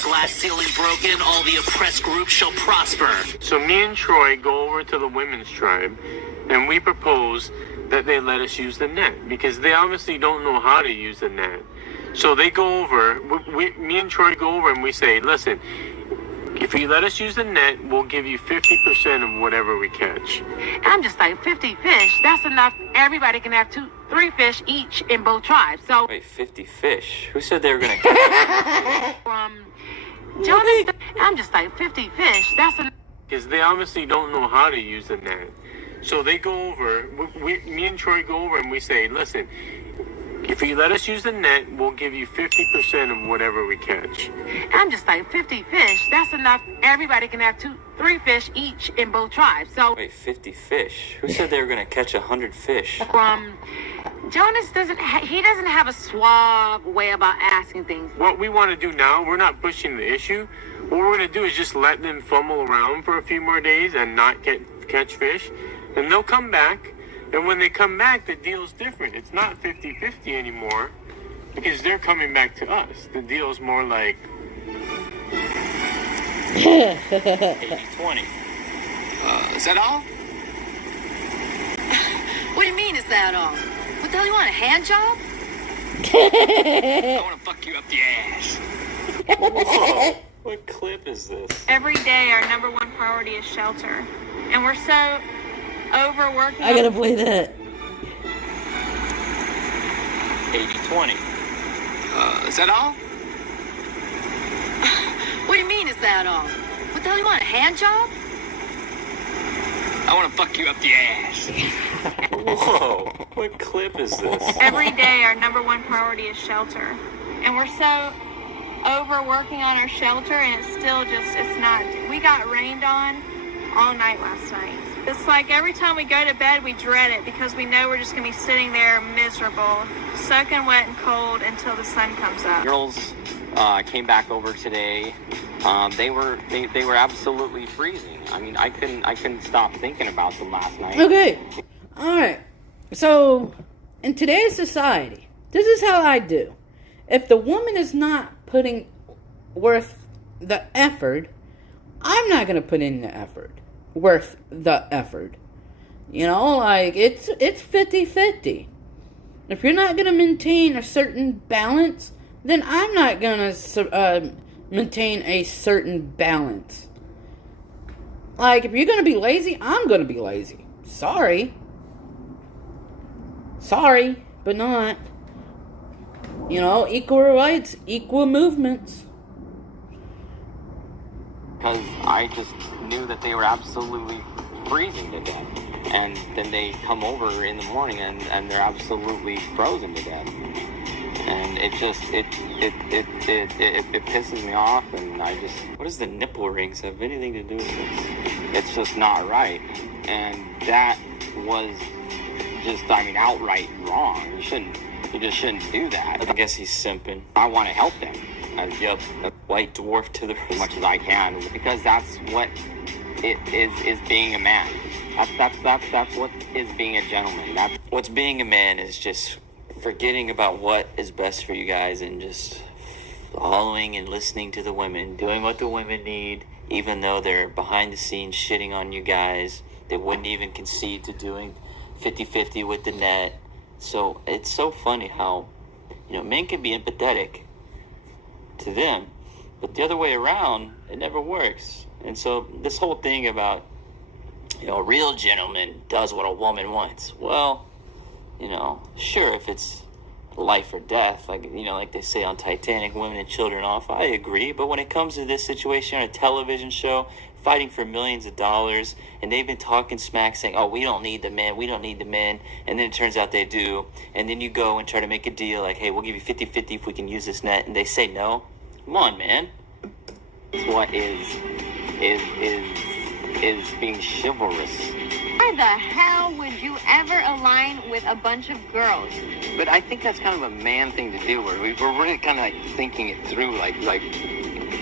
Glass ceiling broken, all the oppressed groups shall prosper. So me and Troy go over to the women's tribe, and we propose that they let us use the net, because they obviously don't know how to use the net. So they go over, me and Troy go over and we say, listen, if you let us use the net, we'll give you 50% of whatever we catch. I'm just like, 50 fish, that's enough. Everybody can have 3 fish each in both tribes. So Wait, 50 fish? Who said they were going to catch Jonas, I'm just like, 50 fish, that's enough. Because they obviously don't know how to use the net. So they go over, me and Troy go over and we say, listen, if you let us use the net, we'll give you 50% of whatever we catch. I'm just like, 50 fish, that's enough. Everybody can have 3 fish each in both tribes. So Wait, 50 fish? Who said they were going to catch 100 fish? Jonas doesn't have a suave way about asking things. What we want to do now, we're not pushing the issue. What we're going to do is just let them fumble around for a few more days and not catch fish. And they'll come back. And when they come back, the deal's different. It's not 50-50 anymore because they're coming back to us. The deal's more like 80-20. Is that all? What do you mean, is that all? What the hell, you want, a hand job? I want to fuck you up the ass. Whoa, what clip is this? Every day, our number one priority is shelter. And we're so overworking. I gotta play that. 80-20. Is that all? What do you mean, is that all? What the hell, you want, a hand job? I want to fuck you up the ass. Whoa, what clip is this? Every day, our number one priority is shelter. And we're so overworking on our shelter, and it's not. We got rained on all night last night. It's like every time we go to bed, we dread it because we know we're just going to be sitting there miserable, soaking wet and cold until the sun comes up. Girls came back over today. They were absolutely freezing. I mean, I couldn't stop thinking about them last night. Okay. Alright. So, in today's society, this is how I do. If the woman is not putting worth the effort, I'm not going to put in the effort. Worth the effort. You know, like, it's 50-50. If you're not going to maintain a certain balance, then I'm not going to maintain a certain balance. Like, if you're going to be lazy, I'm going to be lazy. Sorry, but not. You know, equal rights, equal movements. Because I just knew that they were absolutely freezing to death. And then they come over in the morning and they're absolutely frozen to death. And it pisses me off, and I just... What does the nipple rings have anything to do with this? It's just not right. And that was just, outright wrong. You just shouldn't do that. I guess he's simping. I want to help them. Yep, a white dwarf to the as much as I can, because that's what it is being a man. That's what is being a gentleman. What's being a man is just forgetting about what is best for you guys and just following and listening to the women, doing what the women need, even though they're behind the scenes shitting on you guys. They wouldn't even concede to doing 50-50 with the net. So it's so funny how, men can be empathetic to them, but the other way around, it never works. And so this whole thing about, a real gentleman does what a woman wants. Well, sure, if it's life or death, like they say on Titanic, women and children off, I agree. But when it comes to this situation on a television show, fighting for millions of dollars, and they've been talking smack, saying, oh, we don't need the men, and then it turns out they do, and then you go and try to make a deal, like, hey, we'll give you 50-50 if we can use this net, and they say no. Come on, man. What is being chivalrous. Why the hell would you ever align with a bunch of girls? But I think that's kind of a man thing to do, where we're really kind of like thinking it through, like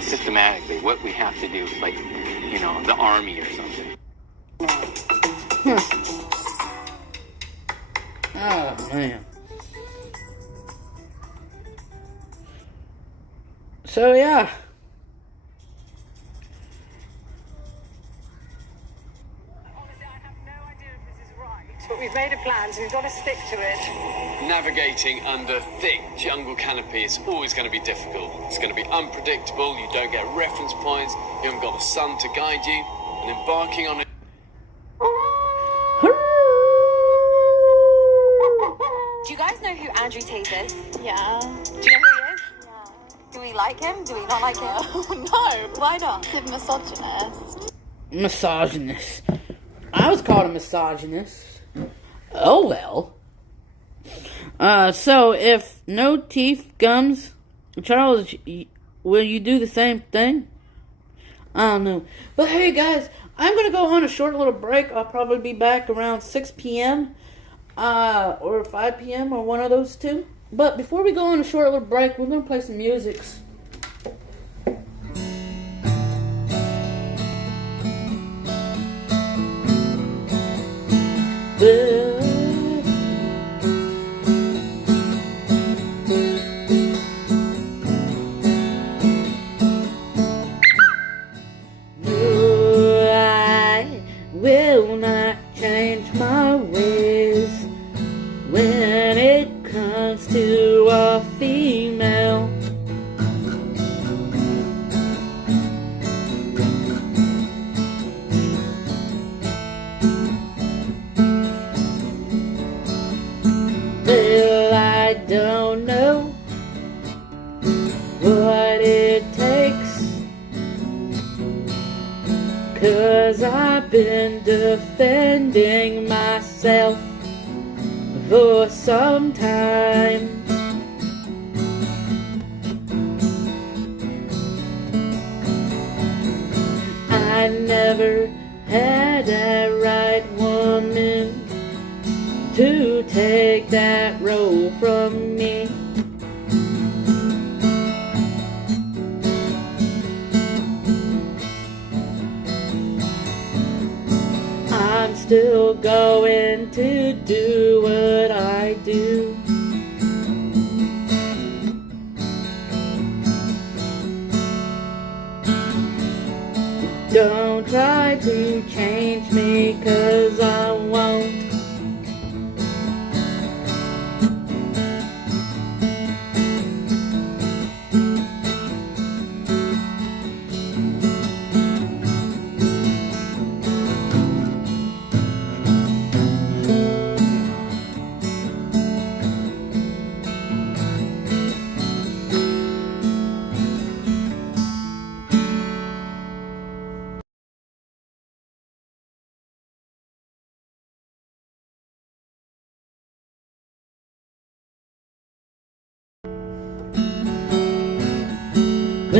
systematically, what we have to do, like, the army or something. Oh, man. So, yeah. But we've made a plan, so we've got to stick to it. Navigating under thick jungle canopy is always going to be difficult. It's going to be unpredictable, you don't get reference points, you haven't got the sun to guide you, and embarking on it. Do you guys know who Andrew Tate is? Yeah. Do you know who he is? Yeah. Do we like him? Do we not like him? No, why not? He's a misogynist. Misogynist. I was called a misogynist. Oh well. So if no teeth gums, Charles, will you do the same thing? I don't know. But hey guys, I'm gonna go on a short little break. I'll probably be back around 6 p.m. Or 5 p.m. or one of those two. But before we go on a short little break, we're gonna play some music. Will not change my ways when it comes to a female. Well, I don't know what it takes, 'cause I've been defending myself for some time. I never had that right woman to take that role from me. I'm still going to do what I do. Don't try to change me, 'cause I won't.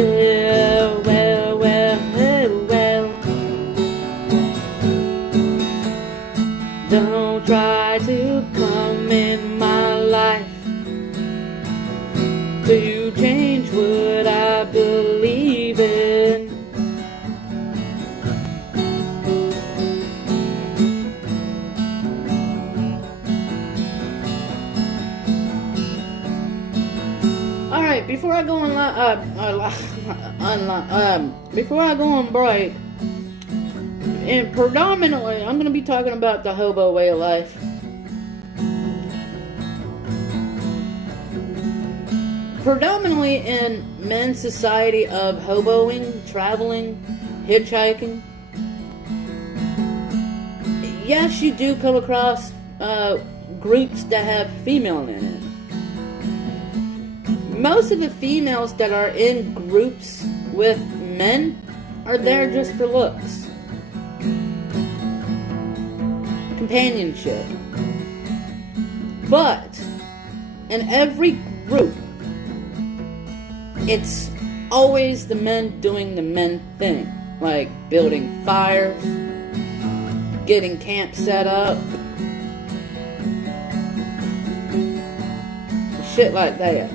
Well. Don't try to come in my life to change what I believe in. Alright, before I go on before I go on break, and predominantly, I'm going to be talking about the hobo way of life. Predominantly in men's society of hoboing, traveling, hitchhiking, yes, you do come across groups that have female in it. Most of the females that are in groups with men are there just for looks. Companionship. But in every group, it's always the men doing the men thing, like building fires, getting camp set up, shit like that.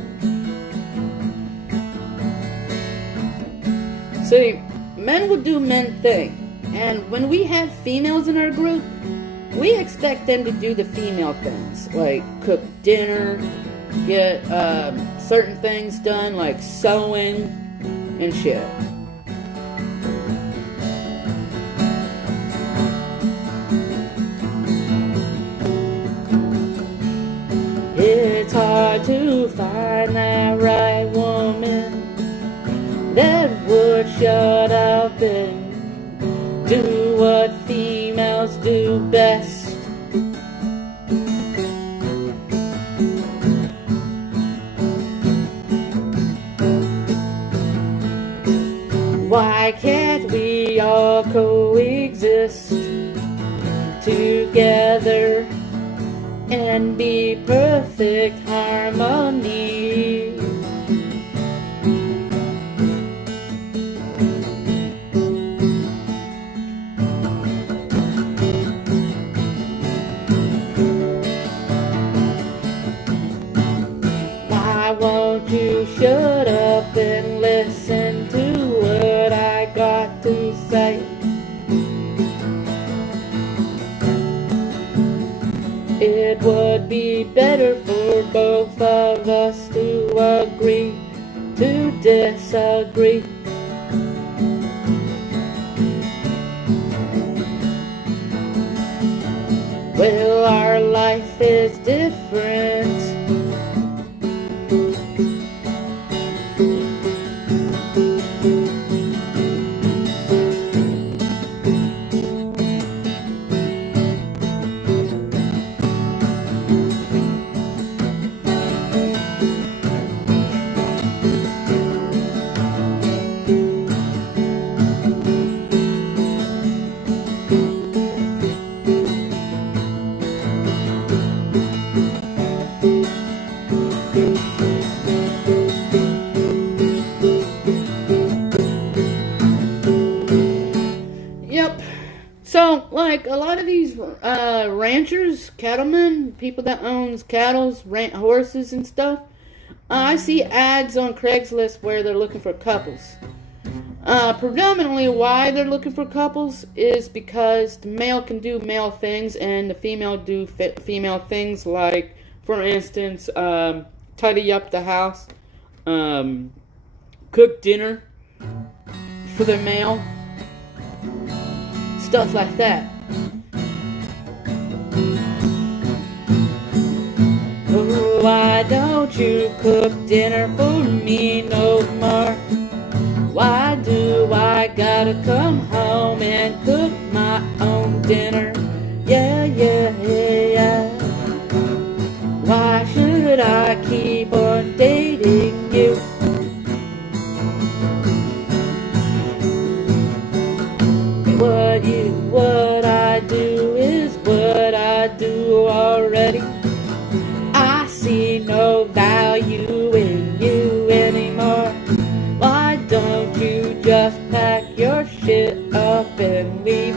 See, men will do men thing, and when we have females in our group, we expect them to do the female things, like cook dinner, get certain things done, like sewing and shit. It's hard to find that right woman that would shut up and do what females do best. Why can't we all coexist together and be perfect harmony? Why won't you shut up and listen to what I got to say? It would be better for both of us to agree to disagree. Well, our life is different. So, like, a lot of these ranchers, cattlemen, people that owns cattle, horses and stuff, I see ads on Craigslist where they're looking for couples. Predominantly why they're looking for couples is because the male can do male things and the female do female things, like, for instance, tidy up the house, cook dinner for the male. Stuff like that. Oh, why don't you cook dinner for me no more? Why do I gotta come home and cook my own dinner? Yeah, yeah, yeah. Why should I keep on dating you? What I do is what I do already. I see no value in you anymore. Why don't you just pack your shit up and leave?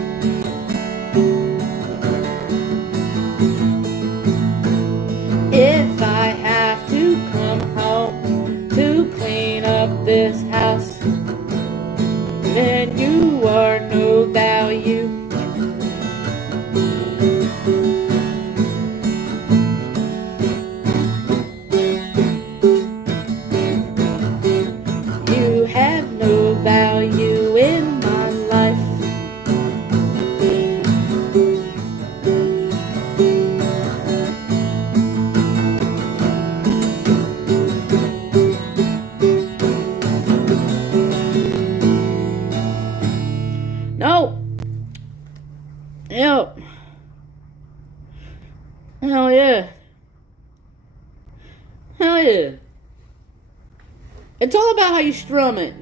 Yep. Hell yeah. Hell yeah. It's all about how you strum it.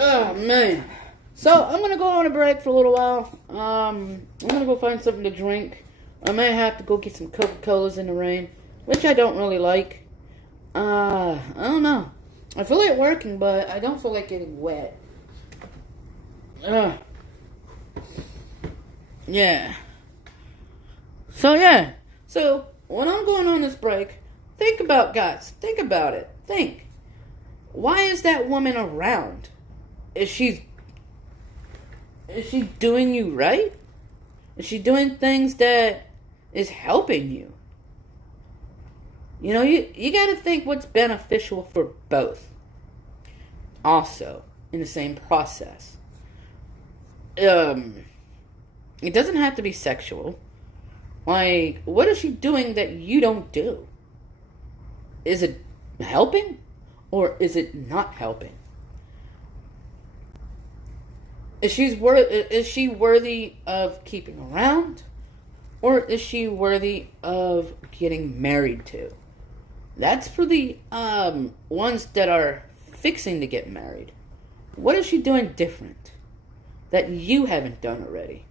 Oh man. So I'm gonna go on a break for a little while. I'm gonna go find something to drink. I may have to go get some Coca-Colas in the rain, which I don't really like. I don't know. I feel like working, but I don't feel like getting wet. Yeah. So yeah. So when I'm going on this break, think about guys. Think about it. Think. Why is that woman around? Is she doing you right? Is she doing things that is helping you? You know, you got to think what's beneficial for both. Also, in the same process. It doesn't have to be sexual. Like, what is she doing that you don't do? Is it helping? Or is it not helping? Is she worthy of keeping around? Or is she worthy of getting married to? That's for the ones that are fixing to get married. What is she doing different that you haven't done already?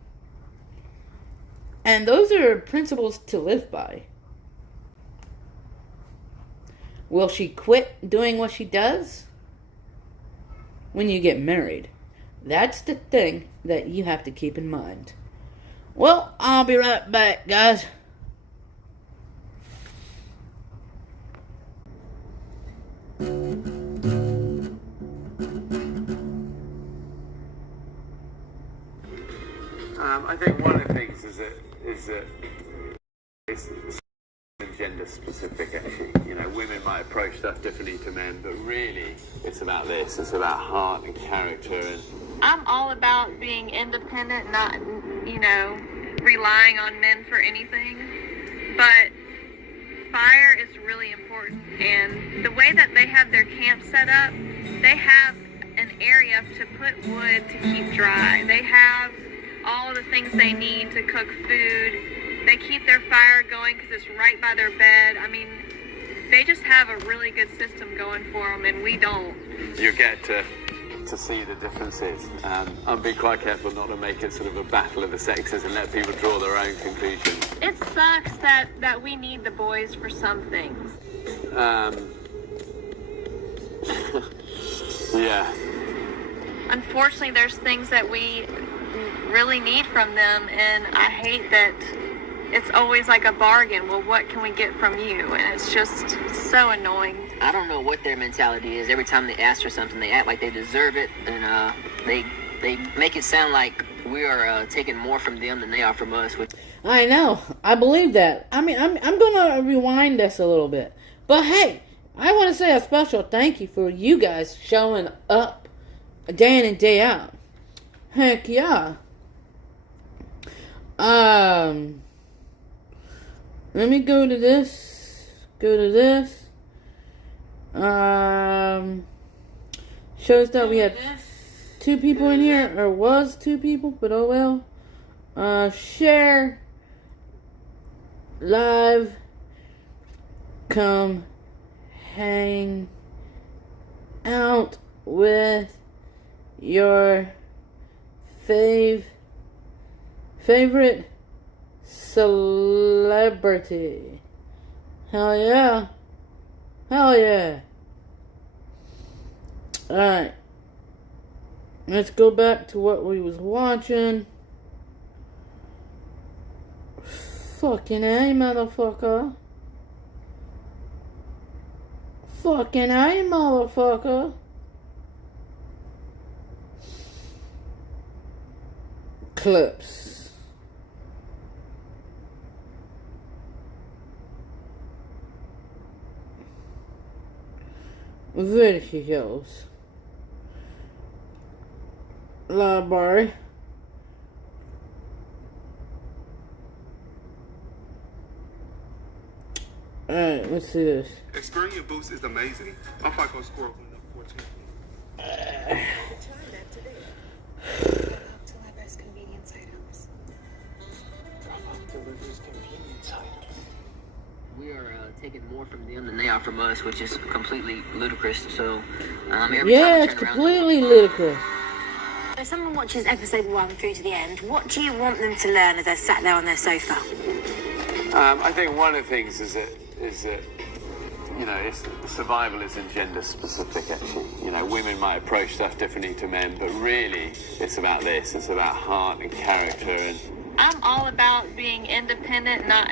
And those are principles to live by. Will she quit doing what she does when you get married? That's the thing that you have to keep in mind. Well, I'll be right back, guys. I think one of the things is that it's gender specific, actually. You know, women might approach stuff differently to men, but really it's about this. It's about heart and character. And I'm all about being independent, not, relying on men for anything. But fire is really important. And the way that they have their camp set up, they have an area to put wood to keep dry. They have all the things they need to cook food. They keep their fire going because it's right by their bed. I mean, they just have a really good system going for them, and we don't. you get to see the differences. I'm being quite careful not to make it sort of a battle of the sexes and let people draw their own conclusions. It sucks that we need the boys for some things. Yeah. Unfortunately, there's things that we really need from them, and I hate that it's always like a bargain. Well, what can we get from you? And it's just so annoying. I don't know what their mentality is. Every time they ask for something, they act like they deserve it, and they make it sound like we are taking more from them than they are from us. I know. I believe that. I mean, I'm gonna rewind this a little bit, but hey, I want to say a special thank you for you guys showing up day in and day out. Heck yeah. Let me go to this. Shows that we have 2 people in here, or was 2 people, but oh well. Share. Live. Come hang out with your favorite celebrity. Hell yeah. Hell yeah. Alright. Let's go back to what we was watching. Fucking A, motherfucker. Fucking A, motherfucker. clips. Videos. Library. Alright, let's see this. Experience boost is amazing. I'm probably gonna score up 14. We are taking more from them than they are from us, which is completely ludicrous. So, yeah, it's completely ludicrous. If someone watches episode 1 through to the end, what do you want them to learn as they're sat there on their sofa? I think one of the things is that you know, survival isn't gender specific. Actually, you know, women might approach stuff differently to men, but really, it's about this. It's about heart and character. And I'm all about being independent, not,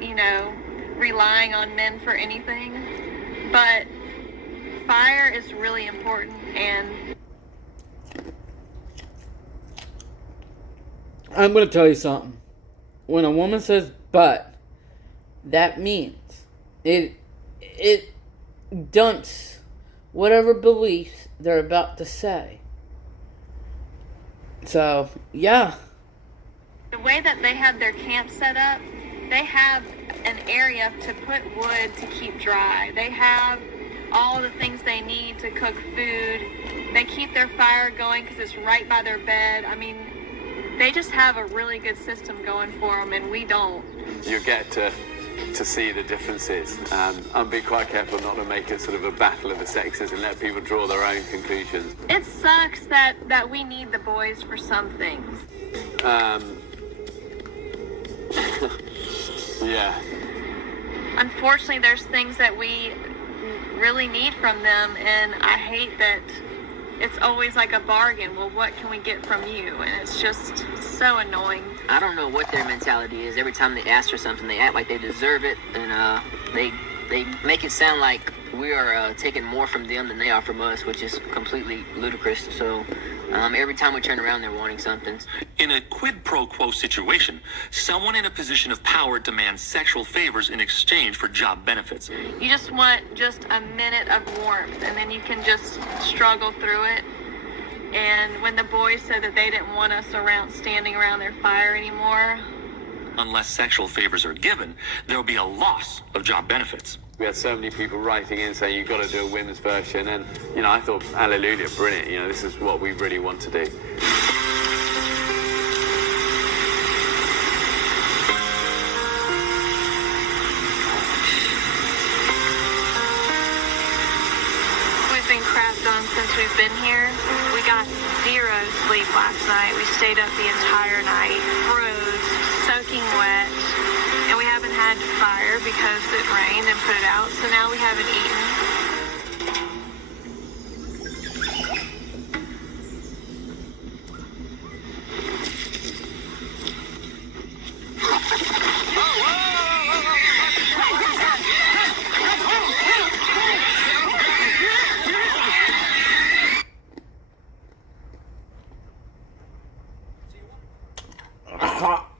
you know, relying on men for anything. But fire is really important, and I'm gonna tell you something. When a woman says "but," that means it dumps whatever beliefs they're about to say. So, yeah. the way that they have their camp set up, they have an area to put wood to keep dry. They have all the things they need to cook food. They keep their fire going because it's right by their bed. I mean, they just have a really good system going for them, and we don't. you get to see the differences, and be quite careful not to make it sort of a battle of the sexes and let people draw their own conclusions. It sucks that we need the boys for some things. Yeah. Unfortunately, there's things that we really need from them, and I hate that it's always like a bargain. Well, what can we get from you? And it's just so annoying. I don't know what their mentality is. Every time they ask for something, they act like they deserve it, and they make it sound like we are taking more from them than they are from us, which is completely ludicrous. So every time we turn around, they're wanting something. In a quid pro quo situation, someone in a position of power demands sexual favors in exchange for job benefits. You just want just a minute of warmth, and then you can just struggle through it. And when the boys said that they didn't want us standing around their fire anymore. Unless sexual favors are given, there will be a loss of job benefits. We had so many people writing in saying you've got to do a women's version, and I thought, hallelujah, brilliant. This is what we really want to do. We've been crapped on since we've been here. We got 0 sleep last night. We stayed up the entire night, froze, soaking wet, and we haven't had fire because it rained and put it out, so now we haven't eaten.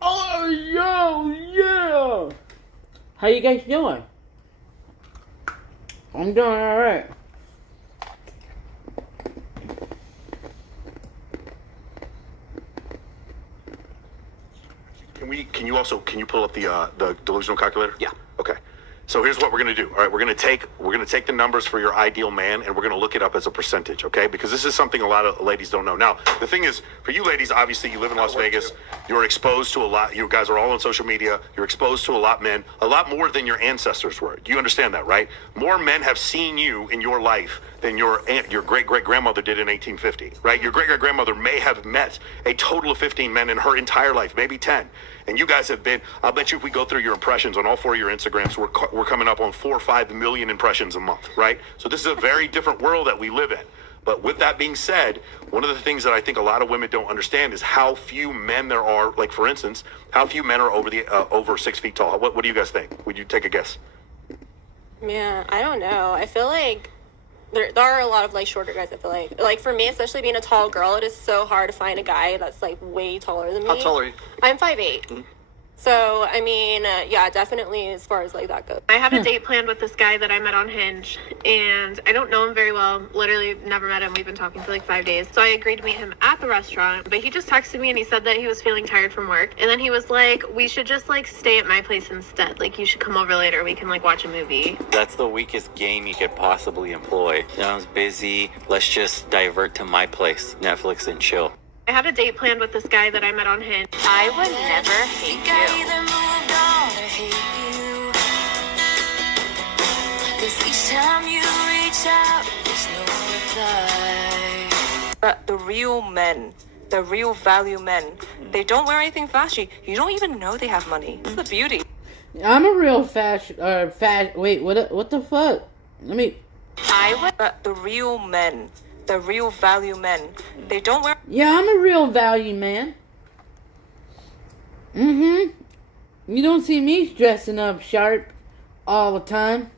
Oh, yo, yeah! How you guys doing? I'm doing alright. Can you pull up the delusional calculator? Yeah. Okay. So here's what we're going to do. All right, we're going to take the numbers for your ideal man, and we're going to look it up as a percentage, okay? Because this is something a lot of ladies don't know. Now, the thing is, for you ladies, obviously you live in Las Vegas. You're exposed to a lot. You guys are all on social media. You're exposed to a lot more than your ancestors were. You understand that, right? More men have seen you in your life than your great-great-grandmother did in 1850, right? Your great-great-grandmother may have met a total of 15 men in her entire life, maybe 10. And you guys have been, I'll bet you if we go through your impressions on all 4 of your Instagrams, we're coming up on 4 or 5 million impressions a month, right? So this is a very different world that we live in. But with that being said, one of the things that I think a lot of women don't understand is how few men there are, like for instance, how few men are over 6 feet tall. What do you guys think? Would you take a guess? Yeah, I don't know. I feel like there are a lot of like shorter guys. I feel like for me, especially being a tall girl, it is so hard to find a guy that's like way taller than me. How tall are you? I'm 5'8". So, I mean, yeah, definitely as far as like that goes. I have a date planned with this guy that I met on Hinge, and I don't know him very well. Literally never met him. We've been talking for like 5 days. So I agreed to meet him at the restaurant, but he just texted me and he said that he was feeling tired from work. And then he was like, we should just like stay at my place instead. Like, you should come over later. We can like watch a movie. That's the weakest game you could possibly employ. I was busy. Let's just divert to my place, Netflix and chill. I had a date planned with this guy that I met on Hinge. I would never hate you. Each time you reach out, there's no reply. But the real men, the real value men, they don't wear anything flashy. You don't even know they have money. It's the beauty. I'm a real wait, what the fuck? Let me... But the real men, the real value men, they don't wear... Yeah, I'm a real value man. You don't see me dressing up sharp all the time.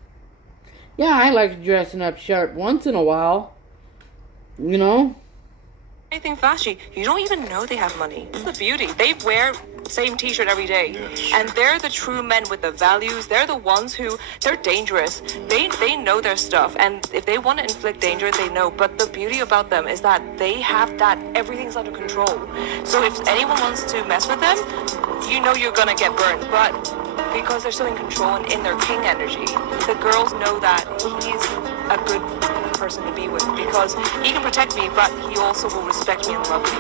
Yeah, I like dressing up sharp once in a while. You know? Anything flashy. You don't even know they have money. It's the beauty. They wear the same t-shirt every day. Yes. And they're the true men with the values. They're the ones who, they're dangerous. They know their stuff. And if they want to inflict danger, they know. But the beauty about them is that they have that, everything's under control. So if anyone wants to mess with them, you know you're gonna get burned. But because they're still in control and in their king energy, the girls know that he's a good person to be with because he can protect me, but he also will respect me and love me.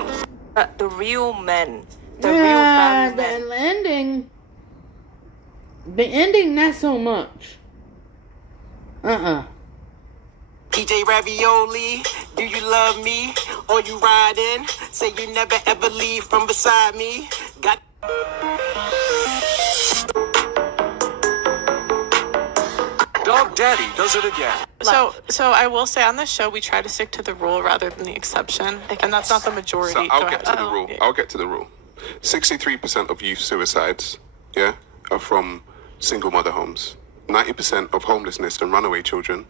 The real men, the real value men. The ending, not so much. PJ Ravioli, do you love me? Or you riding? Say you never ever leave from beside me. Got Dog Daddy does it again. So I will say on this show we try to stick to the rule rather than the exception, and that's not the majority. So I'll get to the rule. I'll get to the rule. 63% of youth suicides, are from single mother homes. 90% of homelessness and runaway children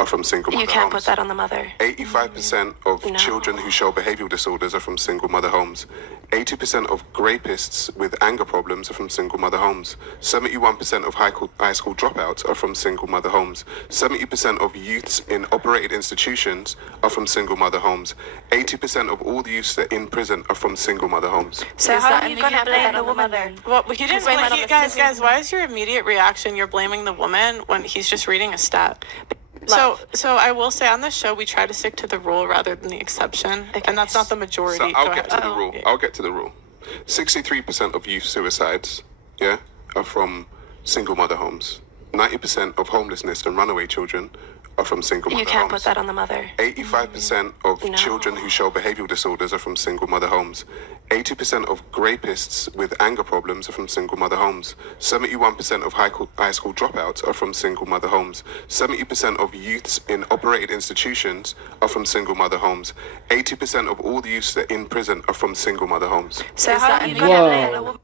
are from single mother homes. You can't put that on the mother. 85% of children who show behavioral disorders are from single mother homes. 80% of rapists with anger problems are from single mother homes. 71% of high school dropouts are from single mother homes. 70% of youths in operated institutions are from single mother homes. 80% of all the youths that are in prison are from single mother homes. So how are you going to blame the woman? Well, you didn't blame guys, why is your immediate reaction you're blaming the woman when he's just reading a stat? So I will say on this show we try to stick to the rule rather than the exception, and that's not the majority. So I'll get to the rule. I'll get to the rule. 63% of youth suicides, are from single mother homes. 90% of homelessness and runaway children are from single mother homes. You can't put that on the mother. 85% of children who show behavioral disorders are from single mother homes. 80% of rapists with anger problems are from single mother homes. 71% of high school dropouts are from single mother homes. 70% of youths in operated institutions are from single mother homes. 80% of all the youths that are in prison are from single mother homes. So how are you going to blame the woman?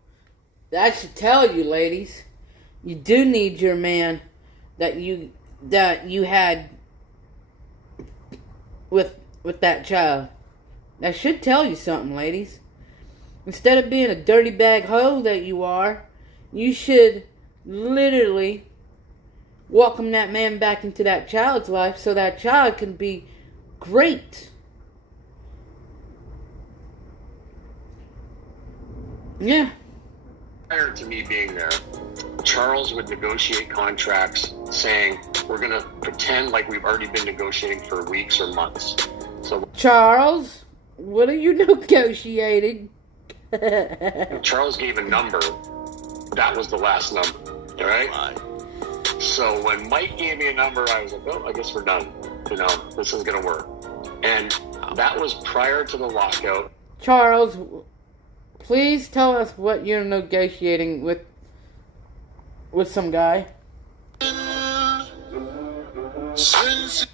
That should tell you, ladies, you do need your man that you had with that child. That should tell you something, ladies. Instead of being a dirty bag hoe that you are, you should literally welcome that man back into that child's life so that child can be great. Yeah. Prior to me being there, Charles would negotiate contracts saying, we're going to pretend like we've already been negotiating for weeks or months. So Charles, what are you negotiating? Charles gave a number. That was the last number. All right? So when Mike gave me a number, I was like, oh, I guess we're done. This is going to work. And that was prior to the lockout. Charles, please tell us what you're negotiating with some guy.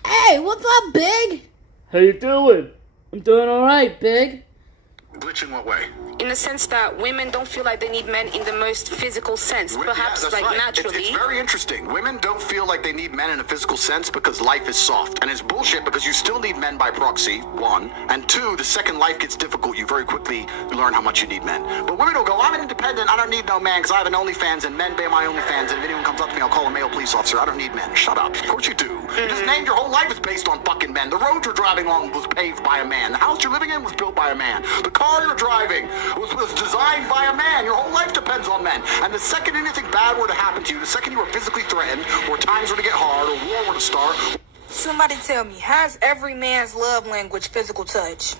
Hey, what's up, Big? How you doing? I'm doing alright, Big. Glitch in what way? In the sense that women don't feel like they need men in the most physical sense, perhaps that's like right. naturally. It's very interesting. Women don't feel like they need men in a physical sense because life is soft. And it's bullshit because you still need men by proxy, one. And two, the second life gets difficult, you very quickly learn how much you need men. But women will go, I'm independent, I don't need no man because I have an OnlyFans and men pay my OnlyFans, and if anyone comes up to me, I'll call a male police officer. I don't need men. Shut up. Of course you do. You just named your whole life is based on fucking men. The road you're driving on was paved by a man. The house you're living in was built by a man. The car you're driving was designed by a man. Your whole life depends on men. And the second anything bad were to happen to you, the second you were physically threatened, or times were to get hard, or war were to start. Somebody tell me, how's every man's love language physical touch?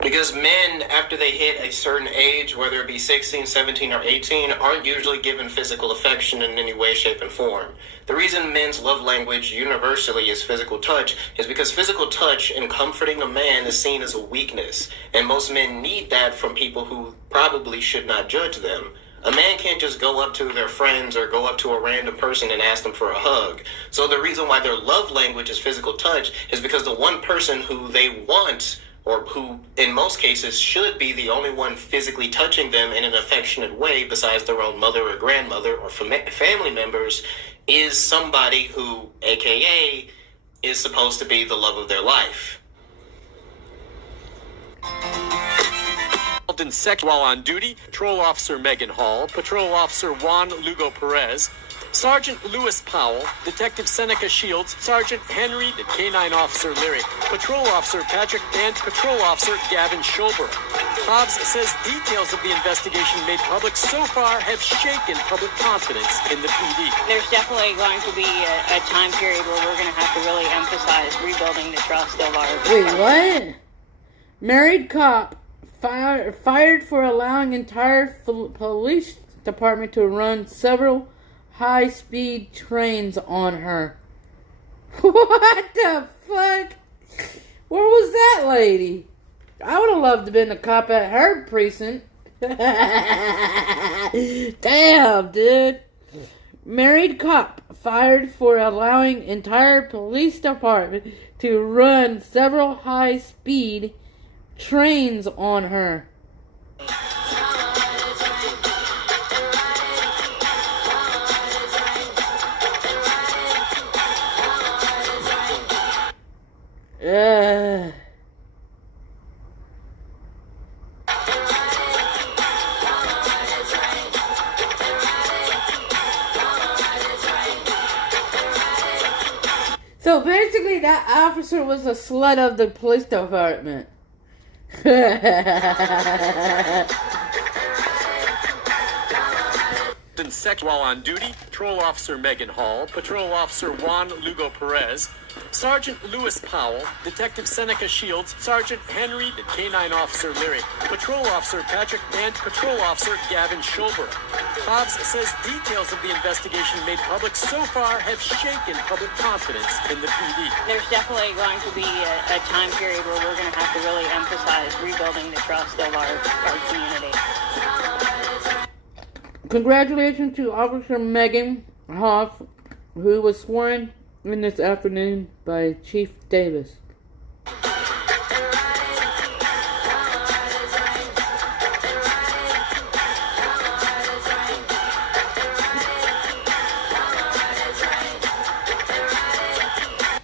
Because men, after they hit a certain age, whether it be 16, 17, or 18, aren't usually given physical affection in any way, shape, and form. The reason men's love language universally is physical touch is because physical touch and comforting a man is seen as a weakness. And most men need that from people who probably should not judge them. A man can't just go up to their friends or go up to a random person and ask them for a hug. So the reason why their love language is physical touch is because the one person who they want, or who in most cases should be the only one physically touching them in an affectionate way besides their own mother or grandmother or family members, is somebody who, aka, is supposed to be the love of their life. In sex while on duty, Patrol Officer Megan Hall, Patrol Officer Juan Lugo Perez, Sergeant Lewis Powell, Detective Seneca Shields, Sergeant Henry, the K-9 Officer Larry, Patrol Officer Patrick, and Patrol Officer Gavin Schober. Hobbs says details of the investigation made public so far have shaken public confidence in the PD. There's definitely going to be a time period where we're going to have to really emphasize rebuilding the trust of our... Wait, what? Married cop fired for allowing entire police department to run several high-speed trains on her. What the fuck? Where was that lady? I would have loved to have been a cop at her precinct. Damn, dude. Married cop fired for allowing entire police department to run several high-speed trains on her. So basically that officer was a slut of the police department. In sex while on duty, Patrol Officer Megan Hall, Patrol Officer Juan Lugo Perez, Sergeant Lewis Powell, Detective Seneca Shields, Sergeant Henry, the K-9 Officer Larry, Patrol Officer Patrick, and Patrol Officer Gavin Schober. Hobbs says details of the investigation made public so far have shaken public confidence in the PD. There's definitely going to be a time period where we're going to have to really emphasize rebuilding the trust of our community. Congratulations to Officer Megan Hoff, who was sworn in this afternoon by Chief Davis.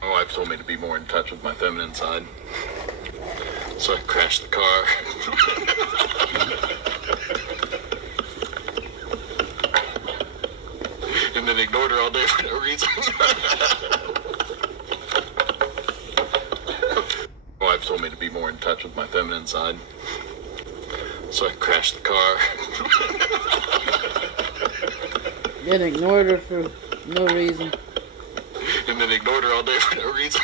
My wife told me to be more in touch with my feminine side, so I crashed the car. And then ignored her all day for no reason. My wife told me to be more in touch with my feminine side, so I crashed the car. Then ignored her for no reason. And then ignored her all day for no reason.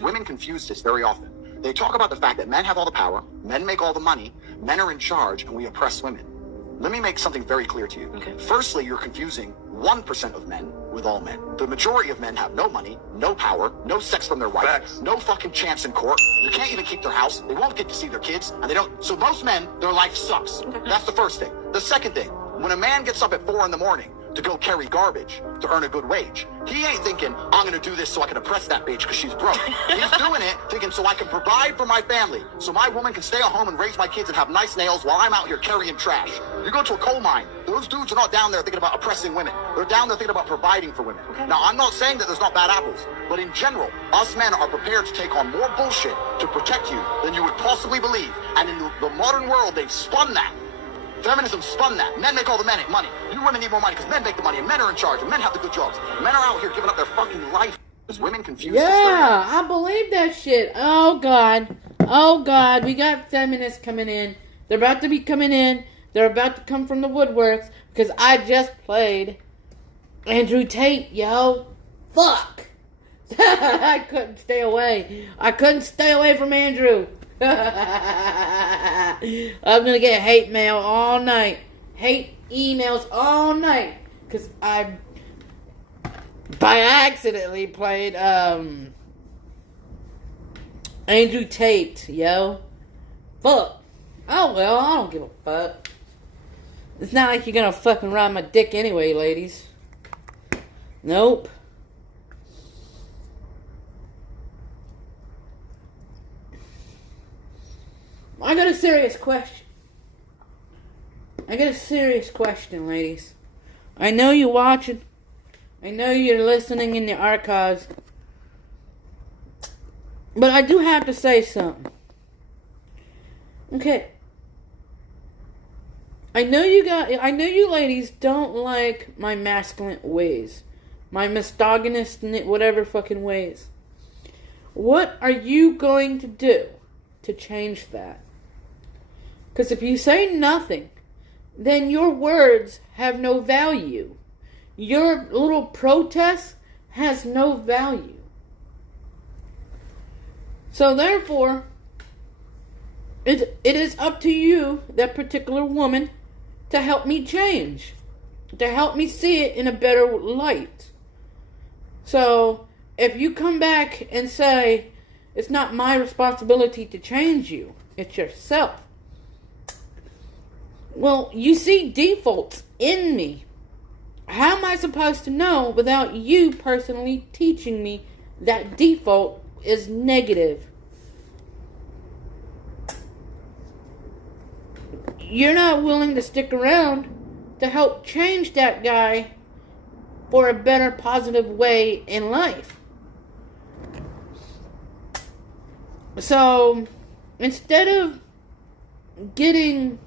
Women confuse this very often. They talk about the fact that men have all the power, men make all the money, men are in charge, and we oppress women. Let me make something very clear to you. Okay. Firstly, you're confusing 1% of men with with all men. The majority of men have no money, no power, no sex from their wife, no fucking chance in court. They can't even keep their house. They won't get to see their kids, and they don't. So most men, their life sucks. That's the first thing. The second thing, when a man gets up at 4 in the morning to go carry garbage to earn a good wage, he ain't thinking, I'm gonna do this so I can oppress that bitch because she's broke. He's doing it thinking so I can provide for my family, so my woman can stay at home and raise my kids and have nice nails while I'm out here carrying trash. You go to a coal mine, those dudes are not down there thinking about oppressing women. They're down there thinking about providing for women. Now, I'm not saying that there's not bad apples, but in general, us men are prepared to take on more bullshit to protect you than you would possibly believe. And in the modern world, they've spun that. Feminism spun that. Men make all the money. You women need more money because men make the money, and men are in charge, and men have the good jobs. Men are out here giving up their fucking life. Is women confused? Yeah, I believe that shit. Oh, God. Oh, God. We got feminists coming in. They're about to be coming in. They're about to come from the woodworks because I just played Andrew Tate, yo. Fuck. I couldn't stay away. I couldn't stay away from Andrew. I'm gonna get hate mail all night. Hate emails all night. Because I by accidentally played Andrew Tate, yo. Fuck. Oh well, I don't give a fuck. It's not like you're gonna fucking ride my dick anyway, ladies. Nope. I got a serious question. Ladies. I know you're watching. I know you're listening in the archives. But I do have to say something. Okay. I know you ladies don't like my masculine ways. My misogynist, whatever fucking ways. What are you going to do to change that? Because if you say nothing, then your words have no value. Your little protest has no value. So therefore, it is up to you, that particular woman, to help me change. To help me see it in a better light. So, if you come back and say, it's not my responsibility to change you, it's yourself. Well, you see defaults in me. How am I supposed to know without you personally teaching me that default is negative? You're not willing to stick around to help change that guy for a better, positive way in life. So, instead of getting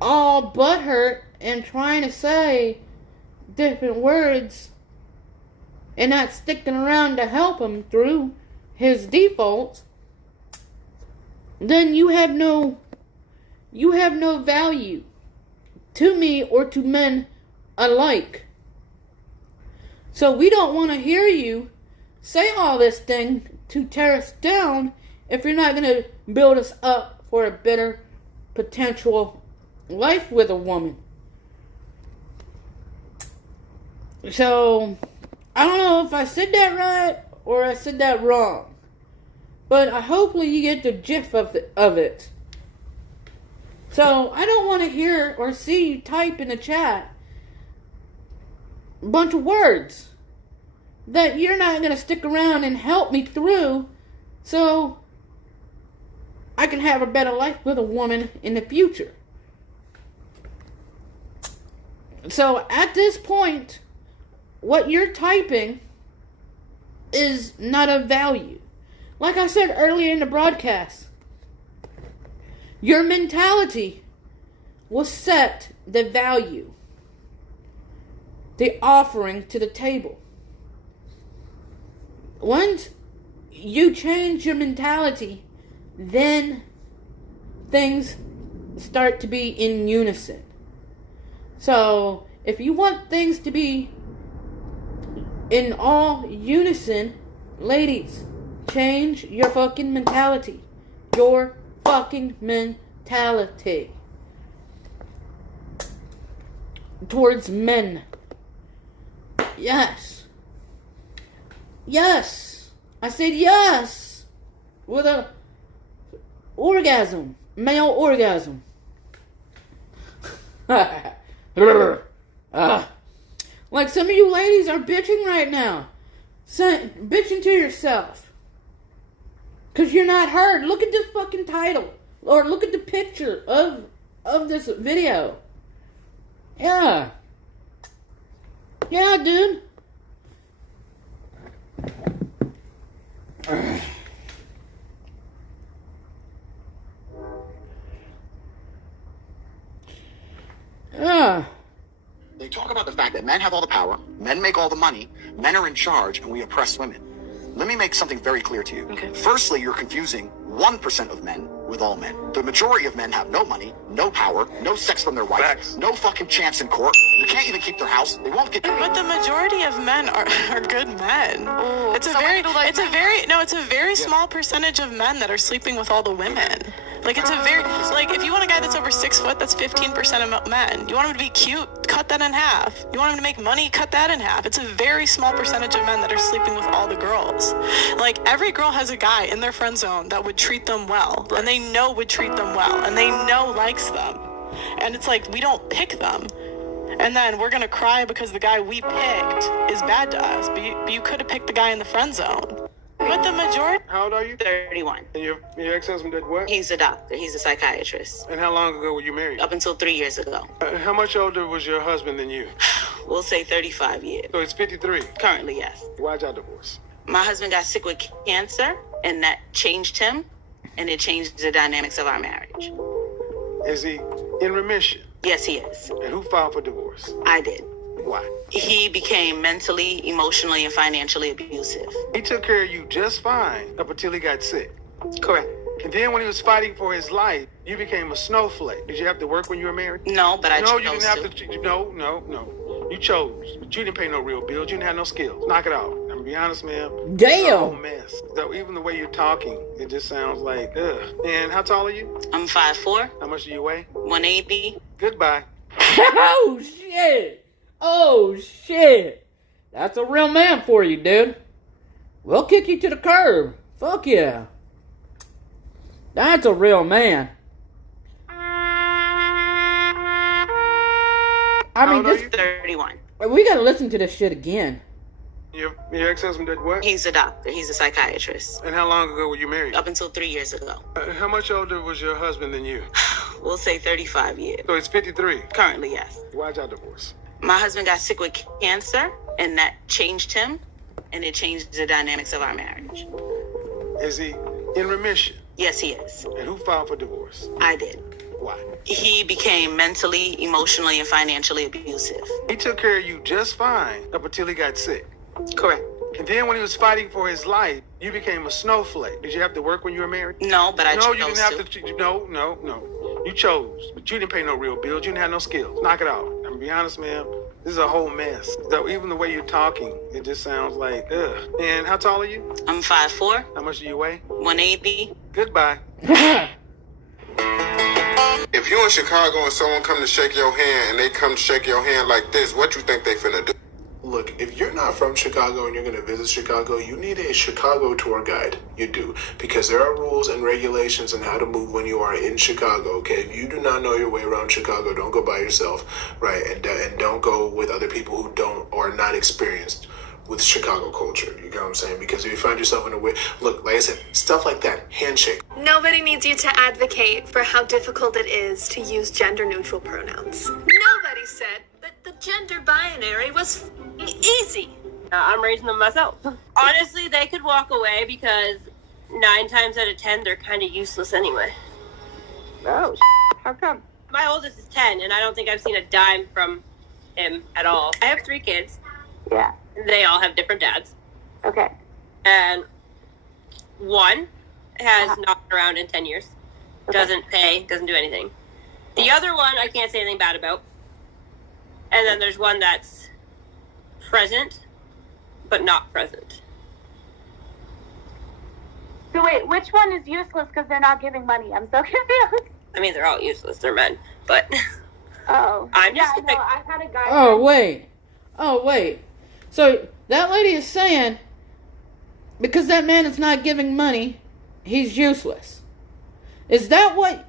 all butthurt and trying to say different words and not sticking around to help him through his defaults, then you have no value to me or to men alike. So we don't want to hear you say all this thing to tear us down if you're not going to build us up for a better potential life with a woman. So, I don't know if I said that right or I said that wrong. But hopefully you get the gist of it. So, I don't want to hear or see you type in the chat a bunch of words that you're not going to stick around and help me through so I can have a better life with a woman in the future. So, at this point, what you're typing is not of value. Like I said earlier in the broadcast, your mentality will set the value, the offering to the table. Once you change your mentality, then things start to be in unison. So, if you want things to be in all unison, ladies, change your fucking mentality. Your fucking mentality towards men. Yes. Yes. I said yes. With a orgasm. Male orgasm. Like some of you ladies are bitching right now. Bitching to yourself. Because you're not heard. Look at this fucking title. Or look at the picture of this video. Yeah. Yeah, dude. Yeah. They talk about the fact that men have all the power, men make all the money, men are in charge, and we oppress women. Let me make something very clear to you. Okay. Firstly, you're confusing 1% of men with all men. The majority of men have no money, no power, no sex from their wife, no fucking chance in court. They can't even keep their house. They won't get. But the majority of men are good men. Oh, it's a very small percentage of men that are sleeping with all the women. Like it's a very if you want a guy that's over 6 foot, that's 15% of men. You want him to be cute, cut that in half. You want him to make money, cut that in half. It's a very small percentage of men that are sleeping with all the girls. Like every girl has a guy in their friend zone that would treat them well, and they know would treat them well, and they know likes them. And it's like we don't pick them. And then we're gonna cry because the guy we picked is bad to us. But you could have picked the guy in the friend zone. But the majority. How old are you? 31. And your ex-husband did what? He's a doctor. He's a psychiatrist. And how long ago were you married? Up until 3 years ago. How much older was your husband than you? We'll say 35 years. So he's 53? Currently, yes. Why'd y'all divorce? My husband got sick with cancer, and that changed him, and it changed the dynamics of our marriage. Is he in remission? Yes, he is. And who filed for divorce? I did. Why? He became mentally, emotionally, and financially abusive. He took care of you just fine up until he got sick. Correct. And then when he was fighting for his life, you became a snowflake. Did you have to work when you were married? No, but I chose to. No, you didn't have to. No. You chose. But you didn't pay no real bills. You didn't have no skills. Knock it off. I'm going to be honest, ma'am. Damn. It's a whole mess. So even the way you're talking, it just sounds like, ugh. And how tall are you? I'm 5'4". How much do you weigh? 180. Goodbye. Oh, shit. Oh, shit. That's a real man for you, dude. We'll kick you to the curb. Fuck yeah. That's a real man. I mean, this 31. We gotta listen to this shit again. Your ex-husband did what? He's a doctor. He's a psychiatrist. And how long ago were you married? Up until 3 years ago. How much older was your husband than you? We'll say 35 years. So he's 53? Currently, yes. Why'd y'all divorce? My husband got sick with cancer, and that changed him, and it changed the dynamics of our marriage. Is he in remission? Yes, he is. And who filed for divorce? I did. Why? He became mentally, emotionally, and financially abusive. He took care of you just fine up until he got sick. Correct. And then when he was fighting for his life, you became a snowflake. Did you have to work when you were married? No, but I chose to. No, you didn't have to. No. You chose, but you didn't pay no real bills. You didn't have no skills. Knock it off. I'm gonna be honest, ma'am. This is a whole mess. So even the way you're talking, it just sounds like, ugh. And how tall are you? I'm 5'4". How much do you weigh? 180. Goodbye. If you in Chicago and someone come to shake your hand and they come to shake your hand like this, what you think they finna do? Look, if you're not from Chicago and you're going to visit Chicago, you need a Chicago tour guide. You do. Because there are rules and regulations on how to move when you are in Chicago, okay? If you do not know your way around Chicago, don't go by yourself, right? And don't go with other people who don't or are not experienced with Chicago culture. You get what I'm saying? Because if you find yourself in a way, look, like I said, stuff like that, handshake. Nobody needs you to advocate for how difficult it is to use gender-neutral pronouns. Nobody said that the gender binary was easy. I'm raising them myself. Honestly, they could walk away because 9 times out of 10, they're kind of useless anyway. Oh, how come? My oldest is 10, and I don't think I've seen a dime from him at all. I have 3 kids. Yeah. They all have different dads. Okay. And one has not been around in 10 years. Doesn't pay, doesn't do anything. The other one I can't say anything bad about. And then there's one that's present, but not present. So wait, which one is useless because they're not giving money? I'm so confused. I mean, they're all useless. They're men. But oh. I'm just I've had a guy. Oh, wait. So that lady is saying, because that man is not giving money, he's useless. Is that what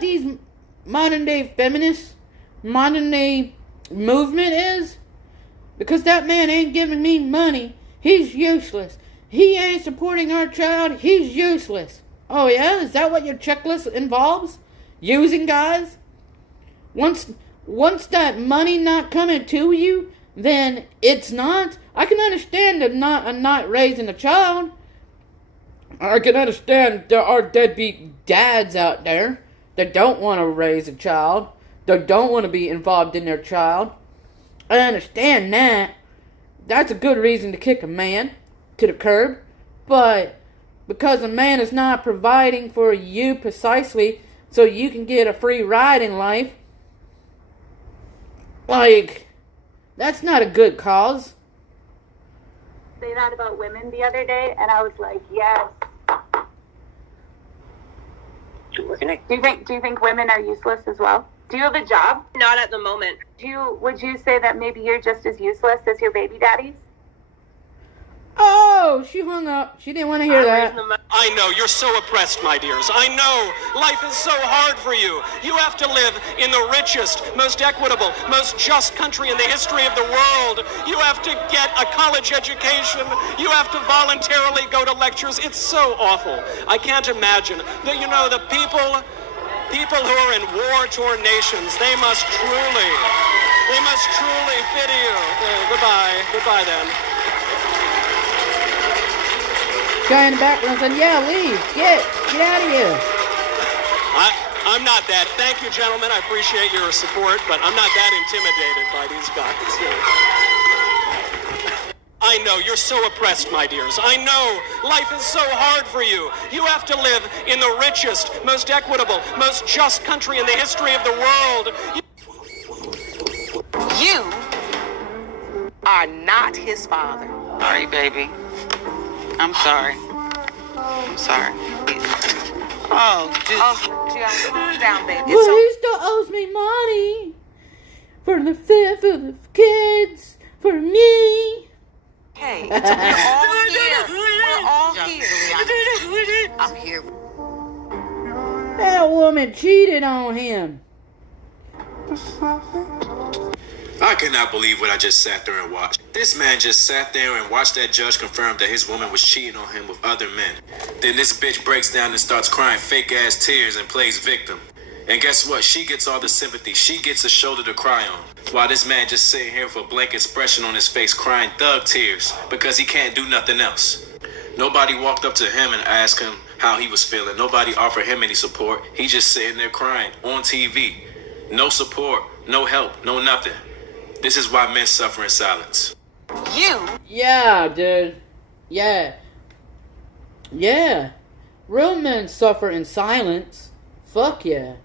these modern day feminists, modern day movement is? Because that man ain't giving me money, he's useless. He ain't supporting our child, he's useless. Oh yeah? Is that what your checklist involves? Using guys? Once that money not coming to you, then it's not. I can understand not raising a child. I can understand there are deadbeat dads out there that don't want to raise a child, that don't want to be involved in their child. I understand that. That's a good reason to kick a man to the curb. But because a man is not providing for you precisely so you can get a free ride in life, like, that's not a good cause. Say that about women the other day, and I was like, yes. Do you think women are useless as well? Do you have a job? Not at the moment. Would you say that maybe you're just as useless as your baby daddies? Oh, she hung up. She didn't want to hear that. I know, you're so oppressed, my dears. I know, life is so hard for you. You have to live in the richest, most equitable, most just country in the history of the world. You have to get a college education. You have to voluntarily go to lectures. It's so awful. I can't imagine. The people who are in war-torn nations, they must truly pity you. Goodbye then. Guy in the background said, yeah, leave. Get out of here. I'm not that. Thank you, gentlemen. I appreciate your support, but I'm not that intimidated by these guys. I know, you're so oppressed, my dears. I know, life is so hard for you. You have to live in the richest, most equitable, most just country in the history of the world. You are not his father. Sorry, baby. I'm sorry. I'm sorry. Oh, just calm down, baby. Well, he still owes me money for the kids, for me. Hey, we're all here. We're all here. I'm here. That woman cheated on him. I cannot believe what I just sat there and watched. This man just sat there and watched that judge confirm that his woman was cheating on him with other men. Then this bitch breaks down and starts crying fake ass tears and plays victim. And guess what? She gets all the sympathy. She gets a shoulder to cry on. While this man just sitting here with a blank expression on his face crying thug tears because he can't do nothing else. Nobody walked up to him and asked him how he was feeling. Nobody offered him any support. He just sitting there crying on TV. No support, no help, no nothing. This is why men suffer in silence. Yeah, dude. Yeah. Real men suffer in silence. Fuck yeah.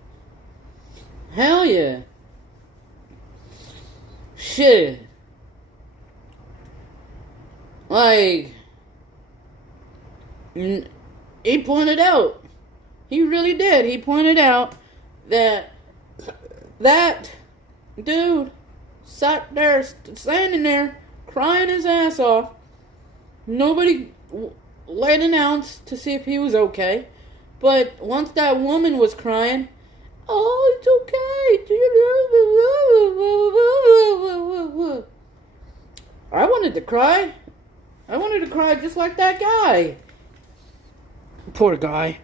Hell yeah. Shit. Like, he pointed out. He really did. He pointed out that dude sat there, standing there, crying his ass off. Nobody laid an ounce to see if he was okay. But once that woman was crying, oh, it's okay. I wanted to cry. I wanted to cry just like that guy. Poor guy.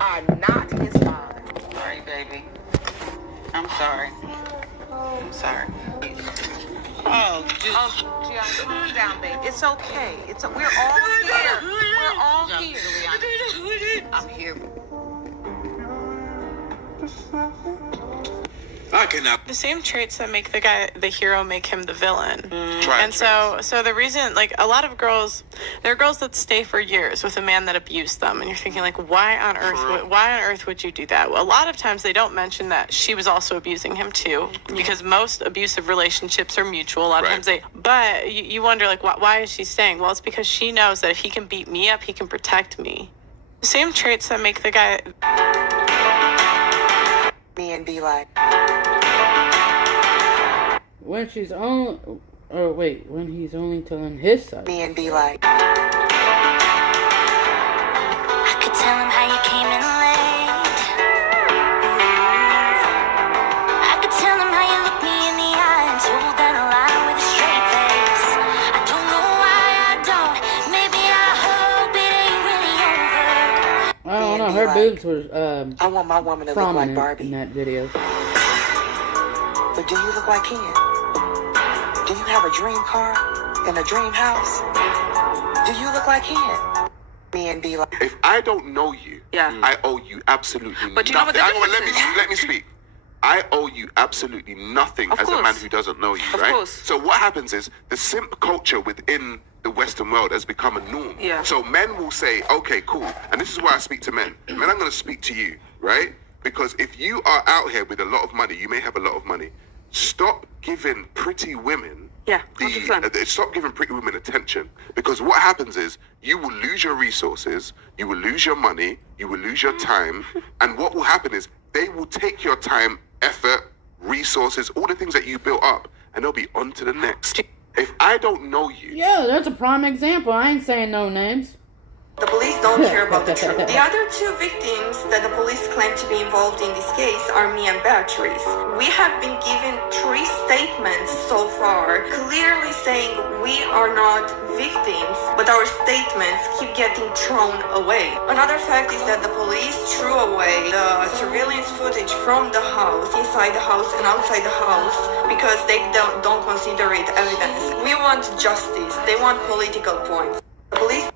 I'm not his father. Sorry, baby. I'm sorry. I'm sorry. Oh, just calm down, baby. It's okay. We're all here. We're all here. I'm here. I cannot. The same traits that make the hero make him the villain. Right. And so the reason, like, a lot of girls, there are girls that stay for years with a man that abused them, and you're thinking, like, why on earth would you do that? Well, a lot of times they don't mention that she was also abusing him too, because most abusive relationships are mutual. A lot of times but you wonder, like, why is she staying? Well, it's because she knows that if he can beat me up, he can protect me. The same traits that make the guy me and be like, when he's only telling his side. Me and be like, I could tell him how you came in late. I could tell him how you looked me in the eye and told that a lie with a straight face. I don't know why I don't. Maybe I hope it ain't really over. I don't know. Her boobs were I want my woman to look like Barbie in that video. But do you look like Ken? Do you have a dream car and a dream house? Do you look like Ken? Me and be like, if I don't know you, I owe you absolutely But you know what nothing. the difference is? Let me speak. I owe you absolutely nothing as a man who doesn't know you, right? course. So what happens is the simp culture within the Western world has become a norm. Yeah. So men will say, okay, cool. And this is why I speak to men. Men, I'm going to speak to you, right? Because if you are out here with a lot of money, you may have a lot of money. Stop giving pretty women stop giving pretty women attention, because what happens is you will lose your resources, you will lose your money, you will lose your time, and what will happen is they will take your time, effort, resources, all the things that you built up, and they'll be on to the next. If I don't know you... Yeah, that's a prime example. I ain't saying no names. The police don't care about the truth. The other two victims that the police claim to be involved in this case are me and Beatrice. We have been given 3 statements so far, clearly saying we are not victims, but our statements keep getting thrown away. Another fact is that the police threw away the surveillance footage from the house, inside the house and outside the house, because they don't consider it evidence. We want justice. They want political points. The police...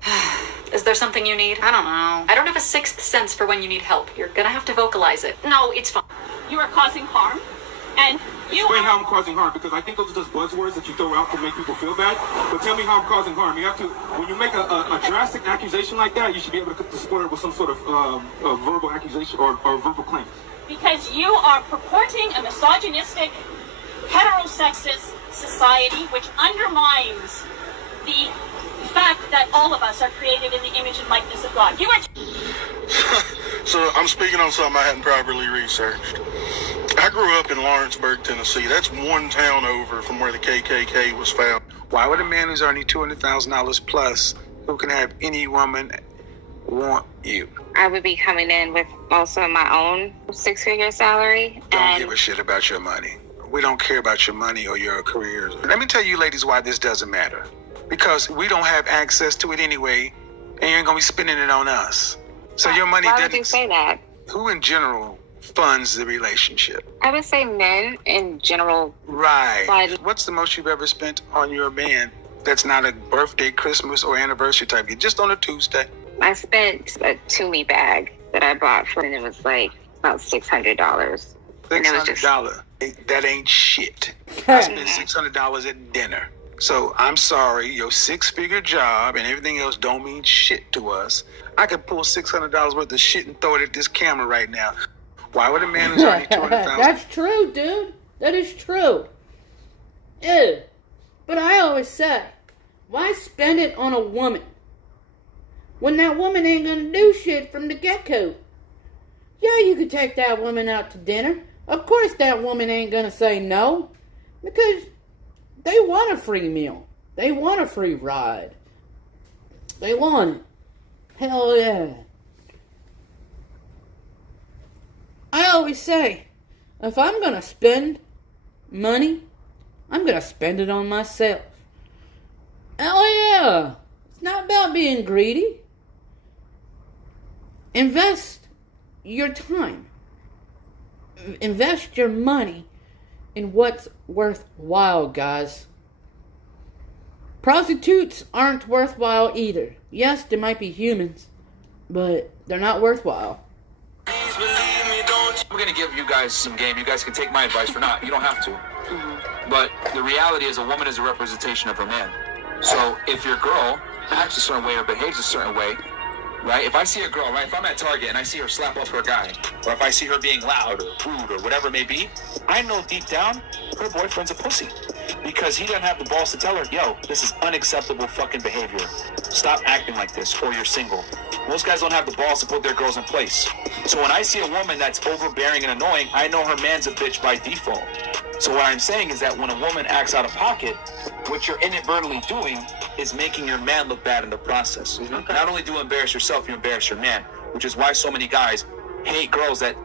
Is there something you need? I don't know. I don't have a sixth sense for when you need help. You're gonna have to vocalize it. No, it's fine. You are causing harm, and you Explain how I'm causing harm, because I think those are just buzzwords that you throw out to make people feel bad. But tell me how I'm causing harm. You have to, when you make a drastic accusation like that, you should be able to support it with some sort of verbal accusation or verbal claim. Because you are purporting a misogynistic, heterosexist society which undermines the fact that all of us are created in the image and likeness of God. You are... So I'm speaking on something I hadn't properly researched. I grew up in Lawrenceburg, Tennessee. That's one town over from where the KKK was found. Why would a man who's earning $200,000 plus, who can have any woman, want you? I would be coming in with also my own 6-figure salary. Don't give a shit about your money. We don't care about your money or your careers. Let me tell you ladies why this doesn't matter. Because we don't have access to it anyway, and you ain't gonna be spending it on us. So your money doesn't... Why would you say that? Who in general funds the relationship? I would say men in general. Right. What's the most you've ever spent on your man that's not a birthday, Christmas, or anniversary type gift? Just on a Tuesday. I spent a Tumi bag that I bought and it was like about $600. $600. That ain't shit. I spent $600 at dinner. So I'm sorry, your 6-figure job and everything else don't mean shit to us. I could pull $600 worth of shit and throw it at this camera right now. Why would a man who's already $200,000? That's true, dude. That is true. Yeah. But I always say, why spend it on a woman when that woman ain't gonna do shit from the get-go? Yeah, you could take that woman out to dinner. Of course that woman ain't gonna say no, because they want a free meal. They want a free ride. They want it. Hell yeah. I always say, if I'm gonna spend money, I'm gonna spend it on myself. Hell yeah. It's not about being greedy. Invest your time. Invest your money in what's worthwhile, guys. Prostitutes aren't worthwhile either. Yes, they might be humans, but they're not worthwhile. I'm going to give you guys some game. You guys can take my advice for not. You don't have to. But the reality is a woman is a representation of her man. So if your girl acts a certain way or behaves a certain way, right? If I see a girl, right? If I'm at Target and I see her slap up her guy, or if I see her being loud or rude or whatever it may be, I know deep down her boyfriend's a pussy. because he doesn't have the balls to tell her, yo, this is unacceptable fucking behavior. Stop acting like this, or you're single. Most guys don't have the balls to put their girls in place. So when I see a woman that's overbearing and annoying, I know her man's a bitch by default. So what I'm saying is that when a woman acts out of pocket, what you're inadvertently doing is making your man look bad in the process. Not only do you embarrass yourself, you embarrass your man, which is why so many guys hate girls that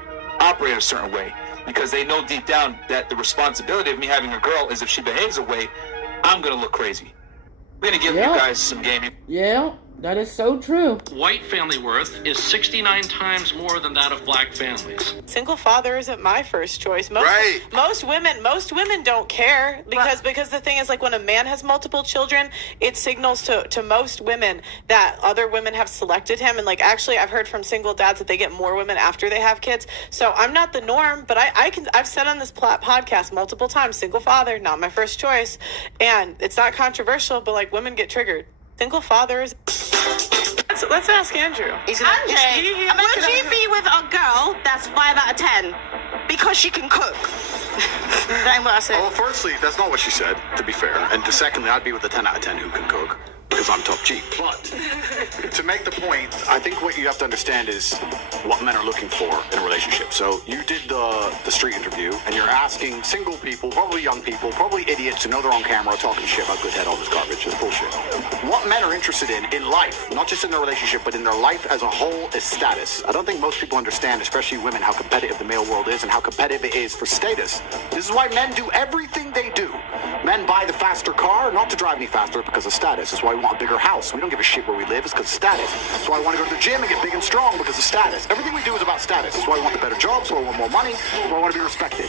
operate a certain way, because they know deep down that the responsibility of me having a girl is if she behaves a way, I'm gonna look crazy. I'm gonna give you guys some gaming. Yeah, that is so true. White family worth is 69 times more than that of black families. Single father isn't my first choice. Most women don't care because the thing is, like, when a man has multiple children, it signals to most women that other women have selected him. And like, actually, I've heard from single dads that they get more women after they have kids. So I'm not the norm, but I've said on this podcast multiple times, single father, not my first choice. And it's not controversial, but like, women get triggered. Single fathers. Let's ask Andrew. Andrew, would you be with a girl that's 5 out of 10 because she can cook? That ain't what I said. Well, firstly, that's not what she said, to be fair. And secondly, I'd be with a 10 out of 10 who can cook, because I'm top G. But to make the point, I think what you have to understand is what men are looking for in a relationship. So you did the street interview, and you're asking single people, probably young people, probably idiots who know they're on camera talking shit about good head, all this garbage. It's bullshit. What men are interested in life, not just in their relationship, but in their life as a whole, is status. I don't think most people understand, especially women, how competitive the male world is and how competitive it is for status. This is why men do everything they do. Men buy the faster car, not to drive any faster, because of status. That's why we want a bigger house. We don't give a shit where we live. It's because of status. That's why I want to go to the gym and get big and strong, because of status. Everything we do is about status. That's why I want the better job, so I want more money, so I want to be respected.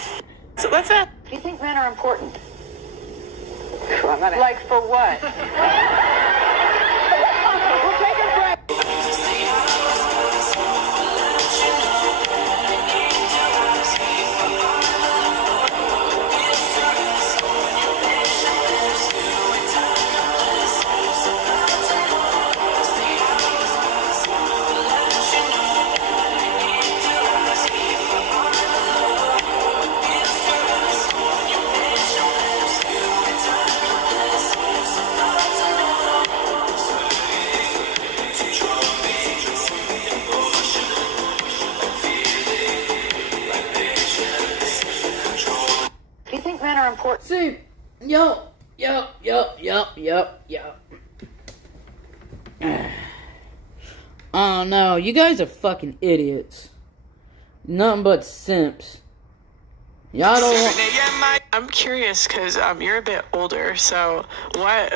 So let's Do you think men are important? like, for what? Do you think men are important? See, yup. Oh no, you guys are fucking idiots. Nothing but simps. Y'all don't want... I'm curious because you're a bit older, so what?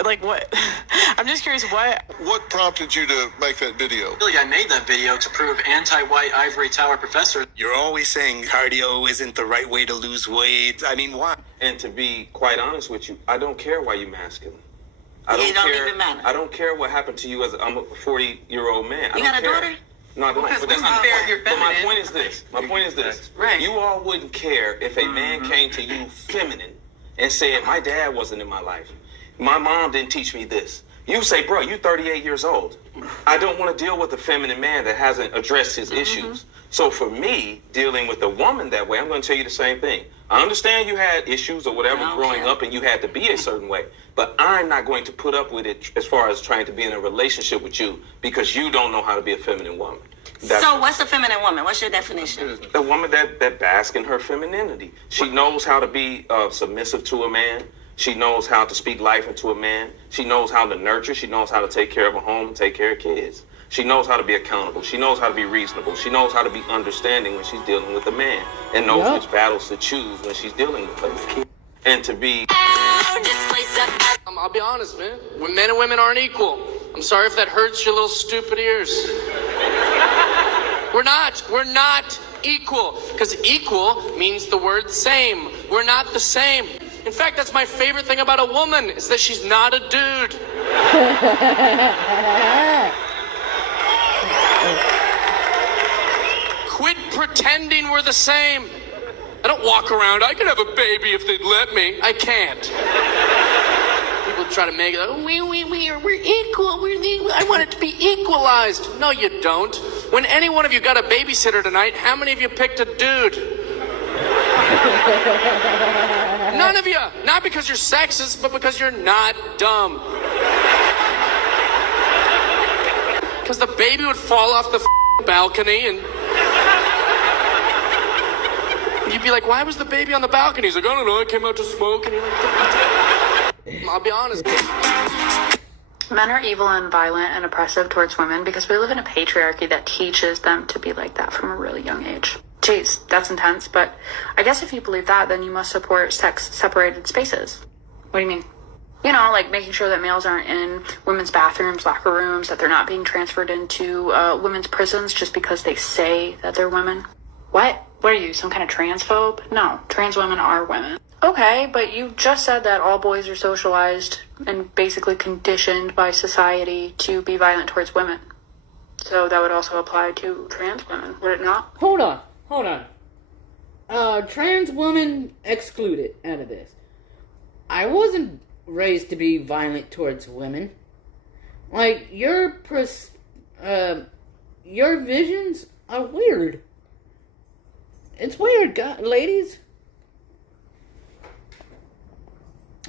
I'm just curious What prompted you to make that video? Really, I made that video to prove anti-white ivory tower professor. You're always saying cardio isn't the right way to lose weight. I mean, why? And to be quite honest with you, I don't care why you're masculine. It don't even matter. I don't care what happened to you I'm a 40-year-old man. You got a daughter? No, I don't. Because But that's we're not not the fair, point. you're But my feminine. point is this. My point is this. Right. You all wouldn't care if a man came to you feminine and said, my dad wasn't in my life. My mom didn't teach me this. You say, bro, you're 38 years old. I don't want to deal with a feminine man that hasn't addressed his issues. So for me, dealing with a woman that way, I'm going to tell you the same thing. I understand you had issues or whatever growing up and you had to be a certain way, but I'm not going to put up with it as far as trying to be in a relationship with you because you don't know how to be a feminine woman. So what's a feminine woman? What's your definition? A woman that basks in her femininity. She knows how to be submissive to a man. She knows how to speak life into a man. She knows how to nurture. She knows how to take care of a home, take care of kids. She knows how to be accountable. She knows how to be reasonable. She knows how to be understanding when she's dealing with a man and knows which battles to choose when she's dealing with her. And to be... I'll be honest, man. When men and women aren't equal. I'm sorry if that hurts your little stupid ears. We're not equal. Because equal means the word same. We're not the same. In fact, that's my favorite thing about a woman, is that she's not a dude. Quit pretending we're the same. I don't walk around, I could have a baby if they'd let me. I can't. People try to make it, we're equal, I want it to be equalized. No, you don't. When any one of you got a babysitter tonight, how many of you picked a dude? None of you. Not because you're sexist, but because you're not dumb. Because the baby would fall off the balcony and you'd be like, why was the baby on the balcony? He's like, I don't know, I came out to smoke. And you're like, I'll be honest. Men are evil and violent and oppressive towards women because we live in a patriarchy that teaches them to be like that from a really young age. Jeez, that's intense, but I guess if you believe that, then you must support sex-separated spaces. What do you mean? You know, like making sure that males aren't in women's bathrooms, locker rooms, that they're not being transferred into women's prisons just because they say that they're women. What? What are you, some kind of transphobe? No, trans women are women. Okay, but you just said that all boys are socialized and basically conditioned by society to be violent towards women. So that would also apply to trans women, would it not? Hold on. Trans women excluded out of this. I wasn't raised to be violent towards women. Like, your visions are weird. It's weird, ladies.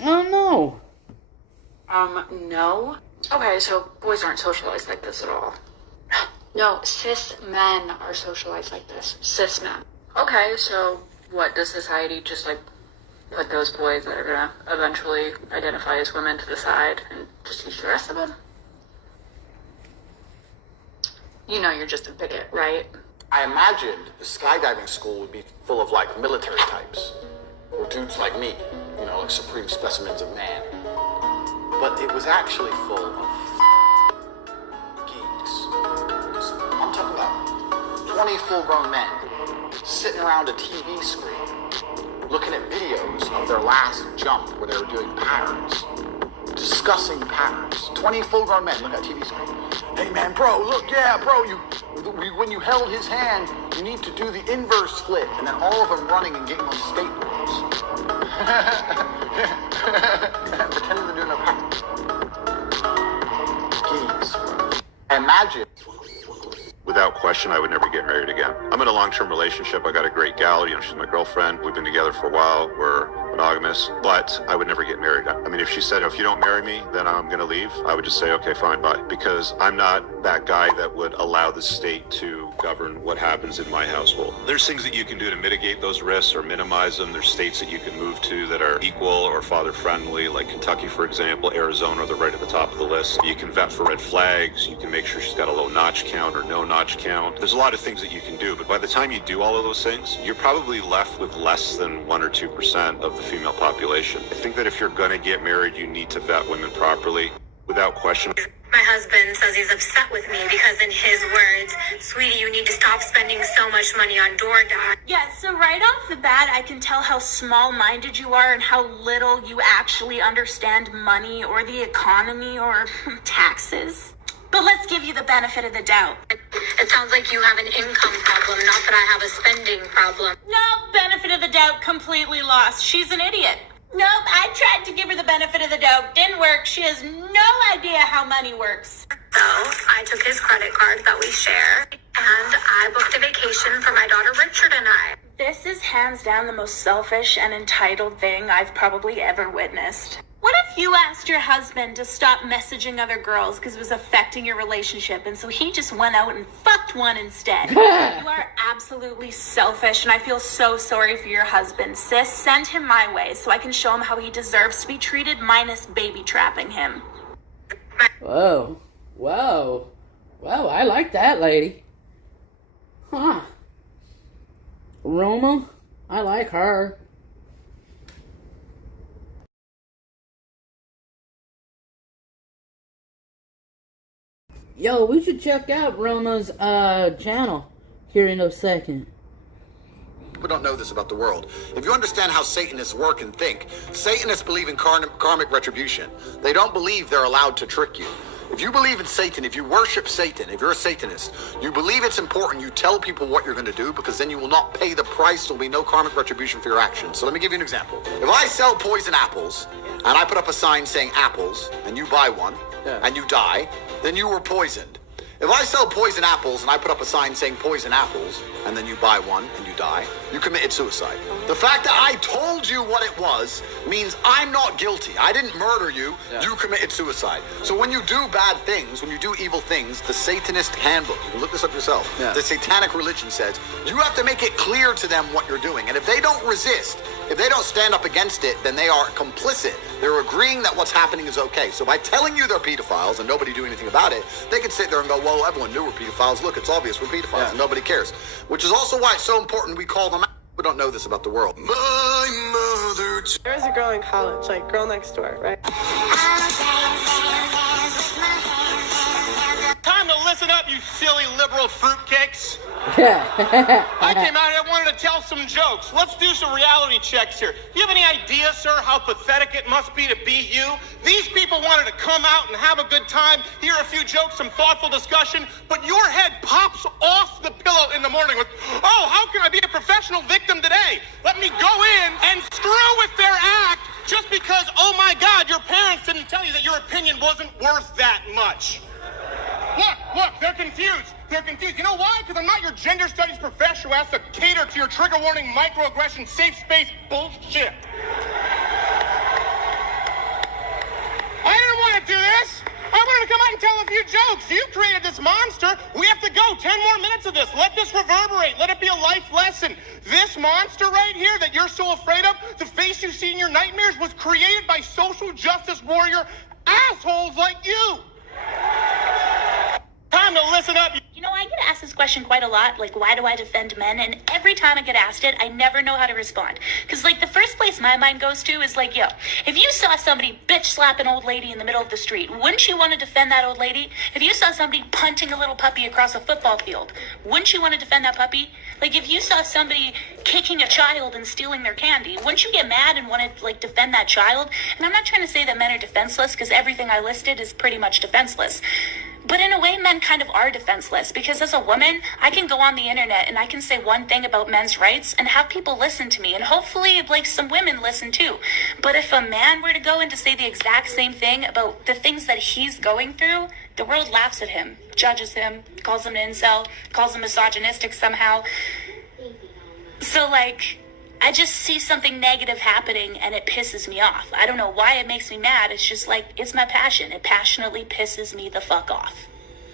Oh, no. No? Okay, so boys aren't socialized like this at all. No, cis men are socialized like this. Cis men. Okay, so what, does society just, like, put those boys that are gonna eventually identify as women to the side and just teach the rest of them? You know you're just a bigot, right? I imagined the skydiving school would be full of, like, military types. Or dudes like me, you know, like supreme specimens of man. But it was actually full of geeks. I'm talking about 20 full-grown men sitting around a TV screen, looking at videos of their last jump where they were doing patterns, discussing patterns. 20 full-grown men look at a TV screen. Hey man, bro, look, yeah, bro, when you held his hand, you need to do the inverse flip, and then all of them running and getting on skateboards. Pretending they're doing a pattern. Geeks. Imagine. Without question, I would never get married again. I'm in a long-term relationship. I got a great gal. You know, she's my girlfriend. We've been together for a while. We're monogamous, but I would never get married. I mean, if she said, if you don't marry me, then I'm going to leave, I would just say, okay, fine, bye. Because I'm not that guy that would allow the state to govern what happens in my household. There's things that you can do to mitigate those risks or minimize them. There's states that you can move to that are equal or father-friendly, like Kentucky, for example. Arizona, they're right at the top of the list. You can vet for red flags. You can make sure she's got a low notch count or no notch count. There's a lot of things that you can do, but by the time you do all of those things, you're probably left with less than 1 or 2% of the female population. I think that if you're going to get married, you need to vet women properly, without question. My husband says he's upset with me because in his words, sweetie, you need to stop spending so much money on DoorDash. Yeah, so right off the bat, I can tell how small-minded you are and how little you actually understand money or the economy or taxes. But let's give you the benefit of the doubt. It sounds like you have an income problem, not that I have a spending problem. No, benefit of the doubt, completely lost. She's an idiot. Nope, I tried to give her the benefit of the doubt. Didn't work. She has no idea how money works. So I took his credit card that we share, and I booked a vacation for my daughter Richard and I. This is hands down the most selfish and entitled thing I've probably ever witnessed. What if you asked your husband to stop messaging other girls because it was affecting your relationship, and so he just went out and fucked one instead? You are absolutely selfish, and I feel so sorry for your husband. Sis, send him my way so I can show him how he deserves to be treated, minus baby trapping him. Whoa. Whoa. Whoa, I like that lady. Huh. Roma, I like her. Yo, we should check out Roma's channel here in a second. People don't know this about the world. If you understand how Satanists work and think, Satanists believe in karmic retribution. They don't believe they're allowed to trick you. If you believe in Satan, if you worship Satan, if you're a Satanist, you believe it's important you tell people what you're going to do, because then you will not pay the price. There'll be no karmic retribution for your actions. So let me give you an example. If I sell poison apples, and I put up a sign saying apples, and you buy one, and you die, then you were poisoned. If I sell poison apples and I put up a sign saying poison apples, and then you buy one and you die, you committed suicide. The fact that I told you what it was means I'm not guilty. I didn't murder you. You committed suicide. So when you do bad things, when you do evil things, the Satanist handbook, you can look this up yourself, the satanic religion says, you have to make it clear to them what you're doing. And if they don't resist, if they don't stand up against it, then they are complicit. They're agreeing that what's happening is okay. So by telling you they're pedophiles and nobody doing anything about it, they can sit there and go, well, everyone knew we're pedophiles. Look, it's obvious we're pedophiles and nobody cares. Which is also why it's so important we call them out. We don't know this about the world. My mother... There was a girl in college, like girl next door, right? Time to listen up, you silly liberal fruitcakes. I came out here, I wanted to tell some jokes. Let's do some reality checks here. Do you have any idea, sir, how pathetic it must be to be you? These people wanted to come out and have a good time, hear a few jokes, some thoughtful discussion, but your head pops off the pillow in the morning with, oh, how can I be a professional victim today? Let me go in and screw with their act just because, oh my God, your parents didn't tell you that your opinion wasn't worth that much. Look, they're confused. They're confused. You know why? Because I'm not your gender studies professor who has to cater to your trigger warning, microaggression, safe space bullshit. I didn't want to do this. I wanted to come out and tell a few jokes. You created this monster. We have to go. 10 more minutes of this. Let this reverberate. Let it be a life lesson. This monster right here that you're so afraid of, the face you see in your nightmares, was created by social justice warrior assholes like you. Time to listen up. You know, I get asked this question quite a lot, like, why do I defend men? And every time I get asked it, I never know how to respond. Because, like, the first place my mind goes to is, like, yo, if you saw somebody bitch slap an old lady in the middle of the street, wouldn't you want to defend that old lady? If you saw somebody punting a little puppy across a football field, wouldn't you want to defend that puppy? Like, if you saw somebody kicking a child and stealing their candy, wouldn't you get mad and want to, like, defend that child? And I'm not trying to say that men are defenseless, because everything I listed is pretty much defenseless. But in a way, men kind of are defenseless, because as a woman, I can go on the internet and I can say one thing about men's rights and have people listen to me, and hopefully, like, some women listen too. But if a man were to go in to say the exact same thing about the things that he's going through, the world laughs at him, judges him, calls him an incel, calls him misogynistic somehow. So, like, I just see something negative happening and it pisses me off. I don't know why it makes me mad. It's just like, it's my passion. It passionately pisses me the fuck off.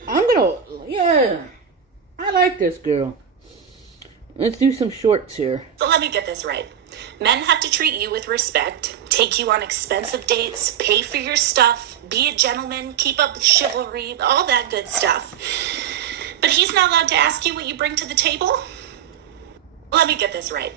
I like this girl. Let's do some shorts here. So let me get this right. Men have to treat you with respect, take you on expensive dates, pay for your stuff, be a gentleman, keep up with chivalry, all that good stuff. But he's not allowed to ask you what you bring to the table? Let me get this right.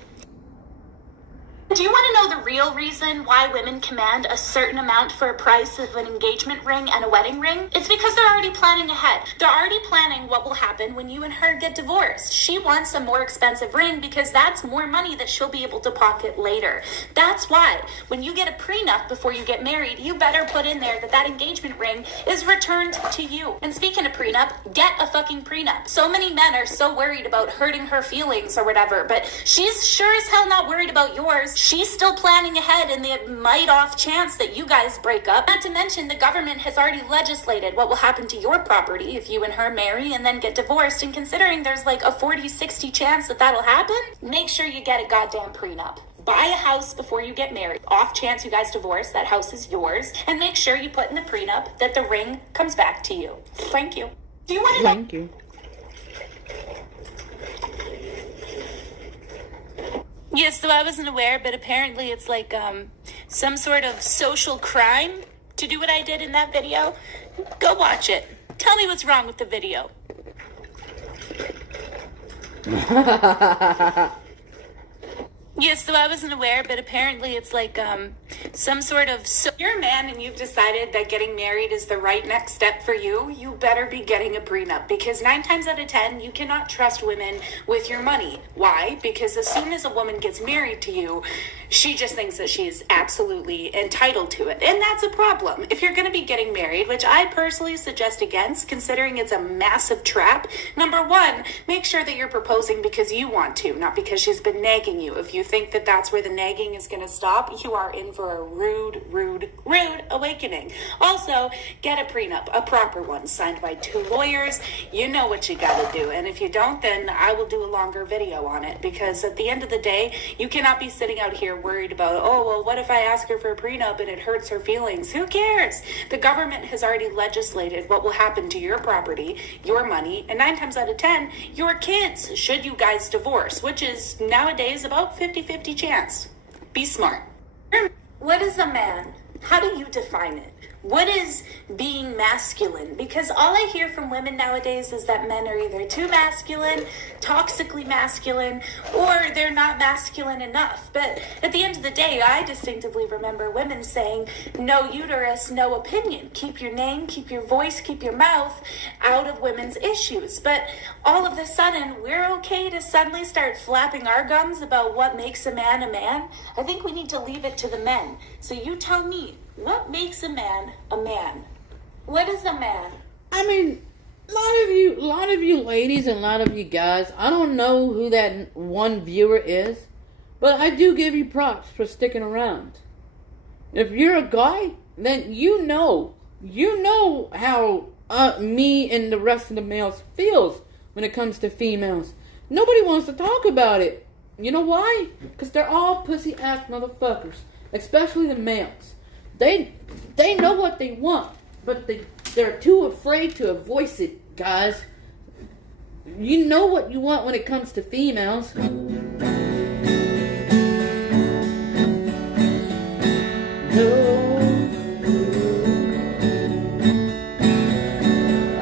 Do you want to know the real reason why women command a certain amount for a price of an engagement ring and a wedding ring? It's because they're already planning ahead. They're already planning what will happen when you and her get divorced. She wants a more expensive ring because that's more money that she'll be able to pocket later. That's why when you get a prenup before you get married, you better put in there that that engagement ring is returned to you. And speaking of prenup, get a fucking prenup. So many men are so worried about hurting her feelings or whatever, but she's sure as hell not worried about yours. She's still planning ahead in the might-off chance that you guys break up. Not to mention, the government has already legislated what will happen to your property if you and her marry and then get divorced. And considering there's like a 40-60 chance that that'll happen, make sure you get a goddamn prenup. Buy a house before you get married. Off chance you guys divorce, that house is yours. And make sure you put in the prenup that the ring comes back to you. Thank you. Do you want to know? Thank you. Yes, so I wasn't aware, but apparently it's like some sort of social crime to do what I did in that video. Go watch it. Tell me what's wrong with the video. Yes, so I wasn't aware, but apparently it's like some sort of... You're a man and you've decided that getting married is the right next step for you, you better be getting a prenup, because 9 times out of 10, you cannot trust women with your money. Why? Because as soon as a woman gets married to you, she just thinks that she's absolutely entitled to it. And that's a problem. If you're going to be getting married, which I personally suggest against, considering it's a massive trap, number 1, make sure that you're proposing because you want to, not because she's been nagging you. If you think that that's where the nagging is going to stop, you are in for a rude awakening. Also, get a prenup, a proper one, signed by 2 lawyers. You know what you gotta do. And if you don't, then I will do a longer video on it, because at the end of the day, you cannot be sitting out here worried about, oh, well, what if I ask her for a prenup and it hurts her feelings? Who cares? The government has already legislated what will happen to your property, your money, and 9 times out of 10, your kids, should you guys divorce, which is nowadays about 50-50 chance. Be smart. What is a man? How do you define it? What is being masculine? Because all I hear from women nowadays is that men are either too masculine, toxically masculine, or they're not masculine enough. But at the end of the day, I distinctively remember women saying, no uterus, no opinion. Keep your name, keep your voice, keep your mouth out of women's issues. But all of a sudden, we're okay to suddenly start flapping our gums about what makes a man a man. I think we need to leave it to the men. So you tell me, what makes a man a man? What is a man? I mean, a lot of you ladies and a lot of you guys, I don't know who that one viewer is, but I do give you props for sticking around. If you're a guy, then you know how me and the rest of the males feels when it comes to females. Nobody wants to talk about it. You know why? Because they're all pussy-ass motherfuckers, especially the males. They know what they want, but they're too afraid to voice it, guys. You know what you want when it comes to females. No.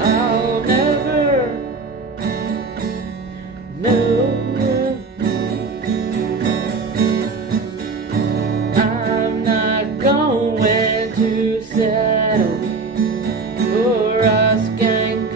I'll never. No. I'm not going to settle for a skank.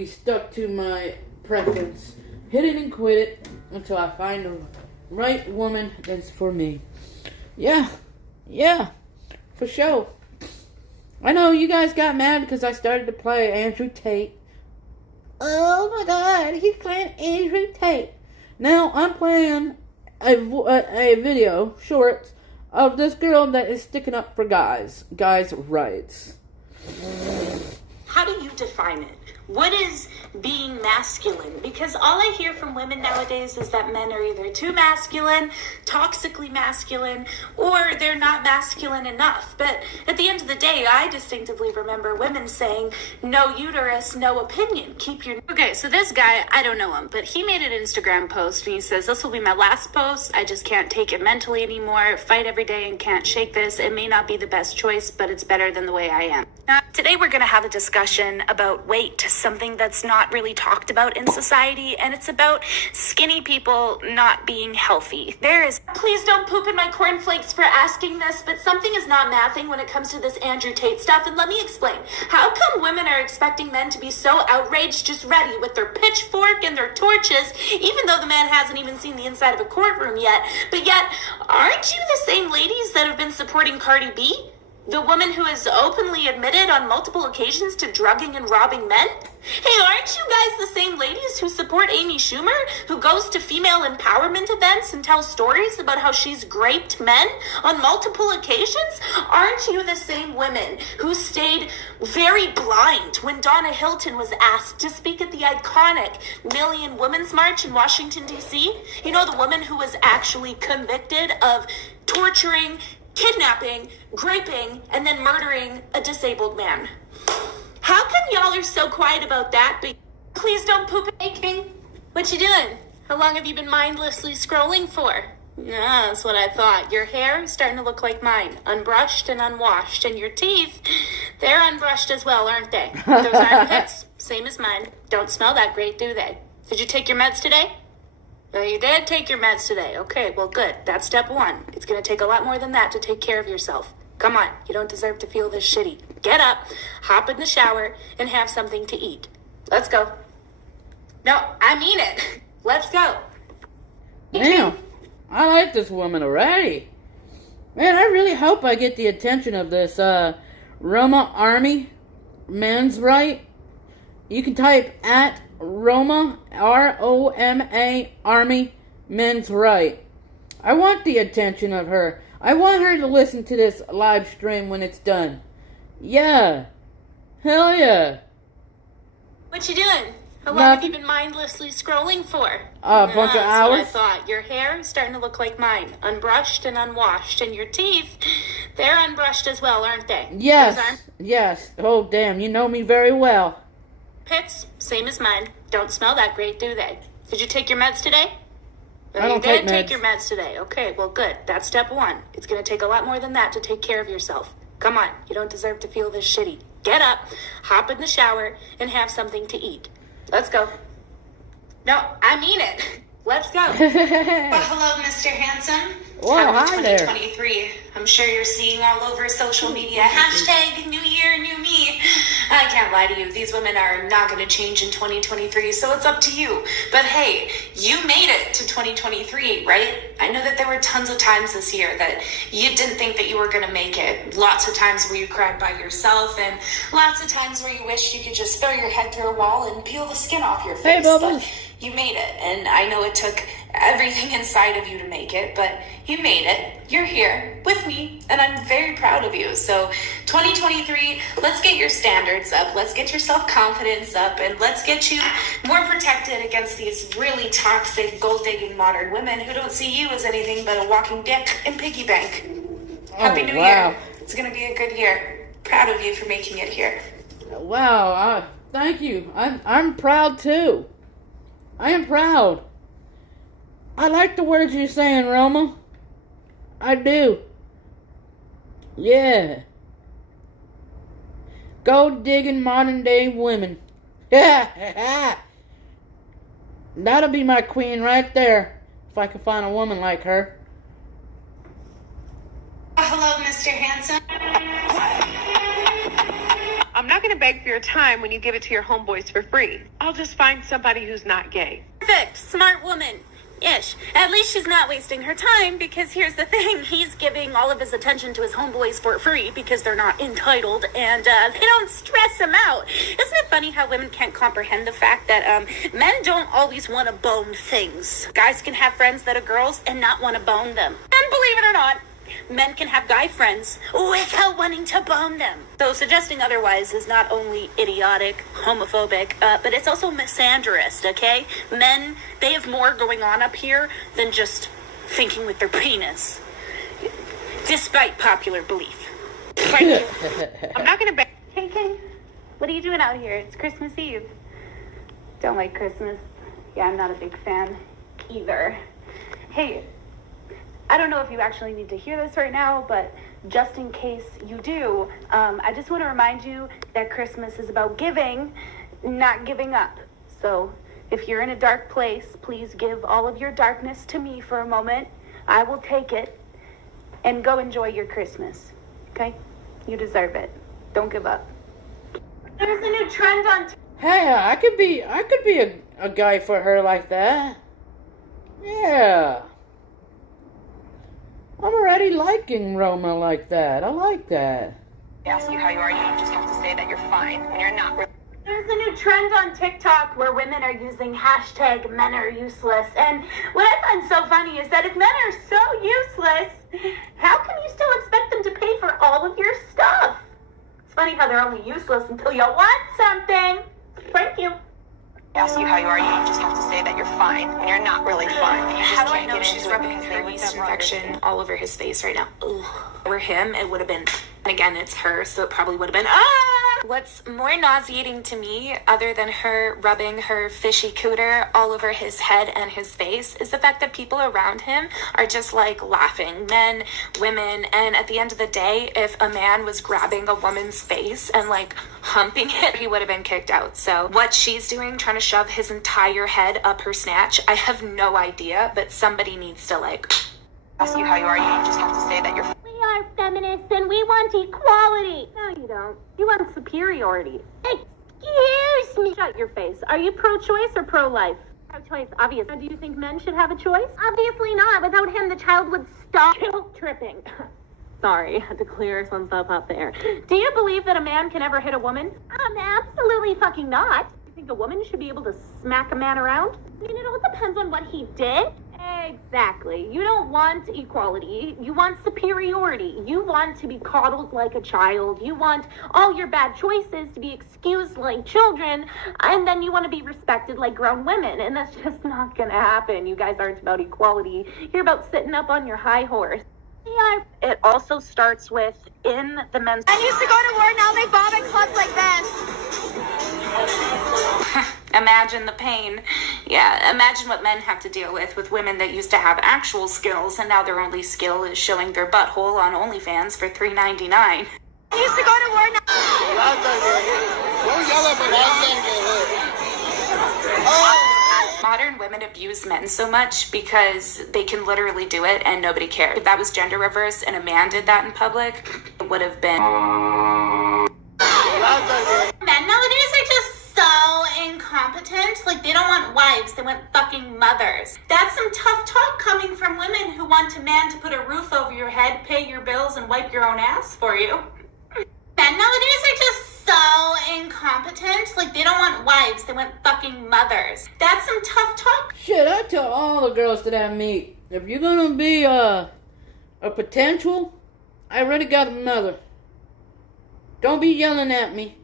be stuck to my preference. Hit it and quit it until I find the right woman that's for me. Yeah, for sure. I know you guys got mad because I started to play Andrew Tate. Oh my God, he's playing Andrew Tate. Now I'm playing a video, shorts, of this girl that is sticking up for guys' rights. How do you define it? What is being masculine? Because all I hear from women nowadays is that men are either too masculine, toxically masculine, or they're not masculine enough. But at the end of the day, I distinctively remember women saying, no uterus, no opinion. Keep your... Okay, so this guy, I don't know him, but he made an Instagram post and he says, this will be my last post. I just can't take it mentally anymore. Fight every day and can't shake this. It may not be the best choice, but it's better than the way I am. Now, today we're going to have a discussion about weight, something that's not really talked about in society, and it's about skinny people not being healthy. Please don't poop in my cornflakes for asking this, but something is not mathing when it comes to this Andrew Tate stuff, and let me explain. How come women are expecting men to be so outraged, just ready with their pitchfork and their torches, even though the man hasn't even seen the inside of a courtroom yet? But yet, aren't you the same ladies that have been supporting Cardi B? The woman who has openly admitted on multiple occasions to drugging and robbing men? Hey, aren't you guys the same ladies who support Amy Schumer, who goes to female empowerment events and tells stories about how she's raped men on multiple occasions? Aren't you the same women who stayed very blind when Donna Hilton was asked to speak at the iconic Million Women's March in Washington, D.C.? You know, the woman who was actually convicted of torturing, kidnapping, raping, and then murdering a disabled man. How come y'all are so quiet about that, but please don't poop? Hey, King, what you doing? How long have you been mindlessly scrolling for? Yeah, that's what I thought. Your hair is starting to look like mine, unbrushed and unwashed, and your teeth, they're unbrushed as well, aren't they? Those armpits, same as mine. Don't smell that great, do they? Did you take your meds today? No, you did take your meds today. Okay, well, good. That's step one. It's going to take a lot more than that to take care of yourself. Come on, you don't deserve to feel this shitty. Get up, hop in the shower, and have something to eat. Let's go. No, I mean it. Let's go. Damn, I like this woman already. Man, I really hope I get the attention of this Roma Army Men's Right. You can type at Roma, R-O-M-A, Army Men's Right. I want the attention of her. I want her to listen to this live stream when it's done. Yeah. Hell yeah. What you doing? How long have you been mindlessly scrolling for? A bunch of hours. That's what I thought. Your hair is starting to look like mine, unbrushed and unwashed, and your teeth, they're unbrushed as well, aren't they? Yes. Yes. Oh, damn. You know me very well. Pits, same as mine. Don't smell that great, do they? Did you take your meds today? I don't you did take your meds today. Okay, well, good. That's step one. It's going to take a lot more than that to take care of yourself. Come on, you don't deserve to feel this shitty. Get up, hop in the shower, and have something to eat. Let's go. No, I mean it. Let's go. Well, hello, Mr. Handsome. Whoa, Happy hi there. 2023. I'm sure you're seeing all over social media. Hashtag New Year, New Me. I can't lie to you. These women are not going to change in 2023, so it's up to you. But hey, you made it to 2023, right? I know that there were tons of times this year that you didn't think that you were going to make it. Lots of times where you cried by yourself, and lots of times where you wished you could just throw your head through a wall and peel the skin off your face. Hey, Bubbles. But you made it, and I know it took everything inside of you to make it, but you made it. You're here with me, and I'm very proud of you. So 2023, let's get your standards up, let's get your self-confidence up, and let's get you more protected against these really toxic, gold-digging modern women who don't see you as anything but a walking dick and piggy bank. Happy New Year. It's gonna be a good year. Proud of you for making it here. Wow, thank you. I'm proud too. I am proud. I like the words you're saying, Roma. I do. Yeah. Gold digging modern day women. Yeah. That'll be my queen right there. If I could find a woman like her. Hello, Mr. Handsome. I'm not going going to beg for your time when you give it to your homeboys for free. I'll just find somebody who's not gay. Perfect. Smart woman. Ish. At least she's not wasting her time, because here's the thing. He's giving all of his attention to his homeboys for free because they're not entitled and they don't stress him out. Isn't it funny how women can't comprehend the fact that men don't always want to bone things? Guys can have friends that are girls and not want to bone them. And believe it or not, men can have guy friends without wanting to bone them. So suggesting otherwise is not only idiotic, homophobic, but it's also misandrist, okay? Men, they have more going on up here than just thinking with their penis. Despite popular belief. Thank you. I'm not going to beg. KK, what are you doing out here? It's Christmas Eve. Don't like Christmas. Yeah, I'm not a big fan either. Hey, I don't know if you actually need to hear this right now, but just in case you do, I just want to remind you that Christmas is about giving, not giving up. So if you're in a dark place, please give all of your darkness to me for a moment. I will take it, and go enjoy your Christmas. Okay? You deserve it. Don't give up. There's a new trend on... Hey, I could be a guy for her like that. Yeah. I'm already liking Roma like that. I like that. Ask you how you are, you just have to say that you're fine when you're not. There's a new trend on TikTok where women are using hashtag men are useless. And what I find so funny is that if men are so useless, how can you still expect them to pay for all of your stuff? It's funny how they're only useless until you want something. Thank you. Ask you how you are, you just have to say that you're fine when you're not really fine. How do I know she's rubbing her yeast infection all over his face right now? Ugh. If it were him, it would have been, and again, it's her, so it probably would have been, ah! What's more nauseating to me, other than her rubbing her fishy cooter all over his head and his face, is the fact that people around him are just like laughing. Men, women, and at the end of the day, if a man was grabbing a woman's face and like humping it, he would have been kicked out. So what she's doing, trying to shove his entire head up her snatch, I have no idea, but somebody needs to like... Ask you how you are, you just have to say that you're... We are feminists and we want equality. No, you don't. You want superiority. Excuse me. Shut your face. Are you pro-choice or pro-life? Pro-choice, obviously. Do you think men should have a choice? Obviously not. Without him, the child would stop guilt tripping. Sorry, had to clear some stuff up there. Do you believe that a man can ever hit a woman? Absolutely fucking not. You think a woman should be able to smack a man around? I mean, it all depends on what he did. Exactly. You don't want equality. You want superiority. You want to be coddled like a child. You want all your bad choices to be excused like children, and then you want to be respected like grown women, and that's just not gonna happen. You guys aren't about equality. You're about sitting up on your high horse. It also starts with in the men's... I used to go to war, now they bomb at clubs like this. Imagine the pain. Yeah, imagine what men have to deal with women that used to have actual skills, and now their only skill is showing their butthole on OnlyFans for $3.99. I used to go to war, now... Modern women abuse men so much because they can literally do it and nobody cares. If that was gender reverse and a man did that in public, it would have been... Men nowadays are just so incompetent. Like, they don't want wives, they want fucking mothers. That's some tough talk coming from women who want a man to put a roof over your head, pay your bills, and wipe your own ass for you. Men nowadays are just so incompetent. Like, they don't want wives, they want fucking mothers. That's some tough talk. Shit, I tell all the girls that I meet, if you're gonna be a potential, I already got a mother. Don't be yelling at me.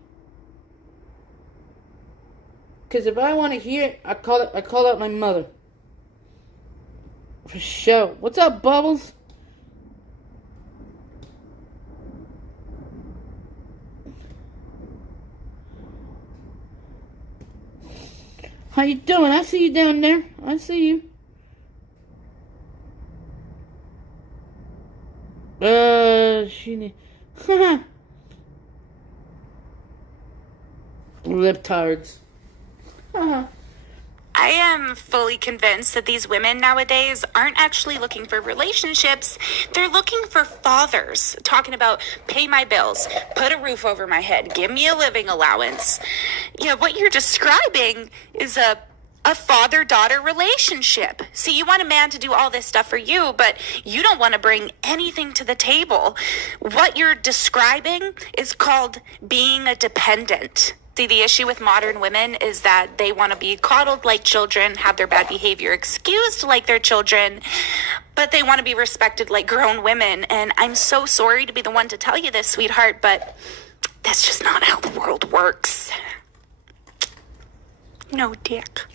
Cause if I want to hear it, I call out my mother. For sure. What's up, Bubbles? How you doing? I see you down there. I see you. She... Liptards. I I am fully convinced that these women nowadays aren't actually looking for relationships. They're looking for fathers. Talking about pay my bills, put a roof over my head, give me a living allowance. Yeah, what you're describing is a father-daughter relationship. See, you want a man to do all this stuff for you, but you don't want to bring anything to the table. What you're describing is called being a dependent. See, the issue with modern women is that they want to be coddled like children, have their bad behavior excused like their children, but they want to be respected like grown women. And I'm so sorry to be the one to tell you this, sweetheart, but that's just not how the world works. No dick.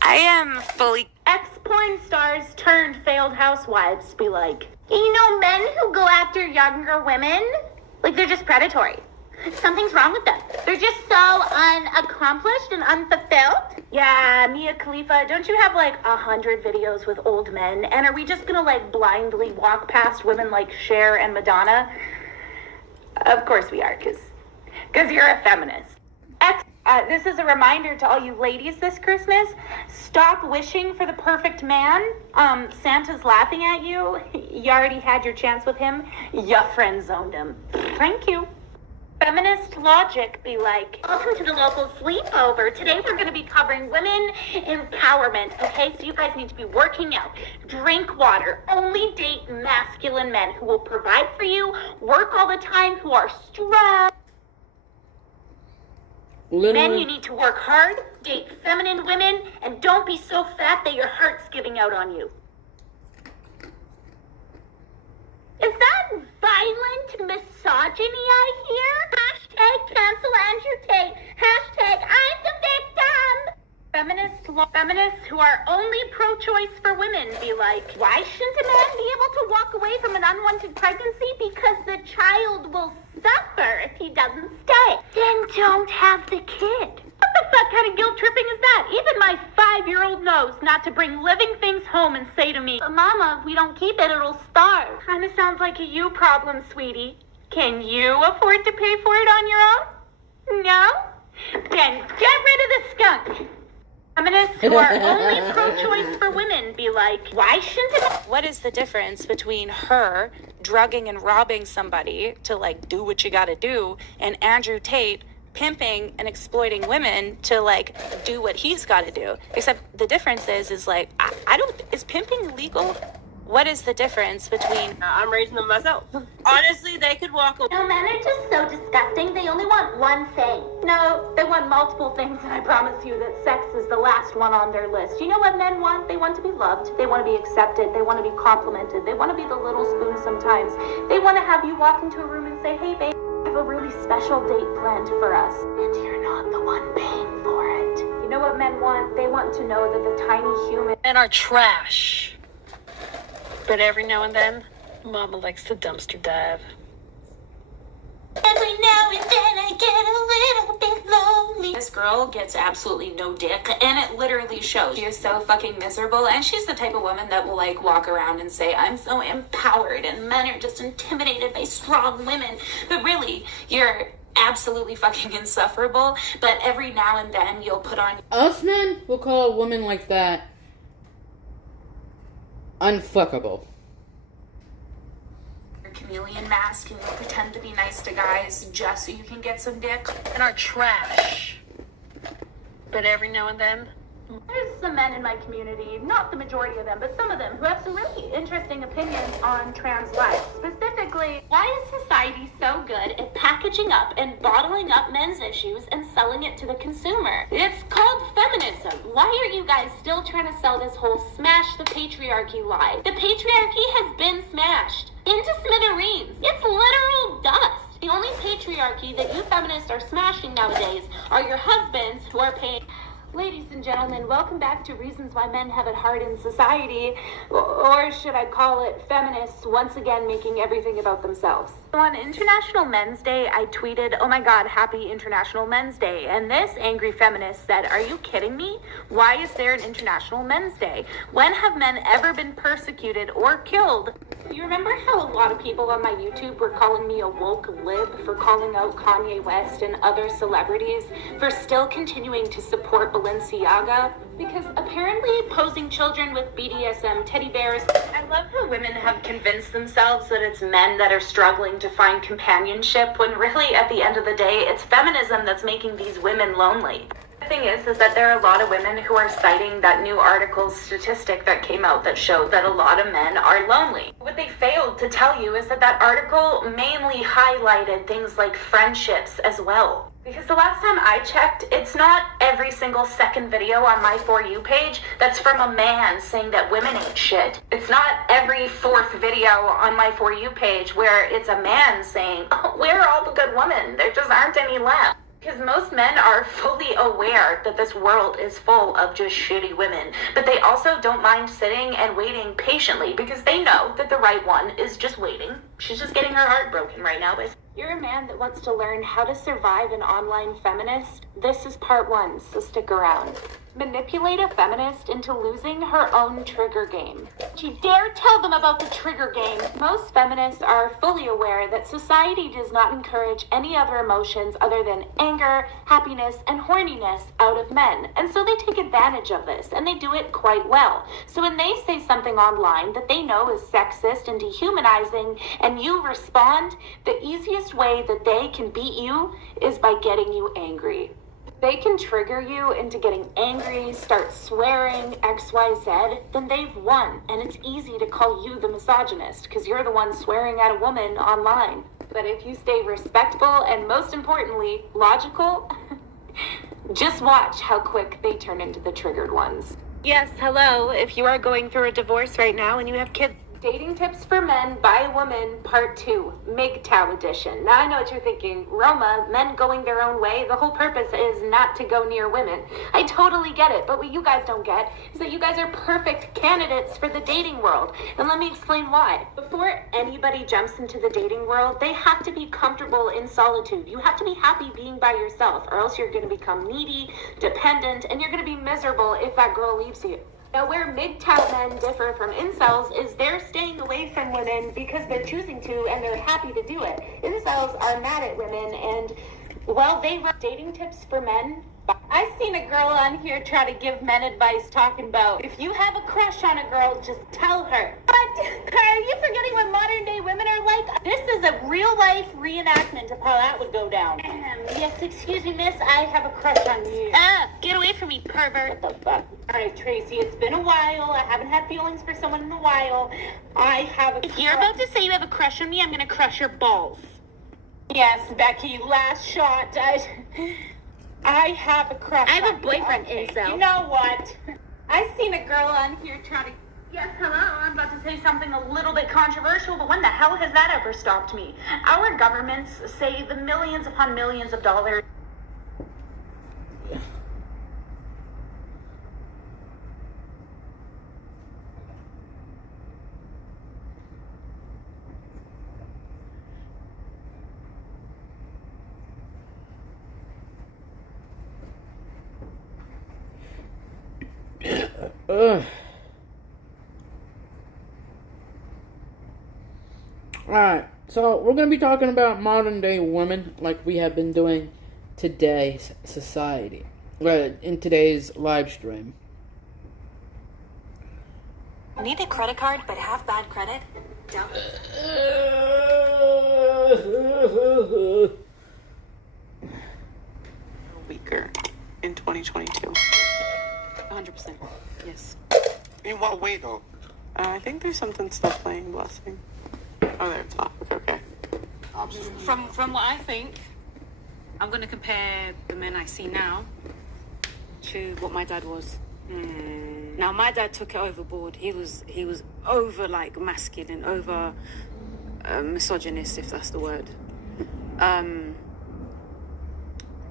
I am fully... Ex-porn stars turned failed housewives be like, you know, men who go after younger women, like they're just predatory. Something's wrong with them. They're just so unaccomplished and unfulfilled. Yeah, Mia Khalifa, don't you have like 100 videos with old men? And are we just gonna like blindly walk past women like Cher and Madonna? Of course we are, because you're a feminist. This is a reminder to all you ladies this Christmas. Stop wishing for the perfect man. Santa's laughing at you. You already had your chance with him. You friend-zoned him. Thank you. Feminist logic be like, welcome to the local sleepover. Today we're going to be covering women empowerment, okay? So you guys need to be working out, drink water, only date masculine men who will provide for you, work all the time, who are strong. Literally. Men, you need to work hard, date feminine women, and don't be so fat that your heart's giving out on you. Is that violent misogyny I hear? Hashtag cancel Andrew Tate. Hashtag I'm the victim. Feminists who are only pro-choice for women be like, why shouldn't a man be able to walk away from an unwanted pregnancy? Because the child will suffer if he doesn't stay. Then don't have the kid. What the fuck kind of guilt tripping is that? Even my 5-year-old knows not to bring living things home and say to me, Mama, if we don't keep it, it'll starve. Kind of sounds like a you problem, sweetie. Can you afford to pay for it on your own? No? Then get rid of the skunk. Feminists who are only pro-choice for women be like, why shouldn't it? What is the difference between her drugging and robbing somebody to like do what you gotta do and Andrew Tate pimping and exploiting women to like do what he's gotta do? Except the difference is like, is pimping illegal? What is the difference between... I'm raising them myself. Honestly, they could walk away. No, men are just so disgusting. They only want one thing. No, they want multiple things, and I promise you that sex is the last one on their list. You know what men want? They want to be loved. They want to be accepted. They want to be complimented. They want to be the little spoon sometimes. They want to have you walk into a room and say, hey, babe, I have a really special date planned for us. And you're not the one paying for it. You know what men want? They want to know that the tiny human... Men are trash. But every now and then, Mama likes to dumpster dive. Every now and then I get a little bit lonely. This girl gets absolutely no dick, and it literally shows. She is so fucking miserable, and she's the type of woman that will like walk around and say, I'm so empowered, and men are just intimidated by strong women. But really, you're absolutely fucking insufferable, but every now and then you'll put on... Us men will call a woman like that unfuckable. Your chameleon mask and you pretend to be nice to guys just so you can get some dick. And are trash. But every now and then... There's some men in my community, not the majority of them, but some of them, who have some really interesting opinions on trans life. Specifically, why is society so good at packaging up and bottling up men's issues and selling it to the consumer? It's called feminism. Why are you guys still trying to sell this whole smash the patriarchy lie? The patriarchy has been smashed into smithereens. It's literal dust. The only patriarchy that you feminists are smashing nowadays are your husbands who are paying... Ladies and gentlemen, welcome back to Reasons Why Men Have It Hard in Society, or should I call it feminists once again making everything about themselves. On International Men's Day, I tweeted, oh my god, happy International Men's Day, and this angry feminist said, are you kidding me? Why is there an International Men's Day? When have men ever been persecuted or killed? You remember how a lot of people on my YouTube were calling me a woke lib for calling out Kanye West and other celebrities for still continuing to support Balenciaga because apparently posing children with BDSM teddy bears. I love how women have convinced themselves that it's men that are struggling to find companionship when really at the end of the day it's feminism that's making these women lonely. The thing is that there are a lot of women who are citing that new article's statistic that came out that showed that a lot of men are lonely. What they failed to tell you is that article mainly highlighted things like friendships as well. Because the last time I checked, it's not every single second video on my For You page that's from a man saying that women ain't shit. It's not every fourth video on my For You page where it's a man saying, oh, where are all the good women? There just aren't any left. Because most men are fully aware that this world is full of just shitty women, but they also don't mind sitting and waiting patiently because they know that the right one is just waiting. She's just getting her heart broken right now. But you're a man that wants to learn how to survive an online feminist. This is part 1, so stick around. Manipulate a feminist into losing her own trigger game. Don't you dare tell them about the trigger game. Most feminists are fully aware that society does not encourage any other emotions other than anger, happiness, and horniness out of men. And so they take advantage of this, and they do it quite well. So when they say something online that they know is sexist and dehumanizing, and you respond, the easiest way that they can beat you is by getting you angry. They can trigger you into getting angry, start swearing, XYZ, then they've won. And it's easy to call you the misogynist because you're the one swearing at a woman online. But if you stay respectful and most importantly, logical, just watch how quick they turn into the triggered ones. Yes, hello. If you are going through a divorce right now and you have kids. Dating Tips for Men by a Woman, Part 2, MGTOW edition. Now I know what you're thinking. Roma, men going their own way, the whole purpose is not to go near women. I totally get it, but what you guys don't get is that you guys are perfect candidates for the dating world. And let me explain why. Before anybody jumps into the dating world, they have to be comfortable in solitude. You have to be happy being by yourself, or else you're going to become needy, dependent, and you're going to be miserable if that girl leaves you. Now, where MGTOW men differ from incels is they're staying away from women because they're choosing to and they're happy to do it. Incels are mad at women and, well, they run Dating Tips for Men. I've seen a girl on here try to give men advice talking about, if you have a crush on a girl, just tell her. But are you forgetting what modern day women are like? This is a real life reenactment of how that would go down. Yes, excuse me, miss, I have a crush on you. Get away from me, pervert. What the fuck? Alright, Tracy, it's been a while. I haven't had feelings for someone in a while. I have a If you're about to say you have a crush on me, I'm gonna crush your balls. Yes, Becky, last shot. I have a crush. I have a boyfriend, incel. You know what? I've seen a girl on here try to... Yes, hello, I'm about to say something a little bit controversial, but when the hell has that ever stopped me? Our governments save the millions upon millions of dollars. Alright, so we're going to be talking about modern day women like we have been doing today's society, in today's live stream. Need a credit card but have bad credit? Don't. Weaker in 2022. 100%. Yes. In what way, though? I think there's something still playing Blessing. Oh, there it's off. Okay. From what I think, I'm going to compare the men I see now to what my dad was. Now, my dad took it overboard. He was over, like, masculine, over misogynist, if that's the word.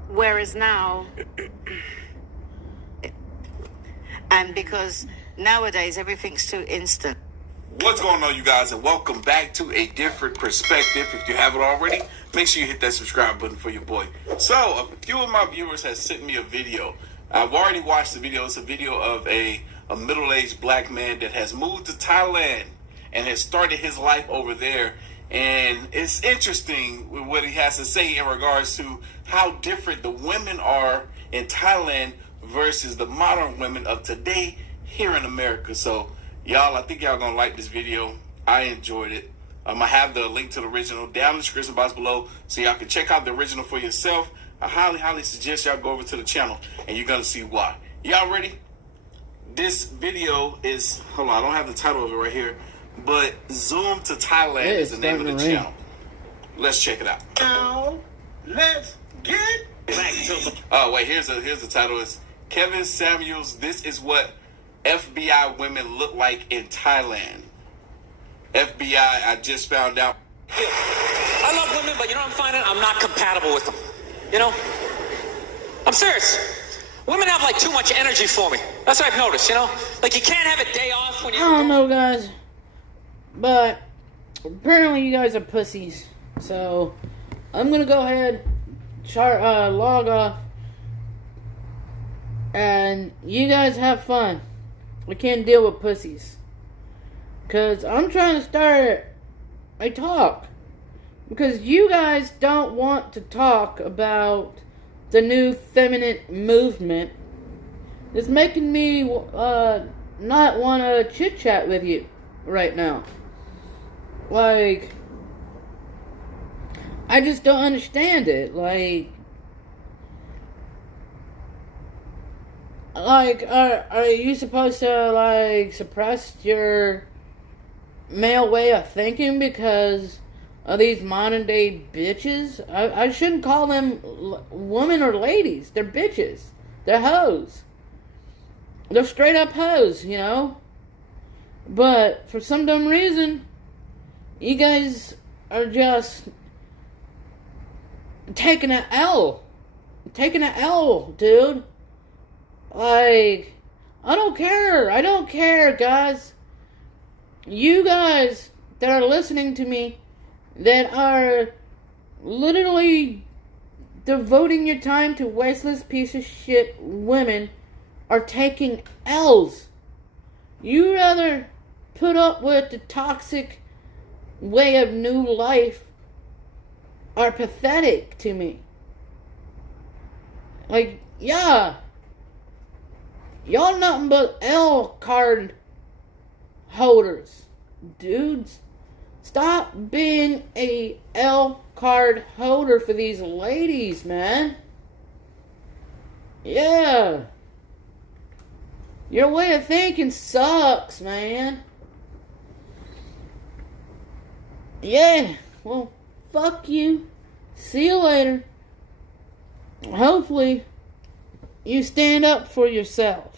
Whereas now... And because nowadays everything's too instant. What's going on, you guys, and welcome back to A Different Perspective. If you haven't already, make sure you hit that subscribe button for your boy. So, a few of my viewers have sent me a video. I've already watched the video. It's a video of a middle-aged black man that has moved to Thailand and has started his life over there. And it's interesting what he has to say in regards to how different the women are in Thailand versus the modern women of today here in America. So, y'all, I think y'all gonna like this video. I enjoyed it. I'm gonna have the link to the original down in the description box below so y'all can check out the original for yourself. I highly suggest y'all go over to the channel and you're gonna see why. Y'all ready? This video is, hold on, I don't have the title of it right here, but Zoom to Thailand is the name of the channel. Let's check it out. Now, let's get back to the... Oh, wait, here's the title. It's Kevin Samuels, This is What FBI Women Look Like in Thailand. FBI, I just found out. I love women, but you know what I'm finding? I'm not compatible with them. You know? I'm serious. Women have like too much energy for me. That's what I've noticed, you know? Like you can't have a day off when you... I don't know, guys. But apparently you guys are pussies. So I'm going to go ahead, log off. And you guys have fun. We can't deal with pussies. Because I'm trying to start a talk. Because you guys don't want to talk about the new feminine movement. It's making me not want to chit-chat with you right now. Like, I just don't understand it. Like, are you supposed to, like, suppress your male way of thinking because of these modern day bitches? I shouldn't call them women or ladies. They're bitches. They're hoes. They're straight up hoes, you know? But for some dumb reason, you guys are just taking an L. Taking an L, dude. Like, I don't care, guys. You guys that are listening to me, that are literally devoting your time to wasteless piece of shit women, are taking L's. You rather put up with the toxic way of new life are pathetic to me. Like, yeah, y'all nothing but L card holders, dudes. Stop being a L card holder for these ladies, man. Yeah. Your way of thinking sucks, man. Yeah. Well, fuck you. See you later. Hopefully, you stand up for yourself.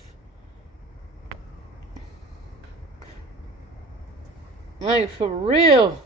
Like, for real.